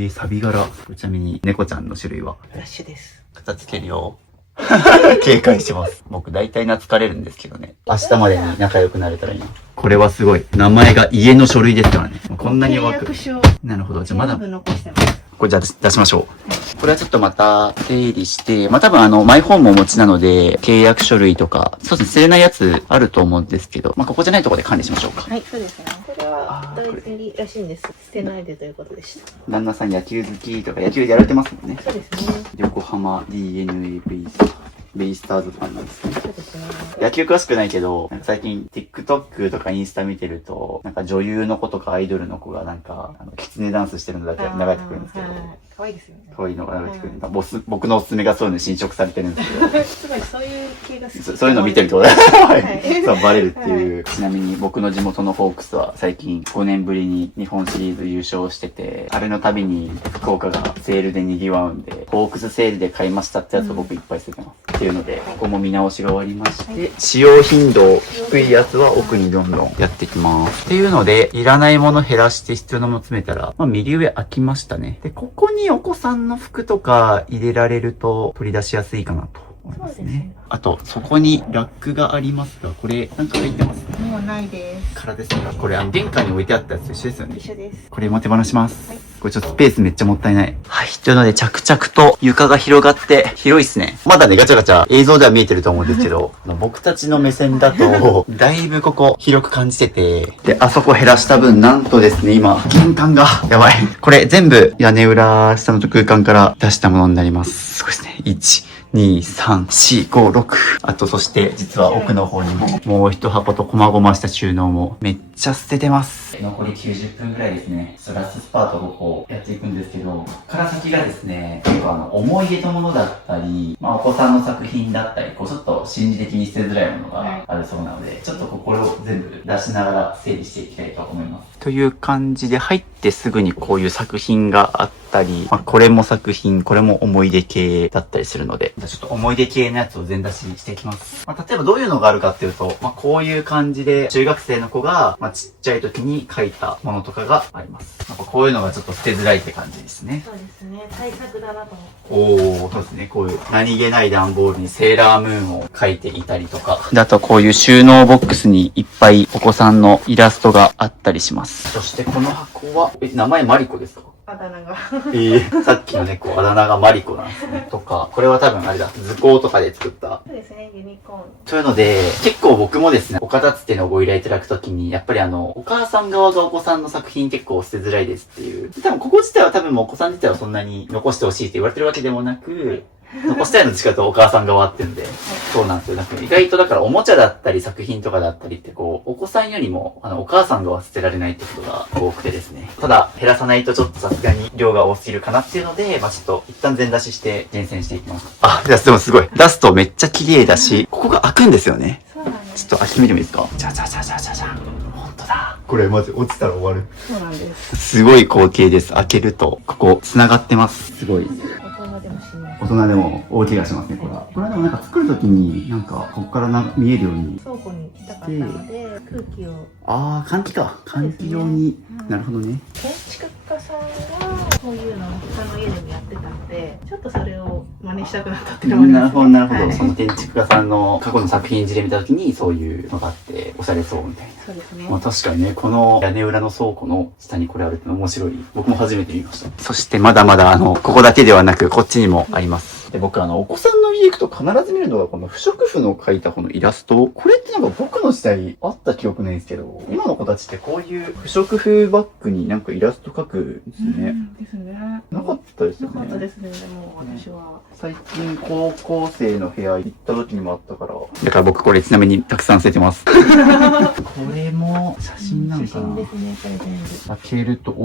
サビ柄。ちなみに、猫ちゃんの種類はラッシュです。片付けるよ。警戒してます。僕大体懐かれるんですけどね。明日までに仲良くなれたらいいな。これはすごい。名前が家の書類ですからね。こんなに契わく。約書なるほど。じゃあまだ。全部残してます。これじゃあ出しましょう。これはちょっとまた整理して、多分マイホームをお持ちなので、契約書類とか、そうですね、捨てれないやつあると思うんですけど、ここじゃないところで管理しましょうか。はい、そうですね。これは大事らしいんです。捨てないでということでした。旦那さん野球好きとか野球やられてますもんね。そうですね。横浜 DNA ベイスターズファンなんですね。そうですね。野球詳しくないけど、最近 TikTok とかインスタ見てると、女優の子とかアイドルの子がキツネダンスしてるのだけ流れてくるんですけど、可愛いですよね。可愛いのが流れてくる。僕のおすすめがそういうの侵食されてるんですけど、すごいそういう系が好き。そういうの見てると、そうバレるっていう。ちなみに僕の地元のホークスは最近5年ぶりに日本シリーズ優勝してて、あれの度に福岡がセールで賑わうんで、ホークスセールで買いましたってやつを僕いっぱい捨ててます。っていうので、ここも見直しが終わりまして、使用頻度低いやつは奥にどんどんやっていきます。っていうので、いらないもの減らして必要なもの詰めたら、右上空きましたね。で、ここにお子さんの服とか入れられると取り出しやすいかなと思いますそうですね。あと、そこにラックがありますが、これ、なんか入ってますもうないです。からですね。これ、玄関に置いてあったやつと一緒ですよね。一緒です。これも手放します。はいこれちょっとスペースめっちゃもったいない。はい。というので、着々と床が広がって広いっすね。まだね、ガチャガチャ映像では見えてると思うんですけど、僕たちの目線だと、だいぶここ広く感じてて、で、あそこ減らした分、なんとですね、今、玄関が、やばい。これ全部屋根裏下の空間から出したものになります。すごいですね。1、2、3、4、5、6。あと、そして、実は奥の方にも、もう一箱と細々した収納もめっちゃ捨ててます。残り90分くらいですね。ラストスパートをこうやっていくんですけど、ここから先がですね、結構思い出のものだったり、お子さんの作品だったり、ちょっと心理的に捨てづらいものがあるそうなので、ちょっとこれを全部出しながら整理していきたいと思います。という感じで入ってすぐにこういう作品があったり、これも作品、これも思い出系だったりするので、じゃあちょっと思い出系のやつを全出ししていきます。例えばどういうのがあるかっていうと、こういう感じで中学生の子が、ちっちゃい時に書いたものとかがあります。こういうのがちょっと捨てづらいって感じですね。そうですね。対策だなと思って。おー、そうですね。こういう何気ない段ボールにセーラームーンを書いていたりとか。で、あとこういう収納ボックスにいっぱいお子さんのイラストがあったりします。そしてこの箱は、名前マリコですか？あだ名が。さっきの猫、あだ名がマリコなんですね。とか、これは多分あれだ、図工とかで作った。そうですね、ユニコーン。というので、結構僕もですね、お片付けのご依頼いただくときに、やっぱりお母さん側がお子さんの作品結構捨てづらいですっていう。多分ここ自体は多分もうお子さん自体はそんなに残してほしいって言われてるわけでもなく、残したいの力とお母さん側ってんで、そうなんですよ。なんか意外とだからおもちゃだったり作品とかだったりってお子さんよりも、お母さん側は捨てられないってことが多くてですね。ただ、減らさないとちょっとさすがに量が多すぎるかなっていうので、ちょっと一旦全出しして厳選していきます。いや、でもすごい。出すとめっちゃ綺麗だし、ここが開くんですよね。そうなんです。ちょっと開けてみてもいいですか？じゃじゃじゃじゃじゃじゃ。本当だ。これマジ落ちたら終わる。そうなんです。すごい光景です。開けると、ここ、繋がってます。すごい。大人でもしない。大人でも大怪我しますね、これは。これはでもなんか作るときに、こっから見えるように。倉庫に行きたかったので、空気を。換気か。換気用に。なるほどね。建築家さんがこういうのを他の家でもやってたので、ちょっとそれを真似したくなったっていうのもありますね。なるほど。はいその建築家さんの過去の作品事例見たときに、そういうのがあって、おしゃれそうみたいな。そうですね。確かにね、この屋根裏の倉庫の下にこれあるっての面白い。僕も初めて見ました。そしてまだまだここだけではなく、こっちにもあります。で、僕お子さんの家行くと必ず見るのがこの不織布の描いたこのイラスト。これって僕の時代あった記憶ないんですけど、今の子たちってこういう不織布バッグにイラスト描くんですね。ですね。なかったですよね。なかったですね、でも私は。最近高校生の部屋行った時にもあったから。だから僕これちなみにたくさん捨ててます。これも写真なんかな。写真ですね、これ全部。開けると、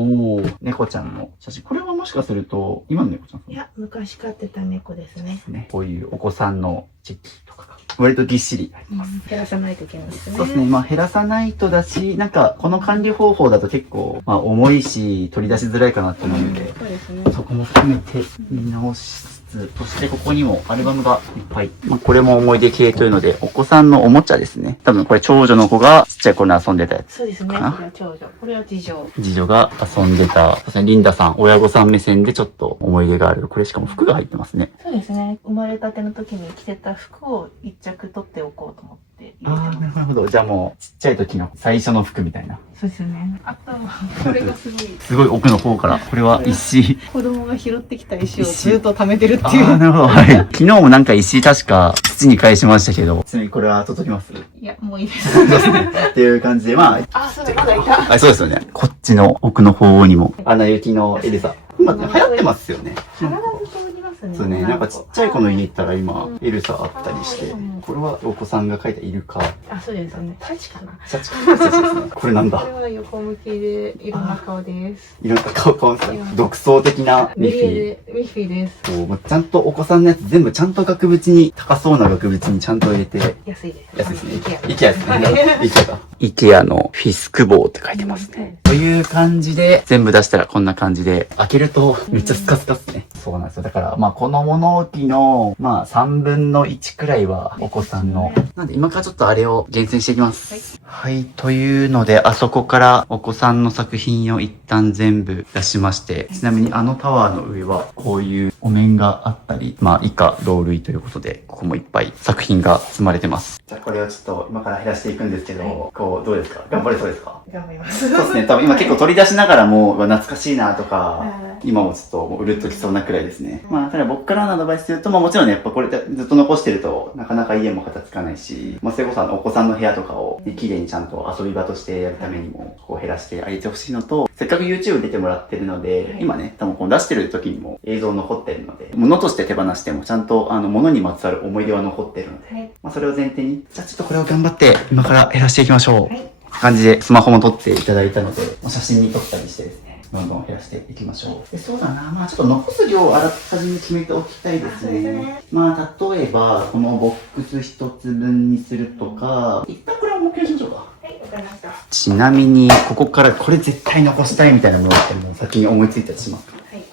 猫ちゃんの写真。これはもしかすると、今の猫ちゃんいや、昔飼ってた猫ですね。ね。こういうお子さんのチェキとかが割とぎっしり入ってます。減らさないといけないですね。そうですね。減らさないとだし、この管理方法だと結構、重いし、取り出しづらいかなって思うので、そうですね。そこも含めて見直しつつ、そしてここにもアルバムがいっぱい。これも思い出系というので、お子さんのおもちゃですね。多分これ長女の子がちっちゃい頃に遊んでたやつ。そうですね。これかなは長女。これは次女。次女が遊んでた、リンダさん、親御さん目線でちょっと思い出がある。これしかも服が入ってますね。そうですね。生まれたての時に着てた服を一着取っておこうと思って入れてます。なるほど。じゃあもう、ちっちゃい時の最初の服みたいな。そうですよね。あとは、これがすごい。すごい奥の方から。これは石。子供が拾ってきた石をずっと貯めてるっていう。なるほど。はい。昨日も石確か土に返しましたけど。ちなみにこれは届きます？いや、もういいです。そうですね。っていう感じで、あ、それまだいた。そうですよね。こっちの奥の方にも、アナ雪のエルサ。今、流行ってますよね。必ず通りますね。そうね、ちっちゃい子の家行ったら今、エルサあったりして、これはお子さんが描いたイルカ。あ、そうですね。タチかな。シャチですね。これなんだ？これは横向きでいろんな顔です。いろんな顔ですね。独創的なミッフィー。ミッフィーです。もうちゃんとお子さんのやつ全部ちゃんと額縁に、高そうな額縁にちゃんと入れて。安いです。安いですね。イ IKEA ですね。IKEA だ。IKEA のフィスク棒って書いてますね。という感じで、全部出したらこんな感じで、開けるとめっちゃスカスカっすね。そうなんですよ。だから、この物置の、3分の1くらいはお子さんの。なんで今からちょっとあれを厳選していきます。はい、というので、あそこからお子さんの作品を一旦全部出しまして、ちなみにあのタワーの上はこういうお面があったり、まあ以下同類ということで、ここもいっぱい作品が積まれてます。じゃあこれをちょっと今から減らしていくんですけど、こうどうですか？頑張れそうですか？頑張ります。そうですね、多分今結構取り出しながらも、うわ懐かしいなとか、今もちょっともううるっときそうなくらいですね。まあ、ただ僕からのアドバイスすると、まあもちろんね、やっぱこれずっと残してると、なかなか家も片付かないし、まあ、それこそお子さんの部屋とかを、ね、綺麗にちゃんと遊び場としてやるためにも、こう減らしてあげてほしいのと、せっかく YouTube 出てもらってるので、今ね、多分この出してる時にも映像残ってるので、物として手放してもちゃんと物にまつわる思い出は残ってるので、まあそれを前提に、じゃあちょっとこれを頑張って今から減らしていきましょう。感じでスマホも撮っていただいたので、写真に撮ったりしてですね、どんどん減らしていきましょう。でそうだな、まあちょっと残す量をあらかじめ決めておきたいですね。まあ例えば、このボックス一つ分にするとか、一旦これは目標しましょうか。はい、わかりました。ちなみに、ここからこれ絶対残したいみたいなものってもう先に思いついたりしますか？はい。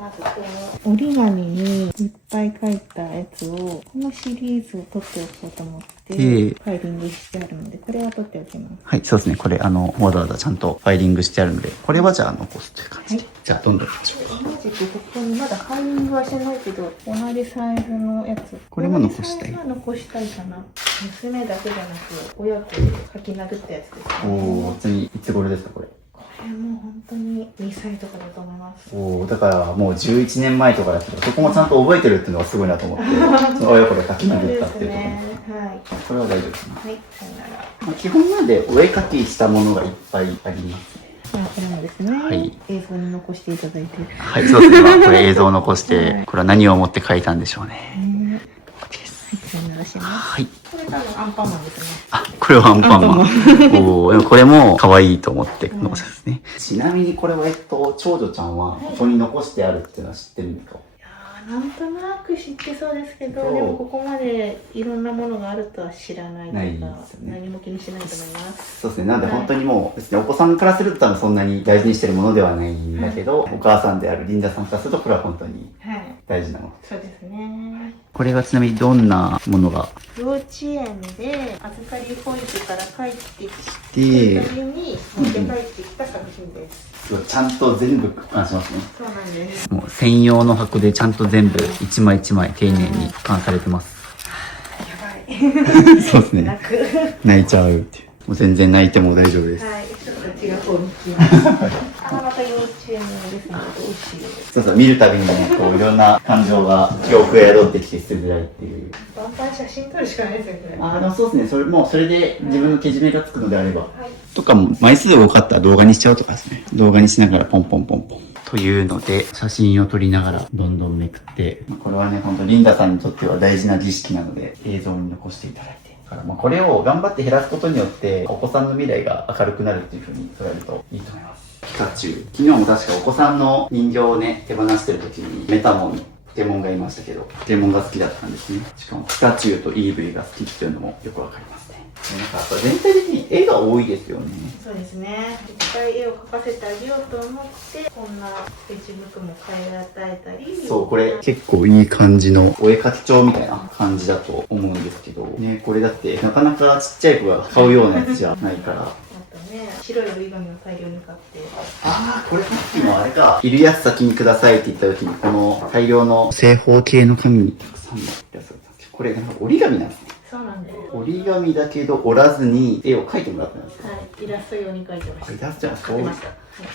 まずこの折り紙にいっぱい書いたやつを、このシリーズを取っておこうと思って、ファイリングしてあるので、これは取っておきます。はい、そうですね。これわざわざちゃんとファイリングしてあるので、これはじゃあ残すという感じで。じゃあどんどんいきましょうか。同じくここにまだファイリングはしてないけど、同じサイズのやつ。これも残したい。これは残したいかな。娘だけじゃなく、親子で書き殴ったやつですね。おー、ちなみにいつ頃ですか、これ。これもう本当に2歳とかだと思います。おー、だからもう11年前とかだけど、そこもちゃんと覚えてるっていうのがすごいなと思って、その親子で書き殴ったっていうところ。はい。これは大丈夫ですね。はい、さよなら。まあ、基本なんでお絵描きしたものがいっぱいありますね。これもですね、はい映像に残していただいている。はい、そうですね。まあこれ映像を残して、これは何を思って描いたんでしょうね。さよならします。はい。これ多分アンパンマンですね。あ、これはアンパンマン。おー、でもこれも可愛いと思って残したんですね。ちなみにこれは長女ちゃんはここに残してあるっていうのは知ってるんですか？なんとなく知ってそうですけど、そうでもここまでいろんなものがあるとは知らないとないいうか、ですよね何も気にしないと思います。そうですね。なんで本当にもうですね、お子さんからすると多分そんなに大事にしてるものではないんだけど、お母さんであるリンダさんからするとこれは本当にはい、大事なもの。そうですね。これはちなみにどんなものが幼稚園で預かり保育から帰ってきで、た時に持って帰ってきた作品です。すごいちゃんと全部保管しますね。そうなんです。もう専用の箱でちゃんと全部一枚一枚丁寧に保管されてます。やばい。そうですね。泣く。泣いちゃうっていう。もう全然泣いても大丈夫です。はい、ちょっと違う方に行きます。また幼稚園ですね。どうしよう。そうそう、見るたびにね、こういろんな感情が記憶が宿ってきてしづらいっていう。バンバン写真撮るしかないですよね。ああ、でもそうですね。それで自分のけじめがつくのであれば。はい。とかも、枚数多かったら動画にしちゃうとかですね。動画にしながらポンポンポンポン。というので、写真を撮りながらどんどんめくって、これはね、ほんとリンダさんにとっては大事な儀式なので、映像に残していただいて。だからこれを頑張って減らすことによって、お子さんの未来が明るくなるっていう風に捉えるといいと思います。ピカチュウ。昨日も確かお子さんの人形をね、手放してる時に、メタモン、ポケモンがいましたけど、ポケモンが好きだったんですね。しかもピカチュウとイーブイが好きっていうのもよくわかりますね。なんかやっぱ全体的に絵が多いですよね。そうですね。いっぱい絵を描かせてあげようと思って、こんなスケッチブックも買い与えたり。そう、これ結構いい感じのお絵描き帳みたいな感じだと思うんですけど、ね、これだってなかなかちっちゃい子が買うようなやつじゃないから。あとね、白い折り紙を大量に買って。ああ、これさっきのあれか。いるやつ先にくださいって言った時に、この大量の正方形の紙にたくさんのやつがこれなんか折り紙なんですね。そうなんです。折り紙だけど折らずに絵を描いてもらったんですか？はい、イラスト用に描いてました。イラストは描いてました。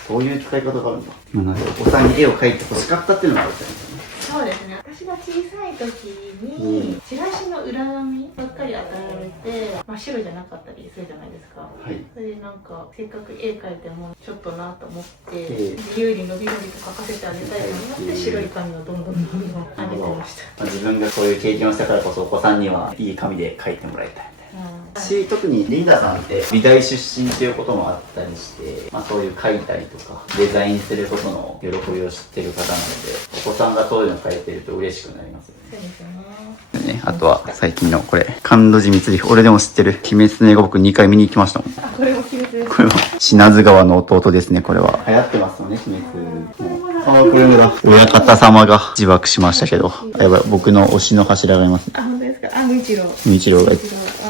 そういう使い方があるんだ。なので、お子さんに絵を描いて欲しかったっていうのがあるんですよね。そうですね。私が小さい時に、チラシの裏紙ばっかり与えられて、真っ白じゃなかったりするじゃないですか。はい。それでなんか、せっかく絵描いてもちょっとなと思って、ええ自由に伸び伸びと描かせてあげたいと思って、白い紙をどんどんどんどんあげてました。自分がそういう経験をしたからこそお子さんにはいい紙で描いてもらいたいみたいな。うんし、特にリンダさんって美大出身ということもあったりして、そういう描いたりとかデザインすることの喜びを知ってる方なので、お子さんがそういうの描いてると嬉しくなりますよね。そうですよね。あとは最近のこれ、神戸寺光彦。俺でも知ってる。鬼滅の刃僕2回見に行きましたもん。あ、これも鬼滅です。これは、品津川の弟ですね、これは。流行ってますよね、鬼滅。あ、これもだ。親方様が自爆しましたけど。やばい、僕の推しの柱がいますね。あ、本当ですか。あ、無一郎。無一郎が。あ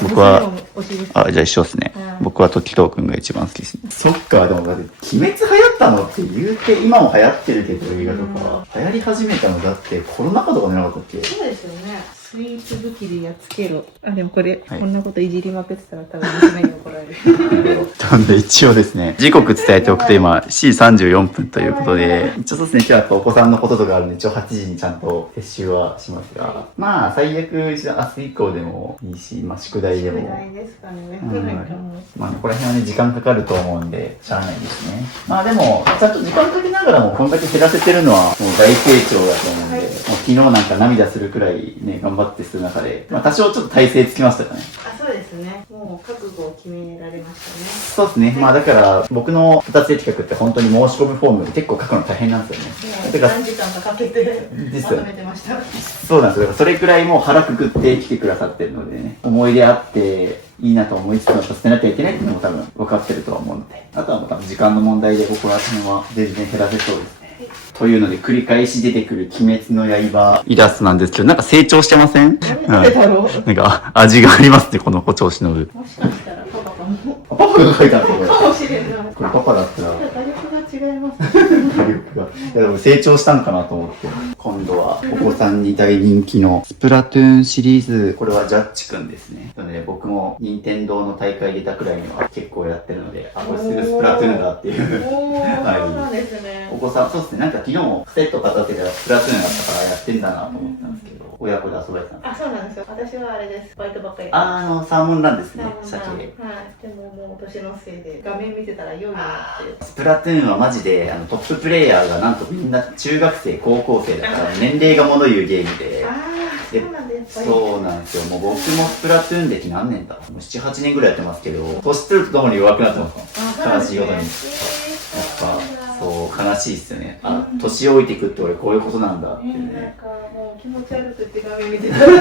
僕は、推しです。あ、じゃあ一緒ですね。僕は時藤くんが一番好きですね。そっか、でもだって、鬼滅流行ったのって言うて、今も流行ってるけど、映画とか。流行り始めたのだって、コロナ禍とかじゃなかったっけ？そうですよね。スイーツ武器でやっつけろ。あ、でもこれ、はい、こんなこといじりまくってたら多分娘に怒られる。なんで一応ですね、時刻伝えておくと今、7時34分ということで、一応そうですね、今日はやっぱお子さんのこととかあるんで、一応8時にちゃんと撤収はしますが、まあ、最悪、明日以降でもいいし、まあ、宿題でも。宿題ですかね。うんまあ、ここら辺はね、時間かかると思うんで、しゃあないですね。まあでも、ちゃんと時間かけながらも、こんだけ減らせてるのは、もう大成長だと思うんで、もう昨日なんか涙するくらいね、頑張ってする中で、まあ多少ちょっと体勢つきましたかね。あ、そうですね。もう覚悟を決められましたね。そうですね。まあだから、僕の2つで企画って本当に申し込みフォーム結構書くの大変なんですよね。だから何時間かかけてまとめてました。そうなんですよ。だからそれくらいもう腹くくって来てくださってるのでね、思い出あっていいなと思いつつも捨てなきゃいけないっていうのも多分分かってるとは思うので、あとはもう多分時間の問題でここら辺は全然減らせそうですね。というので繰り返し出てくる鬼滅の刃イラストなんですけど、なんか成長してません？誰だろう。なんか味がありますね、この胡蝶忍。もしかしたらパパかも。パパが書いたんですよ、かもしれない。これパパだったら。画力が違います。いやでも成長したんかなと思って。今度はお子さんに大人気のスプラトゥーンシリーズ。これはジャッジくんですね。なので僕も任天堂の大会出たくらいには結構やってるので、あ、これすぐスプラトゥーンだっていう。おー、はいそうなんですね。お子さん、そうですね。なんか昨日もセット片付けたらスプラトゥーンだったからやってんだなと思ったんですけど、親子で遊ばれてたんです。あ、そうなんですよ。私はあれです。バイトばっかり。サーモンランですね。鮭。はい。でももう年のせいで画面見てたら夜になって。スプラトゥーンはマジでトッププレイヤーがなんとみんな中学生、高校生だから年齢が物言うゲームで。そうなんです。そうなんですよ。もう僕もスプラトゥーン歴何年だもう7、8年ぐらいやってますけど、年取るとともに弱くなってますもん。悲しいことに。やっぱ、そう、悲しいっすよね。あ、年老いていくって俺こういうことなんだっていうね。なんかもう気持ち悪くて画面見てたら悲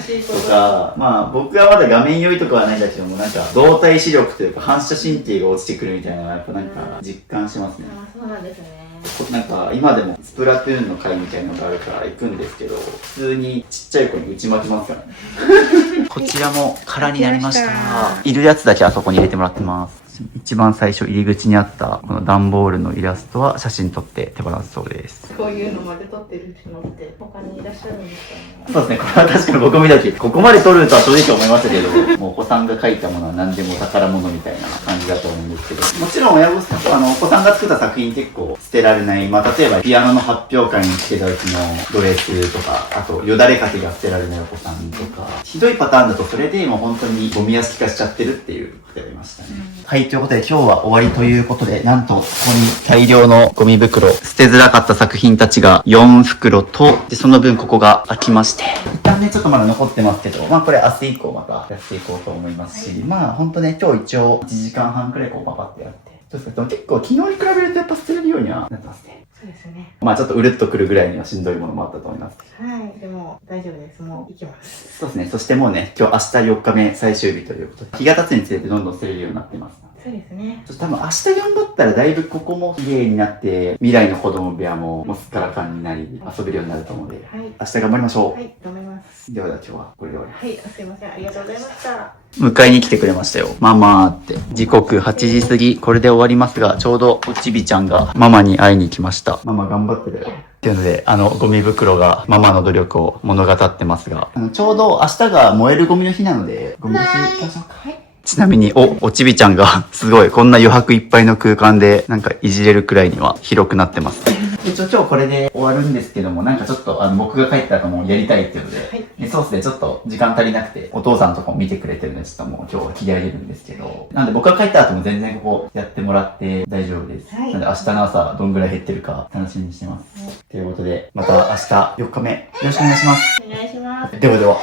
しいこととか、まあ僕はまだ画面良いとかはないんだけども、なんか動体視力というか反射神経が落ちてくるみたいなのはやっぱなんか実感しますね。あ、そうなんですね。なんか今でもスプラトゥーンの会みたいなのがあるから行くんですけど、普通にちっちゃい子に打ち負けますからね。こちらも空になりました。いるやつだけあそこに入れてもらってます。一番最初入り口にあったこの段ボールのイラストは写真撮って手放すそうです。こういうのまで撮ってるのって他にいらっしゃるんですかね。そうですね、これは確かに僕も見たけど、ここまで撮るとは正直思いましたけど、もうお子さんが描いたものは何でも宝物みたいな感じだと思うんですけど、もちろん親御さん、お子さんが作った作品結構捨てられない、まあ例えばピアノの発表会に来てた時のドレスとか、あとよだれかけが捨てられないお子さんとか、ひどいパターンだとそれでもう本当にゴミ屋敷化しちゃってるっていう方がいましたね。はい、ということで今日は終わりということで、なんとここに大量のゴミ袋、捨てづらかった作品たちが4袋と、でその分ここが空きまして、一旦ねちょっとまだ残ってますけど、まあこれ明日以降またやっていこうと思いますし、まあほんとね今日一応1時間半くらいこうパパってやって、そうですね、結構昨日に比べるとやっぱ捨てれるようにはなってますね。そうですね。まあちょっとうるっとくるぐらいにはしんどいものもあったと思います。はい、でも大丈夫です。もう行きます。そうですね、そしてもうね、今日明日4日目最終日ということで、日が経つにつれてどんどん捨てれるようになってます。そうですね。多分明日頑張ったらだいぶここも綺麗になって、未来の子供部屋ももうすっからかんになり、遊べるようになると思うので、はい。明日頑張りましょう。はい、頑張ります。では今日はこれで終わります。はい、すいません。ありがとうございました。迎えに来てくれましたよ。ママって。時刻8時過ぎ、これで終わりますが、ちょうどおちびちゃんがママに会いに来ました。ママ頑張ってるよ。っていうので、ゴミ袋がママの努力を物語ってますが、ちょうど明日が燃えるゴミの日なので、ゴミの日行きましょうか。はい。ちなみに、おちびちゃんが、すごい、こんな余白いっぱいの空間で、なんかいじれるくらいには広くなってます。一応今日これで終わるんですけども、なんかちょっと僕が帰った後もやりたいっていうので、はい、でそうですね、ちょっと時間足りなくて、お父さんとかも見てくれてるんで、ちょっともう今日は気合い入れるんですけど、なんで僕が帰った後も全然ここやってもらって大丈夫です。はい、なんで明日の朝どんぐらい減ってるか楽しみにしてます。はい、ということで、また明日4日目、よろしくお願いします。お願いします。ではでは。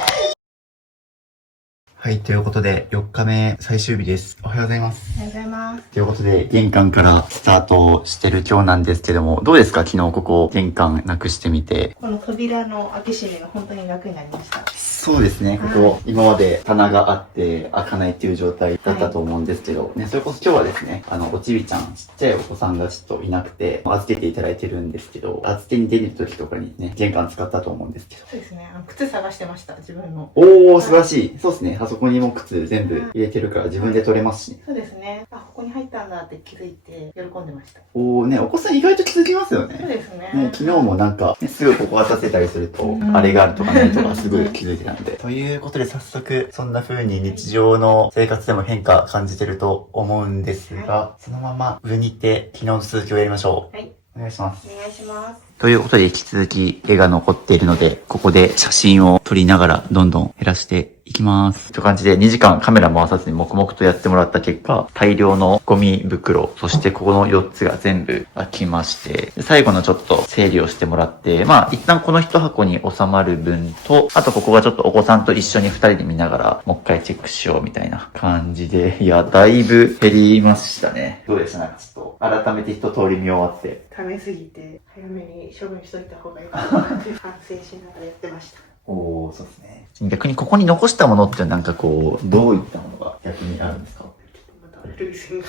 はい、ということで、4日目最終日です。おはようございます。おはようございます。ということで、玄関からスタートしてる今日なんですけども、どうですか？昨日ここ、玄関なくしてみて。この扉の開け閉めが本当に楽になりました。そうですね。ここ、今まで棚があって開かないっていう状態だったと思うんですけど、ね、それこそ今日はですね、おちびちゃん、ちっちゃいお子さんがちょっといなくて、預けていただいてるんですけど、預けに出る時とかにね、玄関使ったと思うんですけど。そうですね。靴探してました、自分の。おー、素晴らしい。そうですね。あそこにも靴全部入れてるから自分で取れますしね。そうですね。あ、ここに入ったんだって気づいて喜んでました。おーね、お子さん意外と気づきますよね。そうですね。ね、昨日もなんか、ね、すぐここ渡せたりすると、あれがあるとかないとかすぐ気づいてたので。ということで早速、そんな風に日常の生活でも変化感じてると思うんですが、そのまま上に行って昨日の続きをやりましょう。はい。お願いします。お願いします。ということで引き続き絵が残っているので、ここで写真を撮りながらどんどん減らしていきます。という感じで2時間カメラ回さずに黙々とやってもらった結果、大量のゴミ袋、そしてここの4つが全部開きまして、最後のちょっと整理をしてもらって、まあ一旦この1箱に収まる分と、あとここがちょっとお子さんと一緒に2人で見ながらもう一回チェックしようみたいな感じで、いや、だいぶ減りましたね。どうでした？なんかちょっと改めて一通り見終わって。ためすぎて早めに処分しといた方がいいかなって反省しながらやってました。おー、そうですね。逆にここに残したものってなんかこう、どういったものが逆にあるんですか？また涙腺が。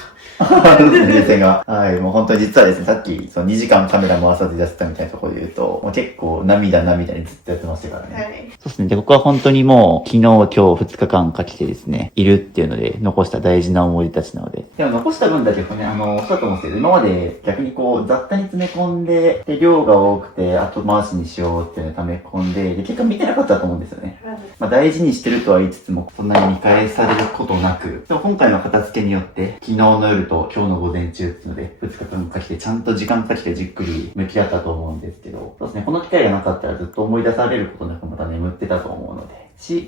涙腺が。はい、もう本当に実はですね、さっきその2時間カメラ回さずやってたみたいなところで言うと、もう結構涙にずっとやってましたからね。はい。そうですね。で、ここは本当にもう昨日、今日2日間かけてですね、いるっていうので残した大事な思い出たちなので。でも残した分だけね、そうだと思うんですけど、今まで逆にこう雑多に詰め込んで、で、量が多くて後回しにしようっていうのを溜め込んで、で、結果見てなかったと思うんですよね。まあ大事にしてるとは言いつつも、そんなに見返されることなく、でも今回の片付けによって、昨日の夜と今日の午前中っていうので、2日間かけてちゃんと時間かけてじっくり向き合ったと思うんですけど、そうですね、この機会がなかったらずっと思い出されることなくまた眠ってたと思うので、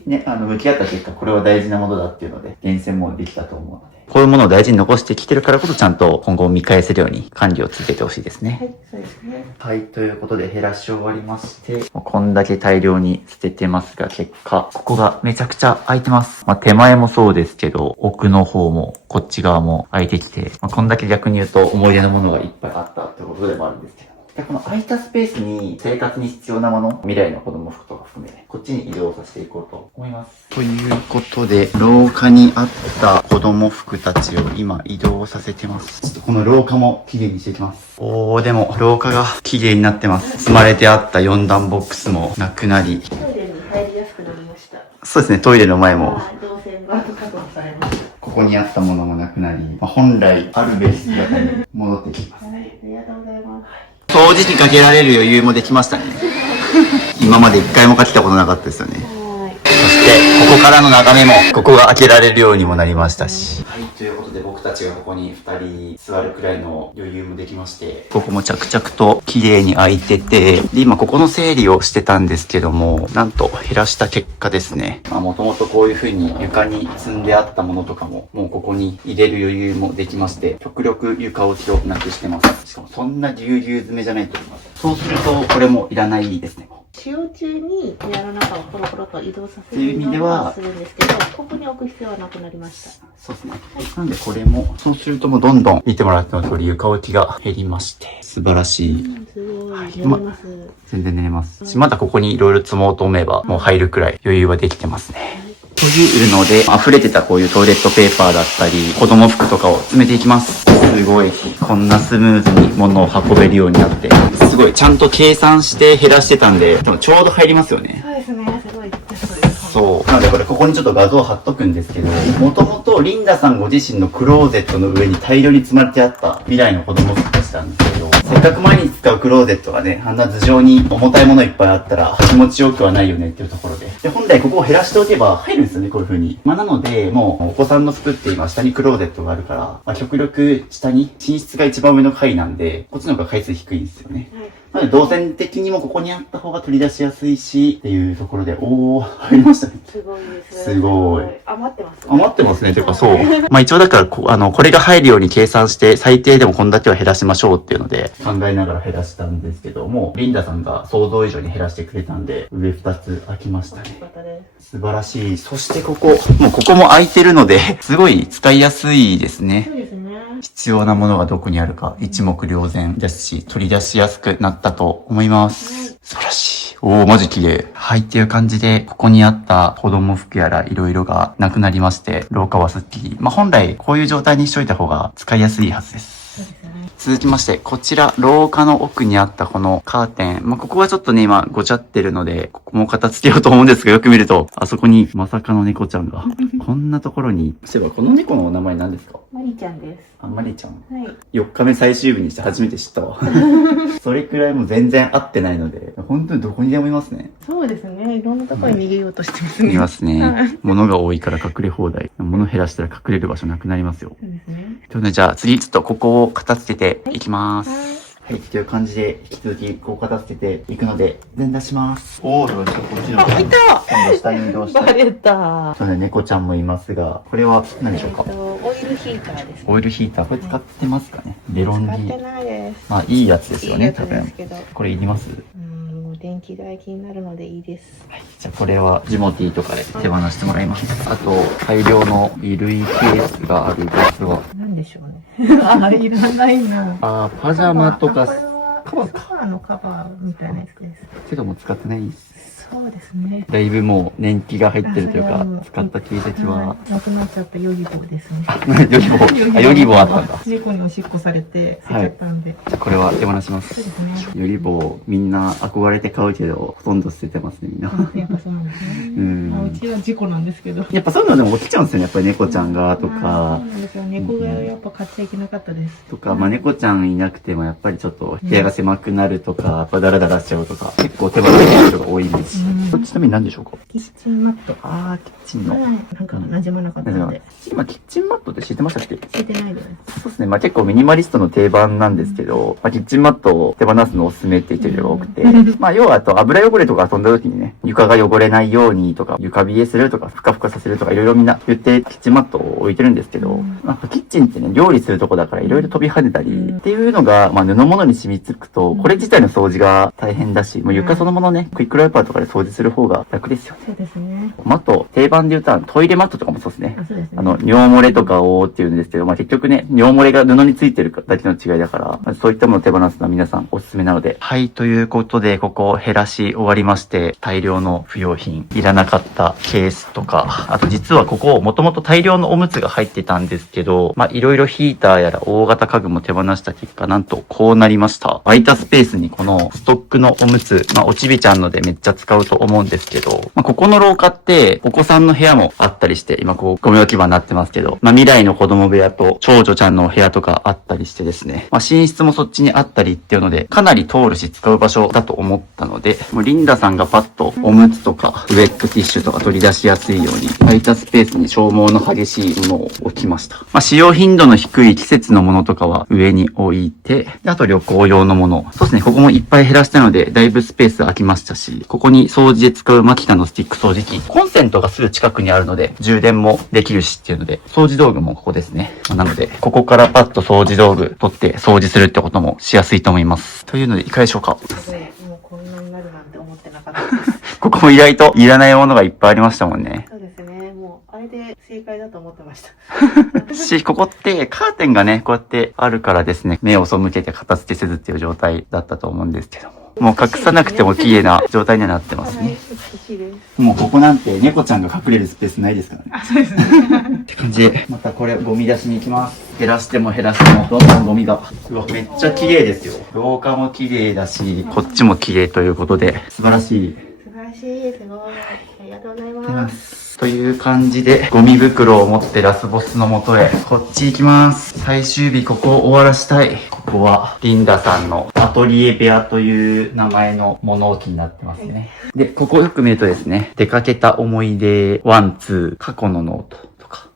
ね、向き合った結果、これは大事なものだっていうので、厳選もできたと思うので、こういうものを大事に残してきてるからこそ、ちゃんと今後見返せるように管理を続けてほしいですね。はい、そうですね。はい、ということで減らし終わりまして、こんだけ大量に捨ててますが、結果、ここがめちゃくちゃ空いてます。まあ、手前もそうですけど、奥の方も、こっち側も空いてきて、まあ、こんだけ逆に言うと思い出のものがいっぱいあったってことでもあるんですけど、でこの空いたスペースに生活に必要なもの、未来の子供服とか含め、こっちに移動させていこうと思います。ということで、廊下にあった子供服たちを今移動させてます。ちょっとこの廊下も綺麗にしていきます。おー、でも廊下が綺麗になってます。積まれてあった4段ボックスもなくなり。トイレに入りやすくなりました。そうですね、トイレの前も。動線が確保されました。ここにあったものもなくなり、まあ、本来あるべき姿に戻ってきます。はい、ありがとうございます。掃除機かけられる余裕もできましたね。今まで一回もかけたことなかったですよね。そして、ここからの眺めも、ここが開けられるようにもなりましたし。はい、ということで僕たちがここに2人座るくらいの余裕もできまして、ここも着々と綺麗に開いてて、で、今ここの整理をしてたんですけども、なんと減らした結果ですね。まあもともとこういう風に床に積んであったものとかも、もうここに入れる余裕もできまして、極力床落ちをなくしてます。しかもそんなぎゅうぎゅう詰めじゃないと思います。そうすると、これもいらないですね。使用中に部屋の中をコロコロと移動させという意味ではするんですけど、ここに置く必要はなくなりました。そうですね。なんでこれも、そうするともうどんどん見てもらっての通り床置きが減りまして、素晴らしい。すごい、はい寝れます。全然寝れますし、まだここにいろいろ積もうと思えば、もう入るくらい余裕はできてますね。というので、溢れてたこういうトイレットペーパーだったり、子供服とかを詰めていきます。すごい、こんなスムーズに物を運べるようになって、すごい、ちゃんと計算して減らしてたんで、でもちょうど入りますよね。そうですね、すごい。そう。なのでこれここにちょっと画像貼っとくんですけど、もともとリンダさんご自身のクローゼットの上に大量に積まれてあった未来の子供服でしたんですけど、せっかく毎日使うクローゼットがね、あんな頭上に重たいものいっぱいあったら気持ちよくはないよねっていうところで。で、本来ここを減らしておけば入るんですよね、こういう風に。まあなので、もうお子さんの服って今下にクローゼットがあるから、まあ極力下に寝室が一番上の階なんで、こっちの方が回数低いんですよね。なので動線的にもここにあった方が取り出しやすいし、っていうところで、おー、入りましたね。すごいです。すごい。余ってますね。余ってますね。ていうかそう。まあ一応だからこれが入るように計算して、最低でもこんだけは減らしましょうっていうので、考えながら減らしたんですけども、リンダさんが想像以上に減らしてくれたんで、上2つ開きましたね。素晴らしい。そしてここも開いてるので、すごい使いやすいですね。そうですね。必要なものがどこにあるか一目瞭然ですし、取り出しやすくなったと思います。素晴らしい。おー、マジ綺麗。はい、っていう感じで、ここにあった子供服やら色々がなくなりまして、廊下はスッキリ。まあ、本来こういう状態にしといた方が使いやすいはずです。続きまして、こちら、廊下の奥にあったこのカーテン。まあ、ここはちょっとね、今、ごちゃってるので、ここも片付けようと思うんですが、よく見ると、あそこにまさかの猫ちゃんが、こんなところに。そういえば、この猫のお名前何ですか？マリちゃんです。あ、マリちゃん。はい。 4日目最終日にして初めて知ったわ。それくらいもう全然合ってないので、本当にどこにでもいますね。そうですね。いろんなところに逃げようとしてますね。いますね。物が多いから隠れ放題。物減らしたら隠れる場所なくなりますよ。そうですね。というので、じゃあ次ちょっとここを片付けていきます。はい。はい、という感じで、引き続きこう片付けていくので、連打します。おー、こっちの。いた！今度下に移動して。バレた。そうね、猫ちゃんもいますが、これは何でしょうか？オイルヒーターですね。オイルヒーター、これ使ってますかね？レロンギ使ってないです。まあ、いいやつですよね、いいやつ多分ですけど。これいります？もう電気代気になるのでいいです。はい、じゃあこれはジモティーとかで手放してもらいます。あと、大量の衣類ケースがあるやつは、なんでしょうね。あ、いらないの。パジャマとか、これはカバーのカバーみたいなやつです。けども使ってないです。そうですね。だいぶもう年季が入ってるというかあそれはもう、使った形跡は、いなくなっちゃったヨギボーですね。ヨギボー、あ、ヨギボーあったんだ。猫におしっこされて捨てちゃったんで。じゃあこれは手放しますそう。ですね。ヨギボー、みんな憧れて買うけど、ほとんど捨ててますね、みんな。あ、やっぱそうなんですね。うんうちは事故なんですけど。やっぱそういうのでも起きちゃうんですよね、やっぱり猫ちゃんがとそうか、なんですよ。猫がやっぱ買っちゃいけなかったです。まあ猫ちゃんいなくてもやっぱりちょっと部屋が狭くなるとか、やっぱダラダラしちゃうとか、結構手放しちゃう人が多いイメージ。これちなみに何でしょうか？キッチンマット。あー、キッチンの。はい。なんか馴染まなかったので。今、キッチンマットって知ってましたっけ？ついてないです。そうですね。まあ結構ミニマリストの定番なんですけど、まあキッチンマットを手放すのをおすすめって言ってる人が多くて、まあ要はあと油汚れとか遊んだ時にね、床が汚れないようにとか、床冷えするとか、ふかふかさせるとか、いろいろみんな言ってキッチンマットを置いてるんですけど、まあキッチンってね、料理するとこだからいろいろ飛び跳ねたり、っていうのが、まあ布物に染みつくと、これ自体の掃除が大変だし、もう床そのものね、クイックライパーとかで掃除する方が楽ですよ。そうですね。あと、定番で言うとトイレマットとかもそうですね。あ、そうですね。尿漏れとかをっていうんですけど、まあ、結局ね、尿漏れが布についてるだけの違いだから、まあ、そういったものを手放すのは皆さんおすすめなので。はい、ということで、ここ減らし終わりまして、大量の不要品、いらなかったケースとか、あと実はここ、もともと大量のおむつが入ってたんですけど、まあ、いろいろヒーターやら大型家具も手放した結果、なんとこうなりました。空いたスペースにこのストックのおむつ、まあ、おちびちゃんのでめっちゃ使うと思うんですけど、まあ、ここの廊下って、お子さんの部屋もあったりして、今こう、ゴミ置き場になってますけど、まあ、未来の子供部屋と長女ちゃんのお部屋とかあったりしてですね、まあ、寝室もそっちにあったりっていうので、かなり通るし使う場所だと思ったので、もうリンダさんがパッとおむつとか、ウェットティッシュとか取り出しやすいように、空いたスペースに消耗の激しいものを置きました。まあ、使用頻度の低い季節のものとかは上に置いて、であと旅行用のもの。そうですね、ここもいっぱい減らしたので、だいぶスペース空きましたし、ここに掃除で使うマキタのスティック掃除機。コンセントがすぐ近くにあるので、充電もできるしっていうので、掃除道具もここですね。なので、ここからパッと掃除道具取って掃除するってこともしやすいと思います。というので、いかがでしょうか？すごい、もうこんなになるなんて思ってなかったです。ここも意外といらないものがいっぱいありましたもんね。そうですね。もう、あれで正解だと思ってました。し、ここってカーテンがね、こうやってあるからですね、目を背けて片付けせずっていう状態だったと思うんですけども。もう隠さなくても綺麗な状態にはなってますはい、ね。美しいです。もうここなんて猫ちゃんが隠れるスペースないですからね。あ、そうですね。って感じで、またこれゴミ出しに行きます。減らしても減らしても、どんどんゴミが。うわ、めっちゃ綺麗ですよ。廊下も綺麗だし、こっちも綺麗ということで、素晴らしい。素晴らしい。すごい。ありがとうございます。という感じで、ゴミ袋を持ってラスボスの元へ、こっち行きます。最終日ここを終わらしたい。ここは、リンダさんのアトリエ部屋という名前の物置になってますね。で、ここをよく見るとですね、出かけた思い出1、2、過去のノート。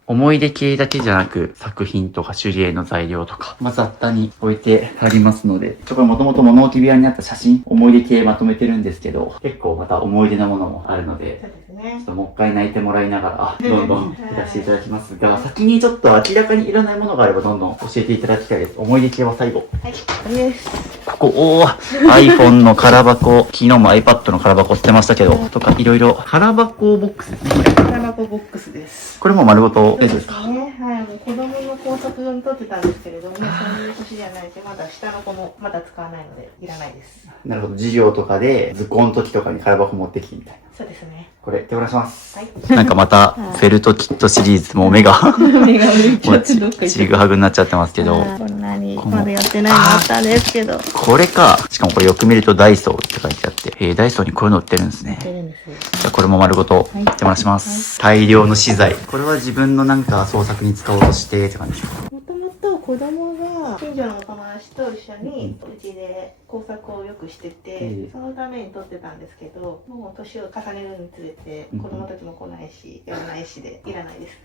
思い出系だけじゃなく、作品とか手芸の材料とか、雑多に置いてありますので、これもともと物置部屋にあった写真、思い出系まとめてるんですけど、結構また思い出のものもあるので、そうですねちょっ。ともう一回泣いてもらいながら、どんどん減らしていただきますが、先にちょっと明らかにいらないものがあればどんどん教えていただきたいです。思い出系は最後。はい、これです。ここ、iPhone の空箱、昨日も iPad の空箱捨てましたけど、とかいろいろ、空箱ボックスですね、これ。空箱ボックスです。これも丸ごと大丈夫ですか？ね、はい、もう子供のの工作用に取ってたんですけれども、そういう年じゃないし、まだ下の子もまだ使わないので、いらないです。なるほど。授業とかで図工の時とかに空箱持ってきてみたいな。そうですね。これ、手放します。はい。なんかまた、フェルトキットシリーズも目が、目が売れちゃってどっか行っちぐはぐになっちゃってますけど、こんなにこのまだやってないのあったんですけど。これか。しかもこれよく見るとダイソーって書いてあって、ダイソーにこういうの売ってるんですね。売ってるんですよ。じゃあこれも丸ごとはい手放します。大量の資材。これは自分のなんか創作に使おうとしてって感じでしょうか。もともと子供が近所のお友達と一緒にうちで工作をよくしてて、そのために撮ってたんですけど、もう年を重ねるにつれて子供たちも来ないし、やらないしでいらないです。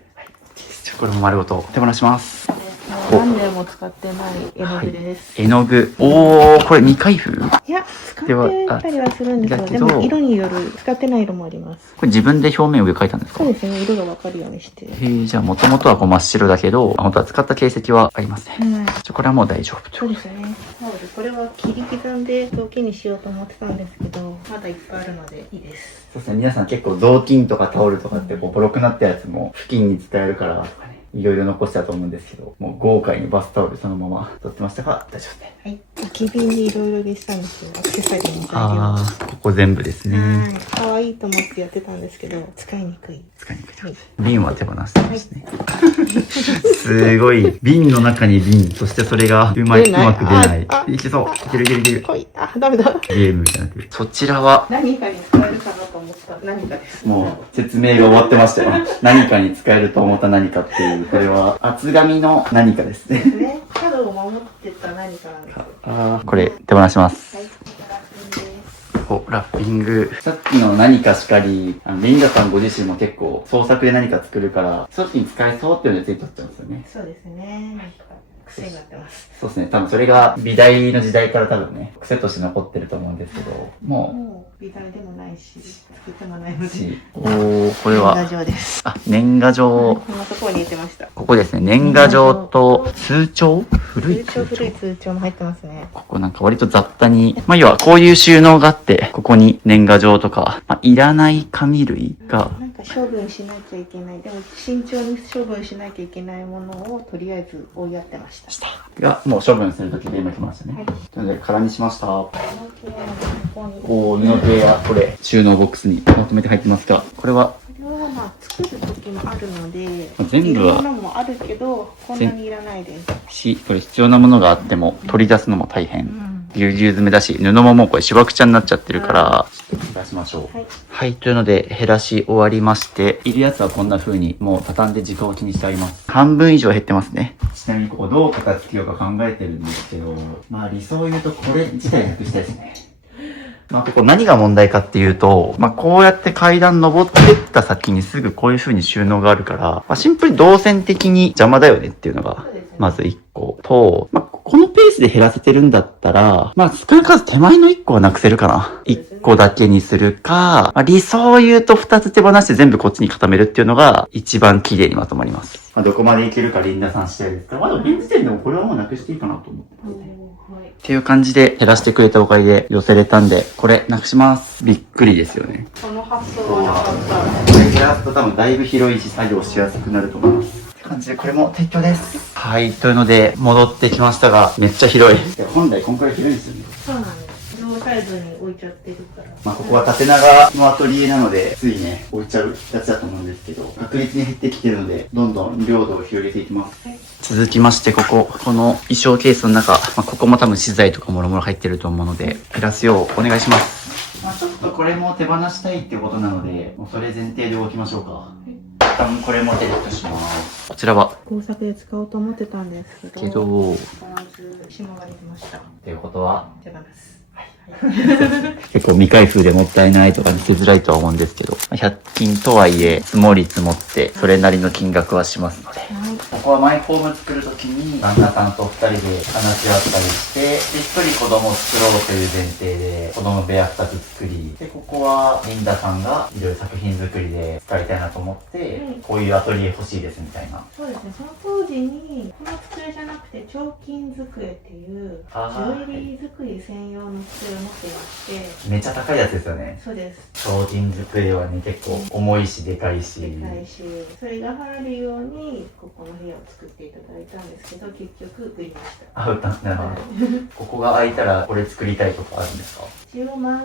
じゃあこれも丸ごと手放します。もう何年も使ってない絵の具です。絵の具。おー、これ未開封こいや、使ってたりはするんですよ。だけどでも色による使ってない色もあります。れ自分で表面上描いたんですか？そうですね、色がわかるようにして。じゃあ元々はこう真っ白だけど、本当は使った形跡はありますね。はい。これはもう大丈夫と。そうですね。なのでこれは切り刻んで陶器にしようと思ってたんですけど、まだいっぱいあるのでいいです。そうですね、皆さん結構雑巾とかタオルとかってこうボロくなったやつも布巾に使えるからとかね、いろいろ残したと思うんですけど、もう豪快にバスタオルそのまま取ってましたが大丈夫ですね。はい。空き瓶にいろいろ入れてたんですよ。アクセサリーの材料。あー、ここ全部ですね。はい。可愛いと思ってやってたんですけど、使いにくい。使いにくいとはい。瓶は手放してますね。すごい。瓶の中に瓶。そしてそれがうまく出ないあ。いけそう。いけるいけるいける。来い。あ、ダメだ。ゲームみたいになってる。そちらは、何かに使えるかなと思った何かです。もう説明が終わってましたよ。何かに使えると思った何かっていう。これは厚紙の何かですね。ね。角を守ってた何かなんですよ。あー、これ手放します。はい。ラッピングです。お、ラッピング。さっきの何かしかり、リンダさんご自身も結構創作で何か作るから、そっちに使えそうっていうのでついてっちゃうんですよね。そうですね。なんか癖になってます。そうですね。多分それが美大の時代から多分ね、癖として残ってると思うんですけど、ももう美大でもないし、作ってもないのう、で。おー、これ年賀は、状です。あ、年賀状。こんなところに入れてました。ここですね。年賀状と通帳古い通帳古い通帳も入ってますね。ここなんか割と雑多に、まあ要はこういう収納があって、ここに年賀状とか、まあいらない紙類が、なんか処分しなきゃいけない。でも慎重に処分しなきゃいけないものをとりあえず追いやってました。が、もう処分するときで今来ましたね。はい。なので空にしました。ここに。おー、布系や、これ、収納ボックスにまとめて入ってますが、これは、これはまあ作る時もあるので、全部はいるものもあるけど、こんなにいらないです。これ必要なものがあっても取り出すのも大う変。ん。ぎゅうぎゅう詰めだし、布ももうこれしわくちゃになっちゃってるから、ちょっと出しましょう。はい。はい、というので減らし終わりまして、いるやつはこんな風にもう畳んで直置きにしてあります。半分以上減ってますね。ちなみにここどう片付けようか考えてるんですけど、まあ理想を言うとこれ自体なくしたいですね。まあここ何が問題かっていうと、まあこうやって階段登ってった先にすぐこういう風に収納があるから、まあシンプルに動線的に邪魔だよねっていうのがそうですね。まず1個と、まあこのペースで減らせてるんだったら、まあ少なからず手前の1個はなくせるかな。1個だけにするか、まあ、理想を言うと2つ手放して全部こっちに固めるっていうのが一番綺麗にまとまります。まあどこまでいけるかリンダさん次第ですから、まあでも現時点でもこれはもうなくしていいかなと思ってますね。はい。っていう感じで減らしてくれたおかげで寄せれたんで、これなくします。びっくりですよね。この発想はなかった。これ減らすと多分だいぶ広いし作業しやすくなると思います。って感じでこれも撤去です。はい、というので戻ってきましたが、めっちゃ広い。本来こんくらい広いんですよね。そうなんです。両サイズに置いちゃってるから。まあここは縦長のアトリエなので、ついね、置いちゃうやつだと思うんですけど、確率に減ってきてるので、どんどん領土を広げていきます。はい。続きましてこの衣装ケースの中、まあ、ここも多分資材とかもろもろ入ってると思うので、減らすようお願いします。まあちょっとこれも手放したいっていうことなので、もうそれ前提で動きましょうか。一旦これもデリットします。こちらは、工作で使おうと思ってたんですけど、ど、使わず霜ができました。っていうことは、手放す。結構未開封でもったいないとか見せづらいとは思うんですけど、100均とはいえ積もり積もってそれなりの金額はしますので、はい。ここはマイホーム作るときに旦那さんと2人で話し合ったりして、で1人子供作ろうという前提で子供部屋2つ作り、でここはリンダさんがいろいろ作品作りで使いたいなと思って、うんこういうアトリエ欲しいですみたいな。そうですね、その当時に、この机じゃなくて、彫金机っていう、ジあーュエリー作り専用の机を持っていまして、めっちゃ高いやつですよね。そうです。精進机はね、結構重いしでかいし。でかいし、それが入るように、ここの部を作っていただいたんですけど、結局売りました。あ、なるほど。ここが空いたらこれ作りたいとかあるんですか？一応前は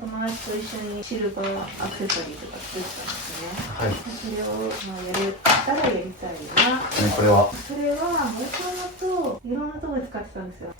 友達と一緒にシルバーアクセサリーとか作ったんですね。はい。それをやれたらやりたいな。これはそれはもともといろんなところで使ってたんですよ。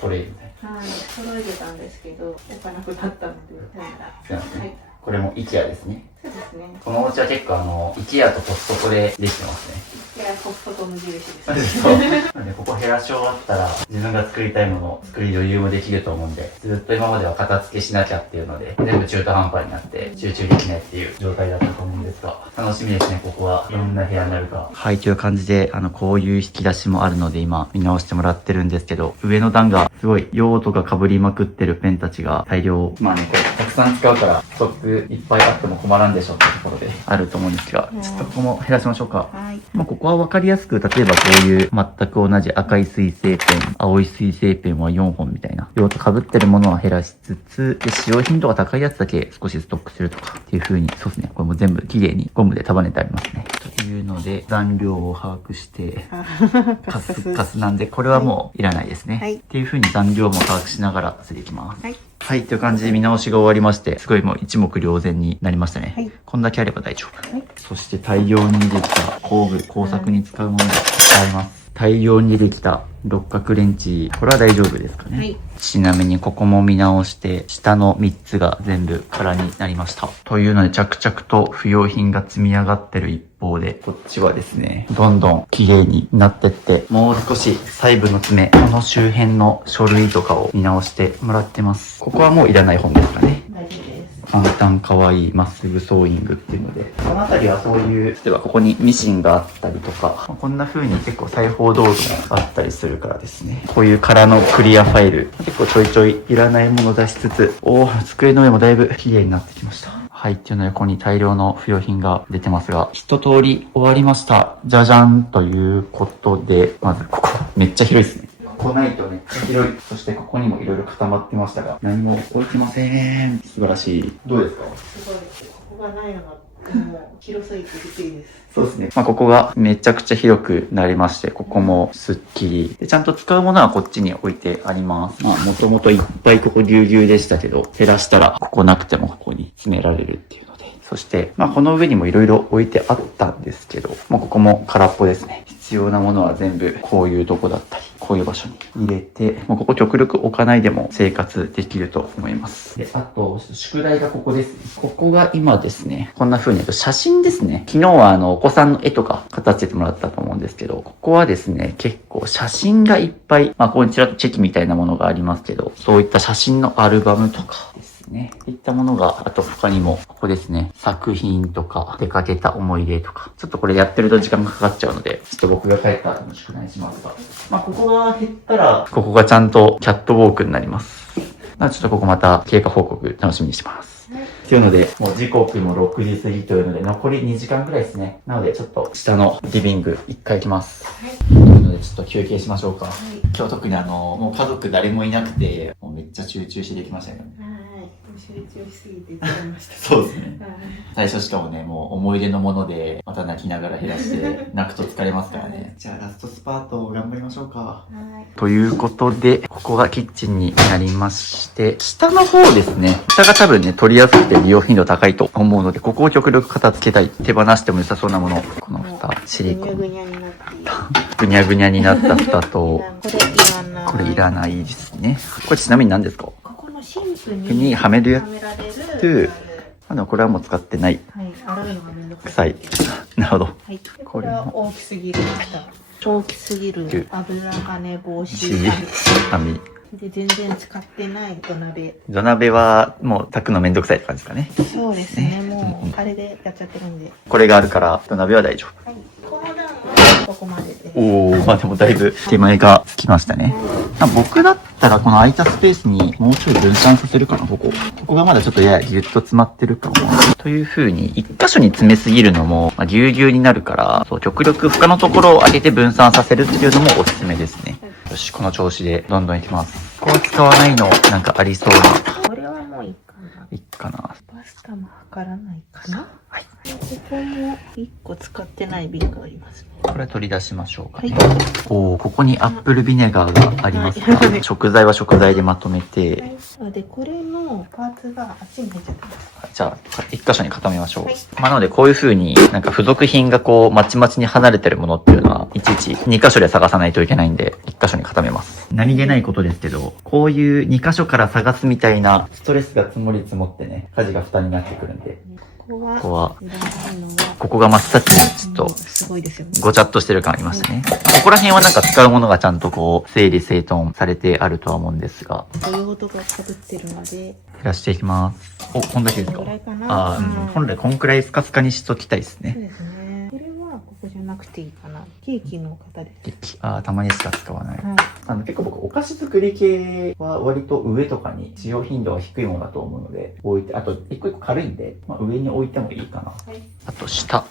トレイみたいはい、揃えてたんですけど、お金なくなったので、な。そうなんですね。はい、これも IKEA ですね。そうですね。このお家は結構IKEA とコストコでできてますね。いや、コストコ無印です。そう。なんでここ減らし終わったら自分が作りたいものを作る余裕もできると思うんで、ずっと今までは片付けしなきゃっていうので、全部中途半端になって集中できないっていう状態だったと思うんですが、楽しみですね、ここは。どんな部屋になるか。はい、という感じで、こういう引き出しもあるので今見直してもらってるんですけど、上の段がすごい用途が被りまくってるペンたちが大量、まあね、これたくさん使うからストックいっぱいあっても困らんでしょってところであると思うんですが、ちょっとここも減らしましょうか。はい。まあ、ここはわかりやすく、例えばこういう全く同じ赤い水性ペン、青い水性ペンは4本みたいな、用途被ってるものは減らしつつ、で、使用頻度が高いやつだけ少しストックするとかっていう風に、そうですね。これも全部綺麗にゴムで束ねてありますね。というので、残量を把握して、カスカスなんで、これはもういらないですね。はいっていう風に残量も把握しながらすいきます。はい。はい、という感じで見直しが終わりまして、すごいもう一目瞭然になりましたね。はいこんだけあれば大丈夫。はい。そして大量にできた工具、工作に使うものがいっぱいあります。大量にできた六角レンチ、これは大丈夫ですかね。はい。ちなみにここも見直して、下の3つが全部空になりました。というので着々と不要品が積み上がってる一方で、こっちはですね、どんどん綺麗になってって、もう少し細部の詰め、この周辺の書類とかを見直してもらってます。ここはもういらない本ですかね。大丈夫です。簡単かわいいまっすぐソーイングっていうので、この辺りはそういう、例えばここにミシンがあったりとか、こんな風に結構裁縫道具もあったりするからですね。こういう空のクリアファイル、結構ちょいちょいいらないもの出しつつ、机の上もだいぶ綺麗になってきました。はい、っていうので、ここに大量の不要品が出てますが、一通り終わりました。じゃじゃんということで、まずここ、めっちゃ広いですね。ここないとめっちゃ広い。そしてここにもいろいろ固まってましたが、何も置いてません。素晴らしい。どうですか？すごい。ここがないのが、もう広すぎてびっくりです。そうですね。まあ、ここがめちゃくちゃ広くなりまして、ここもスッキリ。で、ちゃんと使うものはこっちに置いてあります。まあ、もともといっぱいここぎゅうぎゅうでしたけど、減らしたらここなくてもここに詰められるっていうので。そして、まあ、この上にもいろいろ置いてあったんですけど、もうここも空っぽですね。必要なものは全部こういうとこだったり、こういう場所に入れて、もうここ極力置かないでも生活できると思います。で、あと、宿題がここですね。ここが今ですね、こんな風に、写真ですね。昨日はお子さんの絵とか片付けてもらったと思うんですけど、ここはですね、結構写真がいっぱい、まあ、ここにちらっとチェキみたいなものがありますけど、そういった写真のアルバムとかですね。いったものが、あと他にも、ここですね、作品とか、出かけた思い出とか、ちょっとこれやってると時間がかかっちゃうので、ちょっと僕が帰った後の宿題しますが、まあ、ここが減ったら、ここがちゃんとキャットウォークになります。ちょっとここまた経過報告楽しみにしてます。というので、もう時刻も6時過ぎというので、残り2時間くらいですね。なので、ちょっと下のリビング一回行きます。というので、ちょっと休憩しましょうか。今日特にもう家族誰もいなくて、もうめっちゃ集中してできましたけどね。はい。集中しすぎて疲れました。そうですね。はい。最初しかもね、もう思い出のもので、また泣きながら減らして、泣くと疲れますからね。じゃあラストスパート頑張りましょうか。はい。ということで、ここがキッチンになりまして、下の方ですね。下が多分ね、取りやすくて利用頻度高いと思うので、ここを極力片付けたい。手放しても良さそうなもの。この蓋、シリコン。ぐにゃぐにゃになっている。ぐにゃぐにゃになった蓋と、これいらない。これいらないですね。これちなみに何ですか？ここのシンクにはめるやつはめられる。これはもう使ってない。はい。洗うのがめんどく臭い。なるほど。はい。これは大きすぎる蓋。大きすぎる油跳ね防止網。で、全然使ってない土鍋。土鍋はもう炊くのめんどくさいって感じですかね。そうですね。もう、あれでやっちゃってるんで。これがあるから土鍋は大丈夫。はい。この段はここまでです。おー、まあでもだいぶ手前が来ましたね。僕だったらこの空いたスペースにもうちょい分散させるかな、ここ。ここがまだちょっとややギュッと詰まってるかも。という風に、一箇所に詰めすぎるのも、ぎゅうぎゅうになるから、そう、極力他のところを上げて分散させるっていうのもおすすめですね。よし、この調子でどんどんいきます。ここは使わないの、なんかありそうな。これはもういいかな。いいかな。パスタマーク。からないかな。はい。ここも1個使ってない瓶がありますね。これ取り出しましょうかね。はい。おー、ここにアップルビネガーがありますが、はい、食材は食材でまとめて、で、これのパーツがあっちに入っちゃってます。じゃあ、一箇所に固めましょう。はい。まあ、なので、こういう風になんか付属品がこう、まちまちに離れてるものっていうのは、いちいち2箇所で探さないといけないんで、1箇所に固めます。何気ないことですけど、こういう2箇所から探すみたいなストレスが積もり積もってね、家事が負担になってくるんで、ここは、ここは、いらないのが、ここが真っ先にちょっと、すごいですよね。ごちゃっとしてる感ありましたね。ここら辺はなんか使うものがちゃんとこう、整理整頓されてあるとは思うんですが、用途が被ってるので、減らしていきます。お、こんだけですか？このぐらいかな。ああ、うん。本来こんくらいスカスカにしときたいですそうね。ですね。これはここじゃなくていいかな。ケーキの方です。ああ、たまにしか使わない。はい。結構僕、お菓子作り系は割と上とかに使用頻度が低いものだと思うので、置いて、あと、一個一個軽いんで、まあ、上に置いてもいいかな。はい。あと、下。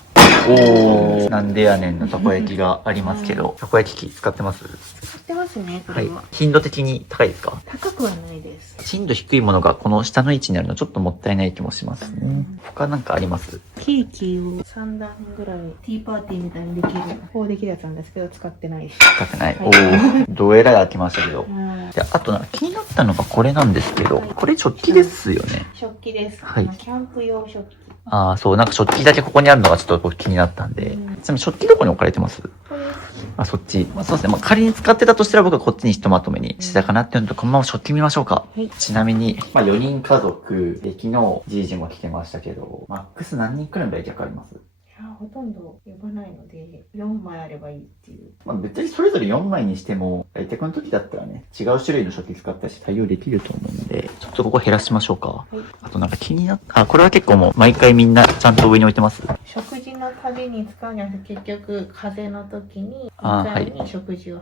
おー、なんでやねんのたこ焼きがありますけど、たこ焼き器使ってます？使ってますね、こはいれは。。頻度的に高いですか？高くはないです。頻度低いものがこの下の位置にあるのちょっともったいない気もしますね。他なんかあります？ケーキを3段ぐらいティーパーティーみたいにできる、こうできるやつなんですけど、使ってないです。使ってない。はいおー、どえらい開きましたけど。はい。で、あとなんか気になったのがこれなんですけど、これ食器ですよね。食器です。はいキャンプ用食器。ああ、そう、なんか食器だけここにあるのがちょっと僕気になったんで。ちなみに食器どこに置かれてます？これです。あ、そっち。まあ、そうですね。まあ、仮に使ってたとしたら僕はこっちにひとまとめにしてたかなっていうのと、このまま食器見ましょうか。はい。ちなみに、まあ、4人家族で昨日、じいじも来てましたけど、マックス何人くらいの来客あります？いや、ほとんど呼ばないので、4枚あればいいっていう。まあ、別にそれぞれ4枚にしても、来客の時だったらね、違う種類の食器使ったりして対応できると思うので、ちょっとここ減らしましょうか。はい。あとなんか気になった、あ、これは結構もう毎回みんなちゃんと上に置いてます？食事の旅に使うんじゃなくて、結局、風邪の時に、あー2階に食事を運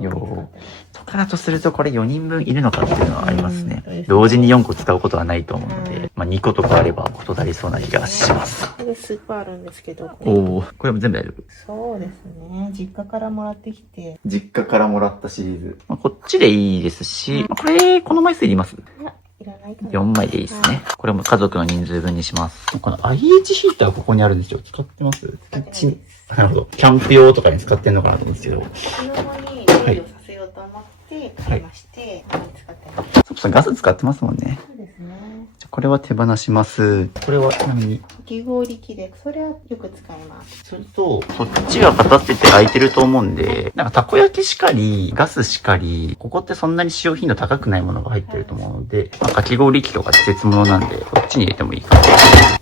ぶように使ってます。とかだとするとこれ4人分いるのかっていうのはありますねうん。同時に4個使うことはないと思うのでうん、まあ2個とかあれば事足りそうな気がします。これスーパーあるんですけど、おお、これも全部大丈夫？そうですね。実家からもらってきて、実家からもらったシリーズ。まあ、こっちでいいですし、まあこれ、この枚数いります？いや、いらないかな。 4枚でいいですね。これも家族の人数分にします。この IH ヒーターここにあるんですよ。使ってます？使ってないです。なるほど。キャンプ用とかに使ってんのかなと思うんですけど。子供に料理をさせようと思って買いまして、使ってます。ソプさんガス使ってますもんね。そうですね。じゃこれは手放します。これはちなみに。かき氷機で、それはよく使います。すると、そっちが片ってて空いてると思うんで、なんかたこ焼きしかり、ガスしかり、ここってそんなに使用頻度高くないものが入ってると思うので、まあ、かき氷機とか季節物なんで、こっちに入れてもいいかな。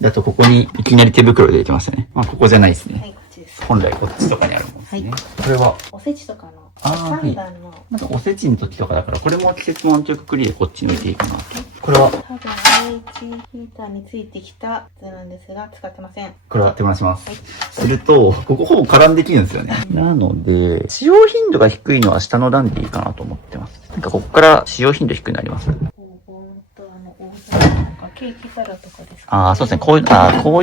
で、あとここにいきなり手袋で入れてましたね。まあここじゃないですね。はい、こっちです。本来こっちとかにあるもんですね。はいこれは、おせちとかの、あー3段の、なんかおせちの時とかだから、これも季節物というくくりでこっちに置いていいかな。これは、多分 IH ヒーターについてきたやつなんですが、使ってません。これは手放します。はい。すると、ここほぼ絡んできるんですよね。なので、使用頻度が低いのは下の段でいいかなと思ってます。なんかここから使用頻度低くなります？黄金と大皿とか、ケーキ皿とかですか。ああ、そうですね。こう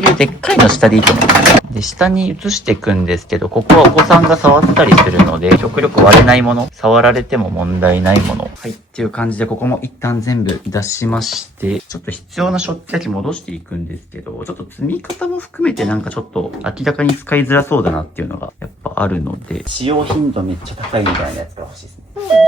いうでっかいの下でいいと思います。で、下に移していくんですけど、ここはお子さんが触ったりするので、極力割れないもの、触られても問題ないもの。はい。っていう感じで、ここも一旦全部出しまして、ちょっと必要な食器だけ戻していくんですけど、ちょっと積み方も含めてなんかちょっと明らかに使いづらそうだなっていうのがやっぱあるので、使用頻度めっちゃ高いみたいなやつが欲しいですね。そうですね。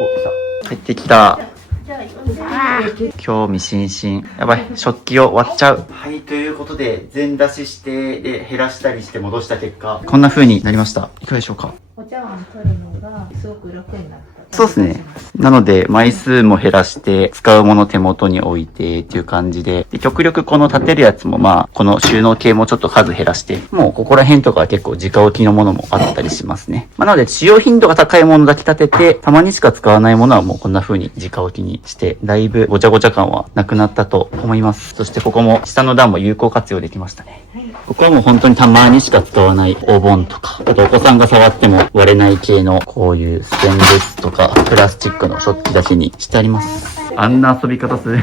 お、来た。入ってきた。じゃあ、読んで。興味津々。やばい、食器を割っちゃう。はい、ということで、全出しして、で、減らしたりして戻した結果、こんな風になりました。いかがでしょうか？お茶碗取るのがすごく楽になった。そうですね。なので、枚数も減らして、使うもの手元に置いてっていう感じで、極力この立てるやつもまあ、この収納系もちょっと数減らして、もうここら辺とかは結構直置きのものもあったりしますね。まあ、なので、使用頻度が高いものだけ立てて、たまにしか使わないものはもうこんな風に直置きにして、だいぶごちゃごちゃ感はなくなったと思います。そしてここも下の段も有効活用できましたね。ここはもう本当にたまにしか使わないお盆とか、あとお子さんが触っても割れない系のこういうステンレスとかプラスチックの食器だけにしてあります。あんな遊び方する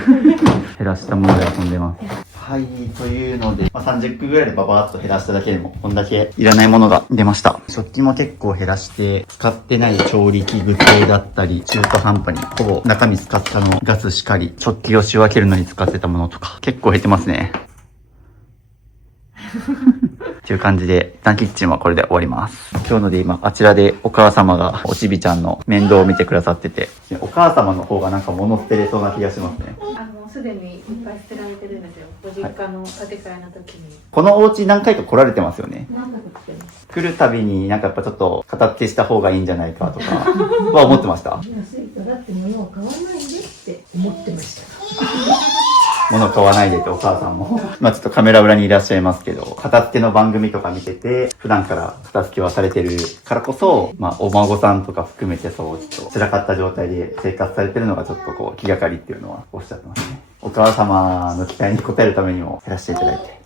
減らしたもので遊んでます。はい、というので、30分ぐらいでババーっと減らしただけでも、こんだけいらないものが出ました。食器も結構減らして、使ってない調理器具系だったり、中途半端に、ほぼ中身使ったのガスしかり、食器を仕分けるのに使ってたものとか、結構減ってますね。っていう感じで、一旦キッチンはこれで終わります。今日ので今、あちらでお母様がおちびちゃんの面倒を見てくださってて、お母様の方がなんか物捨てれそうな気がしますね。すでにいっぱい捨てられてるんですよ。ご実家の建て替えの時に。このお家何回か来られてますよね。何度か来てます。来るたびになんかやっぱちょっと片付けした方がいいんじゃないかとかは思ってました。安いとだって物を買わないでって思ってました。物買わないでってお母さんもまあちょっとカメラ裏にいらっしゃいますけど、片付けの番組とか見てて、普段から片付けはされてるからこそ、まあお孫さんとか含めてそう、ちょっと辛かった状態で生活されてるのがちょっとこう気がかりっていうのはおっしゃってますね。お母様の期待に応えるためにも減らしていただいて。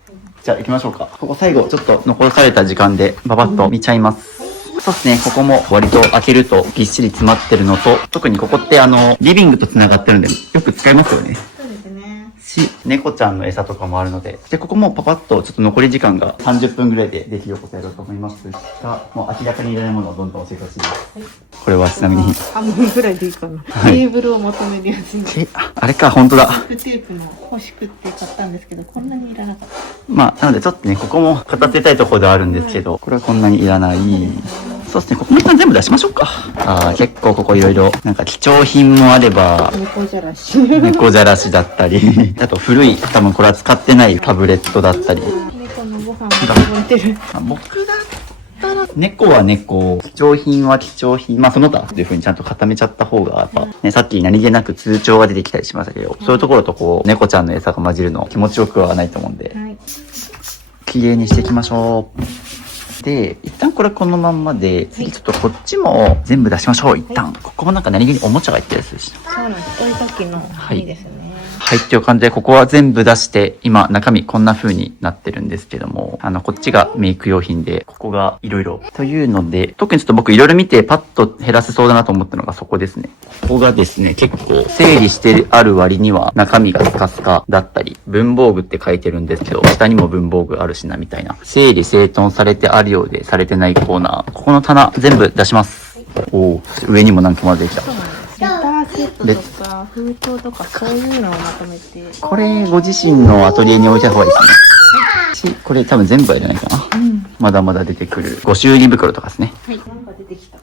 じゃあ行きましょうか。ここ最後ちょっと残された時間でババッと見ちゃいます。そうですね。ここも割と開けるとぎっしり詰まってるのと、特にここってリビングと繋がってるんでよく使いますよね。そうですね。猫ちゃんの餌とかもあるので。で、ここもパパッとちょっと残り時間が30分ぐらいでできることやろうと思いますが、もう明らかにいらないものをどんどん教えてほしいです。これはちなみに。半分ぐらいでいいかな。はいテーブルを求めるやつに。あれか、本当だ。テープの欲しくって買ったんですけど、こんなにいらなかった。まあ、なのでちょっとね、ここも片付けたいところではあるんですけど、これはこんなにいらない。そうですね、ここも一旦全部出しましょうか。結構ここいろいろ、なんか貴重品もあれば、猫じゃらし。猫じゃらしだったり、あと古い、多分これは使ってないタブレットだったり。猫のご飯が食べてる。僕だったら、猫は猫、貴重品は貴重品、まあその他という風にちゃんと固めちゃった方が、やっぱね、さっき何気なく通帳が出てきたりしましたけど、そういうところとこう、猫ちゃんの餌が混じるの気持ちよくはないと思うんで、はい。綺麗にしていきましょう。で、一旦これこのまんまで、次ちょっとこっちも全部出しましょう、一旦。ここもなんか何気におもちゃが入ってるやつでした。そうなんです。置いときの、いいですね。はい、っていう感じで、ここは全部出して、今、中身こんな風になってるんですけども、こっちがメイク用品で、ここがいろいろ。というので、特にちょっと僕いろいろ見てパッと減らせそうだなと思ったのがそこですね。ここがですね、結構整理してある割には中身がスカスカだったり、文房具って書いてるんですけど、下にも文房具あるしな、みたいな。整理整頓されてあるようで、されてないコーナー。ここの棚全部出します。おー、上にも何個までできた。レターセットとか封筒とかそういうのをまとめて。これご自身のアトリエに置いた方がいいですね。これ多分全部はいらないかな。まだまだ出てくるご修理袋とかですね。はい。なんか出てきた。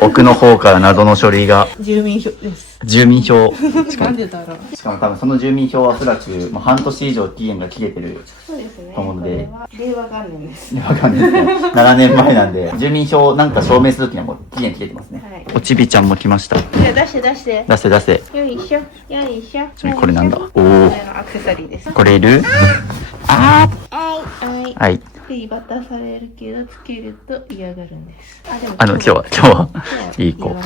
奥の方から謎の書類が。住民票です。住民票。なんでだろう。しかも多分その住民票はおそらくもう半年以上期限が切れてるそうですね。と思うので。令和元年です。わかんないですね。7年前なんで、住民票なんか証明するときにはもう期限切れてますね。はい。おちびちゃんも来ました。じゃあ出して出して。出せ出せ。よいしょ。よいしょ。これなんだ。おこー。れのアクセサリーです。これいる？あはい。ー。はい。手渡されるけど、つけると嫌がるんです。でも今日はいい子。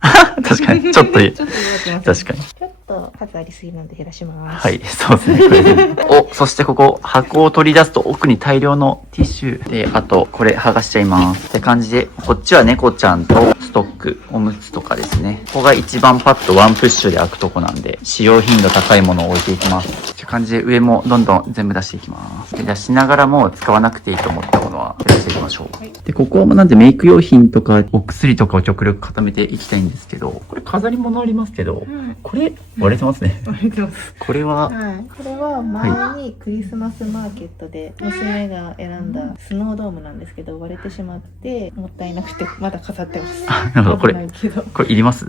確かに、ちょっといい。ちょっと言われてます。確かに。ちょっと数ありすぎなので減らします。はい、そうですね。これでお、そしてここ、箱を取り出すと奥に大量のティッシュ。で、あと、これ剥がしちゃいます。って感じで、こっちは猫ちゃんとストック、おむつとかですね。ここが一番パッとワンプッシュで開くとこなんで、使用頻度高いものを置いていきます。って感じで、上もどんどん全部出していきます。で、出しながらも使わなくていいと思ったものは出していきましょう。で、ここもなんでメイク用品とか、お薬とかを極力固めていきたいんですけど、これ飾り物ありますけど、これ割れてますね。割れてます。これは、はい。これは前にクリスマスマーケットで娘が選んだスノードームなんですけど割れてしまってもったいなくてまだ飾ってます。なるほど、これ、危ないけど。これいります？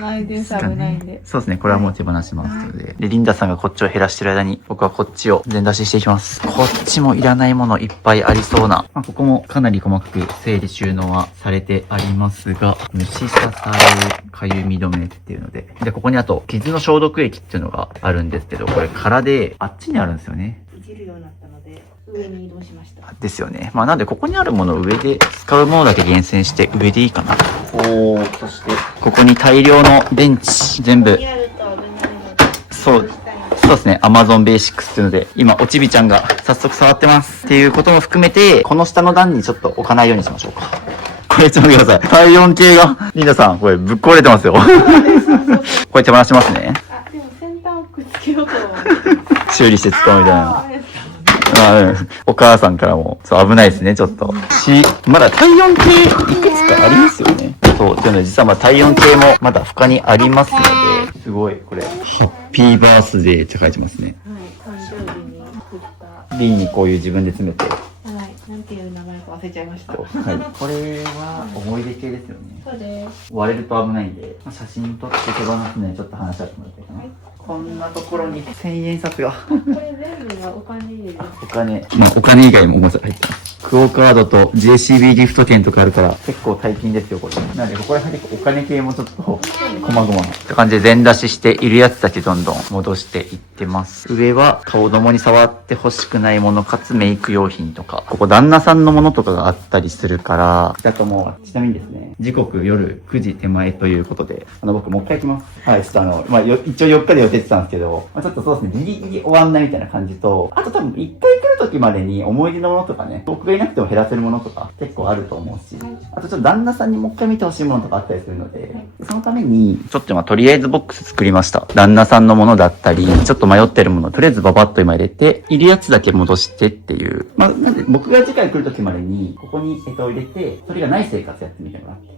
ないです。危ないんで。そうですね。これはもう手放しますので。で、リンダさんがこっちを減らしてる間に、僕はこっちを全出ししていきます。こっちもいらないものいっぱいありそうな。まあ、ここもかなり細かく整理収納はされてありますが、虫刺され、かゆみ止めっていうので。で、ここにあと、傷の消毒液っていうのがあるんですけど、これ空で、あっちにあるんですよね。いじるようになったので上に移動しました。ですよね。まあ、なんでここにあるものを上で使うものだけ厳選して上でいいかな。おー、そして、ここに大量の電池、全部。やると危ないので。そうですね。Amazon Basics っていうので、今、おちびちゃんが早速触ってます。っていうことも含めて、この下の段にちょっと置かないようにしましょうか。これちょっと待ってください。体温計が、リンダさん、これぶっ壊れてますよ。これ手放しますね。あ、でも先端をくっつけようと思って。修理して使うみたいな。お母さんからも、そう、危ないですね、ちょっと。まだ体温計いくつかありますよね。そう、っていうので、実はまあ体温計もまだ他にありますので、すごい、これ、ハッピーバースデーって書いてますね。はい、誕日に作った瓶にこういう自分で詰めて。はい、なんていう名前か忘れちゃいました。はい、これは思い出系ですよね。そうです。割れると危ないんで、写真撮って手放すのにちょっと話し合ってもらっていいかな。はいこんなところに1000円札が。これ全部がお金入れです。お金、まあお金以外もごめんなさい、入ってます。クオカードと JCB ギフト券とかあるから結構大金ですよ、これ。なのでここら辺でお金系もちょっとこまごまって感じで全出ししているやつだけどんどん戻していってます。上は顔供に触って欲しくないものかつメイク用品とか、ここ旦那さんのものとかがあったりするから、だともう、ちなみにですね、時刻夜9時手前ということで、僕もう一回行きます。はい、ちょっとまあ、一応4日で予定してたんですけど、まあ、ちょっとそうですね、ギリギリ終わんないみたいな感じと、あと多分1回来る時までに思い出のものとかね、僕がいなくても減らせるものとか結構あると思うし、あとちょっと旦那さんにもう一回見てほしいものとかあったりするので、そのために、ちょっととりあえずボックス作りました。旦那さんのものだったり、ちょっと迷ってるもの、とりあえずババッと今入れて、いるやつだけ戻してっていう。まあ、なんで僕が次回来る時までに、ここに入れて、それがない生活やってみてもらって。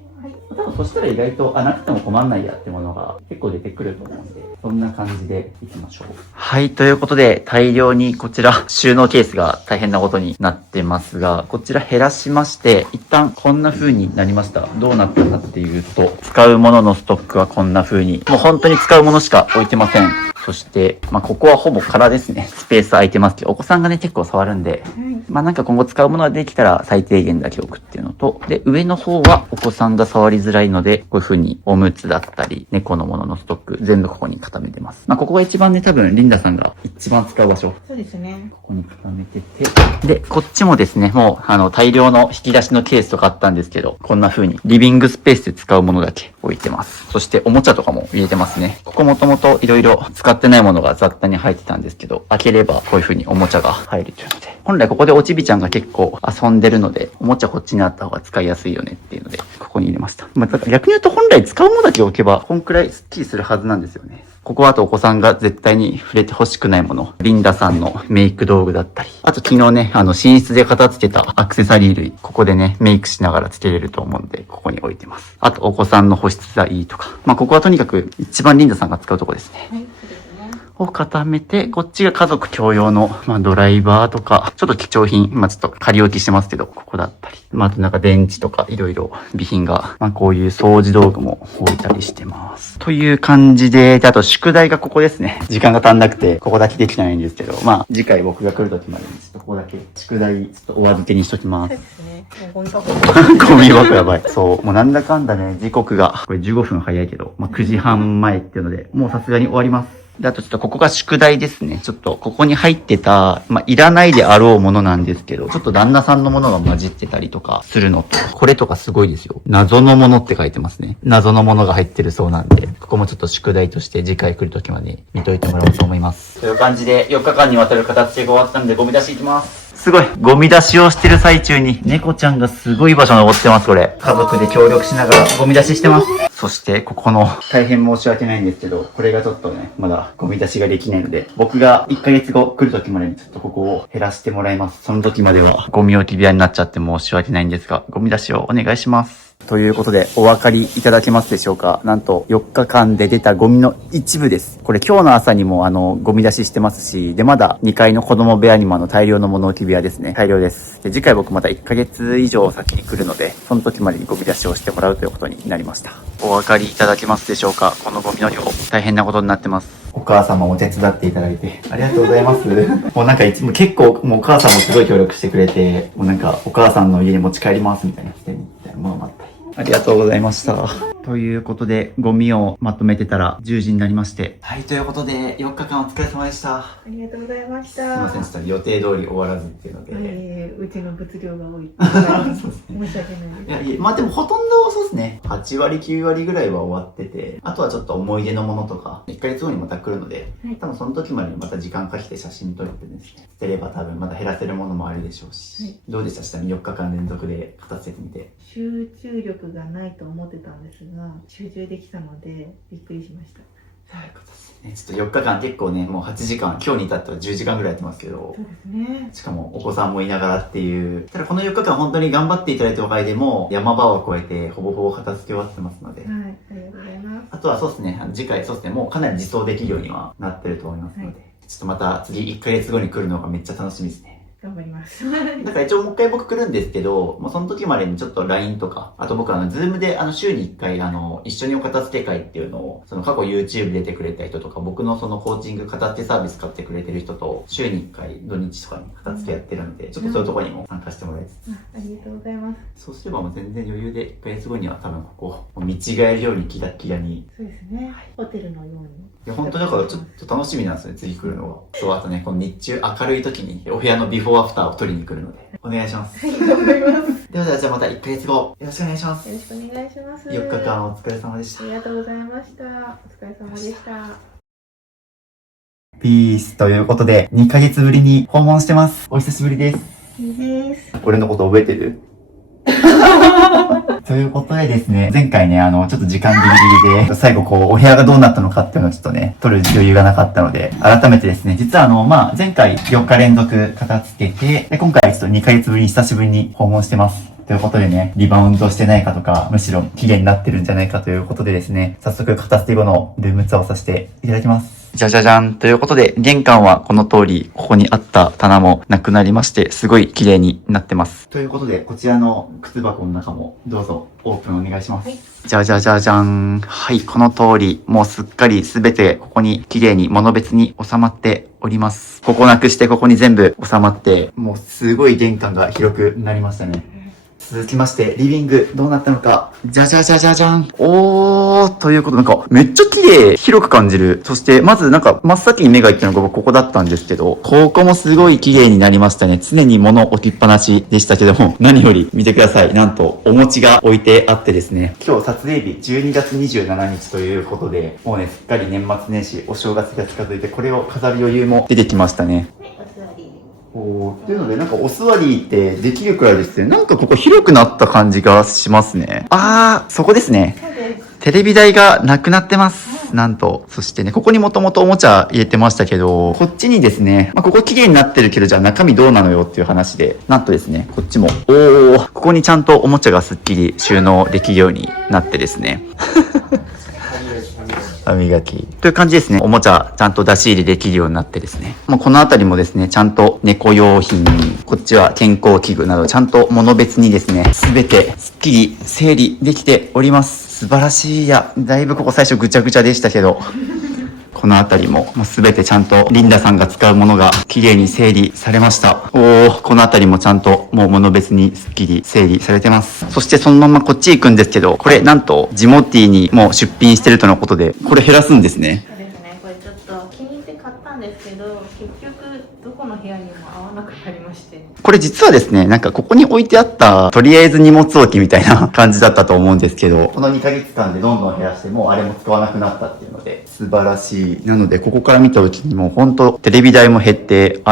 多分そしたら意外と、なくても困んないやってものが結構出てくると思うんで、そんな感じでいきましょう。はい、ということで、大量にこちら、収納ケースが大変なことになってますが、こちら減らしまして、一旦こんな風になりました。どうなったかっていうと、使うもののストックはこんな風に、もう本当に使うものしか置いてません。そして、まあ、ここはほぼ空ですね。スペース空いてますけど、お子さんがね、結構触るんで、まあ、なんか今後使うものができたら最低限だけ置くっていうのと、で、上の方はお子さんが触りづらいので、こういう風におむつだったり、猫のもののストック、全部ここに固めてます。まあ、ここが一番ね、多分、リンダさんが一番使う場所。そうですね。ここに固めてて、で、こっちもですね、もう、大量の引き出しのケースとかあったんですけど、こんな風にリビングスペースで使うものだけ置いてます。そして、おもちゃとかも入れてますね。ここもともといろいろ使ってないものが雑多に入ってたんですけど、開ければこういう風におもちゃが入るというので、本来ここでおちびちゃんが結構遊んでるので、おもちゃこっちにあった方が使いやすいよねっていうので、ここに入れました。まあ、だから逆に言うと本来使うものだけ置けば、こんくらいスッキリするはずなんですよね。ここはあとお子さんが絶対に触れて欲しくないもの。リンダさんのメイク道具だったり。あと昨日ね、寝室で片付けたアクセサリー類。ここでね、メイクしながらつけれると思うんで、ここに置いてます。あとお子さんの保湿剤とか。まあ、ここはとにかく一番リンダさんが使うとこですね。はい、そうですね。を固めて、こっちが家族共用の、まあ、ドライバーとか、ちょっと貴重品、まあ、ちょっと仮置きしてますけど、ここだったり。まあ、あとなんか電池とかいろいろ備品が、まあ、こういう掃除道具も置いたりしてます。という感じで、あと宿題がここですね。時間が足んなくて、ここだけできないんですけど、まあ、次回僕が来る時までに、ちょっとここだけ宿題、ちょっとお預けにしときまそうす。ですね。もうゴミ箱。ゴミ箱やばい。そう。もうなんだかんだね、時刻が、これ15分早いけど、まあ、9時半前っていうので、もうさすがに終わります。で、あとちょっとここが宿題ですね。ちょっとここに入ってた、まあ、いらないであろうものなんですけど、ちょっと旦那さんのものが混じってたりとかするのと、これとかすごいですよ。謎のものって書いてますね。謎のものが入ってるそうなんで、ここもちょっと宿題として次回来る時まで見といてもらおうと思います。という感じで4日間にわたる片付けが終わったんでゴミ出し行きます。すごい。ゴミ出しをしてる最中に、猫ちゃんがすごい場所に登ってます、これ。家族で協力しながらゴミ出ししてます。そして、ここの、大変申し訳ないんですけど、これがちょっとね、まだゴミ出しができないので、僕が1ヶ月後来る時までにちょっとここを減らしてもらいます。その時までは、ゴミ置き部屋になっちゃって申し訳ないんですが、ゴミ出しをお願いします。ということで、お分かりいただけますでしょうか。なんと、4日間で出たゴミの一部です。これ今日の朝にもゴミ出ししてますし、で、まだ2階の子供部屋にも大量の物置き部屋ですね。大量です。で、次回僕また1ヶ月以上先に来るので、その時までにゴミ出しをしてもらうということになりました。お分かりいただけますでしょうか。このゴミの量、大変なことになってます。お母様も手伝っていただいて、ありがとうございます。もうなんかいつも結構、もうお母さんもすごい協力してくれて、もうなんかお母さんの家に持ち帰りますみたいなしてみたいなものもあったり。ありがとうございました。ということで、ゴミをまとめてたら10時になりまして。はい、ということで、4日間お疲れ様でした。ありがとうございました。すいません、ちょっと予定通り終わらずっていうので。うちの物量が多い。そうですね。申し訳ないです。いや、いや、まあでもほとんどそうですね。8割、9割ぐらいは終わってて、あとはちょっと思い出のものとか、1ヶ月後にまた来るので、多分その時までにまた時間かけて写真撮ってですね、捨てれば多分また減らせるものもあるでしょうし、どうでしたちなみに4日間連続で片付けてみて。集中力がないと思ってたんですが、集中できたのでびっくりしました。そういうことですね。ちょっと4日間結構ね、もう8時間、今日に至っては10時間ぐらいやってますけど、そうですね。しかもお子さんもいながらっていう。ただこの4日間本当に頑張っていただいたおかげでもう山場を越えてほぼほぼ片付け終わってますので。はい、ありがとうございます。あとはそうですね、次回そうですね、もうかなり自走できるようにはなってると思いますので。ちちょっとまた次1ヶ月後に来るのがめっちゃ楽しみですね。頑張ります。だから一応もう一回僕来るんですけど、もうその時までにちょっと LINE とか、あと僕ズームで週に1回一緒にお片付け会っていうのを、その過去 YouTube 出てくれた人とか、僕のそのコーチング片付けサービス買ってくれてる人と、週に1回土日とかに片付けやってるんで、ちょっとそういうところにも参加してもらいつつ。ありがとうございます。そうすればもう全然余裕で1ヶ月後には多分ここ、もう見違えるようにキラッキラに。そうですね。ホテルのように。いや、本当だからちょっと楽しみなんですよね、次来るのが。そう、あとね、この日中明るい時にお部屋のビフォーアフターを取りに来るので、お願いします。頑張ります。ではじゃあまた1ヶ月後、よろしくお願いします。よろしくお願いします。 4日間お疲れ様でしたあ。りがとうございました。お疲れ様でした。ピースということで、2ヶ月ぶりに訪問してます。お久しぶりです。いいです。俺のこと覚えてるということでですね、前回ね、ちょっと時間ギリギリで、最後お部屋がどうなったのかっていうのをちょっとね、撮る余裕がなかったので、改めてですね、実は前回4日連続片付けて、で、今回ちょっと2ヶ月ぶりに久しぶりに訪問してます。ということでね、リバウンドしてないかとか、むしろ綺麗になってるんじゃないかということでですね、早速片付け後のルームツアーをさせていただきます。じゃじゃじゃん。ということで、玄関はこの通り、ここにあった棚もなくなりまして、すごい綺麗になってます。ということで、こちらの靴箱の中もどうぞオープンお願いします。はい、じゃじゃじゃじゃん。はい、この通り、もうすっかりすべてここに綺麗に物別に収まっております。ここなくしてここに全部収まって、もうすごい玄関が広くなりましたね。続きまして、リビングどうなったのか。じゃじゃじゃじゃじゃん。ということで、めっちゃ綺麗、広く感じる。そして、まず真っ先に目がいったのがここだったんですけど、ここもすごい綺麗になりましたね。常に物置きっぱなしでしたけども、何より見てください。なんと、お餅が置いてあってですね。今日撮影日12月27日ということで、もうね、すっかり年末年始、お正月が近づいて、これを飾る余裕も出てきましたね。っていうので、お座りってできるくらいですね。ここ広くなった感じがしますね。そこですね。テレビ台がなくなってます。なんと。そしてね、ここにもともとおもちゃ入れてましたけど、こっちにですね、ここ綺麗になってるけど、じゃあ中身どうなのよっていう話で、なんとですね、こっちも、ここにちゃんとおもちゃがすっきり収納できるようになってですね。歯磨き。という感じですね。おもちゃちゃんと出し入れできるようになってですね。このあたりもですね、ちゃんと猫用品、こっちは健康器具など、ちゃんと物別にですね、すべてすっきり整理できております。素晴らしい。いや、だいぶここ最初ぐちゃぐちゃでしたけど、このあたりもすべてちゃんとリンダさんが使うものが綺麗に整理されました。このあたりもちゃんともう物別にすっきり整理されてます。そしてそのままこっち行くんですけど、これなんとジモティーにもう出品してるとのことで、これ減らすんですね。そうですね。これちょっと気に入って買ったんですけど、結局どこの部屋にも合わなくなりまして。これ実はですね、ここに置いてあったとりあえず荷物置きみたいな感じだったと思うんですけど、この2ヶ月間でどんどん減らしてもうあれも使わなくなったっていうので素晴らしい。なのでここから見たうちにもう本当テレビ台も減って、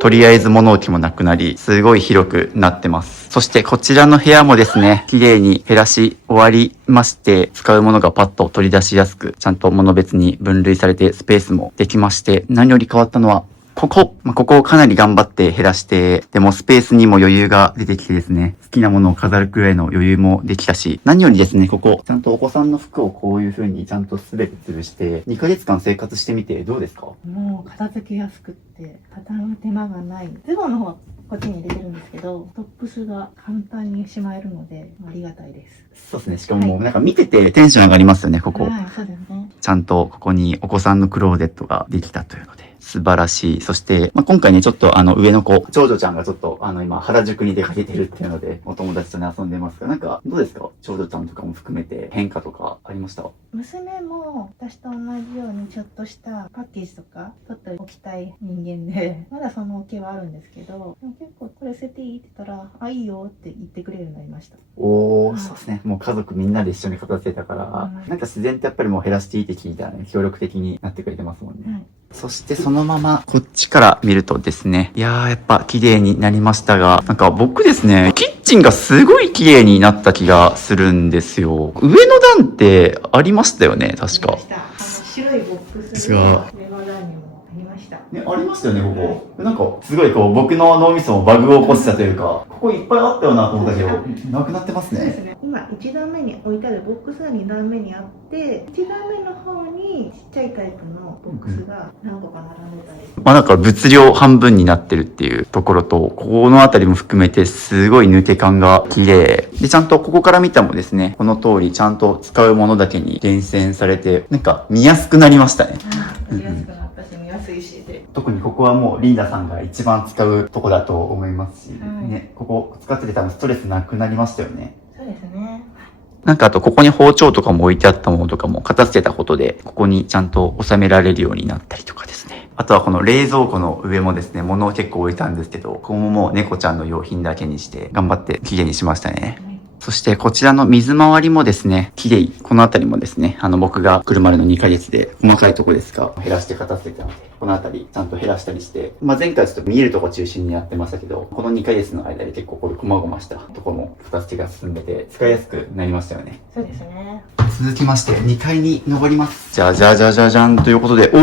とりあえず物置もなくなり、すごい広くなってます。そしてこちらの部屋もですね、綺麗に減らし終わりまして、使うものがパッと取り出しやすく、ちゃんと物別に分類されてスペースもできまして、何より変わったのはここをかなり頑張って減らして、でもスペースにも余裕が出てきてですね、好きなものを飾るくらいの余裕もできたし、何よりですね、ここ、ちゃんとお子さんの服をこういう風にちゃんと全て吊るして、2ヶ月間生活してみてどうですか？もう片付けやすくって、畳む手間がない。ズボンの方はこっちに入れてるんですけど、トップスが簡単にしまえるので、ありがたいです。そうですね。しかも見ててテンション上がりますよね、ここ。はい、そうですね。ちゃんとここにお子さんのクローゼットができたというので。素晴らしい。そして、今回ね、ちょっと上の子、長女ちゃんがちょっと今、原宿に出かけてるっていうので、お友達とね、遊んでますが、どうですか？長女ちゃんとかも含めて変化とかありました？娘も私と同じようにちょっとしたパッケージとか取っておきたい人間で、まだその気はあるんですけど、でも結構これ捨てていいって言ったら、いいよって言ってくれるようになりました。そうですね。もう家族みんなで一緒に片付けたから、自然とやっぱりもう減らしていいって聞いたらね、協力的になってくれてますもんね。そしてそのままこっちから見るとですね、いやーやっぱ綺麗になりましたが、僕ですね、キッチンがすごい綺麗になった気がするんですよ。上の段ってありましたよね、確か。白いボックスが上の段にもありました。した。ね、ありましたよね、ここ。なんか、すごいこう、僕の脳みそもバグを起こしたというか、ここいっぱいあったよなと思ったけど、なくなってますね。そうですね。今1段目に置いてあるボックスが2段目にあって、1段目の方にちっちゃいタイプのボックスが何個か並んでたり。まあなんか物量半分になってるっていうところと、この辺りも含めてすごい抜け感が綺麗。で、ちゃんとここから見たもですね、この通りちゃんと使うものだけに厳選されて、なんか見やすくなりましたね。見やすくなったし、見やすいしで。特にここはもうリンダさんが一番使うとこだと思いますし、はいね、ここ使ってて多分ストレスなくなりましたよね。そうですね。なんかあとここに包丁とかも置いてあったものとかも片付けたことで、ここにちゃんと収められるようになったりとかですね。あとはこの冷蔵庫の上もですね、物を結構置いたんですけど、ここももう猫ちゃんの用品だけにして頑張って綺麗にしましたね。そしてこちらの水回りもですね、綺麗。この辺りもですね、僕が来るまでの2ヶ月で細かいとこですが、減らして片付けたので、この辺りちゃんと減らしたりして、まあ前回ちょっと見えるとこ中心にやってましたけど、この2ヶ月の間で結構これ細々したとこも片付けが進んでて、使いやすくなりましたよね。そうですね。続きまして、2階に登ります。じゃじゃじゃじゃじゃんということで、お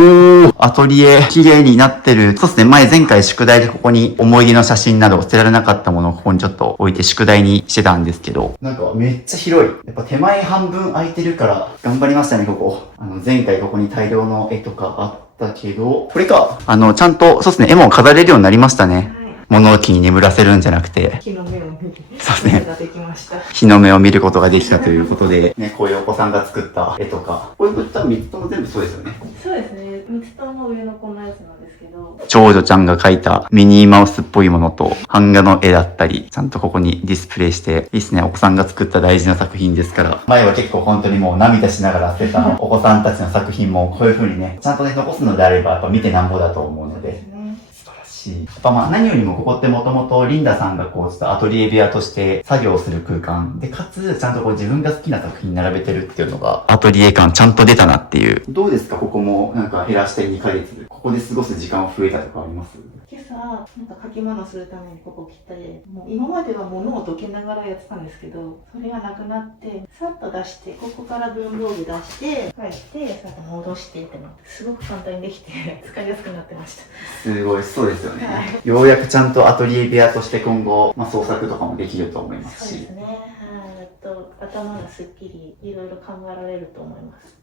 ー、アトリエ、綺麗になってる。そうですね、前回宿題でここに思い出の写真など捨てられなかったものをここにちょっと置いて宿題にしてたんですけど、なんかめっちゃ広い。やっぱ手前半分空いてるから頑張りましたね、ここ。前回ここに大量の絵とかあったけど、これか。ちゃんと、そうですね、絵も飾れるようになりましたね。はい。物置に眠らせるんじゃなくて、木の芽を見るそうですねができました。日の目を見ることができたということで、ね、こういうお子さんが作った絵とか、こういうこと多分3つとも全部そうですよね。そうですね。三つとも上の子のやつなんですけど。長女ちゃんが描いたミニーマウスっぽいものと、版画の絵だったり、ちゃんとここにディスプレイして、いいですね、お子さんが作った大事な作品ですから。前は結構本当にもう涙しながら捨てたお子さんたちの作品もこういう風にね、ちゃんとね、残すのであればやっぱ見てなんぼだと思うので、素晴らしい。やっぱまあ何よりもここってもともとリンダさんがこうちょっとアトリエ部屋として作業する空間で、かつちゃんとこう自分が好きな作品並べてるっていうのがアトリエ感ちゃんと出たなっていう。どうですか、ここもなんか減らして2ヶ月。ここで過ごす時間増えたとかあります？今朝、なんか書き物するためにここ来て、もう今までは物をどけながらやってたんですけど、それがなくなって、さっと出して、ここから文房具出して、返して、さっと戻してってなって、すごく簡単にできて、使いやすくなってました。すごい、そうですよね。はようやくちゃんとアトリエ部屋として今後、まあ、創作とかもできると思いますしそうです。ね。はい。やっと頭がすっきり、いろいろ考えられると思います。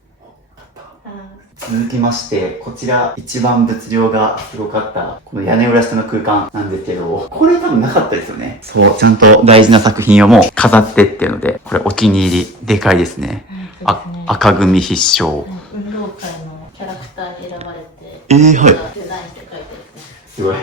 続きまして、こちら一番物量がすごかった、この屋根裏下の空間なんですけど、これ多分なかったですよね。そう、ちゃんと大事な作品をもう飾ってっていうので、これお気に入り、でかいですね。赤組必勝。運動会のキャラクターに選ばれて、はい。デザインして書いてるんです。すごい。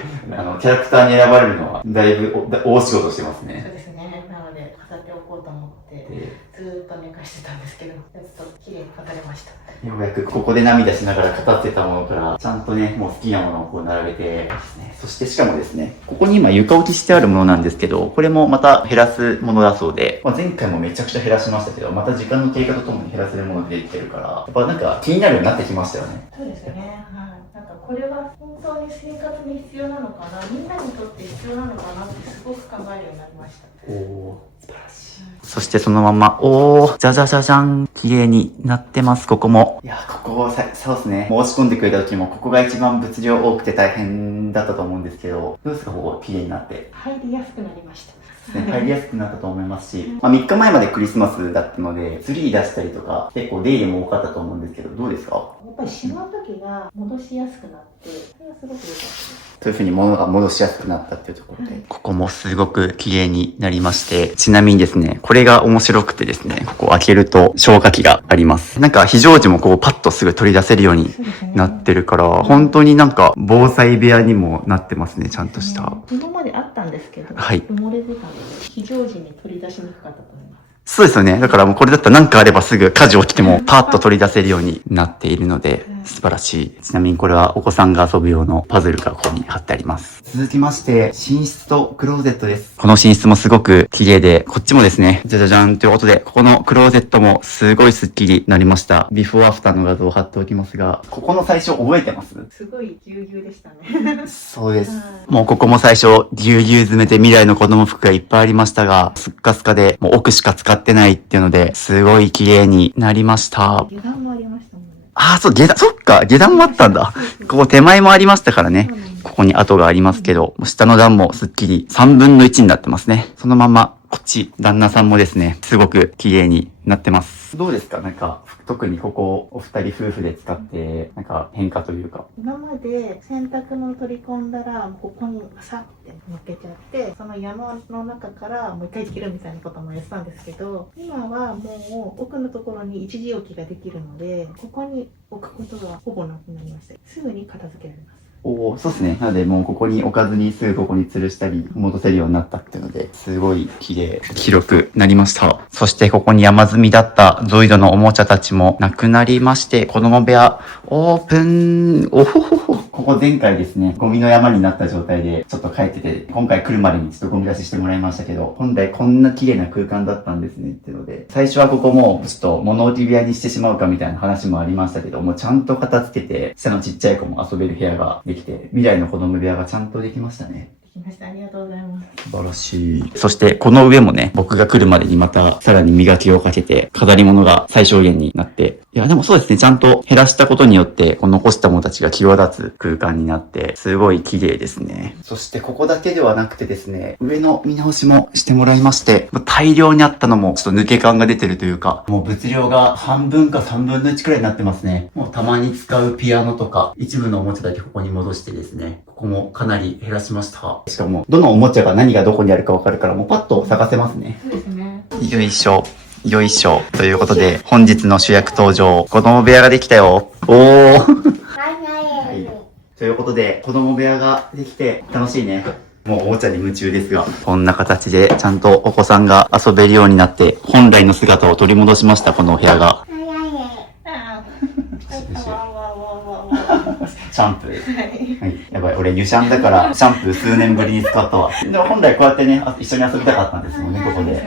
キャラクターに選ばれるのは、だいぶ大仕事してますそうね。ですね。なので、飾っておこうと思って、ずーっと寝かしてたんですけど、やっと綺麗に飾れました。ようやくここで涙しながら片付けたものから、ちゃんとね、もう好きなものをこう並べてですね。そしてしかもですね、ここに今床置きしてあるものなんですけど、これもまた減らすものだそうで、まあ、前回もめちゃくちゃ減らしましたけど、また時間の経過とともに減らせるものが出てきてるから、やっぱなんか気になるようになってきましたよね。そうですよね。はい。なんかこれは本当に生活に必要なのかな、みんなにとって必要なのかなってすごく考えるようになりました。おー、素晴らしい。そしてそのまま、おー、じゃじゃじゃじゃん、綺麗になってます、ここも。いや、ここ、そうですね。申し込んでくれた時も、ここが一番物量多くて大変だったと思うんですけど、どうですか、ここ、綺麗になって。入りやすくなりました。入りやすくなったと思いますし、まあ、3日前までクリスマスだったので、ツリー出したりとか、結構出入りも多かったと思うんですけど、どうですか？やっぱりしまう時が戻しやすくなって、それはすごく良かったです。そういう風に物が戻しやすくなったっていうところで、ここもすごく綺麗になりまして、ちなみにですね、これが面白くてですね、ここ開けると消火器があります。なんか非常時もこうパッとすぐ取り出せるようになってるから、本当になんか防災部屋にもなってますね、ちゃんとした。今まであったんですけど、はい埋もれてたので、非常時に取り出しにくかったと思います。そうですよね。だからもうこれだったら何かあればすぐ火事起きてもパッと取り出せるようになっているので、素晴らしい。ちなみにこれはお子さんが遊ぶ用のパズルがここに貼ってあります。続きまして、寝室とクローゼットです。この寝室もすごく綺麗で、こっちもですね、じゃじゃじゃんということで、ここのクローゼットもすごいスッキリになりました。ビフォーアフターの画像を貼っておきますが、ここの最初覚えてます？すごいぎゅうぎゅうでしたね。そうです。もうここも最初、ぎゅうぎゅう詰めて未来の子供服がいっぱいありましたが、すっかすかで、もう奥しか使ってないっていうので、すごい綺麗になりました。油断もありましたもんね。ああ、そう、そっか、下段もあったんだ。ここ手前もありましたからね。そうなんです。ここに跡がありますけど、下の段もすっきり3分の1になってますね。そのまま、こっち、旦那さんもですね、すごく綺麗になってます。どうですか？なんか、特にここ、お二人夫婦で使って、なんか変化というか。今まで洗濯物取り込んだらここにさって乗っけちゃってその山の中からもう一回切るみたいなこともやってたんですけど今はもう奥のところに一時置きができるのでここに置くことがほぼなくなりましたすぐに片付けられますおお、そうですね。なのでもうここに置かずにすぐここに吊るしたり戻せるようになったっていうので、すごい綺麗、広くなりました。そしてここに山積みだったゾイドのおもちゃたちもなくなりまして、子供部屋オープン。おほほほ。ここ前回ですね、ゴミの山になった状態でちょっと帰ってて、今回来るまでにちょっとゴミ出ししてもらいましたけど、本来こんな綺麗な空間だったんですねっていうので、最初はここもちょっと物置部屋にしてしまうかみたいな話もありましたけど、もうちゃんと片付けて、下のちっちゃい子も遊べる部屋ができて、未来の子供部屋がちゃんとできましたね。できましたありがとうございます素晴らしい。そしてこの上もね、僕が来るまでにまたさらに磨きをかけて、飾り物が最小限になって、いやでもそうですね、ちゃんと減らしたことによって、この残したものたちが際立つ空間になって、すごい綺麗ですね。そしてここだけではなくてですね、上の見直しもしてもらいまして、大量にあったのもちょっと抜け感が出てるというか、もう物量が半分か3分の1くらいになってますね。もうたまに使うピアノとか、一部のおもちゃだけここに戻してですね、ここもかなり減らしました。しかも、どのおもちゃが何がどこにあるかわかるから、もうパッと探せますね。そうですねよいしょ。よいしょ。ということで、本日の主役登場。子供部屋ができたよ。おー。はい。ということで、子供部屋ができて楽しいね。もうおもちゃに夢中ですが、こんな形でちゃんとお子さんが遊べるようになって、本来の姿を取り戻しました、このお部屋が。シャンプー。はい。やばい、俺、湯シャンだから、シャンプー数年ぶりに使ったわ。でも本来こうやってね、一緒に遊びたかったんですもんね、ここで。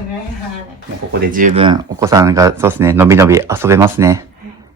もうここで十分お子さんがそうですね、のびのび遊べますね。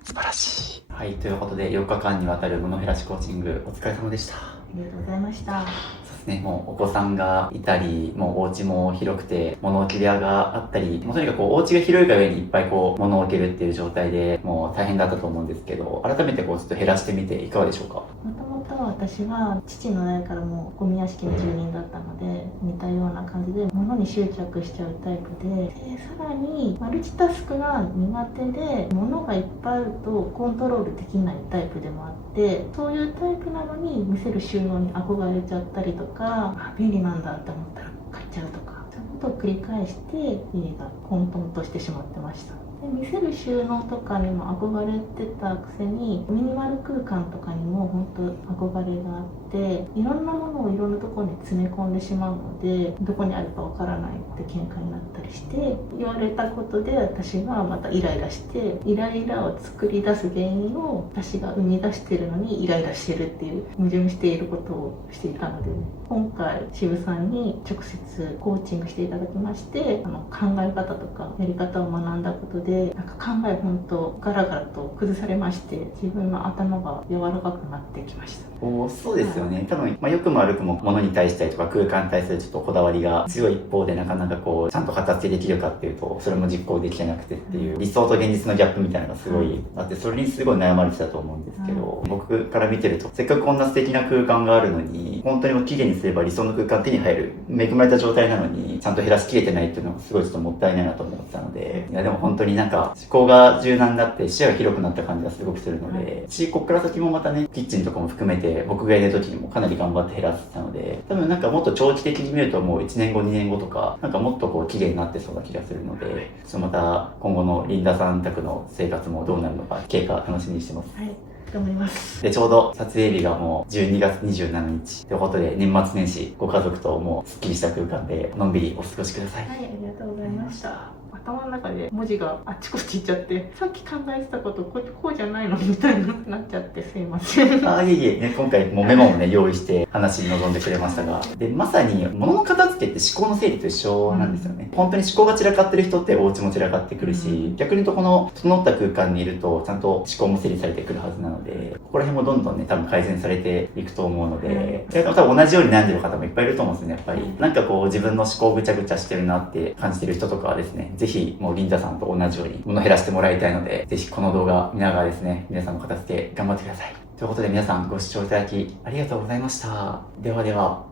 素晴らしい。はい、ということで4日間にわたる物減らしコーチングお疲れ様でした。ありがとうございましたそうですね、もうお子さんがいたり、もうお家も広くて、物置部屋があったり、もうとにかくお家が広いが上にいっぱいこう物を置けるっていう状態でもう大変だったと思うんですけど、改めてこうちょっと減らしてみていかがでしょうか？もともと私は父の代からもゴミ屋敷の住人だったので似たような感じで物に執着しちゃうタイプでさらにマルチタスクが苦手で物がいっぱいあるとコントロールできないタイプでもあってそういうタイプなのに見せる収納に憧れちゃったりとか便利なんだって思ったら買っちゃうとかそういうことを繰り返して家が混沌としてしまってました。で見せる収納とかにも憧れてたくせにミニマル空間とかにも本当憧れがあっていろんなものをいろんなところに詰め込んでしまうのでどこにあるかわからないって喧嘩になったりして言われたことで私がまたイライラしてイライラを作り出す原因を私が生み出してるのにイライラしてるっていう矛盾していることをしていたので、今回渋さんに直接コーチングしていただきまして考え方とかやり方を学んだことでなんか考え本当ガラガラと崩されまして自分の頭が柔らかくなってきました。そうですよね。多分、良くも悪くも物に対したりとか空間に対するちょっとこだわりが強い一方でなかなかこうちゃんと片付けできるかっていうとそれも実行できてなくてっていう理想と現実のギャップみたいなのがすごいあってそれにすごい悩まれてたと思うんですけど、僕から見てるとせっかくこんな素敵な空間があるのに本当にもう綺麗にすれば理想の空間手に入る恵まれた状態なのにちゃんと減らしきれてないっていうのがすごいちょっともったいないなと思ってたので、いやでも本当になんか思考が柔軟になって視野が広くなった感じがすごくするので、こっから先もまたねキッチンとかも含めて僕がいる時にもかなり頑張って減らしてたので、多分なんかもっと長期的に見るともう1年後2年後とかなんかもっとこう綺麗になってそうな気がするので、ちょっとまた今後のリンダさん宅の生活もどうなるのか経過楽しみにしてます。はい、頑張ります。でちょうど撮影日がもう12月27日ということで年末年始ご家族ともうすっきりした空間でのんびりお過ごしください。はい、ありがとうございました。頭の中で文字があっちこっち行っちゃってさっき考えてたことこうじゃないのみたいになっちゃってすいません。いえいえ、ね、今回もうメモをね用意して話に臨んでくれましたが、でまさに物の片付けって思考の整理と一緒なんですよね。本当に思考が散らかってる人ってお家も散らかってくるし、逆に言うとこの整った空間にいるとちゃんと思考も整理されてくるはずなので、ここら辺もどんどんね多分改善されていくと思うので、多分同じように悩んでる方もいっぱいいると思うんですね。やっぱりなんかこう自分の思考ぐちゃぐちゃしてるなって感じてる人とかはですね、ぜひひもうリンダさんと同じように物減らしてもらいたいので、ぜひこの動画見ながらですね、皆さんも片付け頑張ってください。ということで皆さんご視聴いただきありがとうございました。ではでは。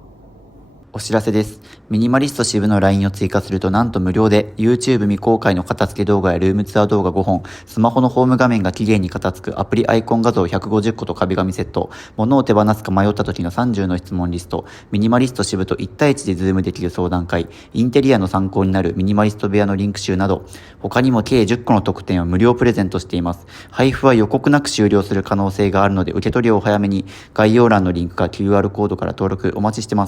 お知らせです。ミニマリスト支部の LINE を追加するとなんと無料で YouTube 未公開の片付け動画やルームツアー動画5本、スマホのホーム画面が綺麗に片付くアプリアイコン画像150個と壁紙セット、物を手放すか迷った時の30の質問リスト、ミニマリスト支部と1対1でズームできる相談会、インテリアの参考になるミニマリスト部屋のリンク集など、他にも計10個の特典を無料プレゼントしています。配布は予告なく終了する可能性があるので受け取りをお早めに、概要欄のリンクか QR コードから登録お待ちしてます。